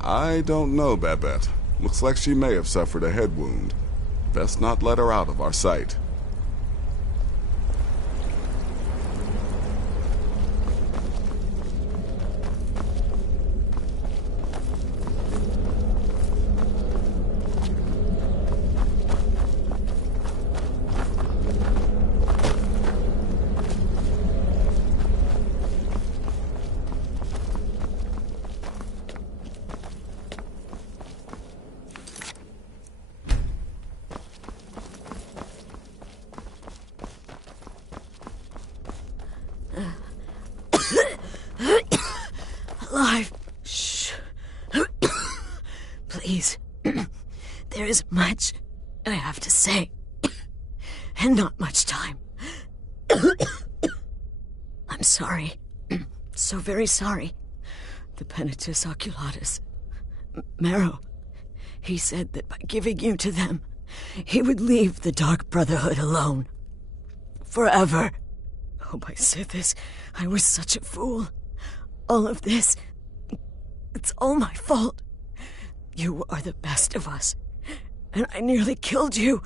I don't know, Babette. Looks like she may have suffered a head wound. Best not let her out of our sight. Alive. Shh. Please. There is much I have to say, and not much time. I'm sorry. So very sorry. The Penitus Oculatus. Marrow. He said that by giving you to them, he would leave the Dark Brotherhood alone. Forever. Oh, my Sithis, I was such a fool. All of this, it's all my fault. You are the best of us, and I nearly killed you,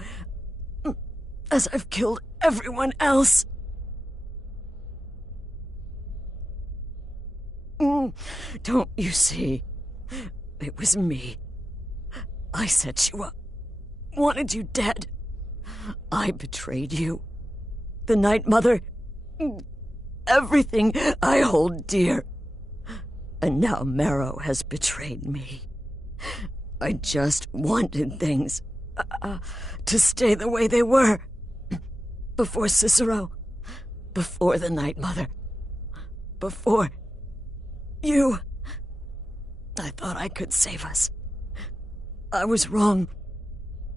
as I've killed everyone else. Don't you see? It was me. I set you up, wanted you dead. I betrayed you. The Night Mother, everything I hold dear. And now Marrow has betrayed me. I just wanted things to stay the way they were. Before Cicero, before the Night Mother, before you. I thought I could save us. I was wrong,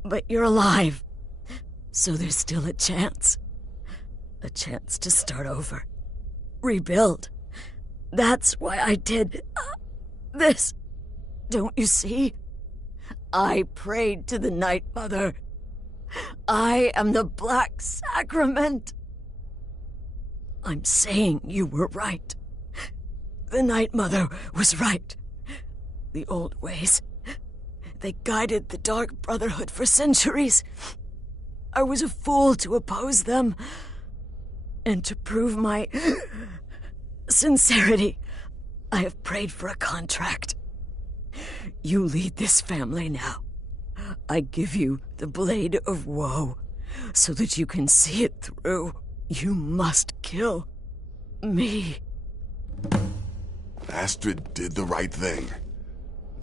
but you're alive. So there's still a chance. A chance to start over. Rebuild. That's why I did this. Don't you see? I prayed to the Night Mother. I am the Black Sacrament. I'm saying you were right. The Night Mother was right. The old ways, they guided the Dark Brotherhood for centuries. I was a fool to oppose them. And to prove my sincerity, I have prayed for a contract. You lead this family now. I give you the Blade of Woe, so that you can see it through. You must kill me. Astrid did the right thing.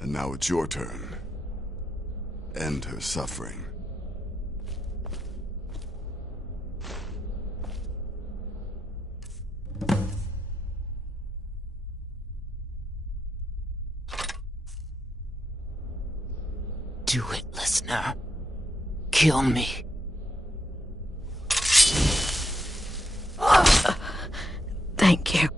And now it's your turn. End her suffering. Do it, listener. Kill me. Thank you.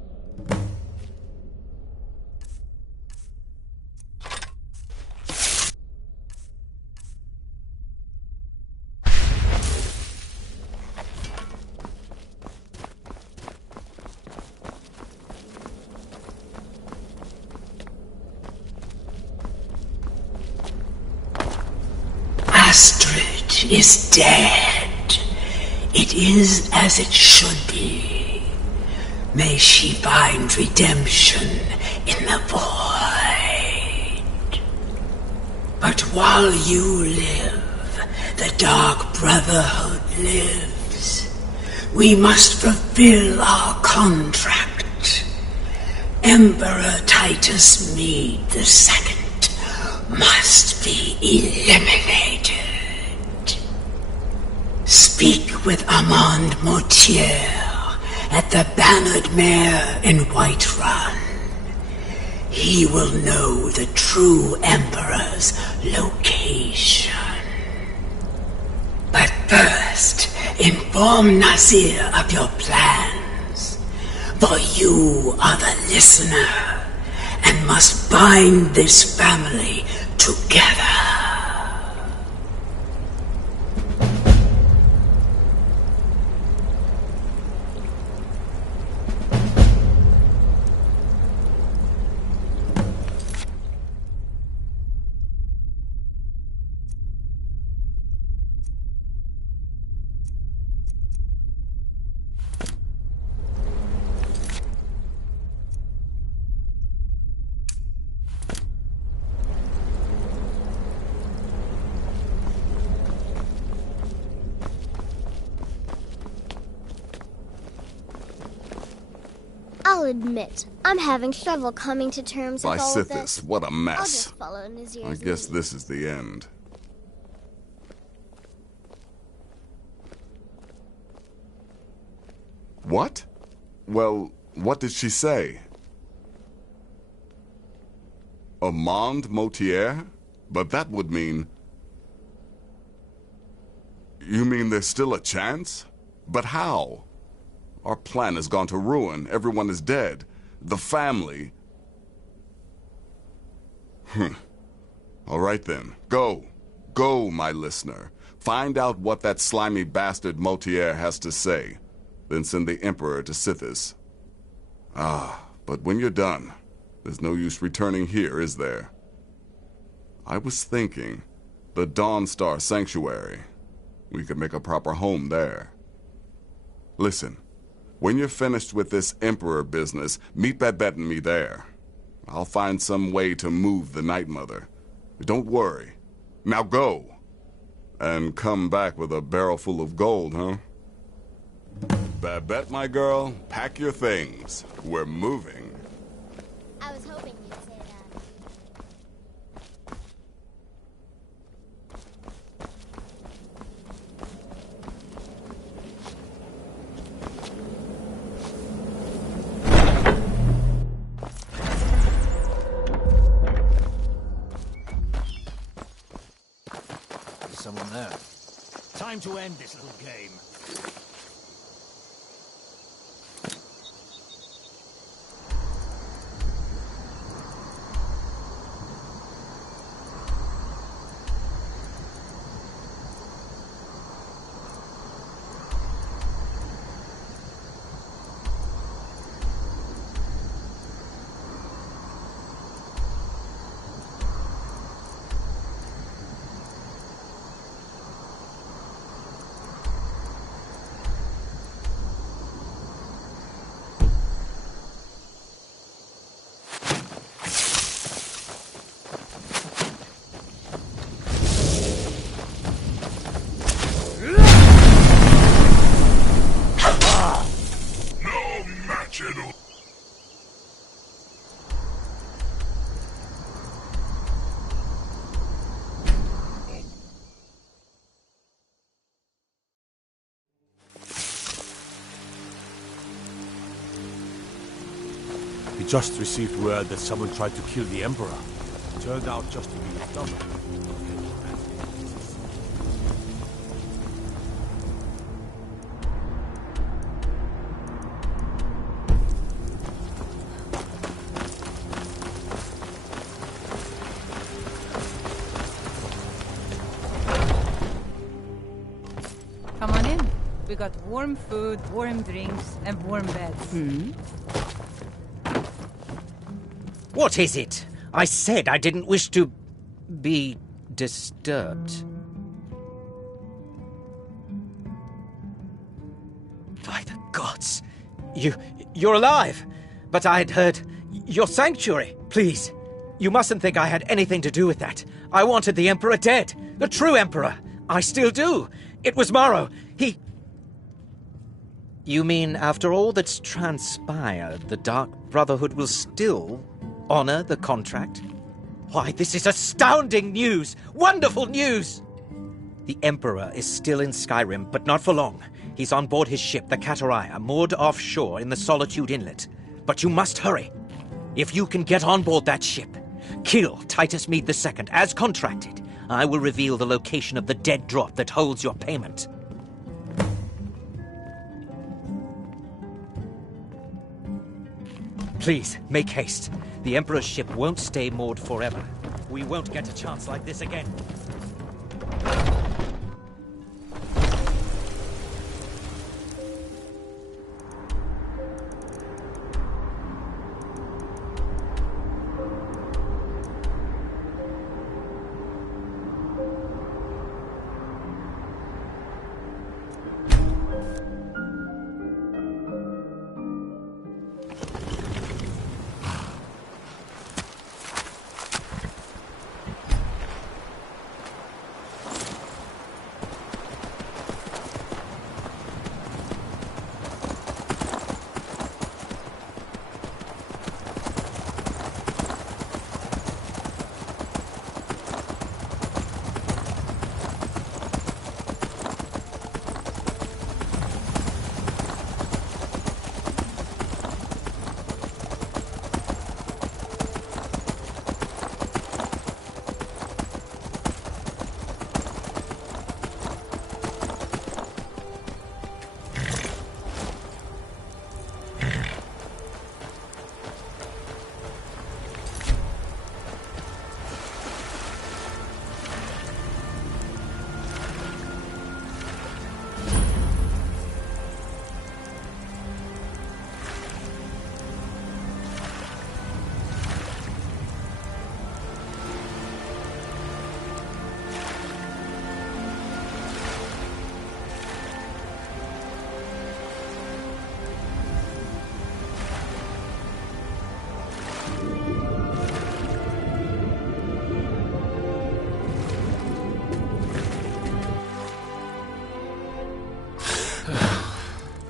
Astrid is dead. It It is as it should be. May she find redemption in the void. But while you live, the Dark Brotherhood lives. We must fulfill our contract. Emperor Titus Mede II must be eliminated. Speak with Armand Mortier at the Bannered Mare in Whiterun. He will know the true Emperor's location. But first, inform Nazir of your plans, for you are the listener and must bind this family together. I'll admit, I'm having trouble coming to terms with all of this. Sithis, what a mess. I'll just follow Nazir's I guess lead. this is the end. What? Well, what did she say? Armand Mortier? But that would mean... You mean there's still a chance? But how? Our plan has gone to ruin. Everyone is dead. The family... All right then. Go. Go, my listener. Find out what that slimy bastard Mortier has to say. Then send the Emperor to Sithis. But when you're done, there's no use returning here, is there? I was thinking, the Dawnstar Sanctuary. We could make a proper home there. Listen, when you're finished with this Emperor business, meet Babette and me there. I'll find some way to move the Night Mother. Don't worry. Now go. And come back with a barrel full of gold, huh? Babette, my girl, pack your things. We're moving. I was hoping you'd say that. There's someone there. Time to end this little game. We just received word that someone tried to kill the Emperor. Turned out just to be his double. Come on in. We got warm food, warm drinks, and warm beds. What is it? I said I didn't wish to be disturbed. gods! You're alive! But I had heard... your sanctuary! Please, you mustn't think I had anything to do with that. I wanted the Emperor dead. The true Emperor. I still do. It was Morrow. He... You mean, after all that's transpired, the Dark Brotherhood will still honor the contract? Why, this is astounding news! Wonderful news! The Emperor is still in Skyrim, but not for long. He's on board his ship, the Kataraya, moored offshore in the Solitude Inlet. But you must hurry. If you can get on board that ship, kill Titus Mead II, as contracted, I will reveal the location of the dead drop that holds your payment. Please, make haste. The Emperor's ship won't stay moored forever. We won't get a chance like this again.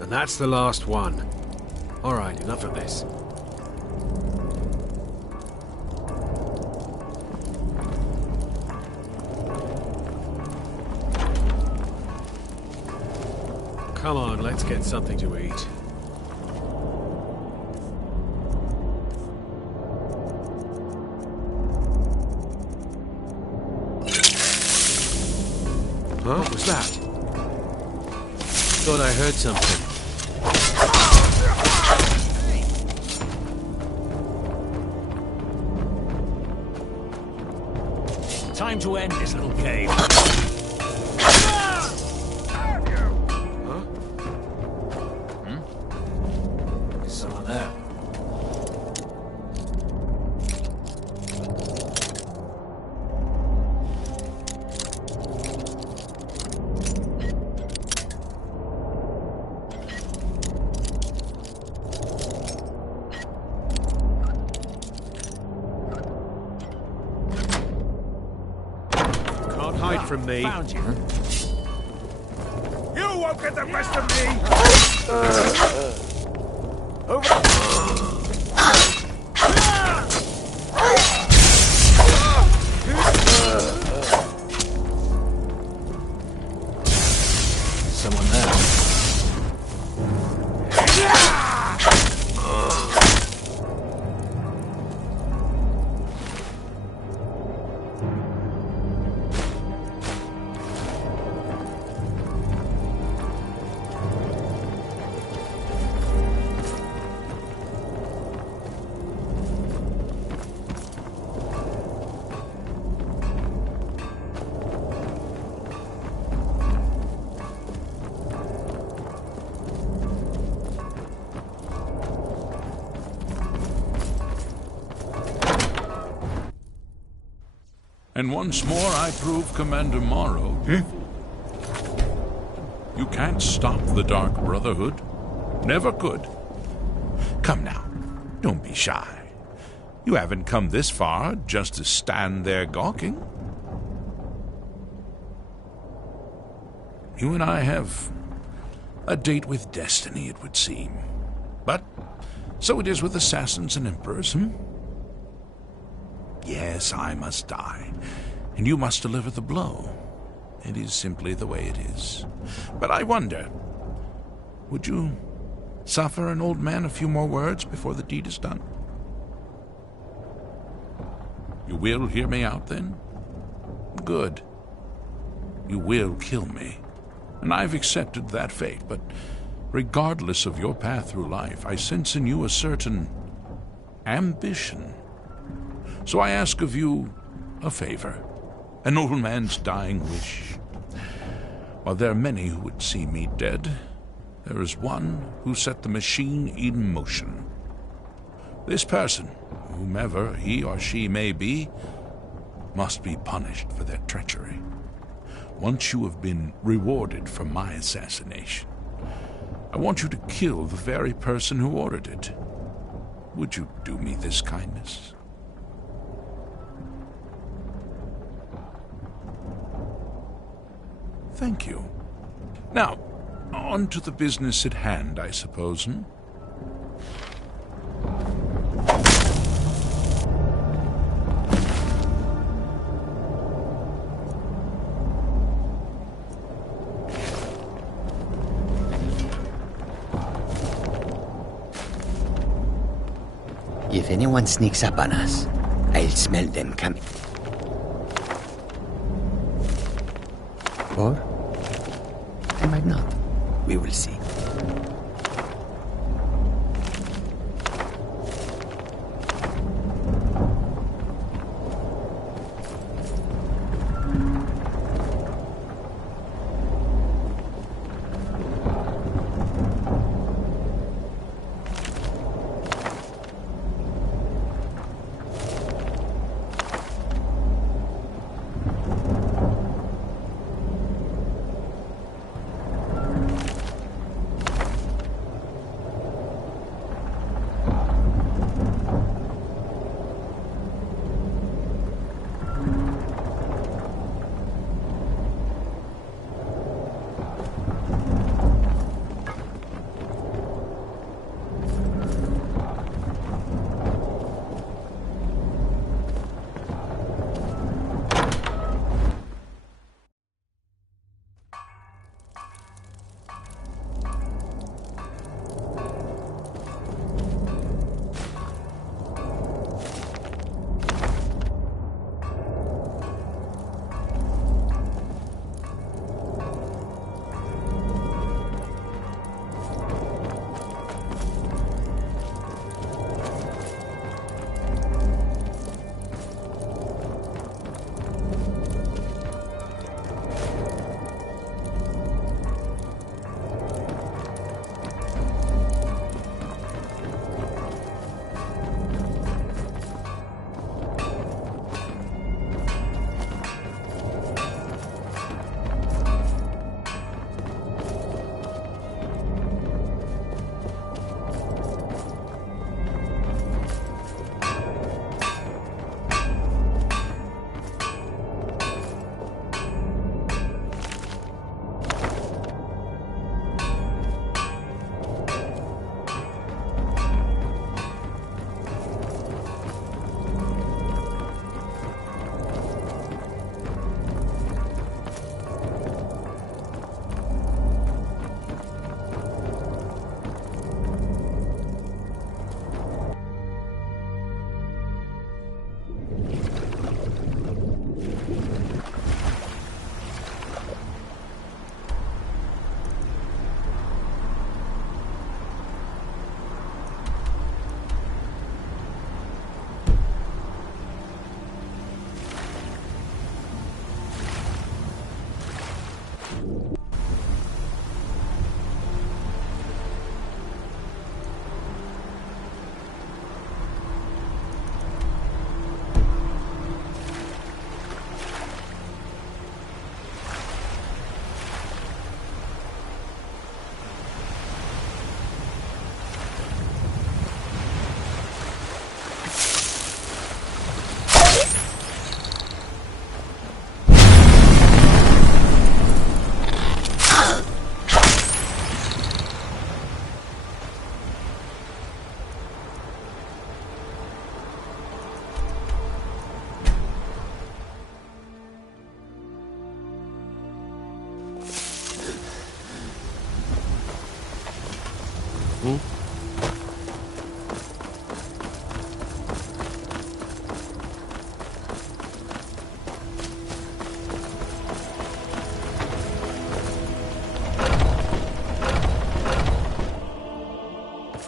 And that's the last one. Alright, enough of this. Come on, let's get something to eat. Huh? What was that? Thought I heard something. Time to end this little game. Someone there. Can't hide from me. Found you. You won't get the best of me! Someone there. And once more I prove Commander Morrow. You can't stop the Dark Brotherhood. Never could. Come now, don't be shy. You haven't come this far just to stand there gawking. You and I have a date with destiny, it would seem. But so it is with assassins and emperors, Yes, I must die, and you must deliver the blow. It is simply the way it is. But I wonder, would you suffer an old man a few more words before the deed is done? You will hear me out, then? Good. You will kill me, and I've accepted that fate, but regardless of your path through life, I sense in you a certain ambition. So I ask of you a favor, an old man's dying wish. While there are many who would see me dead, there is one who set the machine in motion. This person, whomever he or she may be, must be punished for their treachery. Once you have been rewarded for my assassination, I want you to kill the very person who ordered it. Would you do me this kindness? Thank you. Now, on to the business at hand, I suppose, If anyone sneaks up on us, I'll smell them coming. Or I might not. We will see.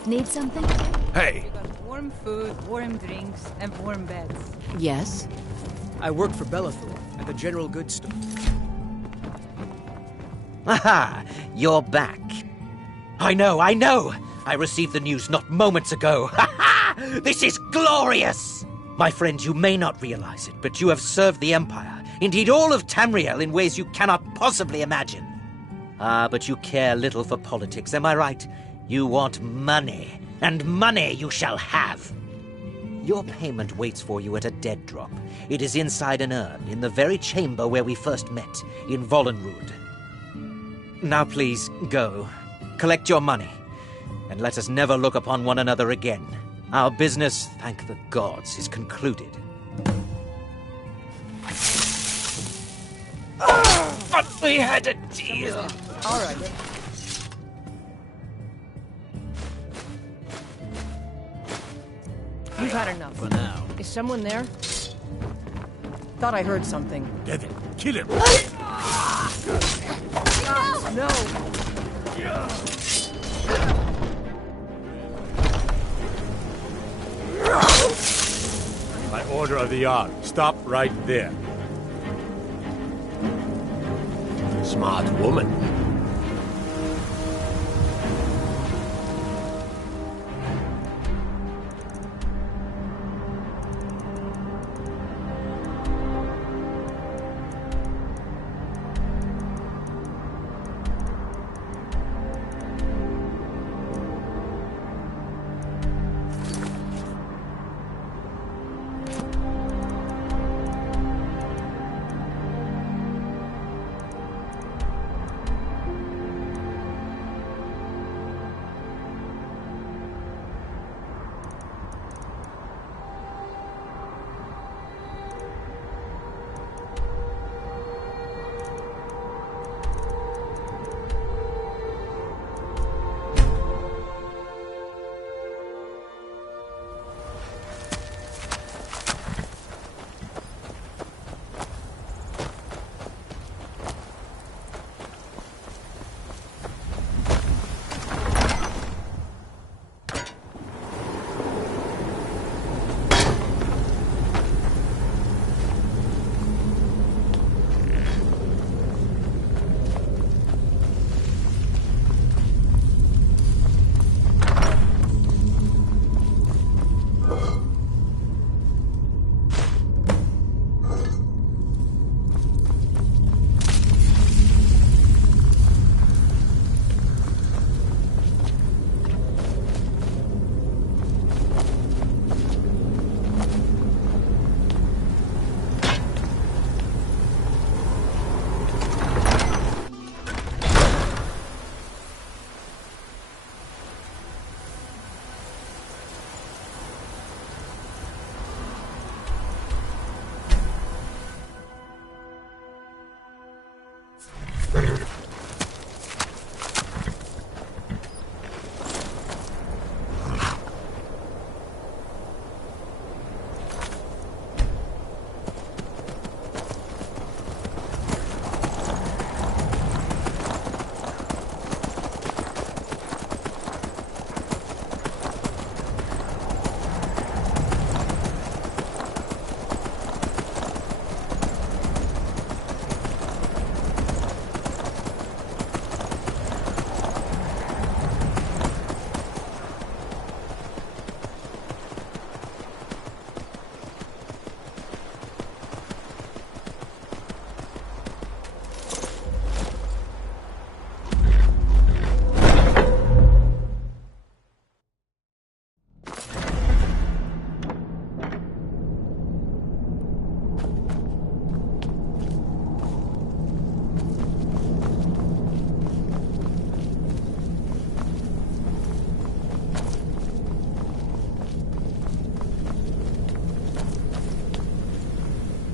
Need something? Hey! We got warm food, warm drinks, and warm beds. Yes? I work for Bellathor at the general goods store. Aha! You're back. I know! I received the news not moments ago. Ha ha! This is glorious! My friend, you may not realize it, but you have served the Empire, indeed all of Tamriel, in ways you cannot possibly imagine. Ah, but you care little for politics, am I right? You want money, and money you shall have. Your payment waits for you at a dead drop. It is inside an urn, in the very chamber where we first met, in Vollenrud. Now please, go. Collect your money, and let us never look upon one another again. Our business, thank the gods, is concluded. But we had a deal. All right. We've had enough. For now. Is someone there? Thought I heard something. Devin, kill him! No! By order of the Jarl, stop right there. Smart woman.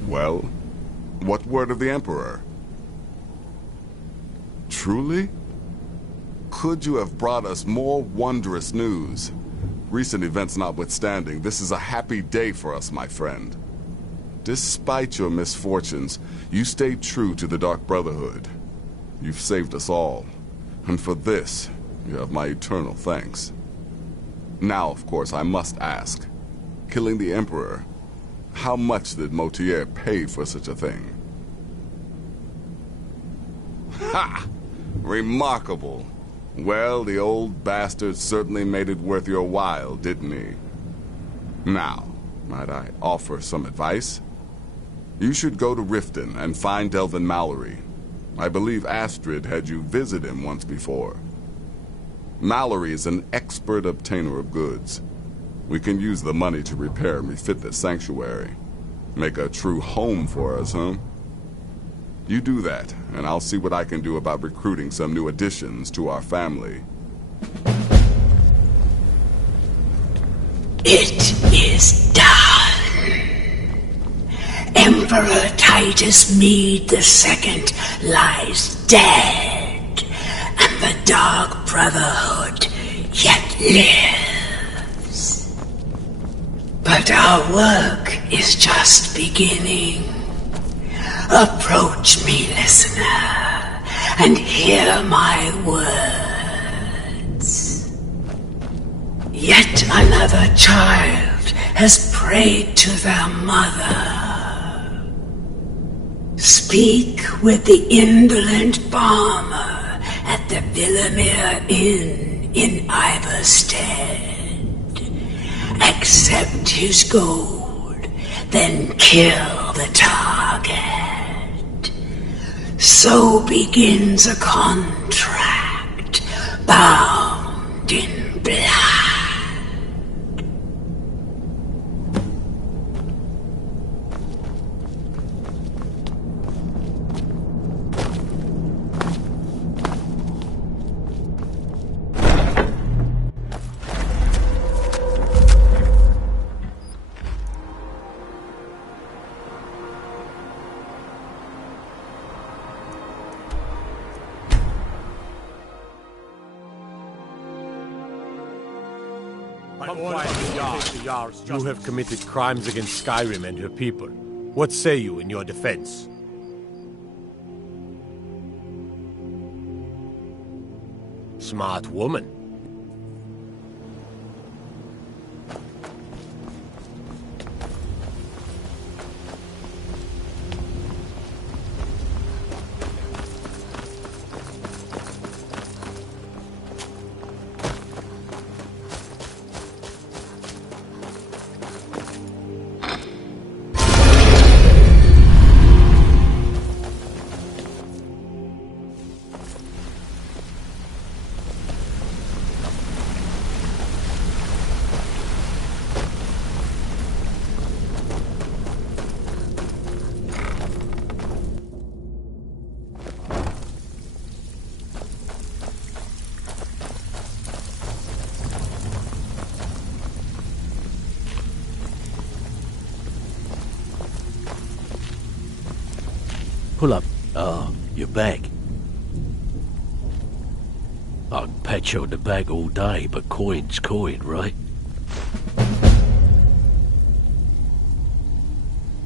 Well, what word of the Emperor? Truly? could you have brought us more wondrous news? Recent events notwithstanding, this is a happy day for us, my friend. Despite your misfortunes, you stayed true to the Dark Brotherhood. You've saved us all, and for this, you have my eternal thanks. Now, of course, I must ask, killing the Emperor, how much did Motier pay for such a thing? Ha! Remarkable. Well, the old bastard certainly made it worth your while, didn't he? Now, might I offer some advice? You should go to Riften and find Delvin Mallory. I believe Astrid had you visit him once before. Mallory is an expert obtainer of goods. We can use the money to repair and refit the sanctuary. Make a true home for us, huh? You do that, and I'll see what I can do about recruiting some new additions to our family. It is done. Emperor Titus Mede II lies dead, and the Dark Brotherhood yet lives. But our work is just beginning. Approach me, listener, and hear my words. Yet another child has prayed to their mother. Speak with the indolent farmer at the Villamere Inn in Iverstead. Accept his gold, then kill the target. So begins a contract bound in blood. You have committed crimes against Skyrim and her people. What say you in your defense? Smart woman. Pull up. Oh, you're back. I can pat you on the back all day, but coin's coin, right?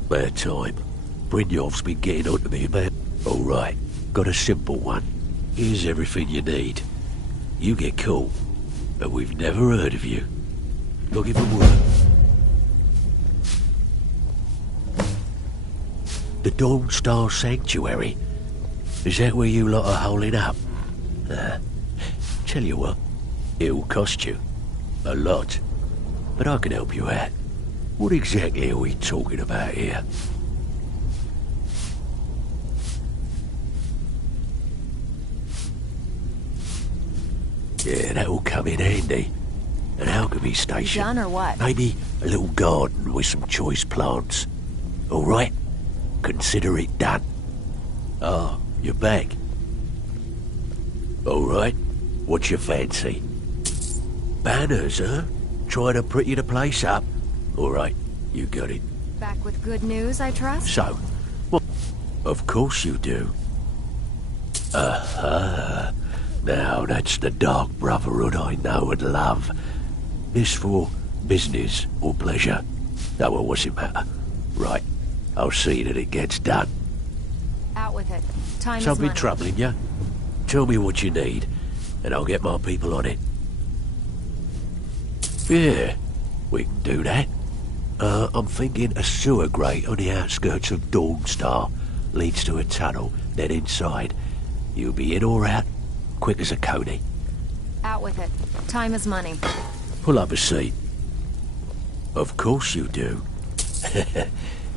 Bad time. Brynjolf's been getting on to me about... All right, got a simple one. Here's everything you need. You get caught, and we've never heard of you. Looking for work. The Dawn Star Sanctuary. Is that where you lot are holding up? Tell you what, it'll cost you. A lot. But I can help you out. What exactly are we talking about here? Yeah, that'll come in handy. An alchemy station. Done or what? Maybe a little garden with some choice plants. All right? Consider it done. Oh, you're back. All right. What's your fancy? Banners, huh? Trying to pretty the place up? All right, you got it. Back with good news, I trust? So, well, of course you do. Now that's the Dark Brotherhood I know and love. This for business or pleasure? No, well, what's it matter? Right, I'll see that it gets done. Out with it. Time is Something money. troubling you? Tell me what you need, and I'll get my people on it. Yeah, we can do that. I'm thinking a sewer grate on the outskirts of Dawnstar leads to a tunnel, then inside. You'll be in or out, quick as a coney. Out with it. Time is money. Pull up a seat. Of course you do.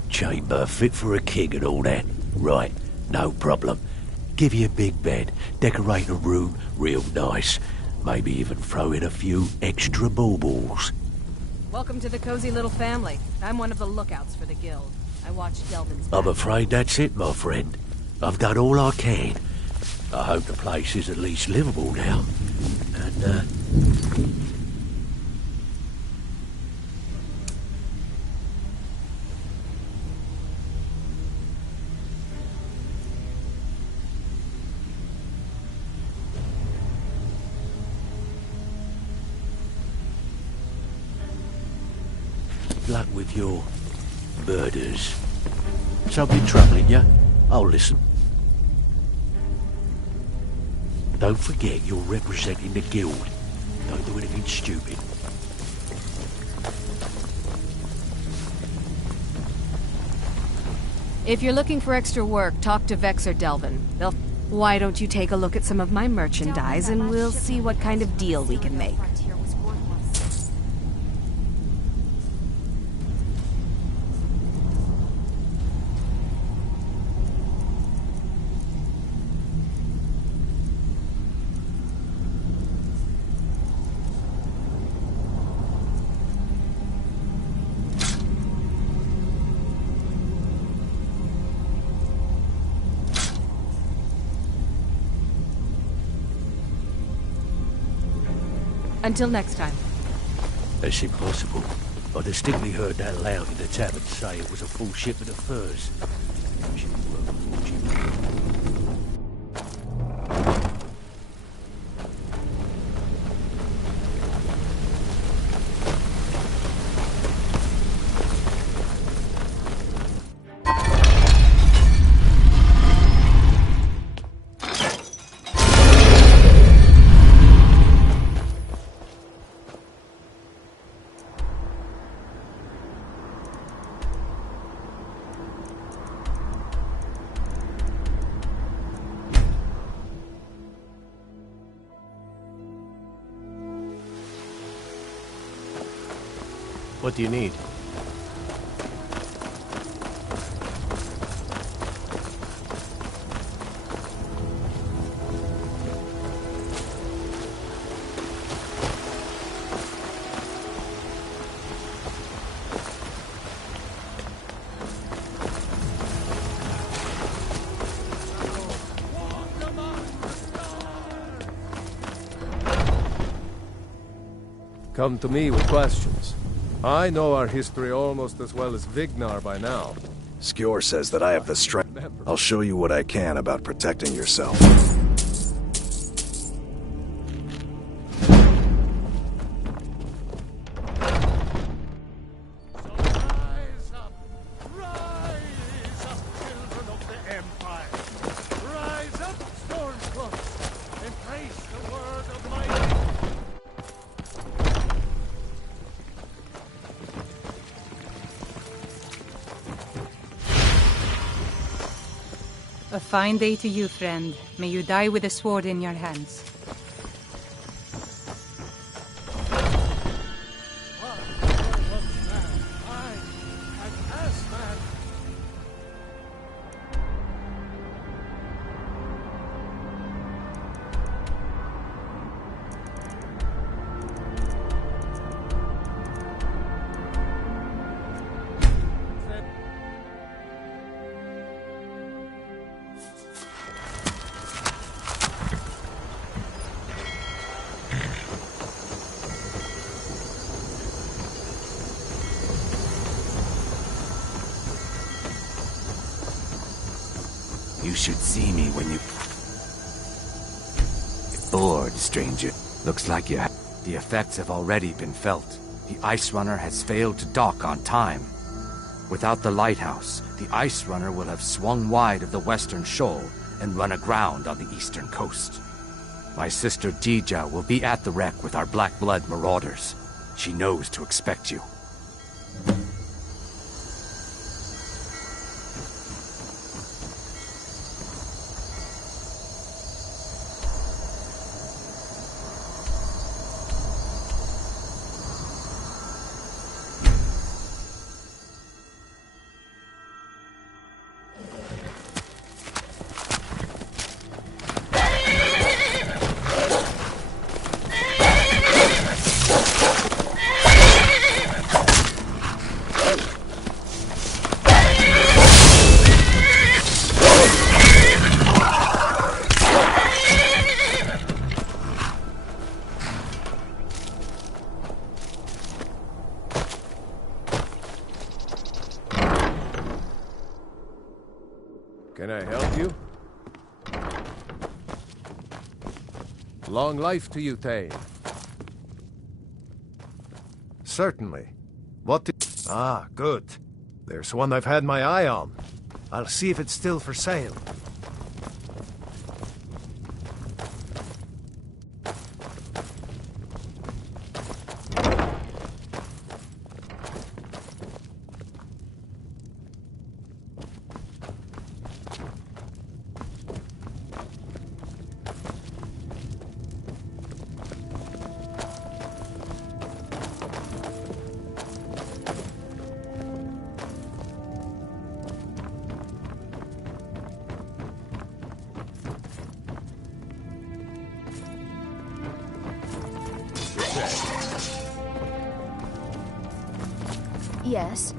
Chamber fit for a king and all that. Right, no problem. Give you a big bed, decorate a room real nice. Maybe even throw in a few extra baubles. Welcome to the cozy little family. I'm one of the lookouts for the guild. I watch Delvin's back. I'm afraid that's it, my friend. I've done all I can. I hope the place is at least livable now. And, luck with your murders. Something troubling you? I'll listen. Don't forget you're representing the guild. Don't do anything stupid. If you're looking for extra work, talk to Vex or Delvin. Why don't you take a look at some of my merchandise and we'll see what kind of deal we can make. Until next time. That's impossible. I distinctly heard that loud in the tavern say it was a full shipment of furs. What do you need? Come to me with questions. I know our history almost as well as Vignar by now. Skjor says that I have the strength. I'll show you what I can about protecting yourself. A fine day to you, friend. May you die with a sword in your hands. You should see me when you... lord, stranger. Looks like you the effects have already been felt. The Ice Runner has failed to dock on time. Without the lighthouse, the Ice Runner will have swung wide of the western shoal and run aground on the eastern coast. My sister Dija will be at the wreck with our Black Blood marauders. She knows to expect you. Can I help you? Long life to you, Thane. Certainly. What did... Ah, good. There's one I've had my eye on. I'll see if it's still for sale. Yes.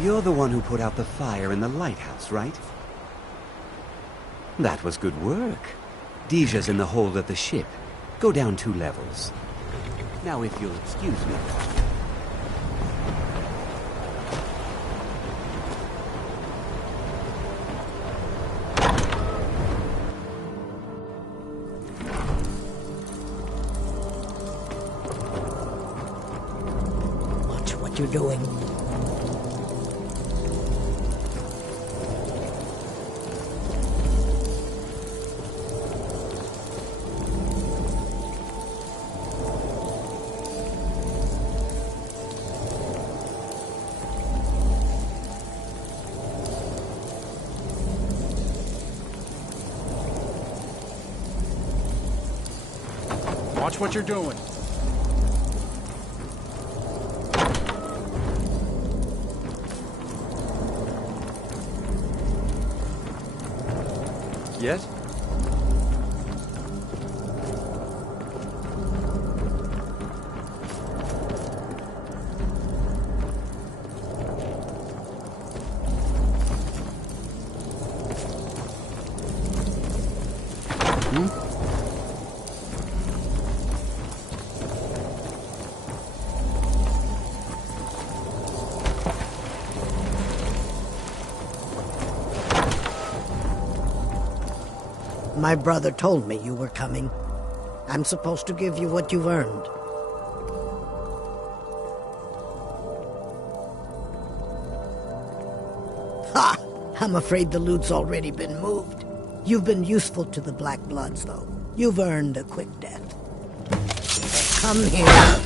You're the one who put out the fire in the lighthouse, right? That was good work. Dija's in the hold of the ship. Go down 2 levels. Now, if you'll excuse me. what you're doing. Watch what you're doing. Yes? My brother told me you were coming. I'm supposed to give you what you've earned. Ha! I'm afraid the loot's already been moved. You've been useful to the Black Bloods, though. You've earned a quick death. Come here.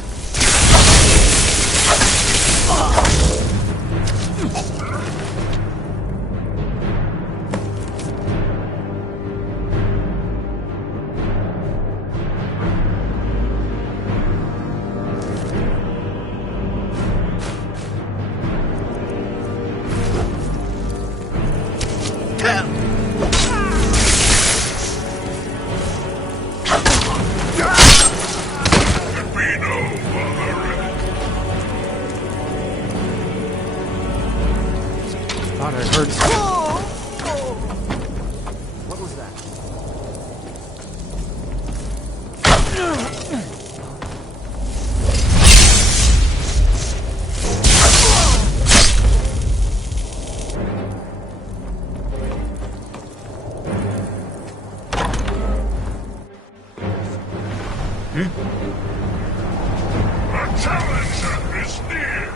Thought I heard something. What was that? A challenger is near!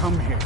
come here.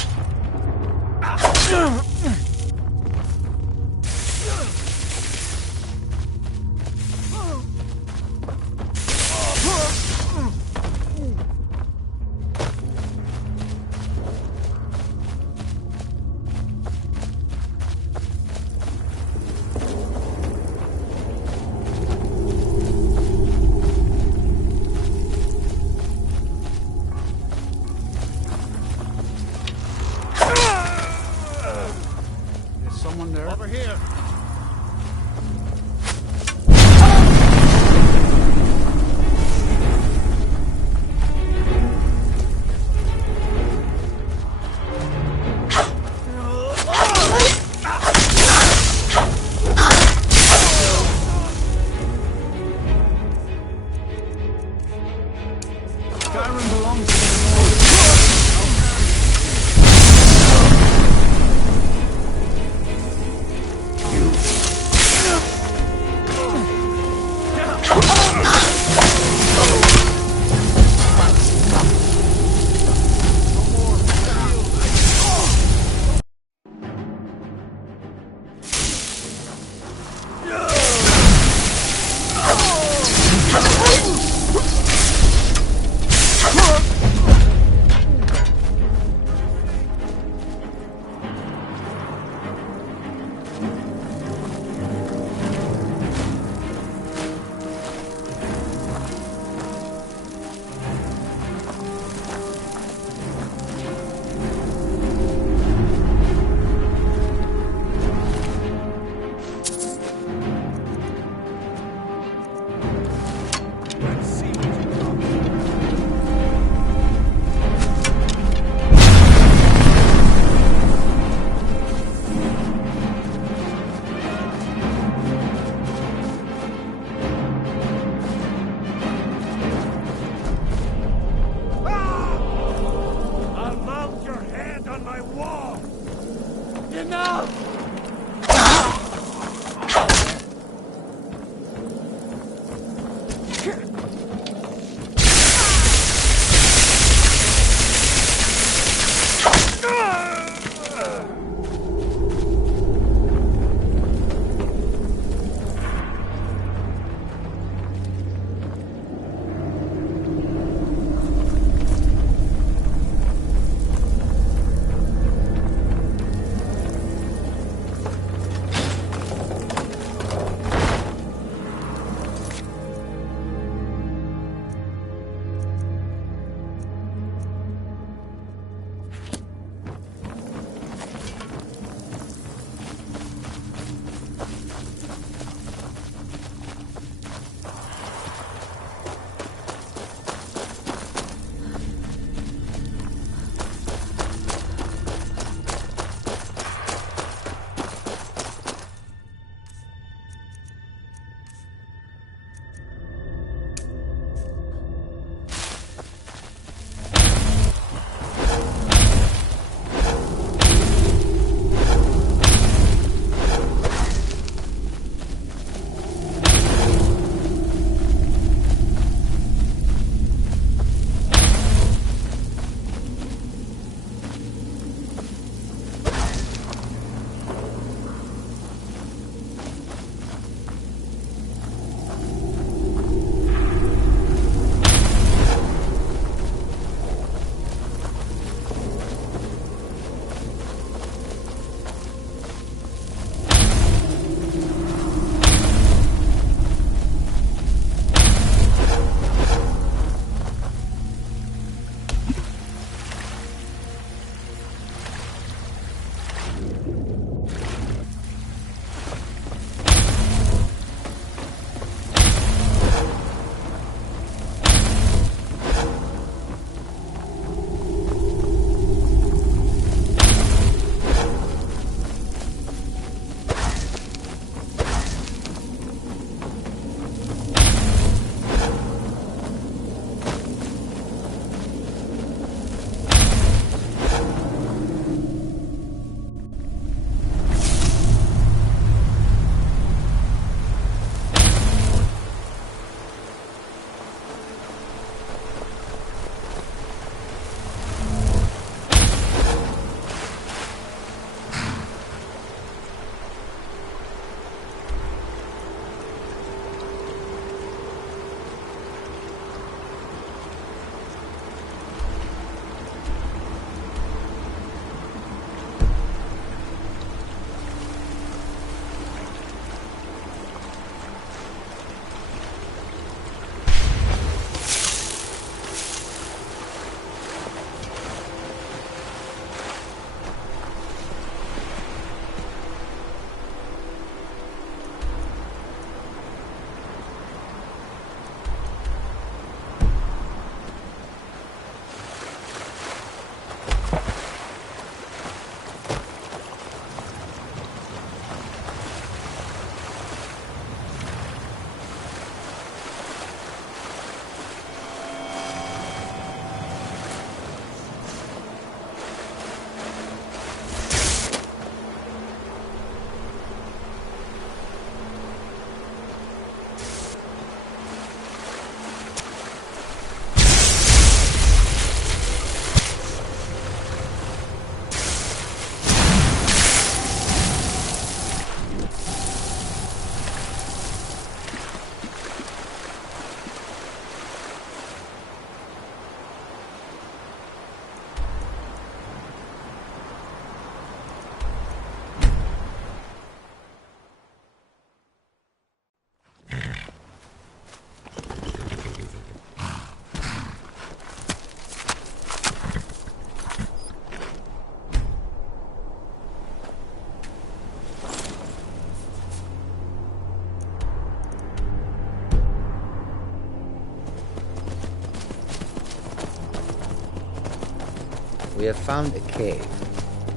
We have found a cave.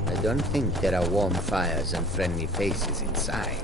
I don't think there are warm fires and friendly faces inside.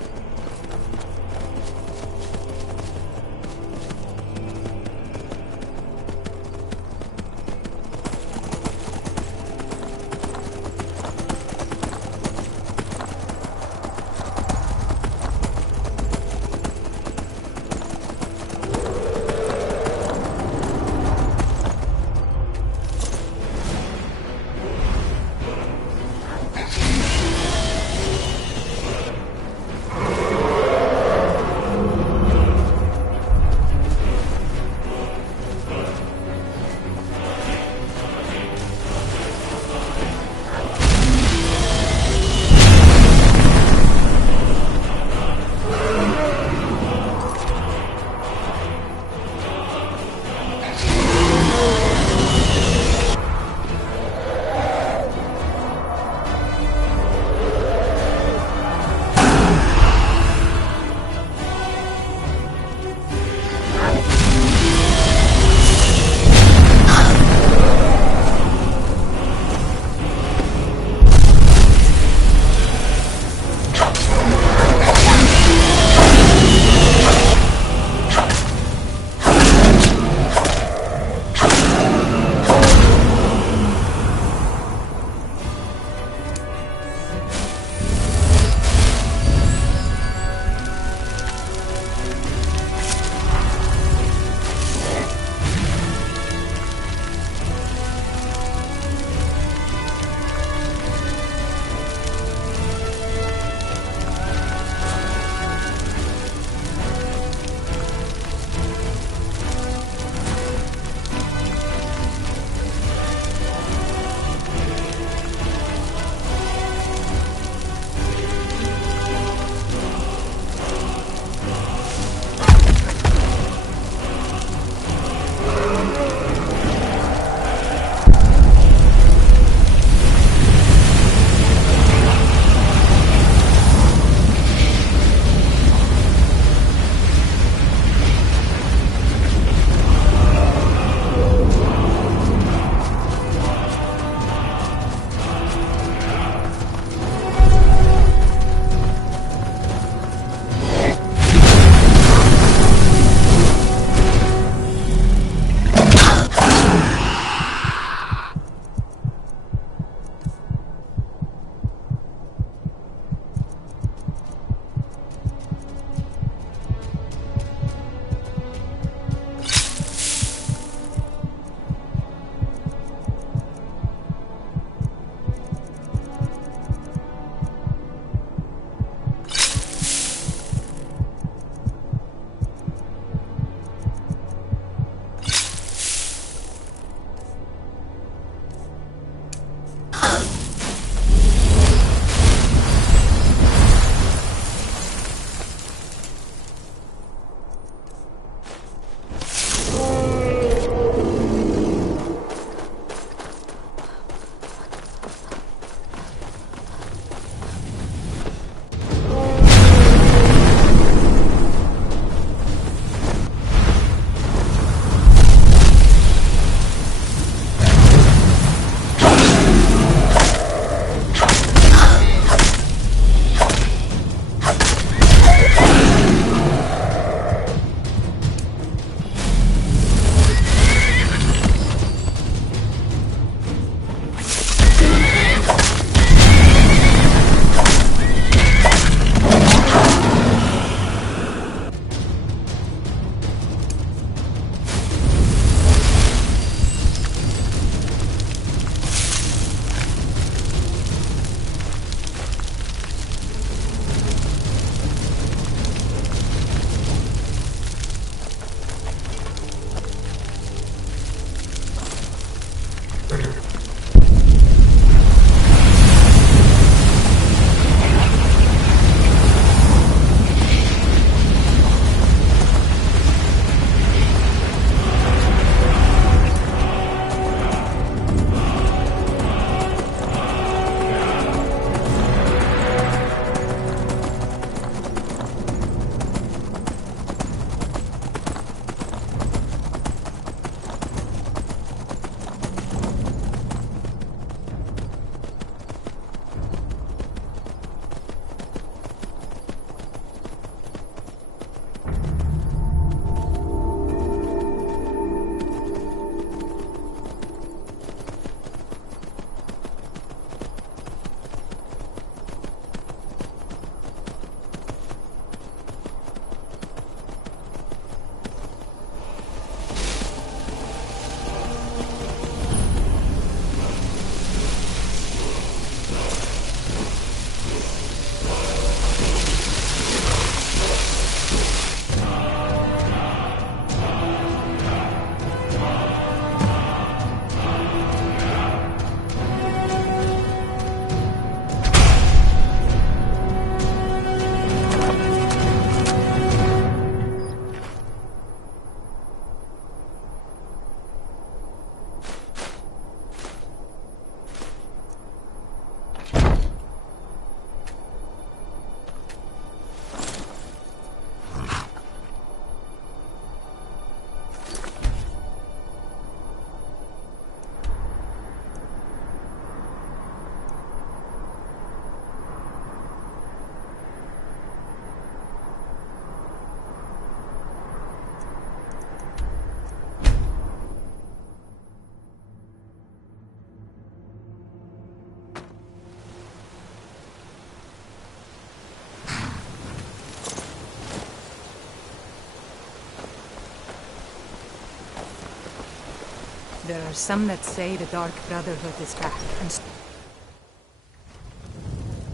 There are some that say the Dark Brotherhood is back. And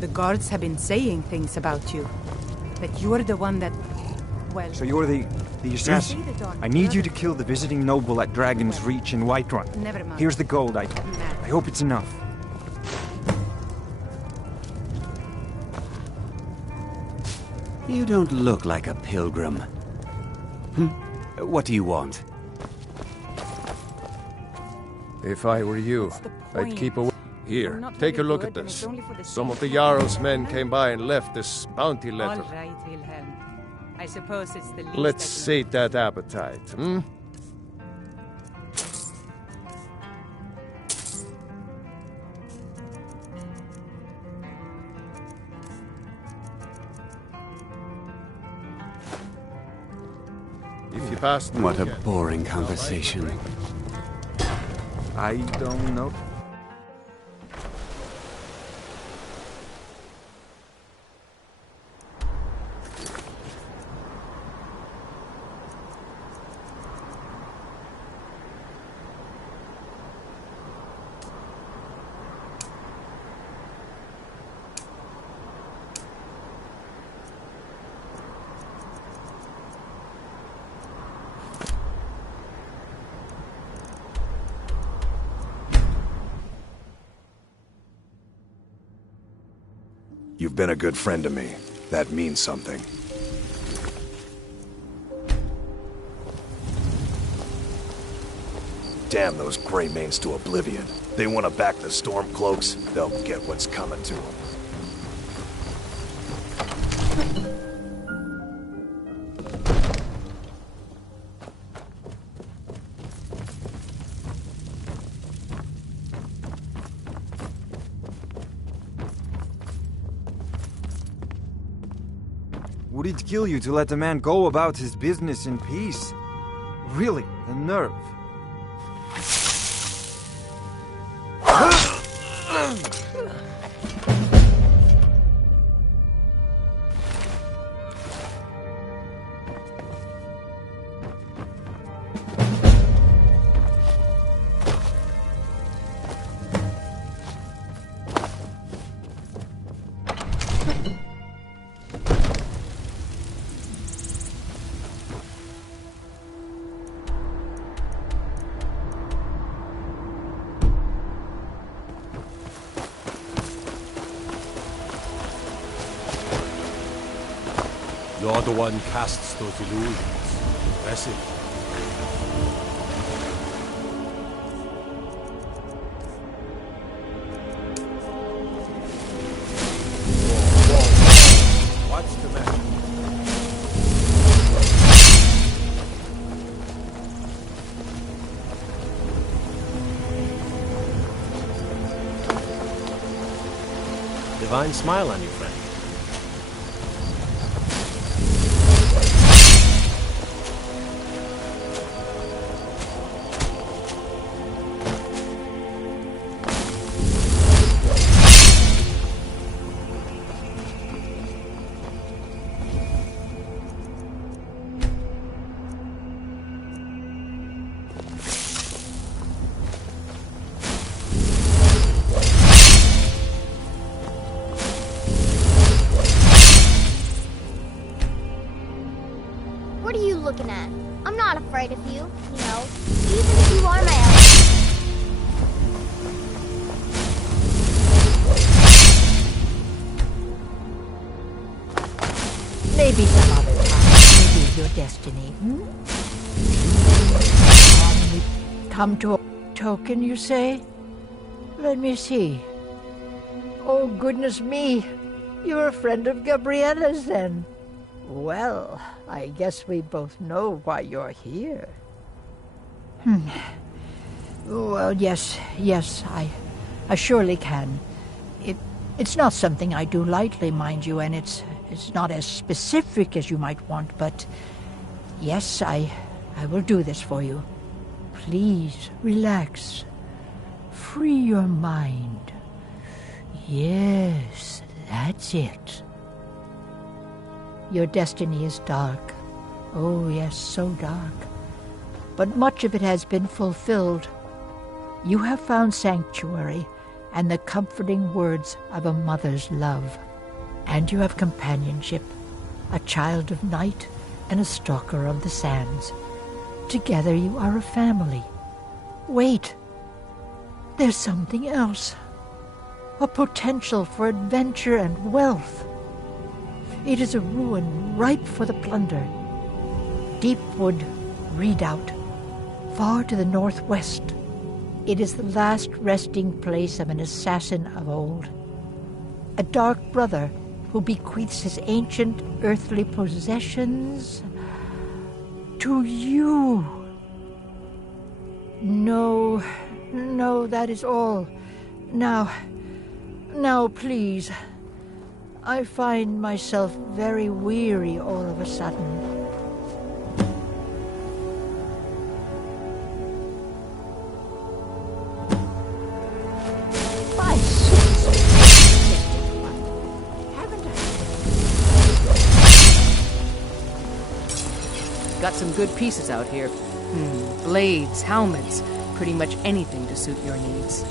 the guards have been saying things about you. That you're the one that... Well... So you're the assassin? I need you to kill the visiting noble at Dragon's Reach in Whiterun. Never mind. Here's the gold. I hope it's enough. You don't look like a pilgrim. What do you want? If I were you, I'd keep away. Here, take a look at this. Some of the Jarl's men came by and left this bounty letter. All right, Wilhelm. I suppose it's the least Let's that sate that appetite, hmm? If you pass... What a boring conversation. I don't know. You've been a good friend to me. That means something. Damn those Greymanes to oblivion. They want to back the Stormcloaks, they'll get what's coming to them. Would it kill you to let the man go about his business in peace? Really, the nerve. You're the one casts those illusions. Impressive. What's the matter? Divine smile on you, friend. What are you looking at? I'm not afraid of you, you know, even if you are my ally. Maybe some other time. Maybe your destiny, Come to a token, you say? Let me see. Oh, goodness me. You're a friend of Gabriella's, then. Well, I guess we both know why you're here. Well, yes, I surely can. It's not something I do lightly, mind you, and it's not as specific as you might want, but yes, I will do this for you. Please, relax. Free your mind. Yes, that's it. Your destiny is dark. Oh, yes, so dark. But much of it has been fulfilled. You have found sanctuary and the comforting words of a mother's love. And you have companionship, a child of night and a stalker of the sands. Together you are a family. Wait, there's something else. A potential for adventure and wealth. It is a ruin ripe for the plunder. Deepwood Redoubt, far to the northwest. It is the last resting place of an assassin of old. A dark brother who bequeaths his ancient earthly possessions to you. No, that is all. Now, please. I find myself very weary all of a sudden. Got some good pieces out here. Blades, helmets, pretty much anything to suit your needs.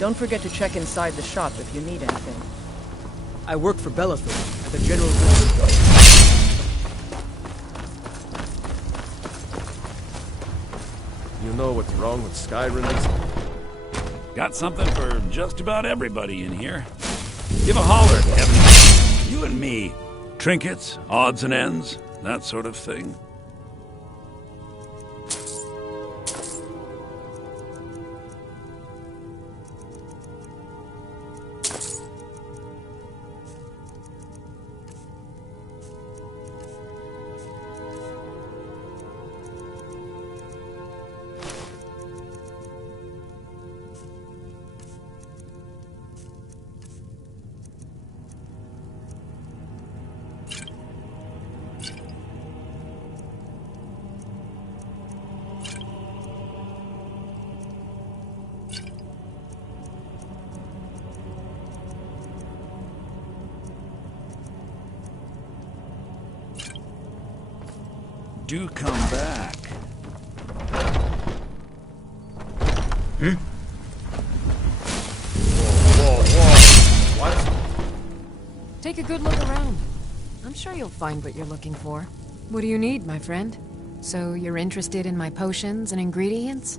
Don't forget to check inside the shop if you need anything. I work for Bellathor at the General Goods Store. You know what's wrong with Skyrim? Got something for just about everybody in here. Give a holler if you have any. You and me. Trinkets, odds and ends, that sort of thing. Do come back. Whoa. What? Take a good look around. I'm sure you'll find what you're looking for. What do you need, my friend? So you're interested in my potions and ingredients?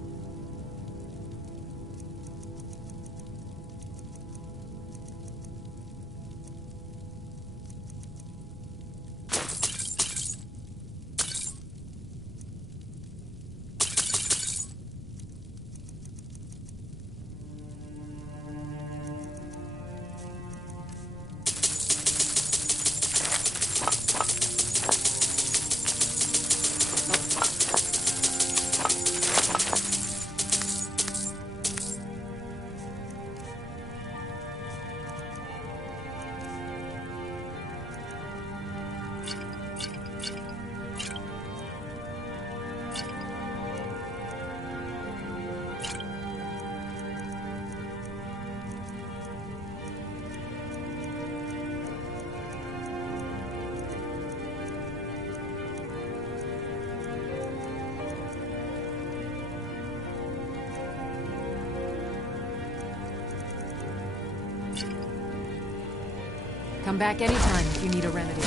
Come back anytime if you need a remedy.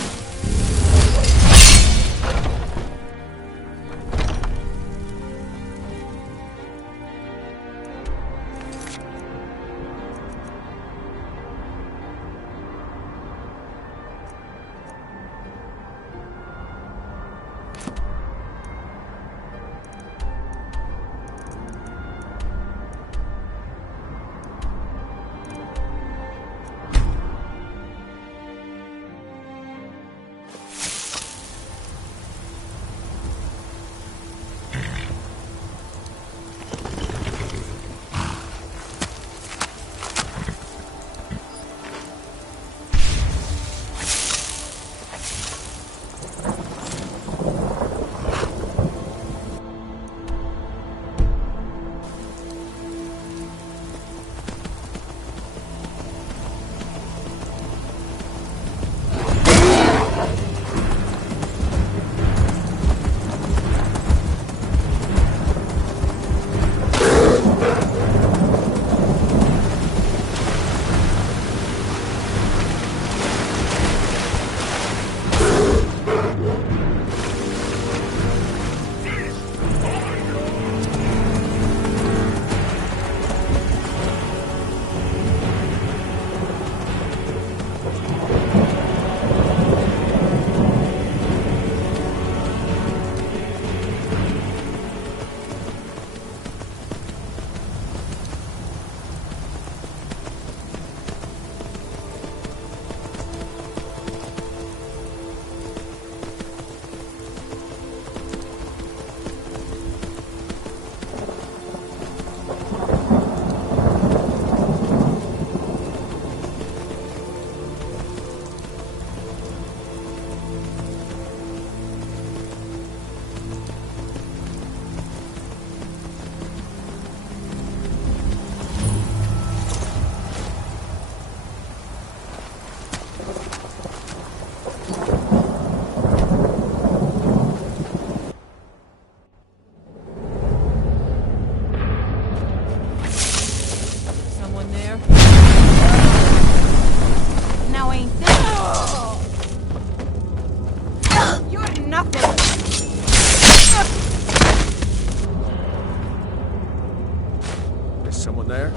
Is someone there?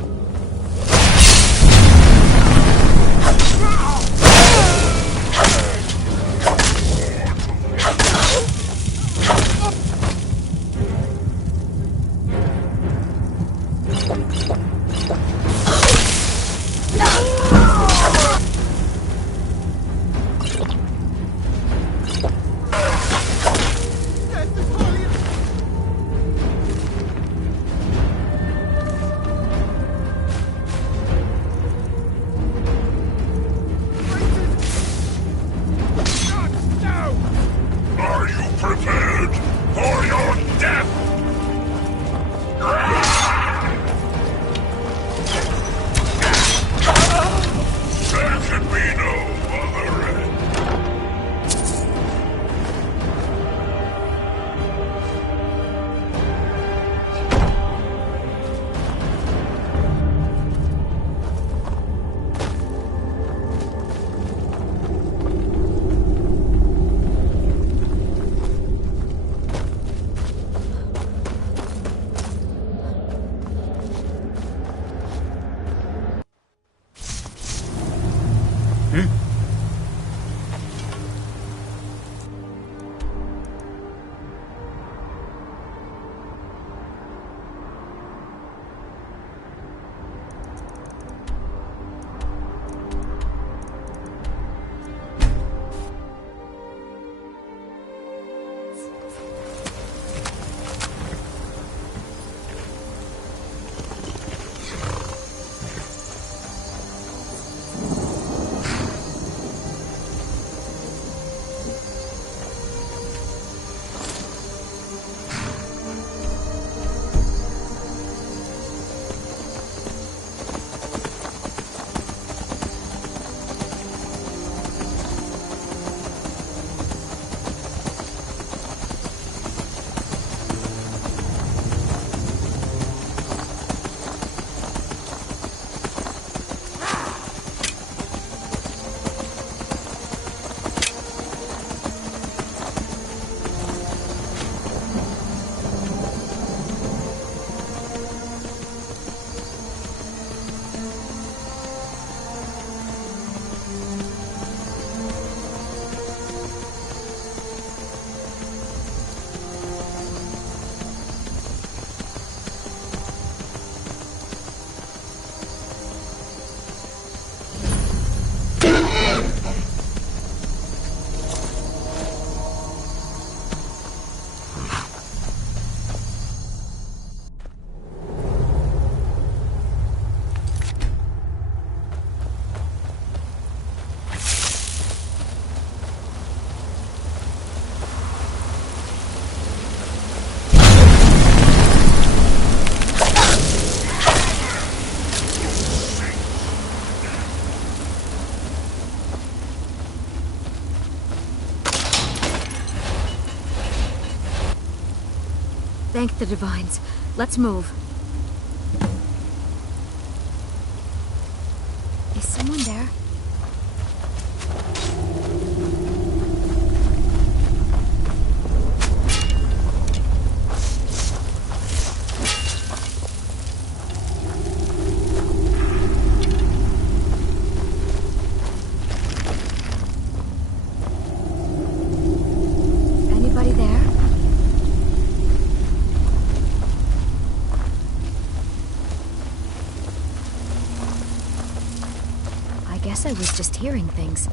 Are you prepared for your death? There can be no other end. Thank the Divines. Let's move. Is someone there? Anybody there? I guess I was just hearing things.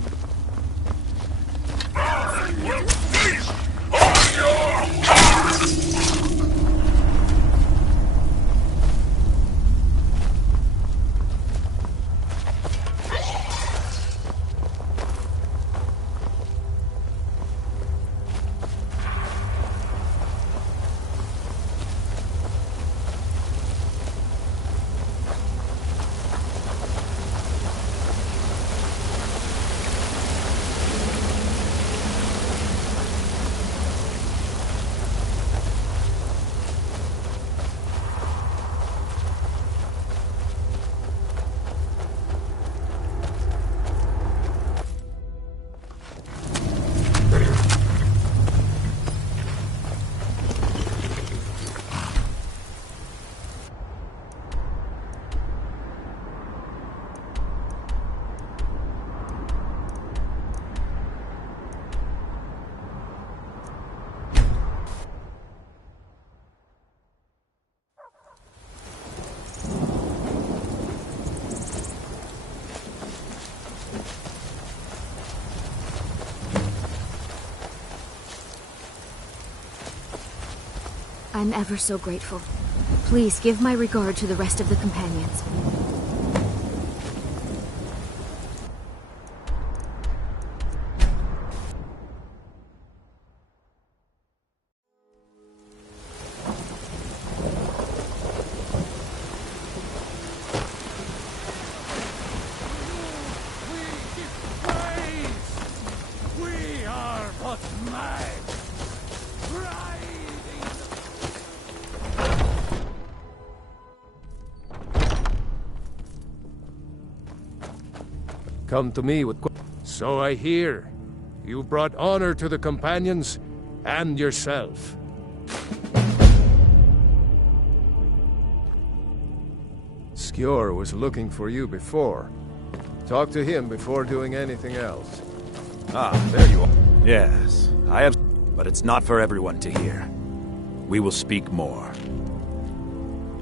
I'm ever so grateful. Please give my regard to the rest of the companions. We are but mad. Come to me with so I hear. You brought honor to the companions and yourself. Skjor was looking for you before. Talk to him before doing anything else. Ah, there you are. Yes, I have... But it's not for everyone to hear. We will speak more.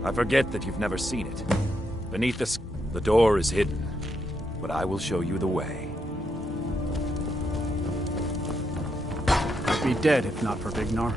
I forget that you've never seen it. Beneath the door is hidden, but I will show you the way. I'd be dead if not for Vignar.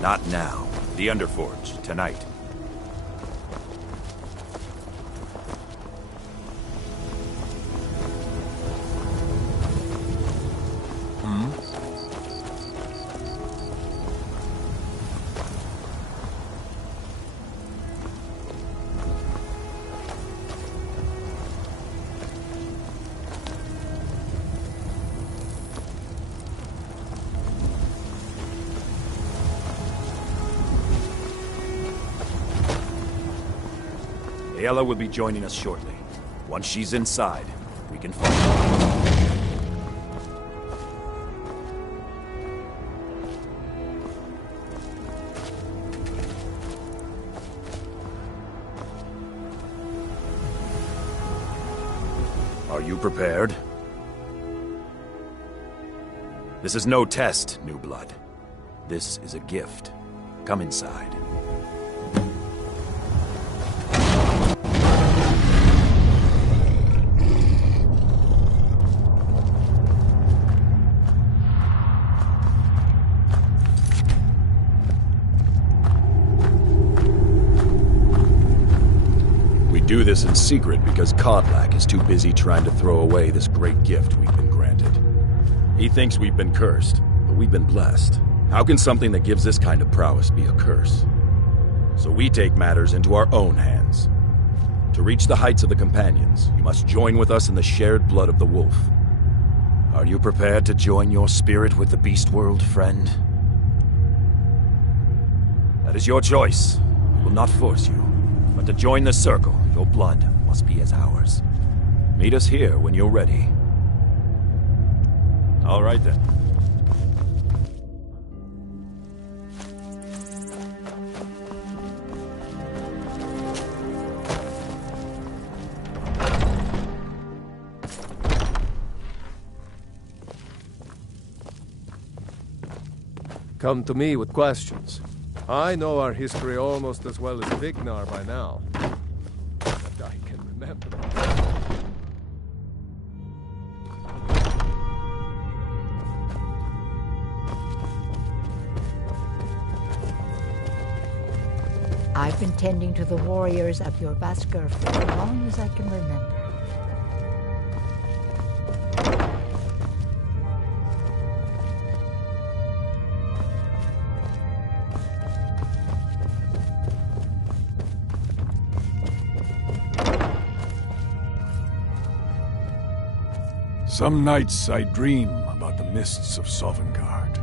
Not now. The Underforge, tonight. Ayla will be joining us shortly. Once she's inside, we can find her. Are you prepared? This is no test, new blood. This is a gift. Come inside. Do this in secret because Kodlak is too busy trying to throw away this great gift we've been granted. He thinks we've been cursed, but we've been blessed. How can something that gives this kind of prowess be a curse? So we take matters into our own hands. To reach the heights of the Companions, you must join with us in the shared blood of the wolf. Are you prepared to join your spirit with the beast world, friend? That is your choice. We will not force you. But to join the circle, your blood must be as ours. Meet us here when you're ready. All right then. Come to me with questions. I know our history almost as well as Vignar by now. But I can remember. I've been tending to the warriors of your Vaskr for as long as I can remember. Some nights I dream about the mists of Sovngarde.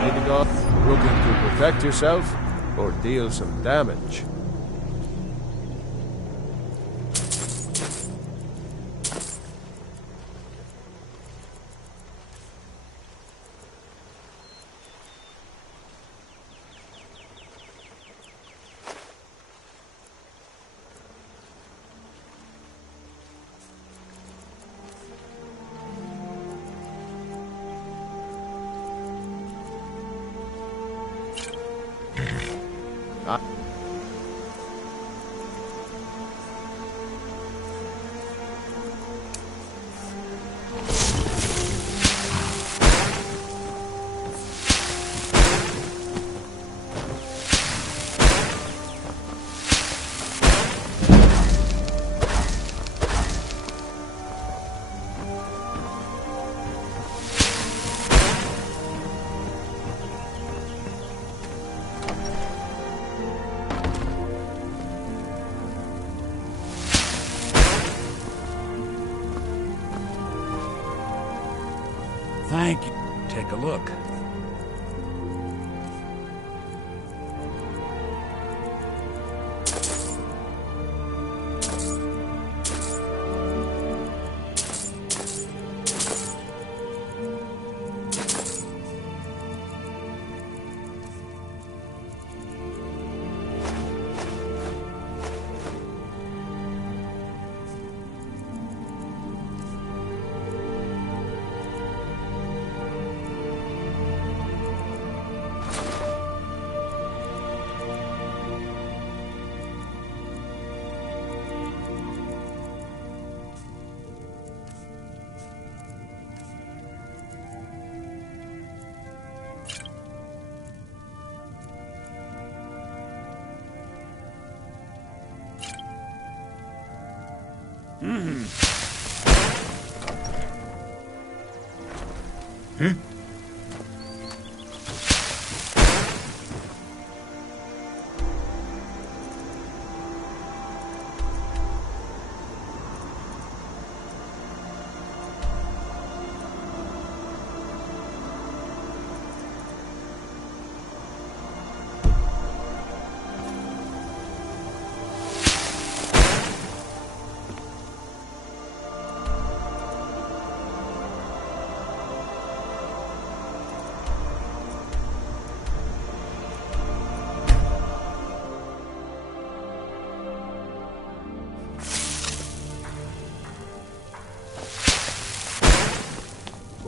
Need to go looking to protect yourself or deal some damage. Thank you. Take a look.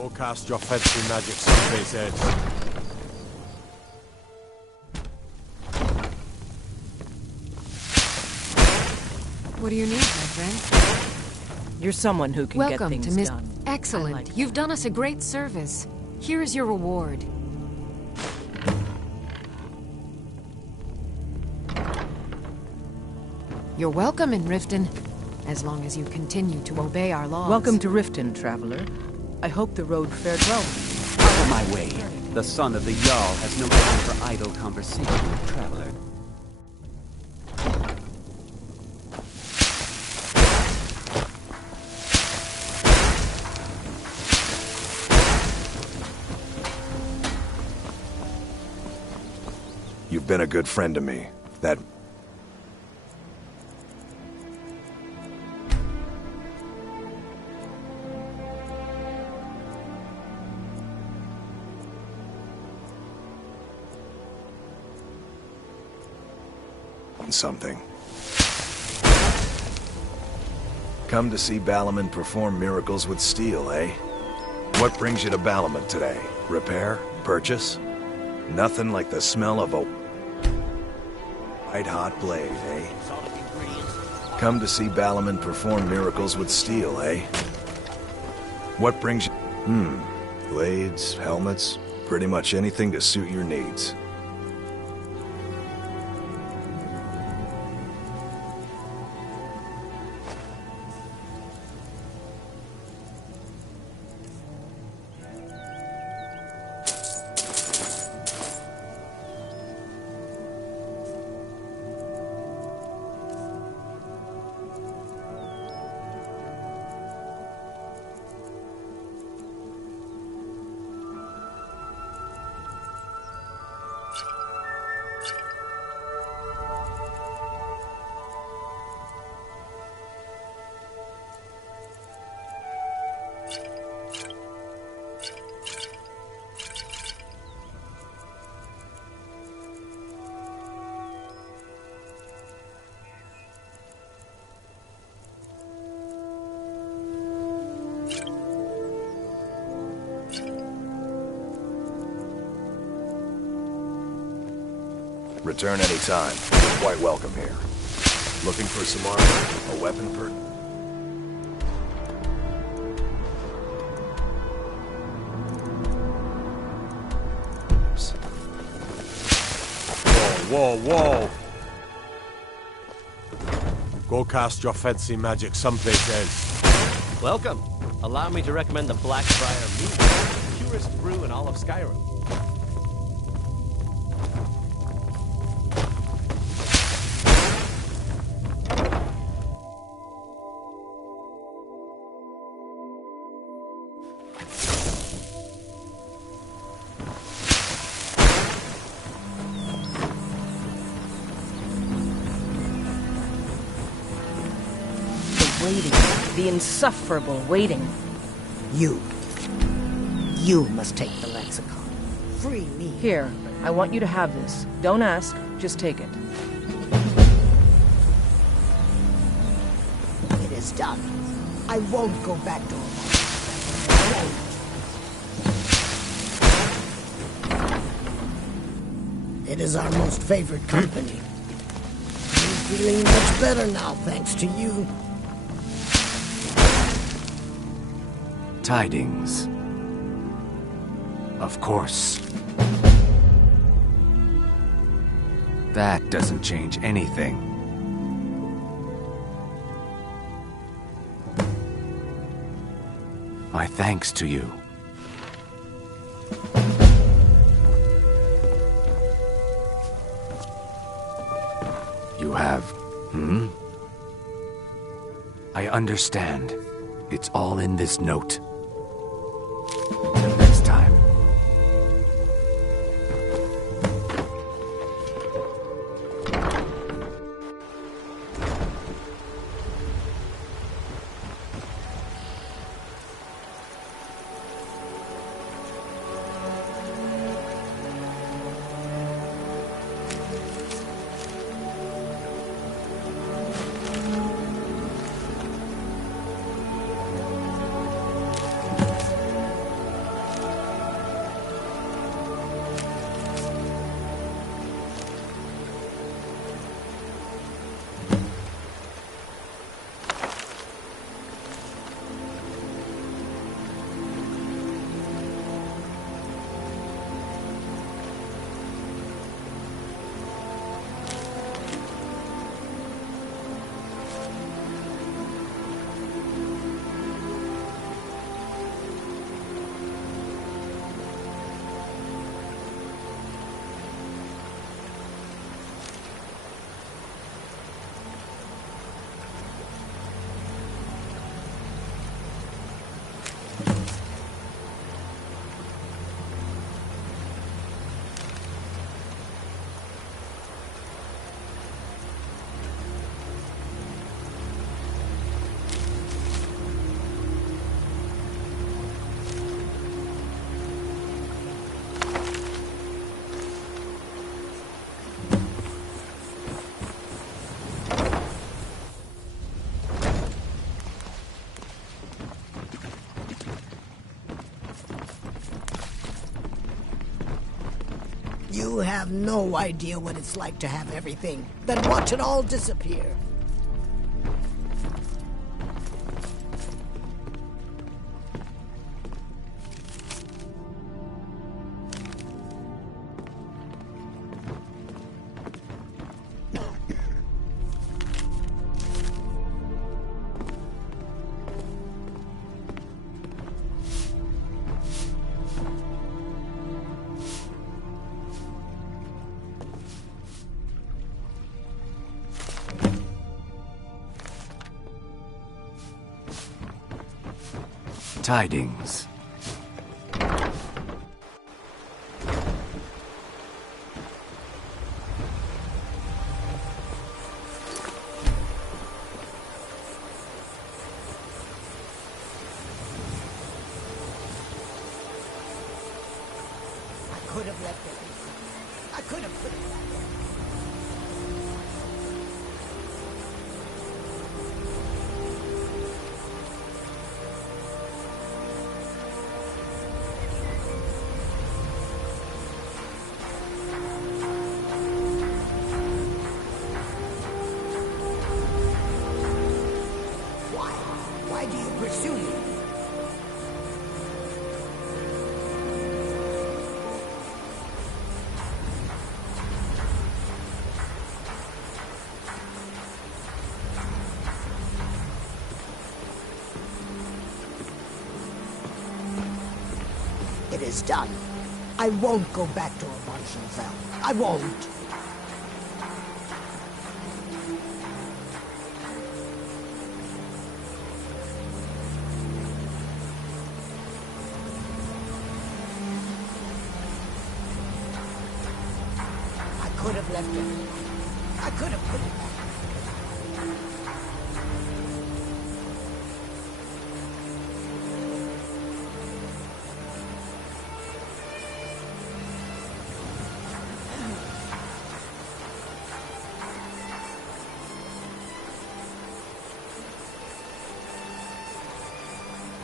Go cast your fancy magic someplace else. What do you need, my friend? You're someone who can get Welcome things to Miss... done. Excellent. You've done us a great service. Here is your reward. You're welcome in Riften, as long as you continue to obey our laws. Welcome to Riften, traveler. I hope the road fared well. Out of my way. The son of the Jarl has no time for idle conversation with traveler. You've been a good friend to me. That... something. Come to see Balaman perform miracles with steel, eh? What brings you to Balaman today? Repair? Purchase? Nothing like the smell of a white-hot blade, eh? Come to see Balaman perform miracles with steel, eh? What brings you... Blades, helmets, pretty much anything to suit your needs. Return anytime. You're quite welcome here. Looking for some armor? A weapon for... Whoa, whoa! Go cast your fancy magic someplace else. Welcome. Allow me to recommend the Blackfriar Mead, the purest brew in all of Skyrim. The insufferable waiting. You must take the lexicon. Free me. Here, I want you to have this. Don't ask, just take it. It is done. I won't go back to him. I won't. It is our most favored company. I'm feeling much better now, thanks to you. Tidings. Of course. That doesn't change anything. My thanks to you. You have... I understand. It's all in this note. Till next time. You have no idea what it's like to have everything, then watch it all disappear. Tidings. I could have left it. I could have put it back. is done. I won't go back to Abarshafel. I won't. I could have left it. I could have put it back.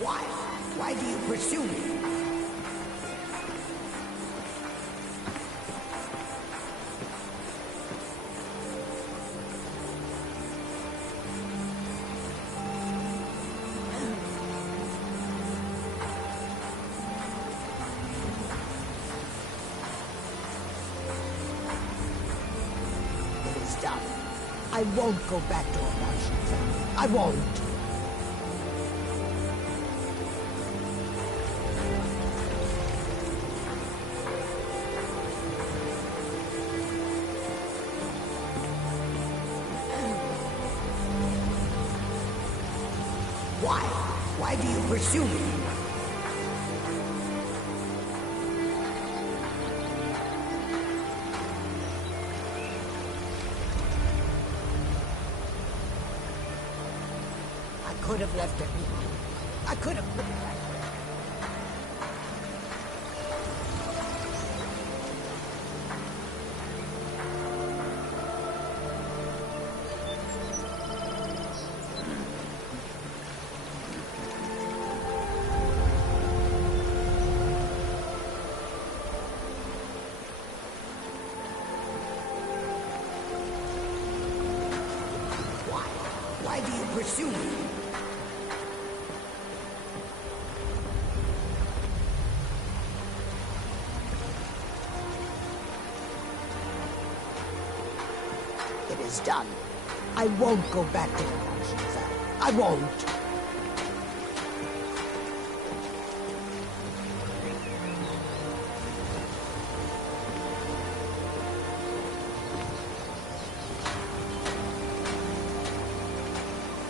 Why? Why do you pursue me? It is done. I won't go back to Abarshafel. I won't. Why? Why do you pursue me? I could have left it. I could have put it back. Why do you pursue me? It is done. I won't go back to Abarshafel. I won't.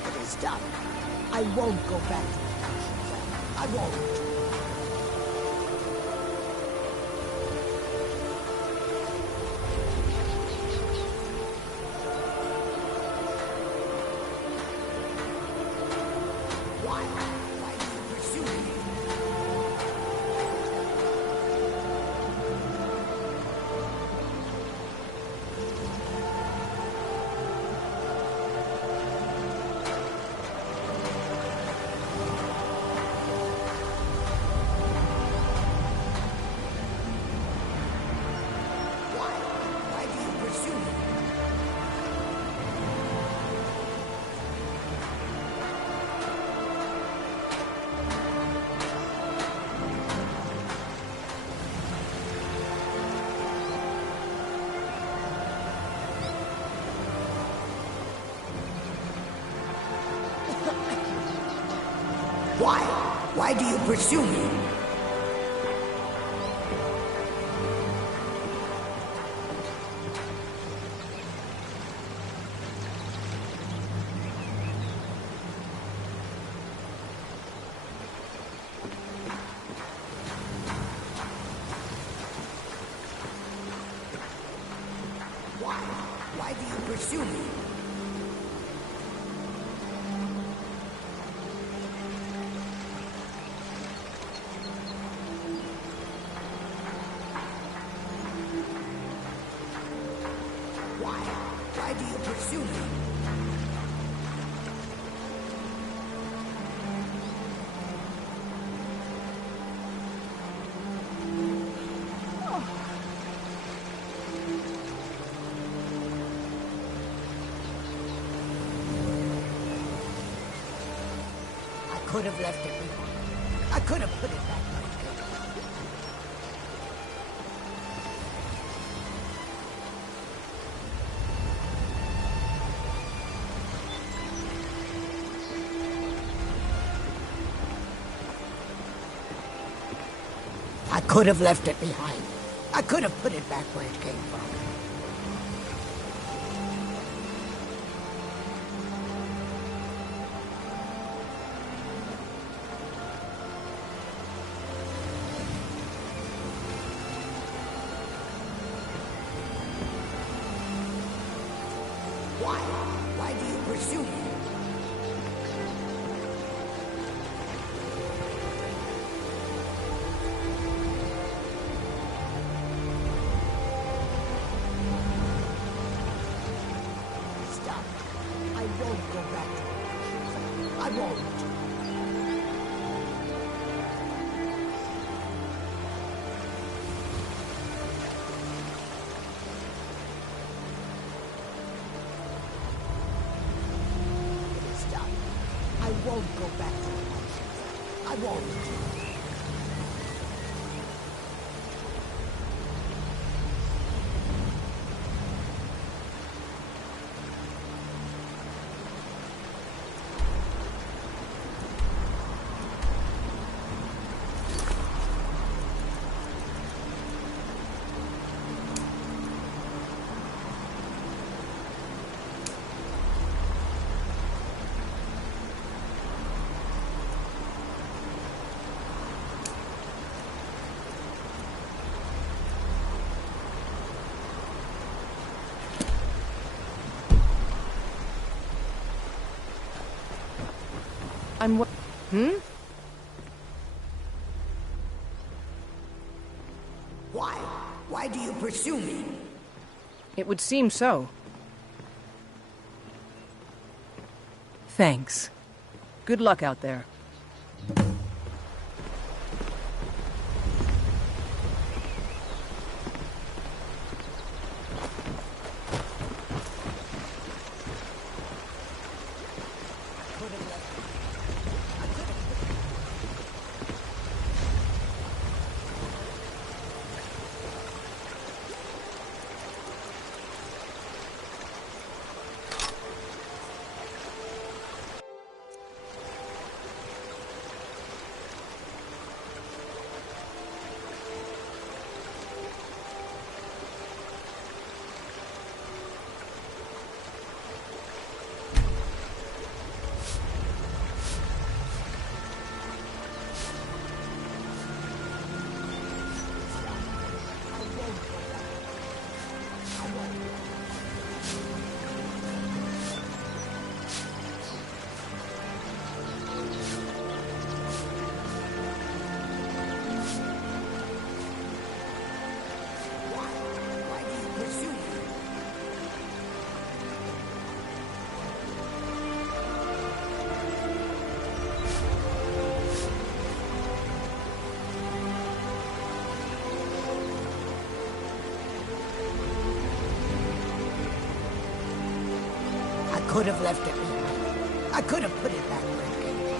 It is done. I won't go back to Abarshafel. I won't. Why? Why do you pursue me? Why? Why do you pursue me? Why? Why do you pursue me? Why? Why do you pursue me? Why? Why do you pursue me? I could have left it behind. I could have put it back on. I could have left it behind. I could have put it back where it came from. Why? Why do you pursue me? Stop. I won't go back to it. I won't. Stop. I won't go back to it. I won't. Why? Why do you pursue me? It would seem so. Thanks. Good luck out there. I could have left it behind. I could have put it back where it came from.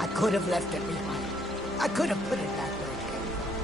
I could have left it behind. I could have put it back where it came from.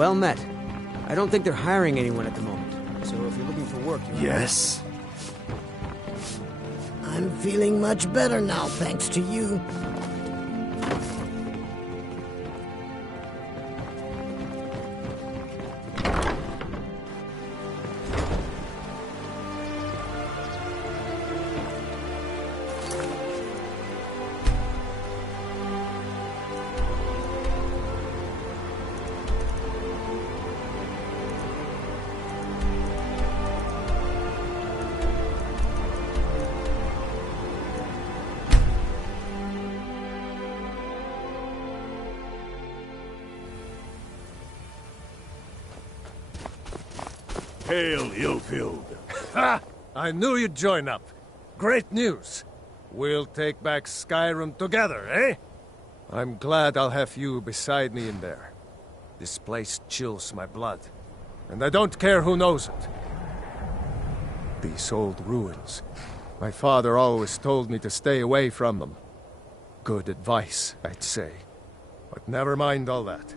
Well met. I don't think they're hiring anyone at the moment. So if you're looking for work, Yes? I'm feeling much better now, thanks to you. Hail, ill-filled. Ha! I knew you'd join up. Great news. We'll take back Skyrim together, eh? I'm glad I'll have you beside me in there. This place chills my blood, and I don't care who knows it. These old ruins. My father always told me to stay away from them. Good advice, I'd say. But never mind all that.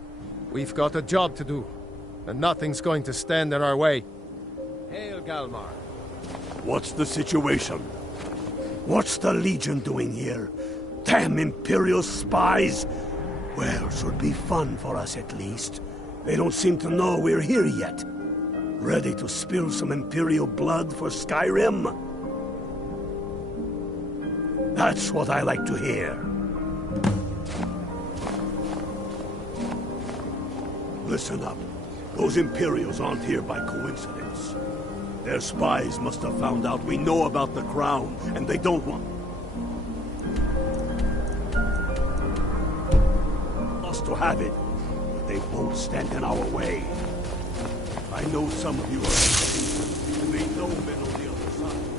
We've got a job to do, and nothing's going to stand in our way. Hail, Galmar. What's the situation? What's the Legion doing here? Damn Imperial spies! Well, should be fun for us at least. They don't seem to know we're here yet. Ready to spill some Imperial blood for Skyrim? That's what I like to hear. Listen up. Those Imperials aren't here by coincidence. Their spies must have found out we know about the crown, and they don't want us to have it, but they won't stand in our way. I know some of you are innocent, and they know men on the other side.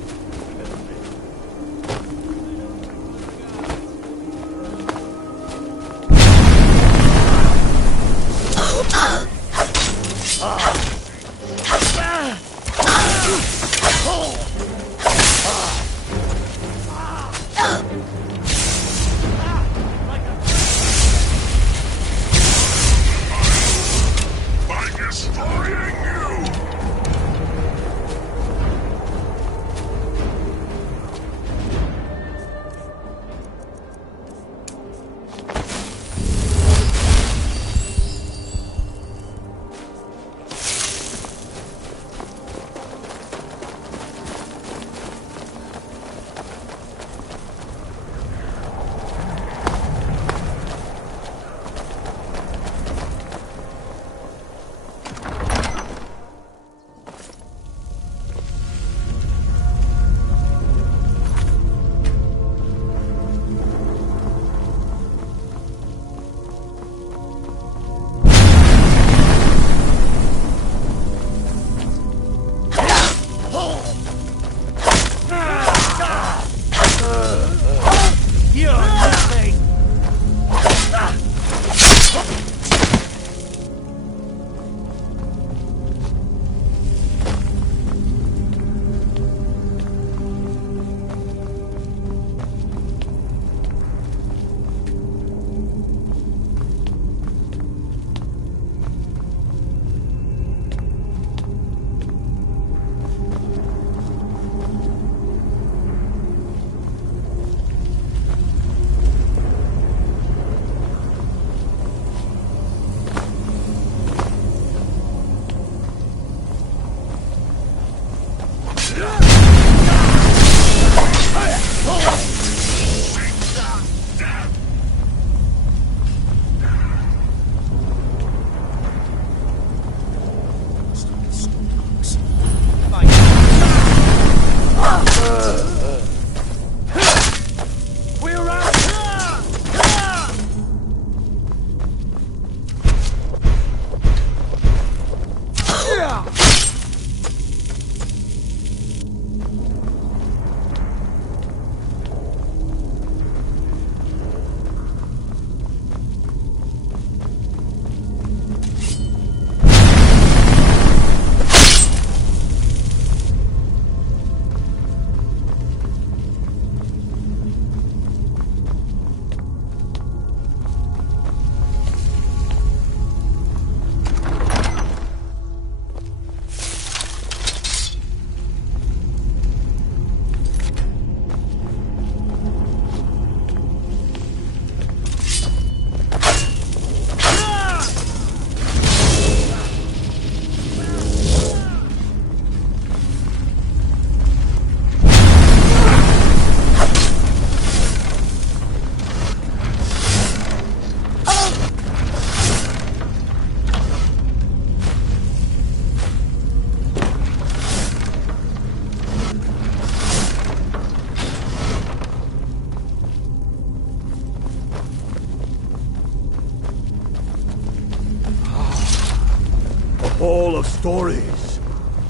stories.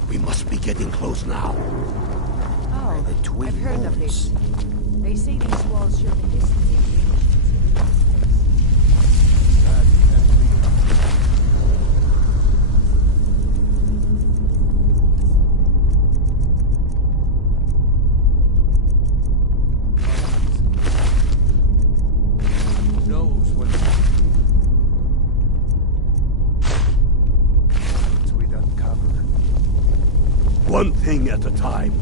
We must be getting close now. Oh, I've heard of this. They say these walls show the history of the knows what we'd uncover. One thing at a time.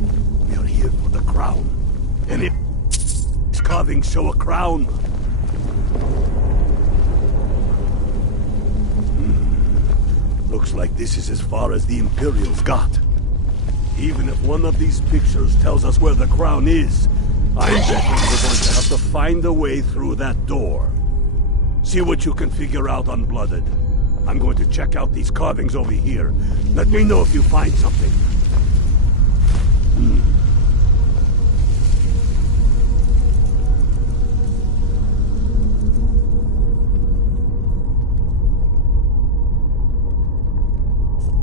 We are here for the crown. And if these carvings show a crown. Looks like this is as far as the Imperials got. Even if one of these pictures tells us where the crown is, I'm betting we're going to have to find a way through that door. See what you can figure out, Unblooded. I'm going to check out these carvings over here. Let me know if you find something.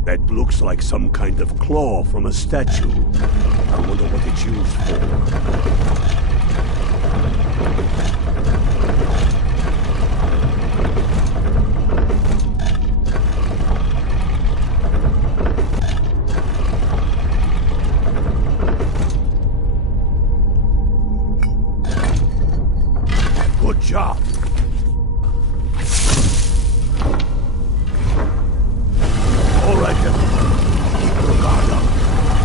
That looks like some kind of claw from a statue. I wonder what it's used for. Good job. All right, everyone. Keep your guard up.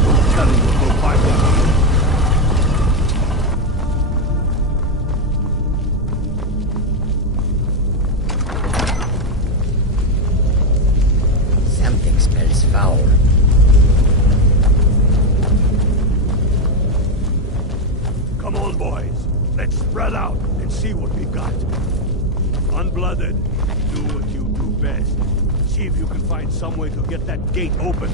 Don't tell him we'll go find them. Something smells foul. Come on, boys. Let's spread out and see what we've got. Unblooded, do what you do best. See if you can find some way to get that gate open.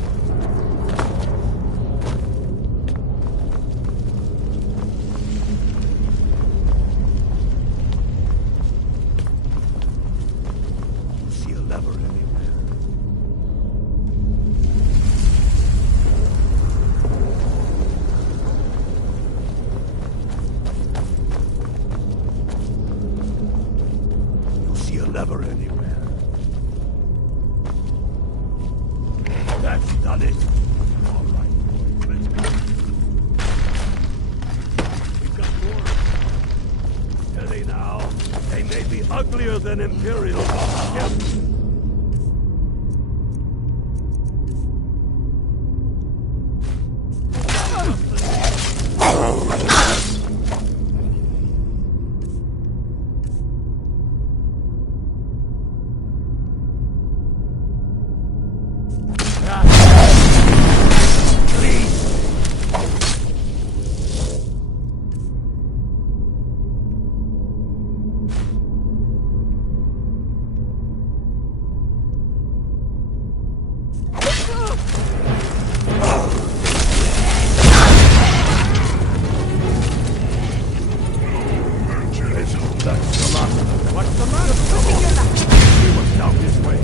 See a lever anywhere? You see a lever anywhere? That's done it. All right, let's go. We've got more. Steady now. They may be uglier than Imperials. Yep. What's the matter? We must down this way.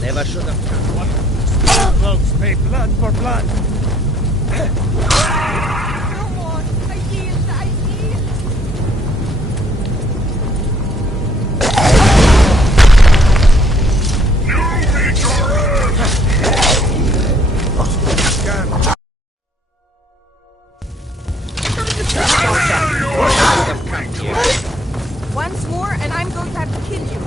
Never should have come. Close, pay blood for blood. No more! I yield! I yield! Once more, and I'm going to have to kill you.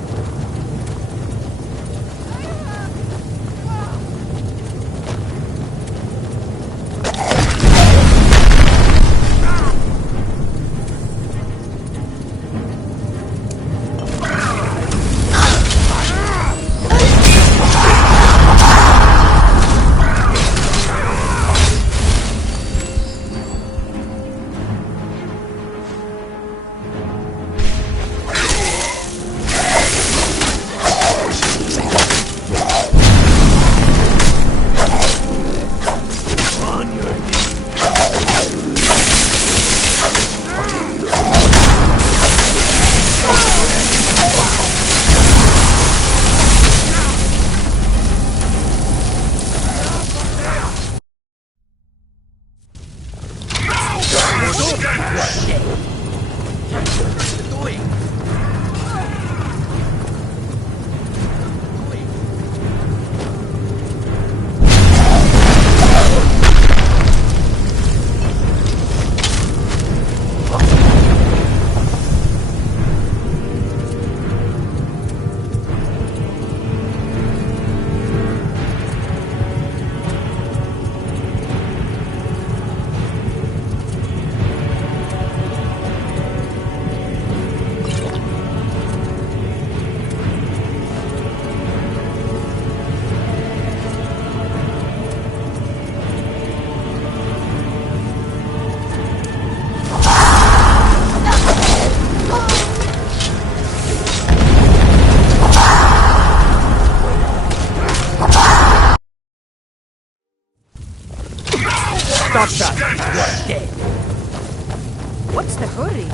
What's the hurry?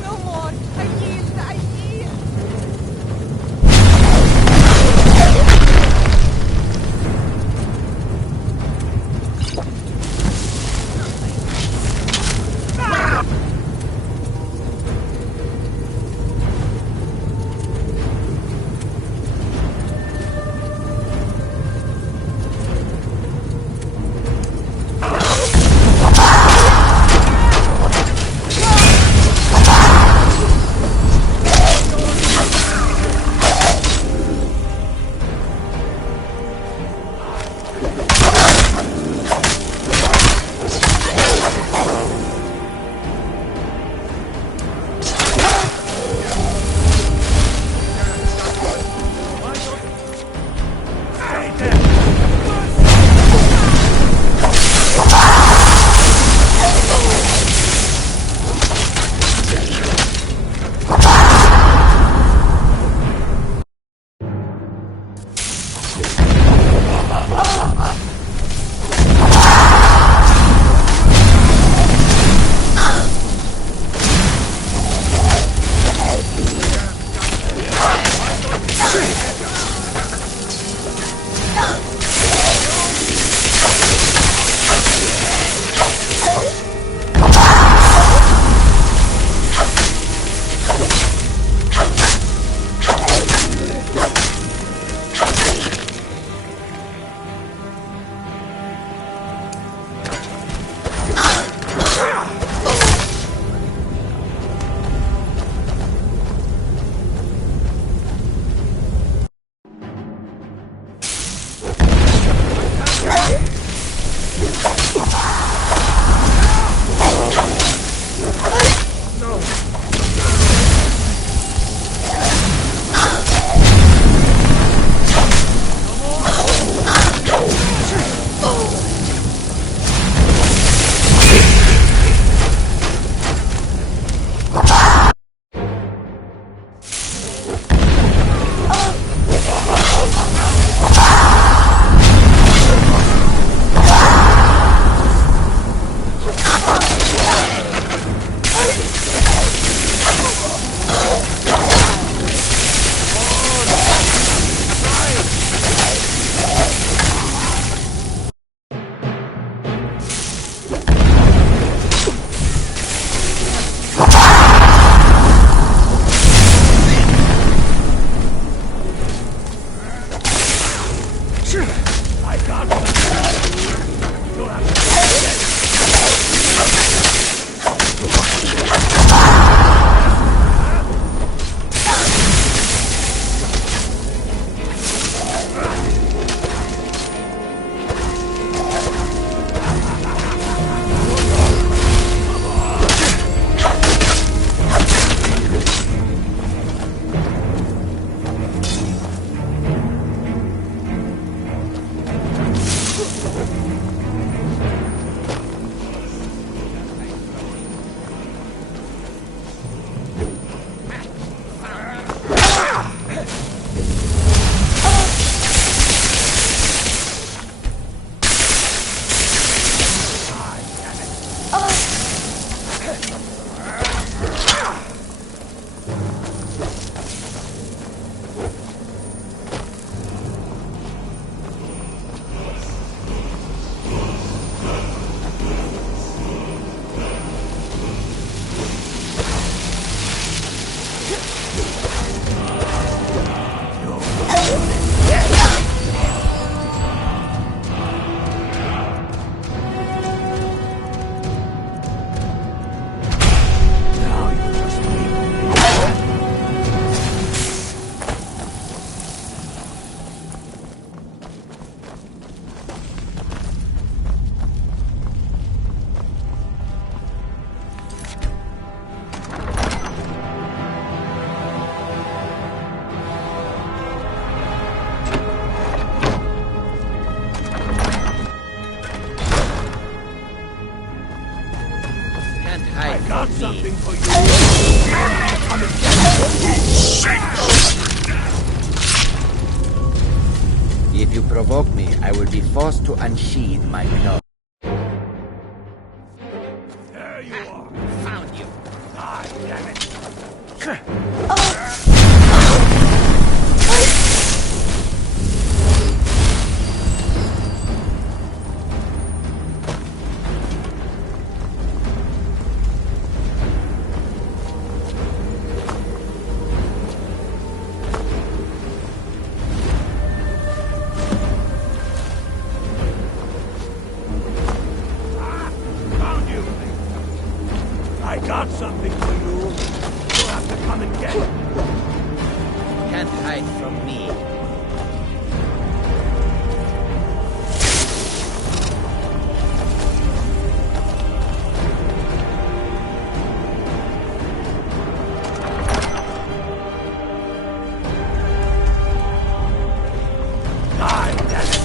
No more! I yield! I yield! got something for you. If you provoke me, I will be forced to unsheathe my cloak. you are! Found you! Die, damn it! Found you! I got something for you. You'll have to come and get it. Can't hide from me. Die, damn it!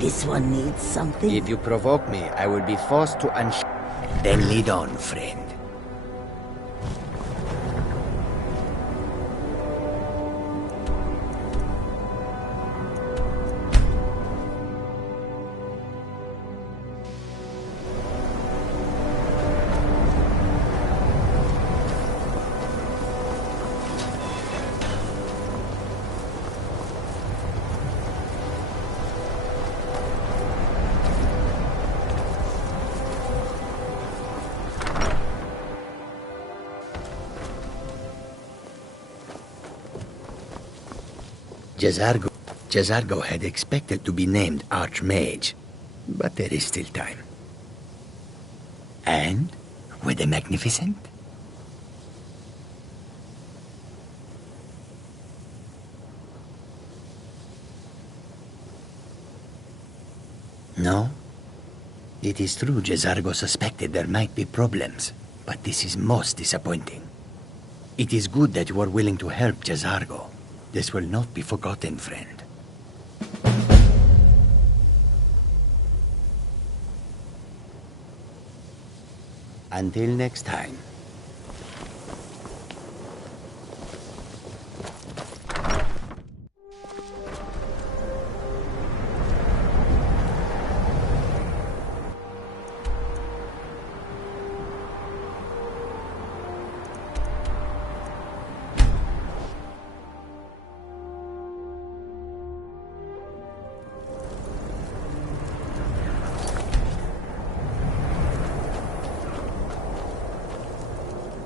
This one needs something? If you provoke me, I will be forced to Then lead on, friend. Jazargo had expected to be named Archmage, but there is still time. And were they magnificent? No? It is true Jazargo suspected there might be problems, but this is most disappointing. It is good that you are willing to help Jazargo. This will not be forgotten, friend. Until next time.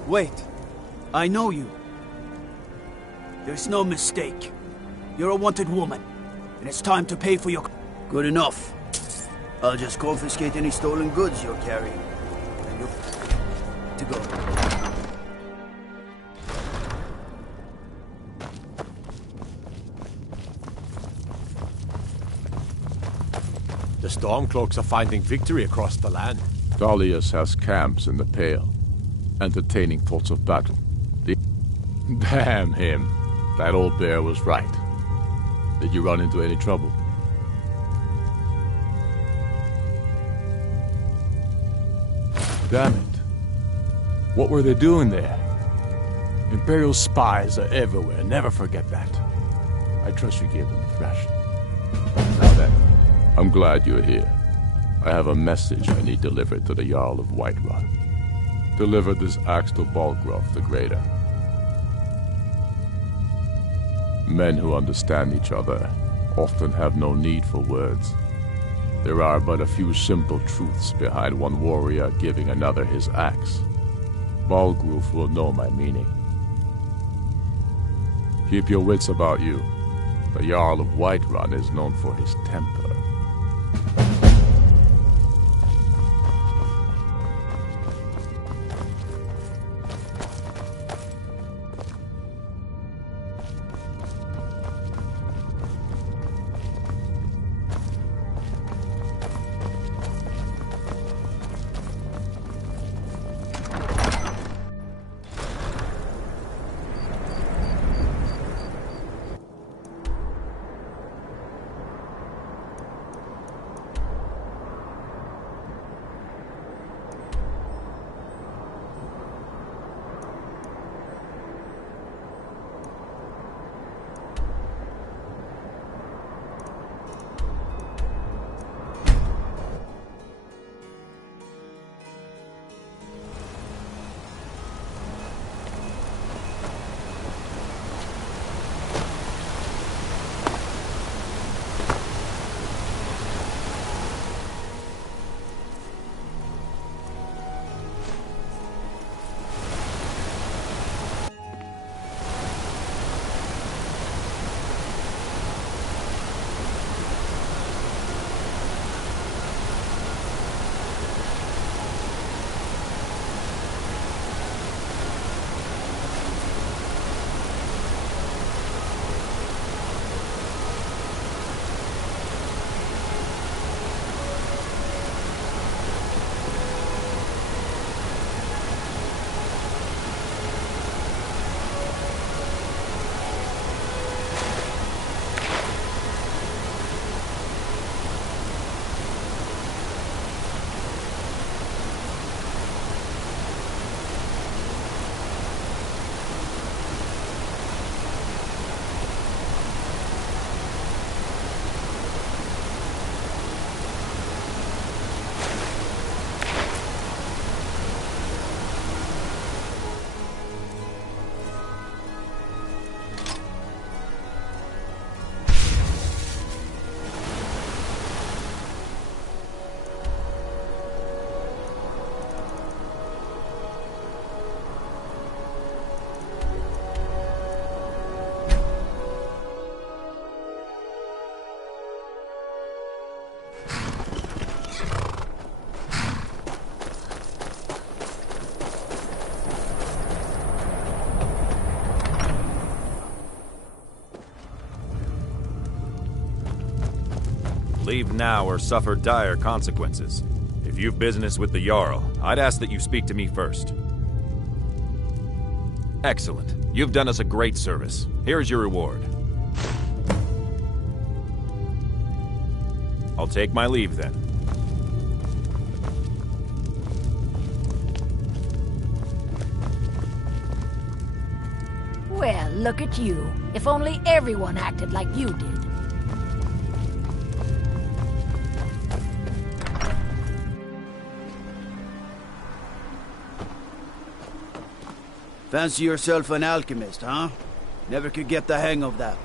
Wait. I know you. There's no mistake. You're a wanted woman, and it's time to pay for your... Good enough. I'll just confiscate any stolen goods you're carrying. And you're... to go. The Stormcloaks are finding victory across the land. Dahlius has camps in the Pale, entertaining thoughts of battle. Damn him. That old bear was right. Did you run into any trouble? Damn it. What were they doing there? Imperial spies are everywhere, never forget that. I trust you gave them a thrashing. Now then, I'm glad you're here. I have a message I need delivered to the Jarl of Whiterun. Deliver this axe to Balgraf the Greater. Men who understand each other often have no need for words. There are but a few simple truths behind one warrior giving another his axe. Balgraf will know my meaning. Keep your wits about you. The Jarl of Whiterun is known for his temper. Leave now or suffer dire consequences. If you've business with the Jarl, I'd ask that you speak to me first. Excellent. You've done us a great service. Here's your reward. I'll take my leave then. Well, look at you. If only everyone acted like you did. Fancy yourself an alchemist, huh? Never could get the hang of that.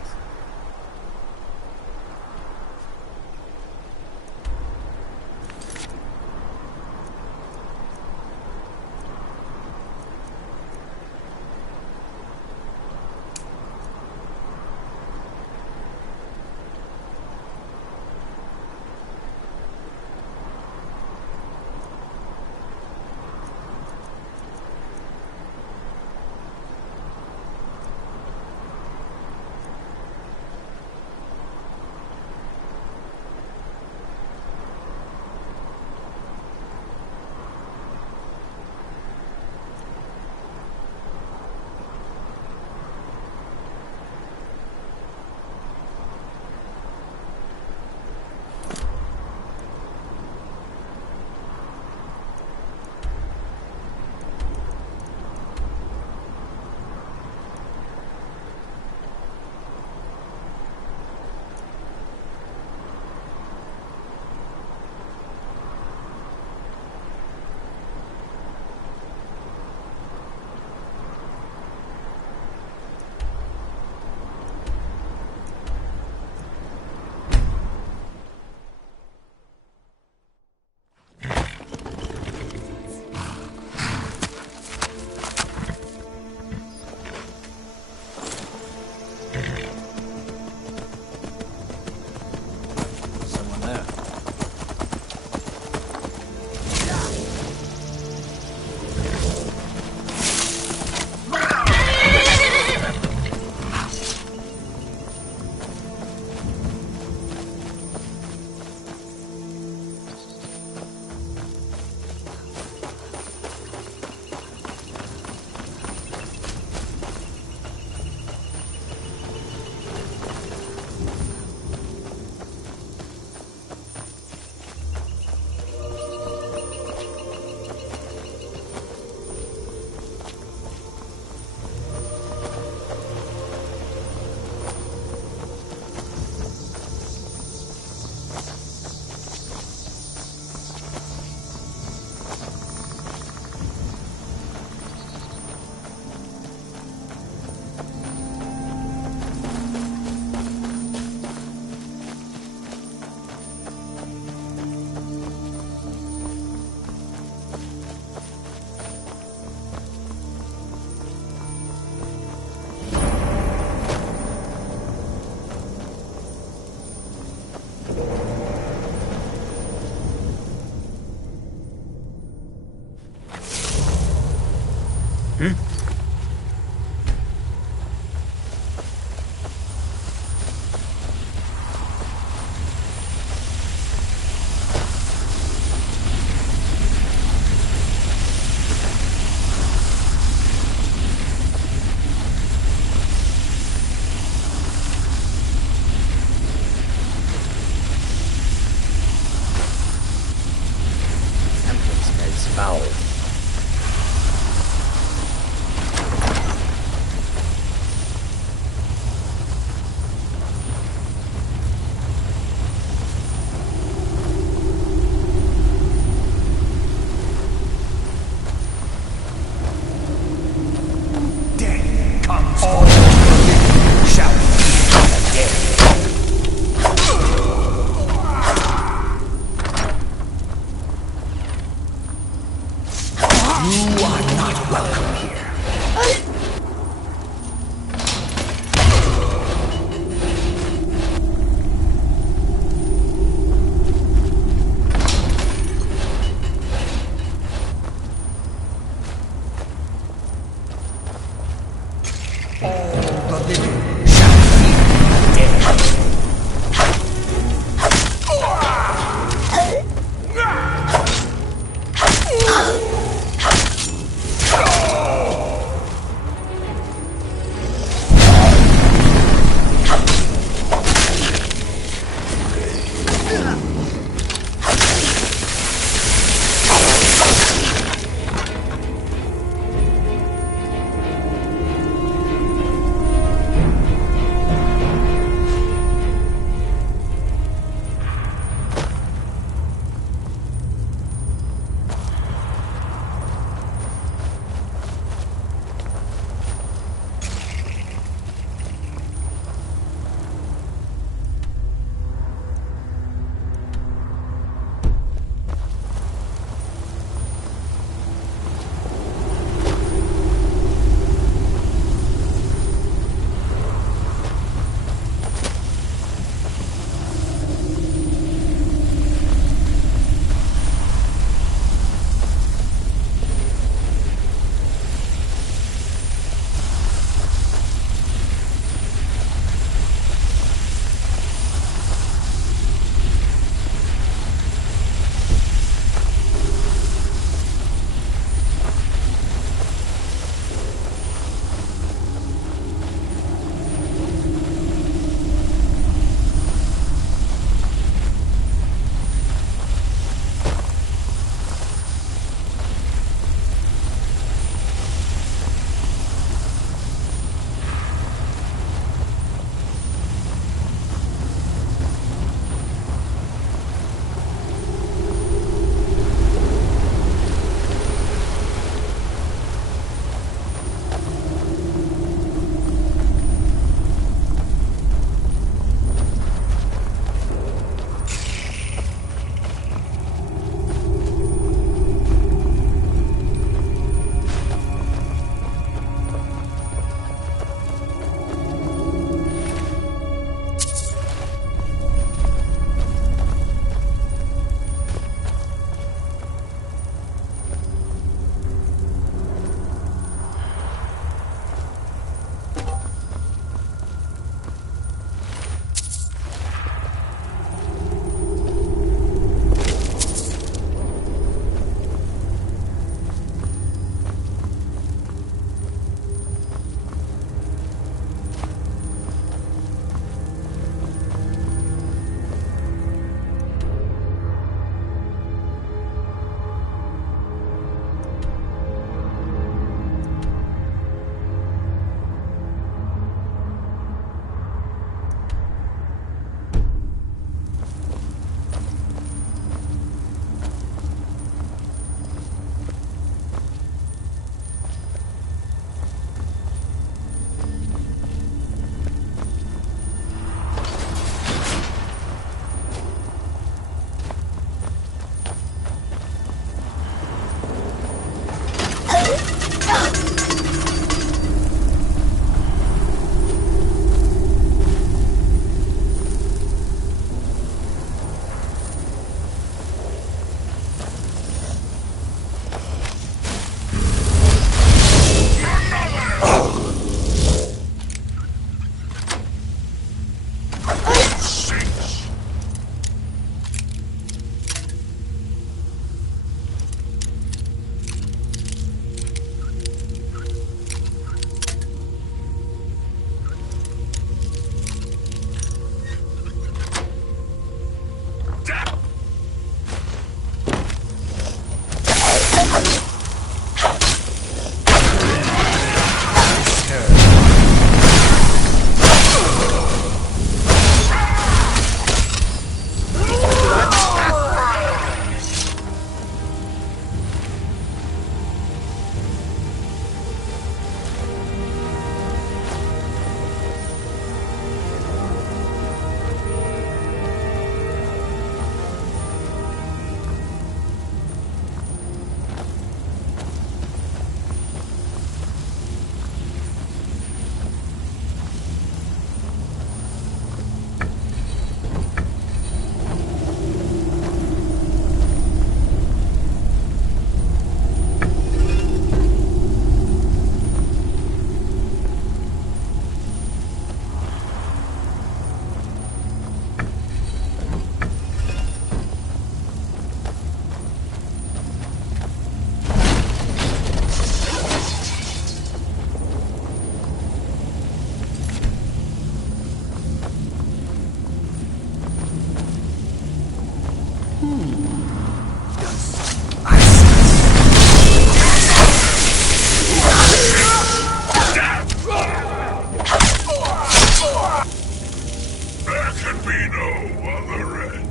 can be no other end.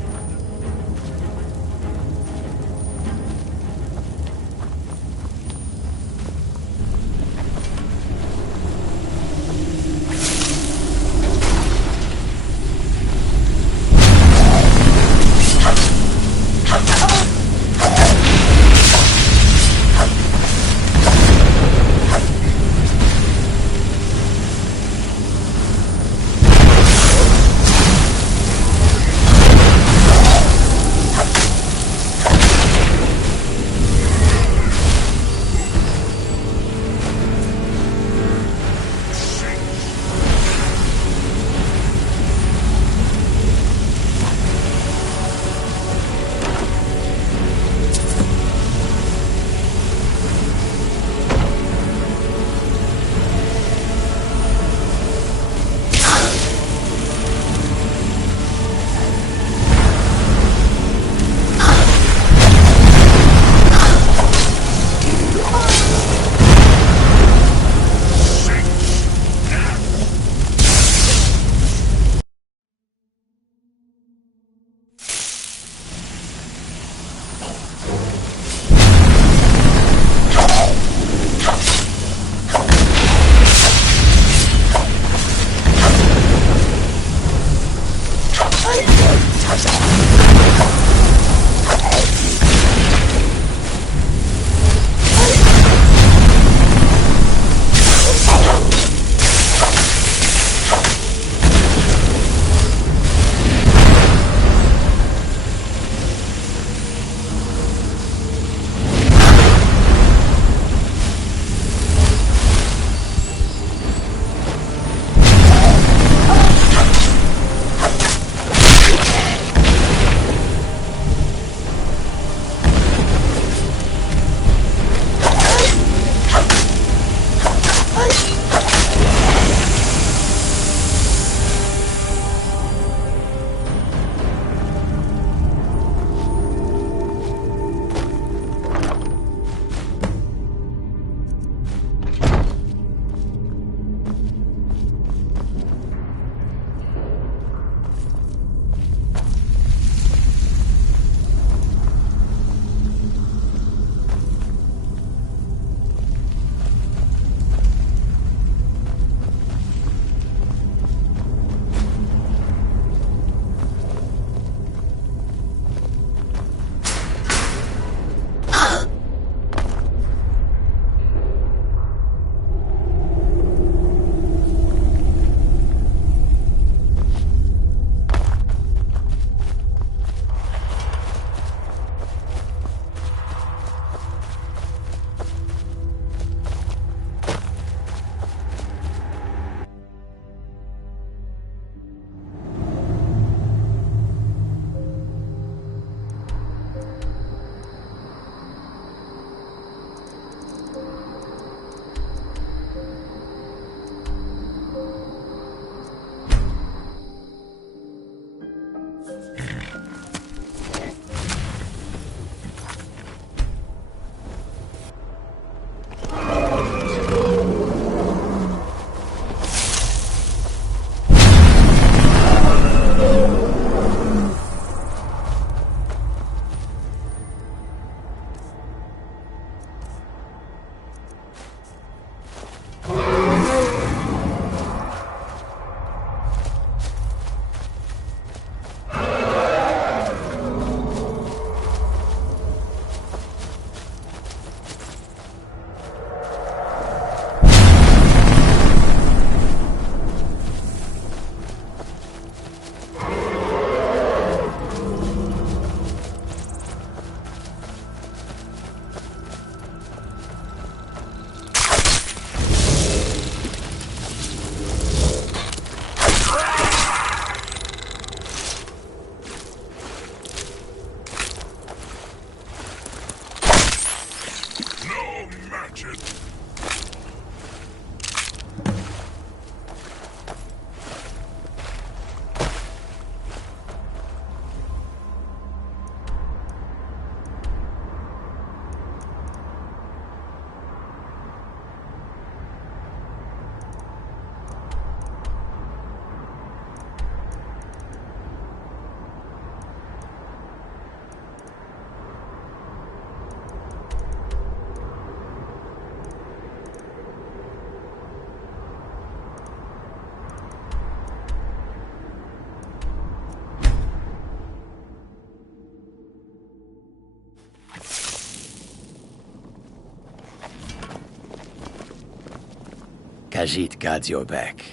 Khajiit guards your back.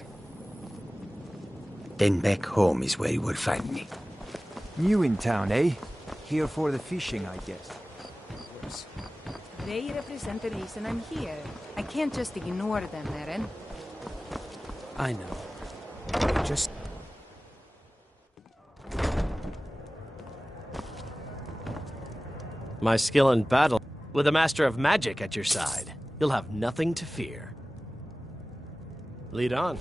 Then back home is where you will find me. New in town, eh? Here for the fishing, I guess. They represent the reason I'm here. I can't just ignore them, Eren. I know. Just... My skill in battle. With a master of magic at your side, you'll have nothing to fear. Lead on.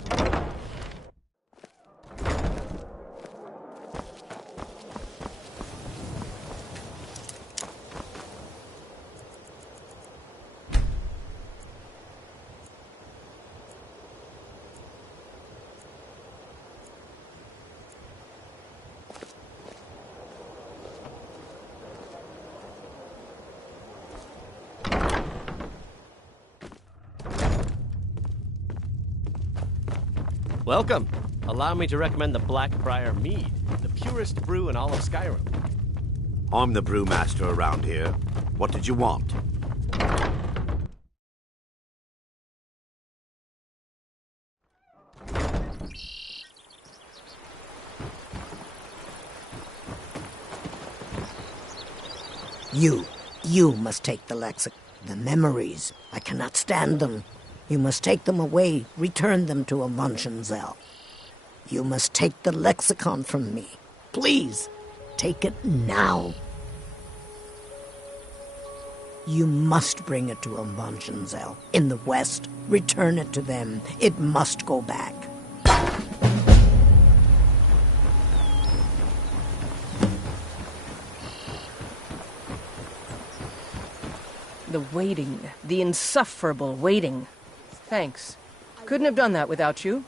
Welcome. Allow me to recommend the Blackbriar Mead, the purest brew in all of Skyrim. I'm the brewmaster around here. What did you want? You must take the lexicon. The memories. I cannot stand them. You must take them away, return them to Avuntionzell. You must take the lexicon from me. Please, take it now. You must bring it to Avuntionzell in the west. Return it to them. It must go back. The waiting. The insufferable waiting. Thanks. Couldn't have done that without you.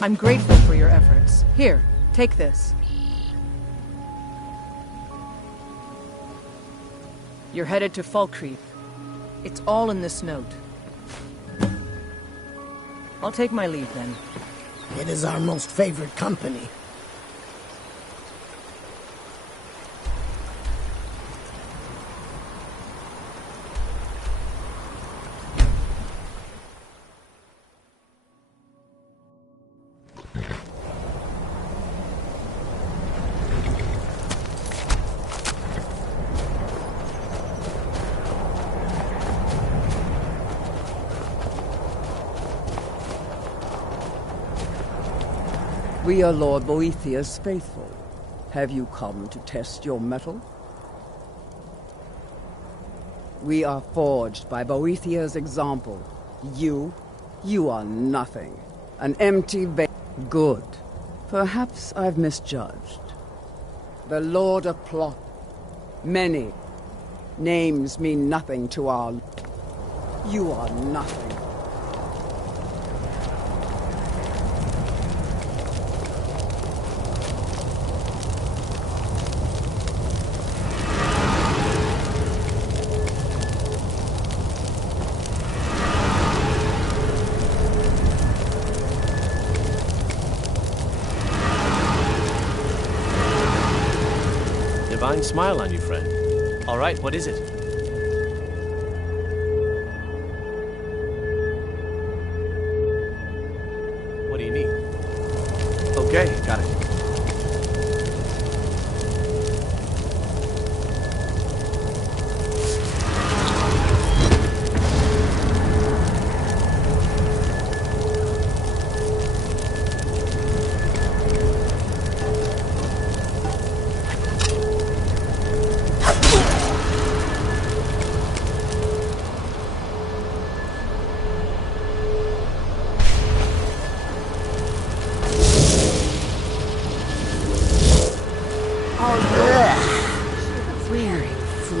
I'm grateful for your efforts. Here, take this. You're headed to Falkreath. It's all in this note. I'll take my leave then. It is our most favored company. We are Lord Boethiah's faithful. Have you come to test your mettle? We are forged by Boethiah's example. You are nothing. An empty Good. Perhaps I've misjudged. The Lord of Plot. Many. Names mean nothing to our... You are nothing. Divine smile on you, friend. All right, what is it? What do you need? Okay, got it.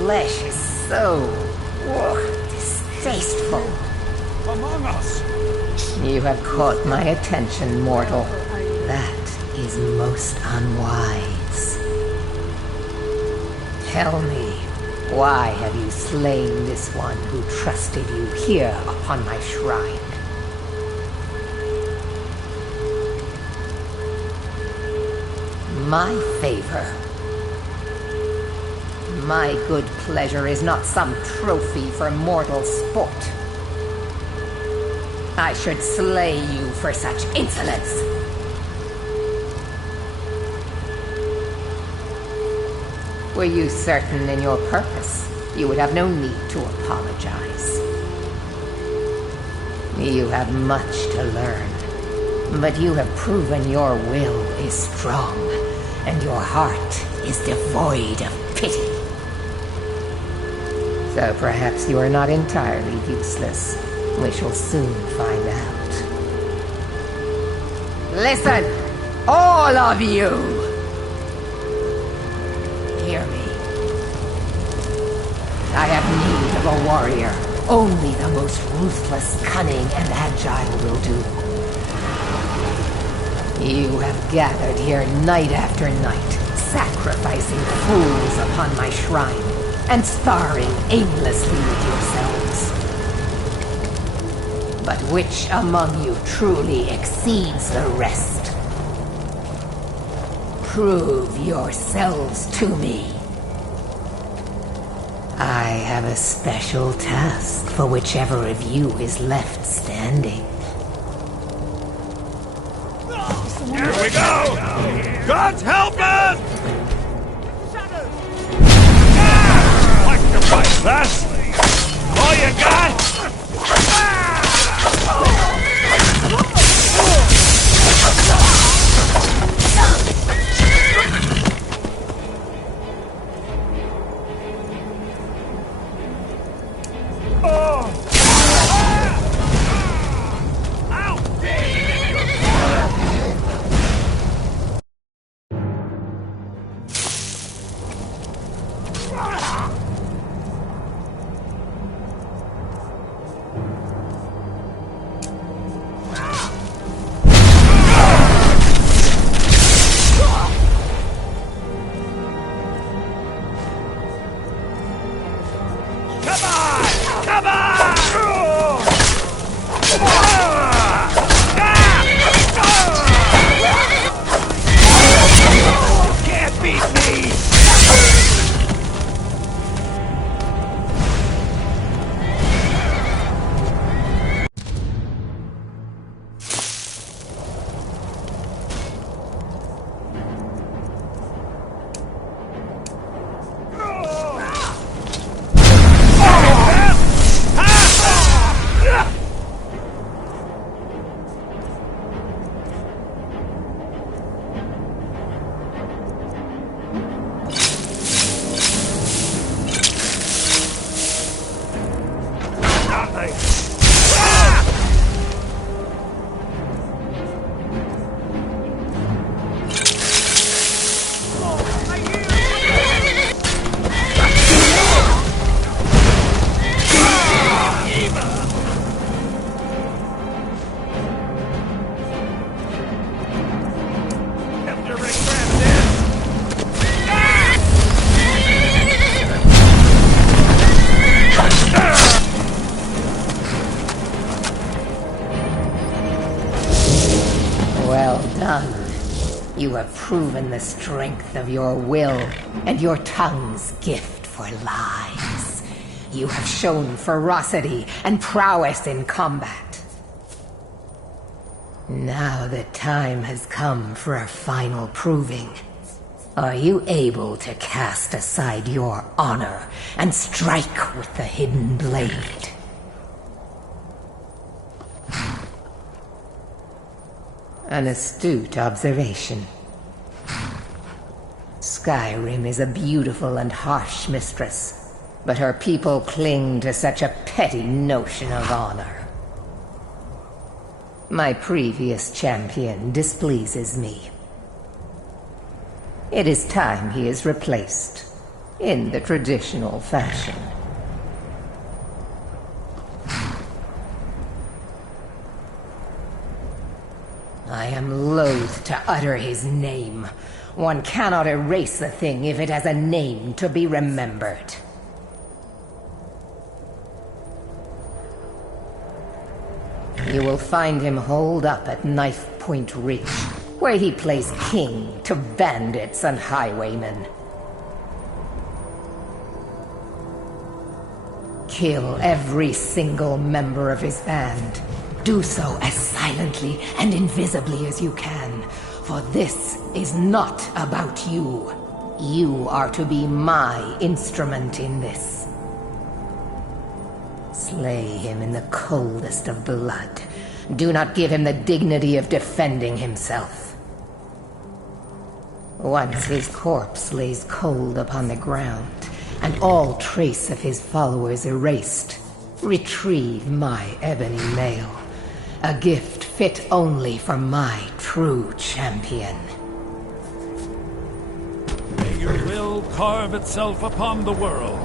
Flesh is so distasteful. Among us! You have caught my attention, mortal. That is most unwise. Tell me, why have you slain this one who trusted you here upon my shrine? My favor. My good pleasure is not some trophy for mortal sport. I should slay you for such insolence. Were you certain in your purpose, you would have no need to apologize. You have much to learn, but you have proven your will is strong, and your heart is devoid of pity. So perhaps you are not entirely useless. We shall soon find out. Listen, all of you! Hear me. I have need of a warrior. Only the most ruthless, cunning, and agile will do. You have gathered here night after night, sacrificing fools upon my shrine, and sparring aimlessly with yourselves. But which among you truly exceeds the rest? Prove yourselves to me. I have a special task for whichever of you is left standing. Here we go! God's help us! Like to fight, lass? All you got? You have proven the strength of your will and your tongue's gift for lies. You have shown ferocity and prowess in combat. Now the time has come for a final proving. Are you able to cast aside your honor and strike with the hidden blade? An astute observation. Skyrim is a beautiful and harsh mistress, but her people cling to such a petty notion of honor. My previous champion displeases me. It is time he is replaced, in the traditional fashion. I am loath to utter his name. One cannot erase a thing if it has a name to be remembered. You will find him holed up at Knife Point Ridge, where he plays king to bandits and highwaymen. Kill every single member of his band, do so as silently and invisibly as you can, for this is not about you. You are to be my instrument in this. Slay him in the coldest of blood. Do not give him the dignity of defending himself. Once his corpse lays cold upon the ground, and all trace of his followers erased, retrieve my ebony mail, a gift fit only for my true champion. May your will carve itself upon the world.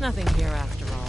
Nothing here after all.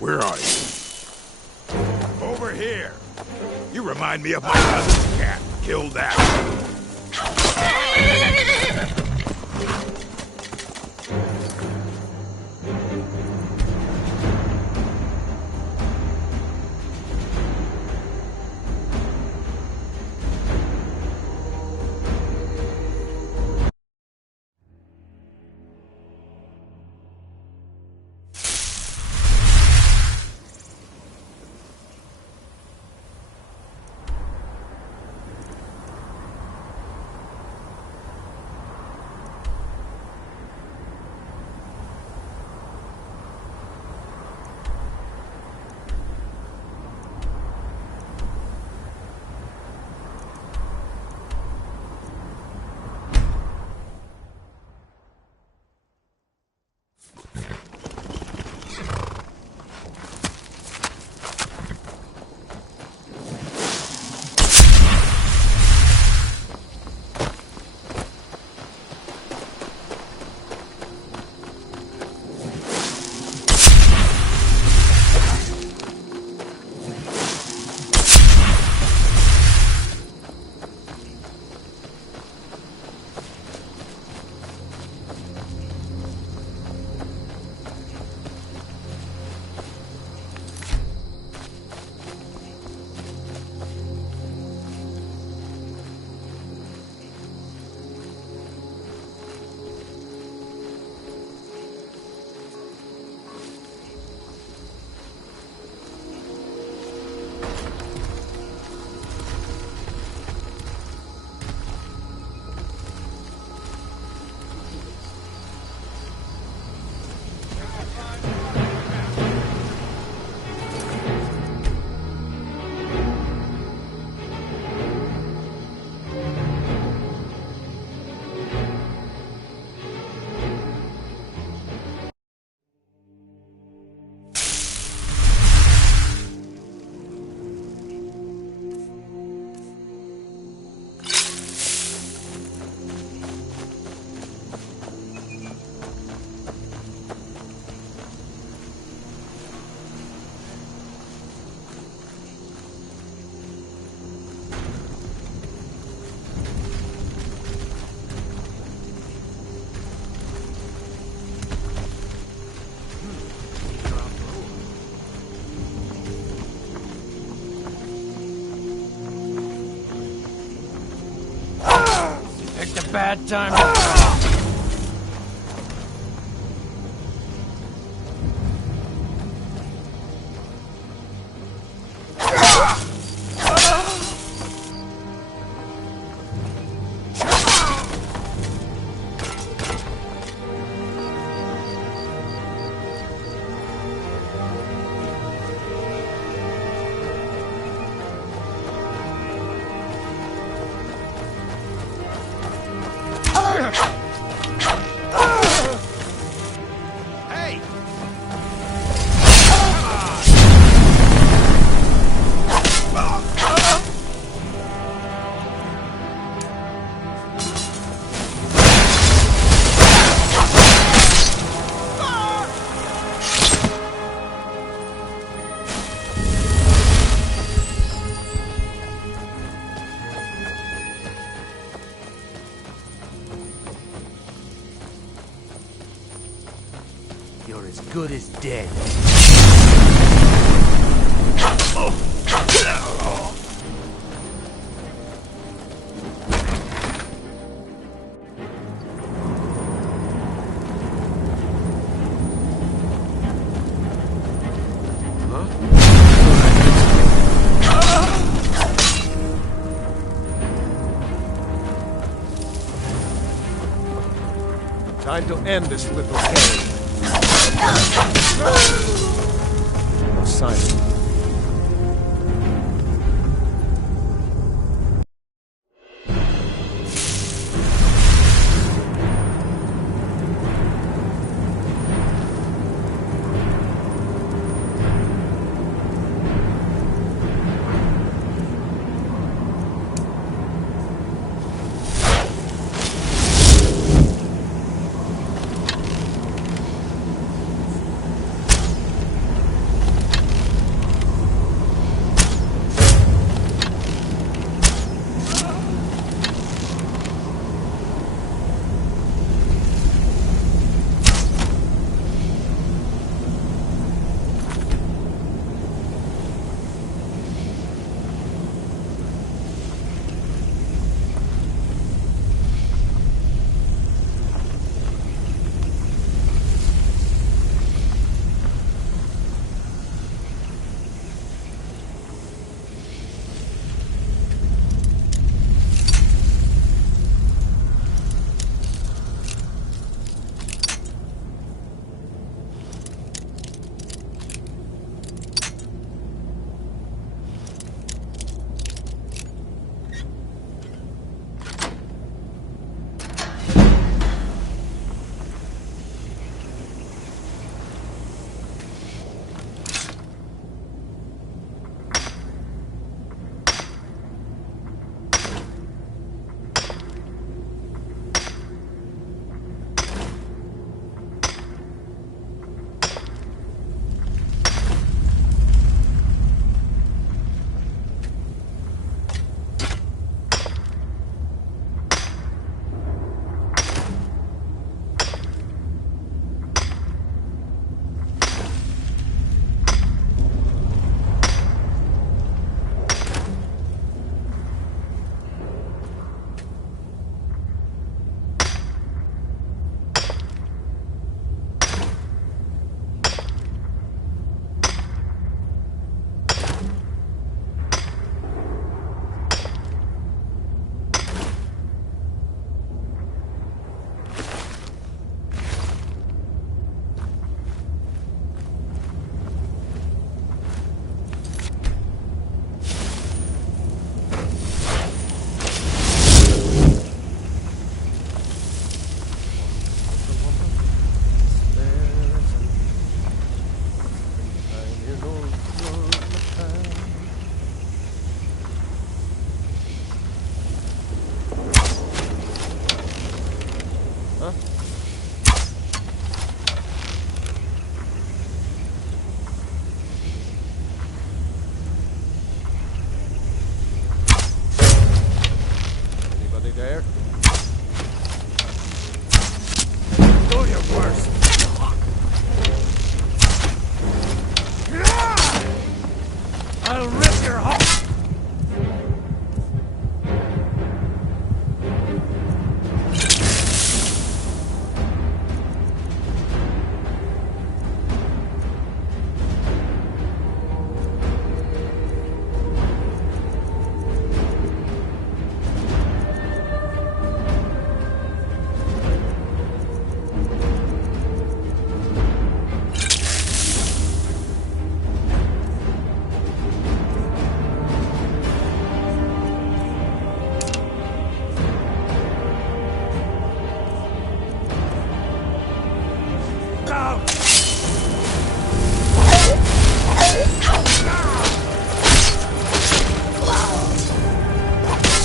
Where are you? Over here. You remind me of my cousin's cat. Kill that. picked a bad time to... You're as good as dead. Time to end this little game. No sign.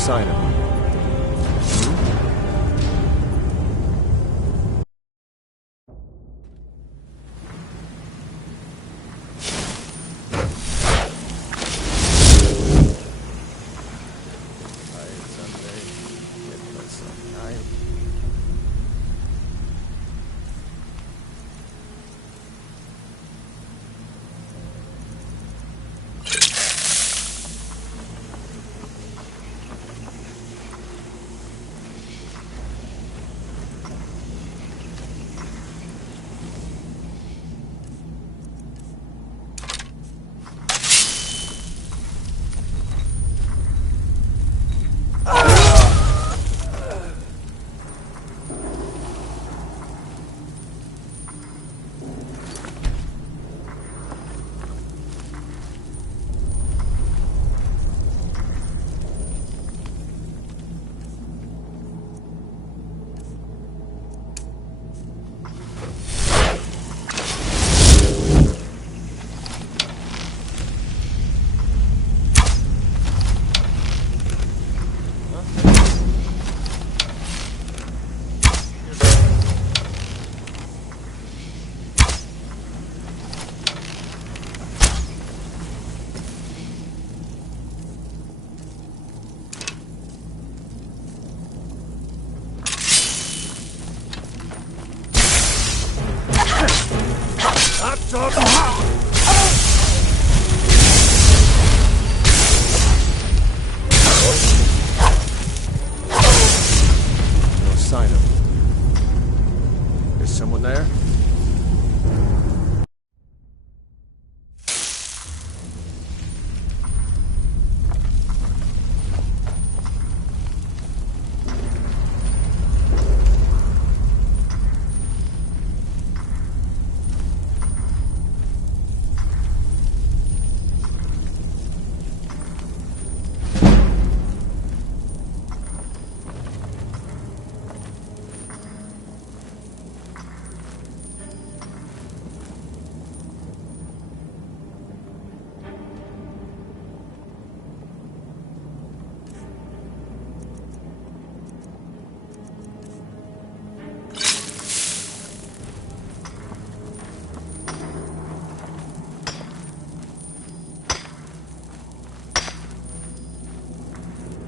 sign of him. No sign of him. Is someone there?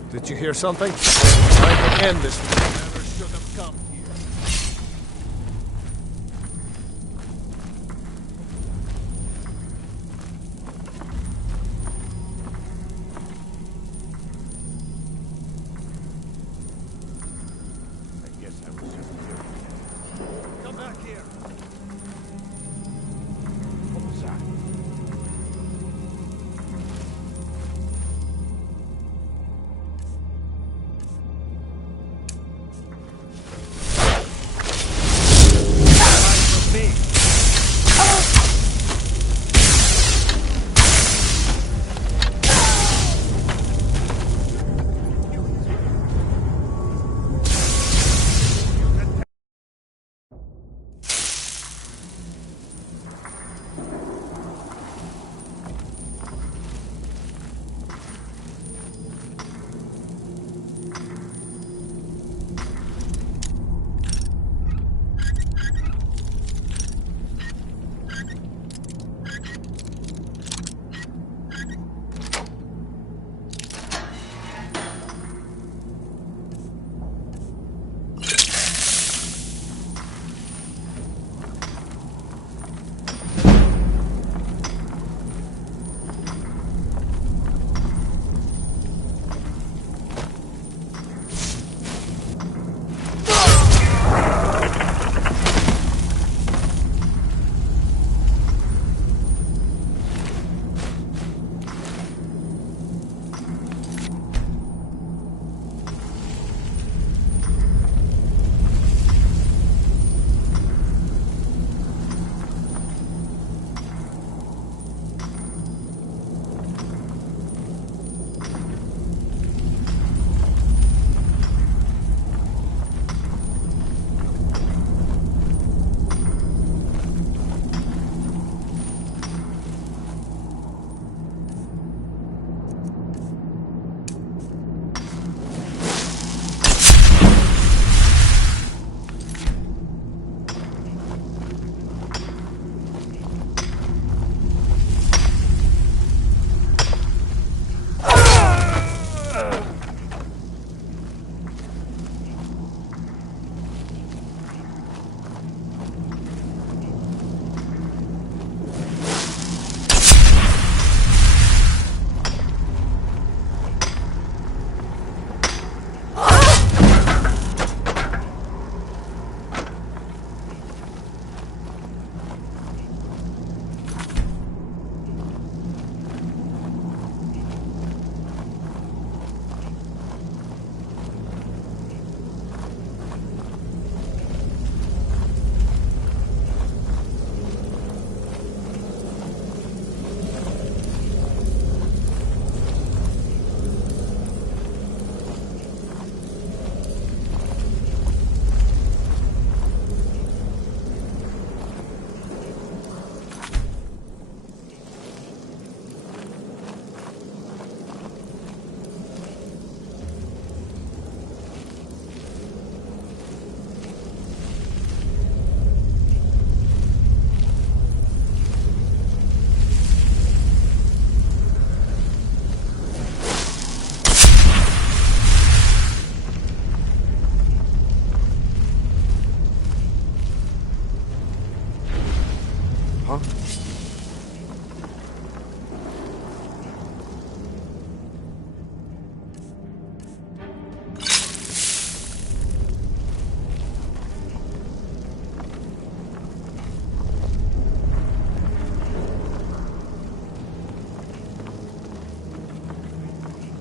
Did you hear something? Trying to end this. Never should have come here. I guess I was just here. Come back here. What was that?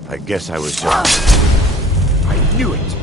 I guess I was just... I knew it!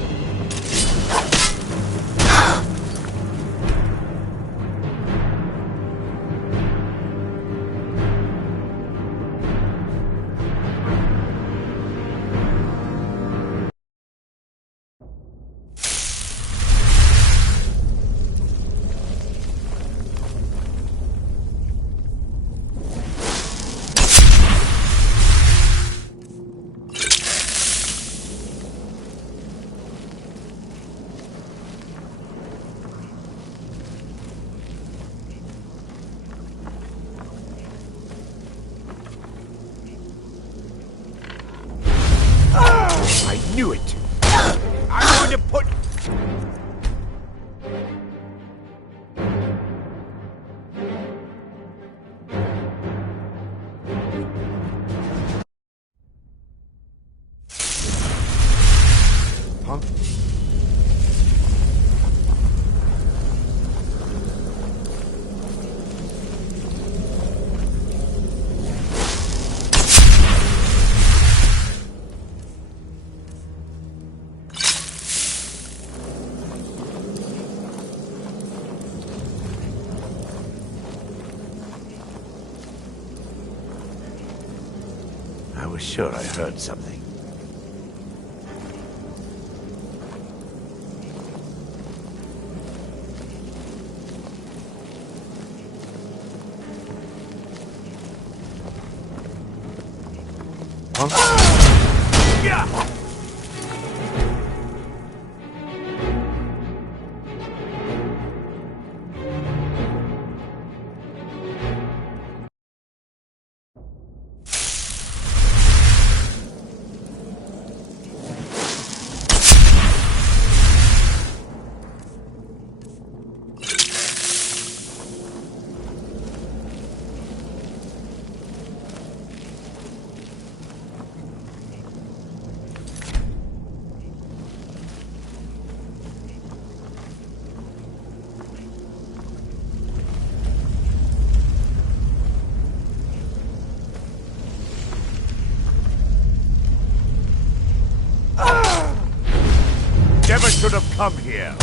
I knew it! I'm going to put... Huh? I was sure I heard something. Huh? Yeah! Never should have come here.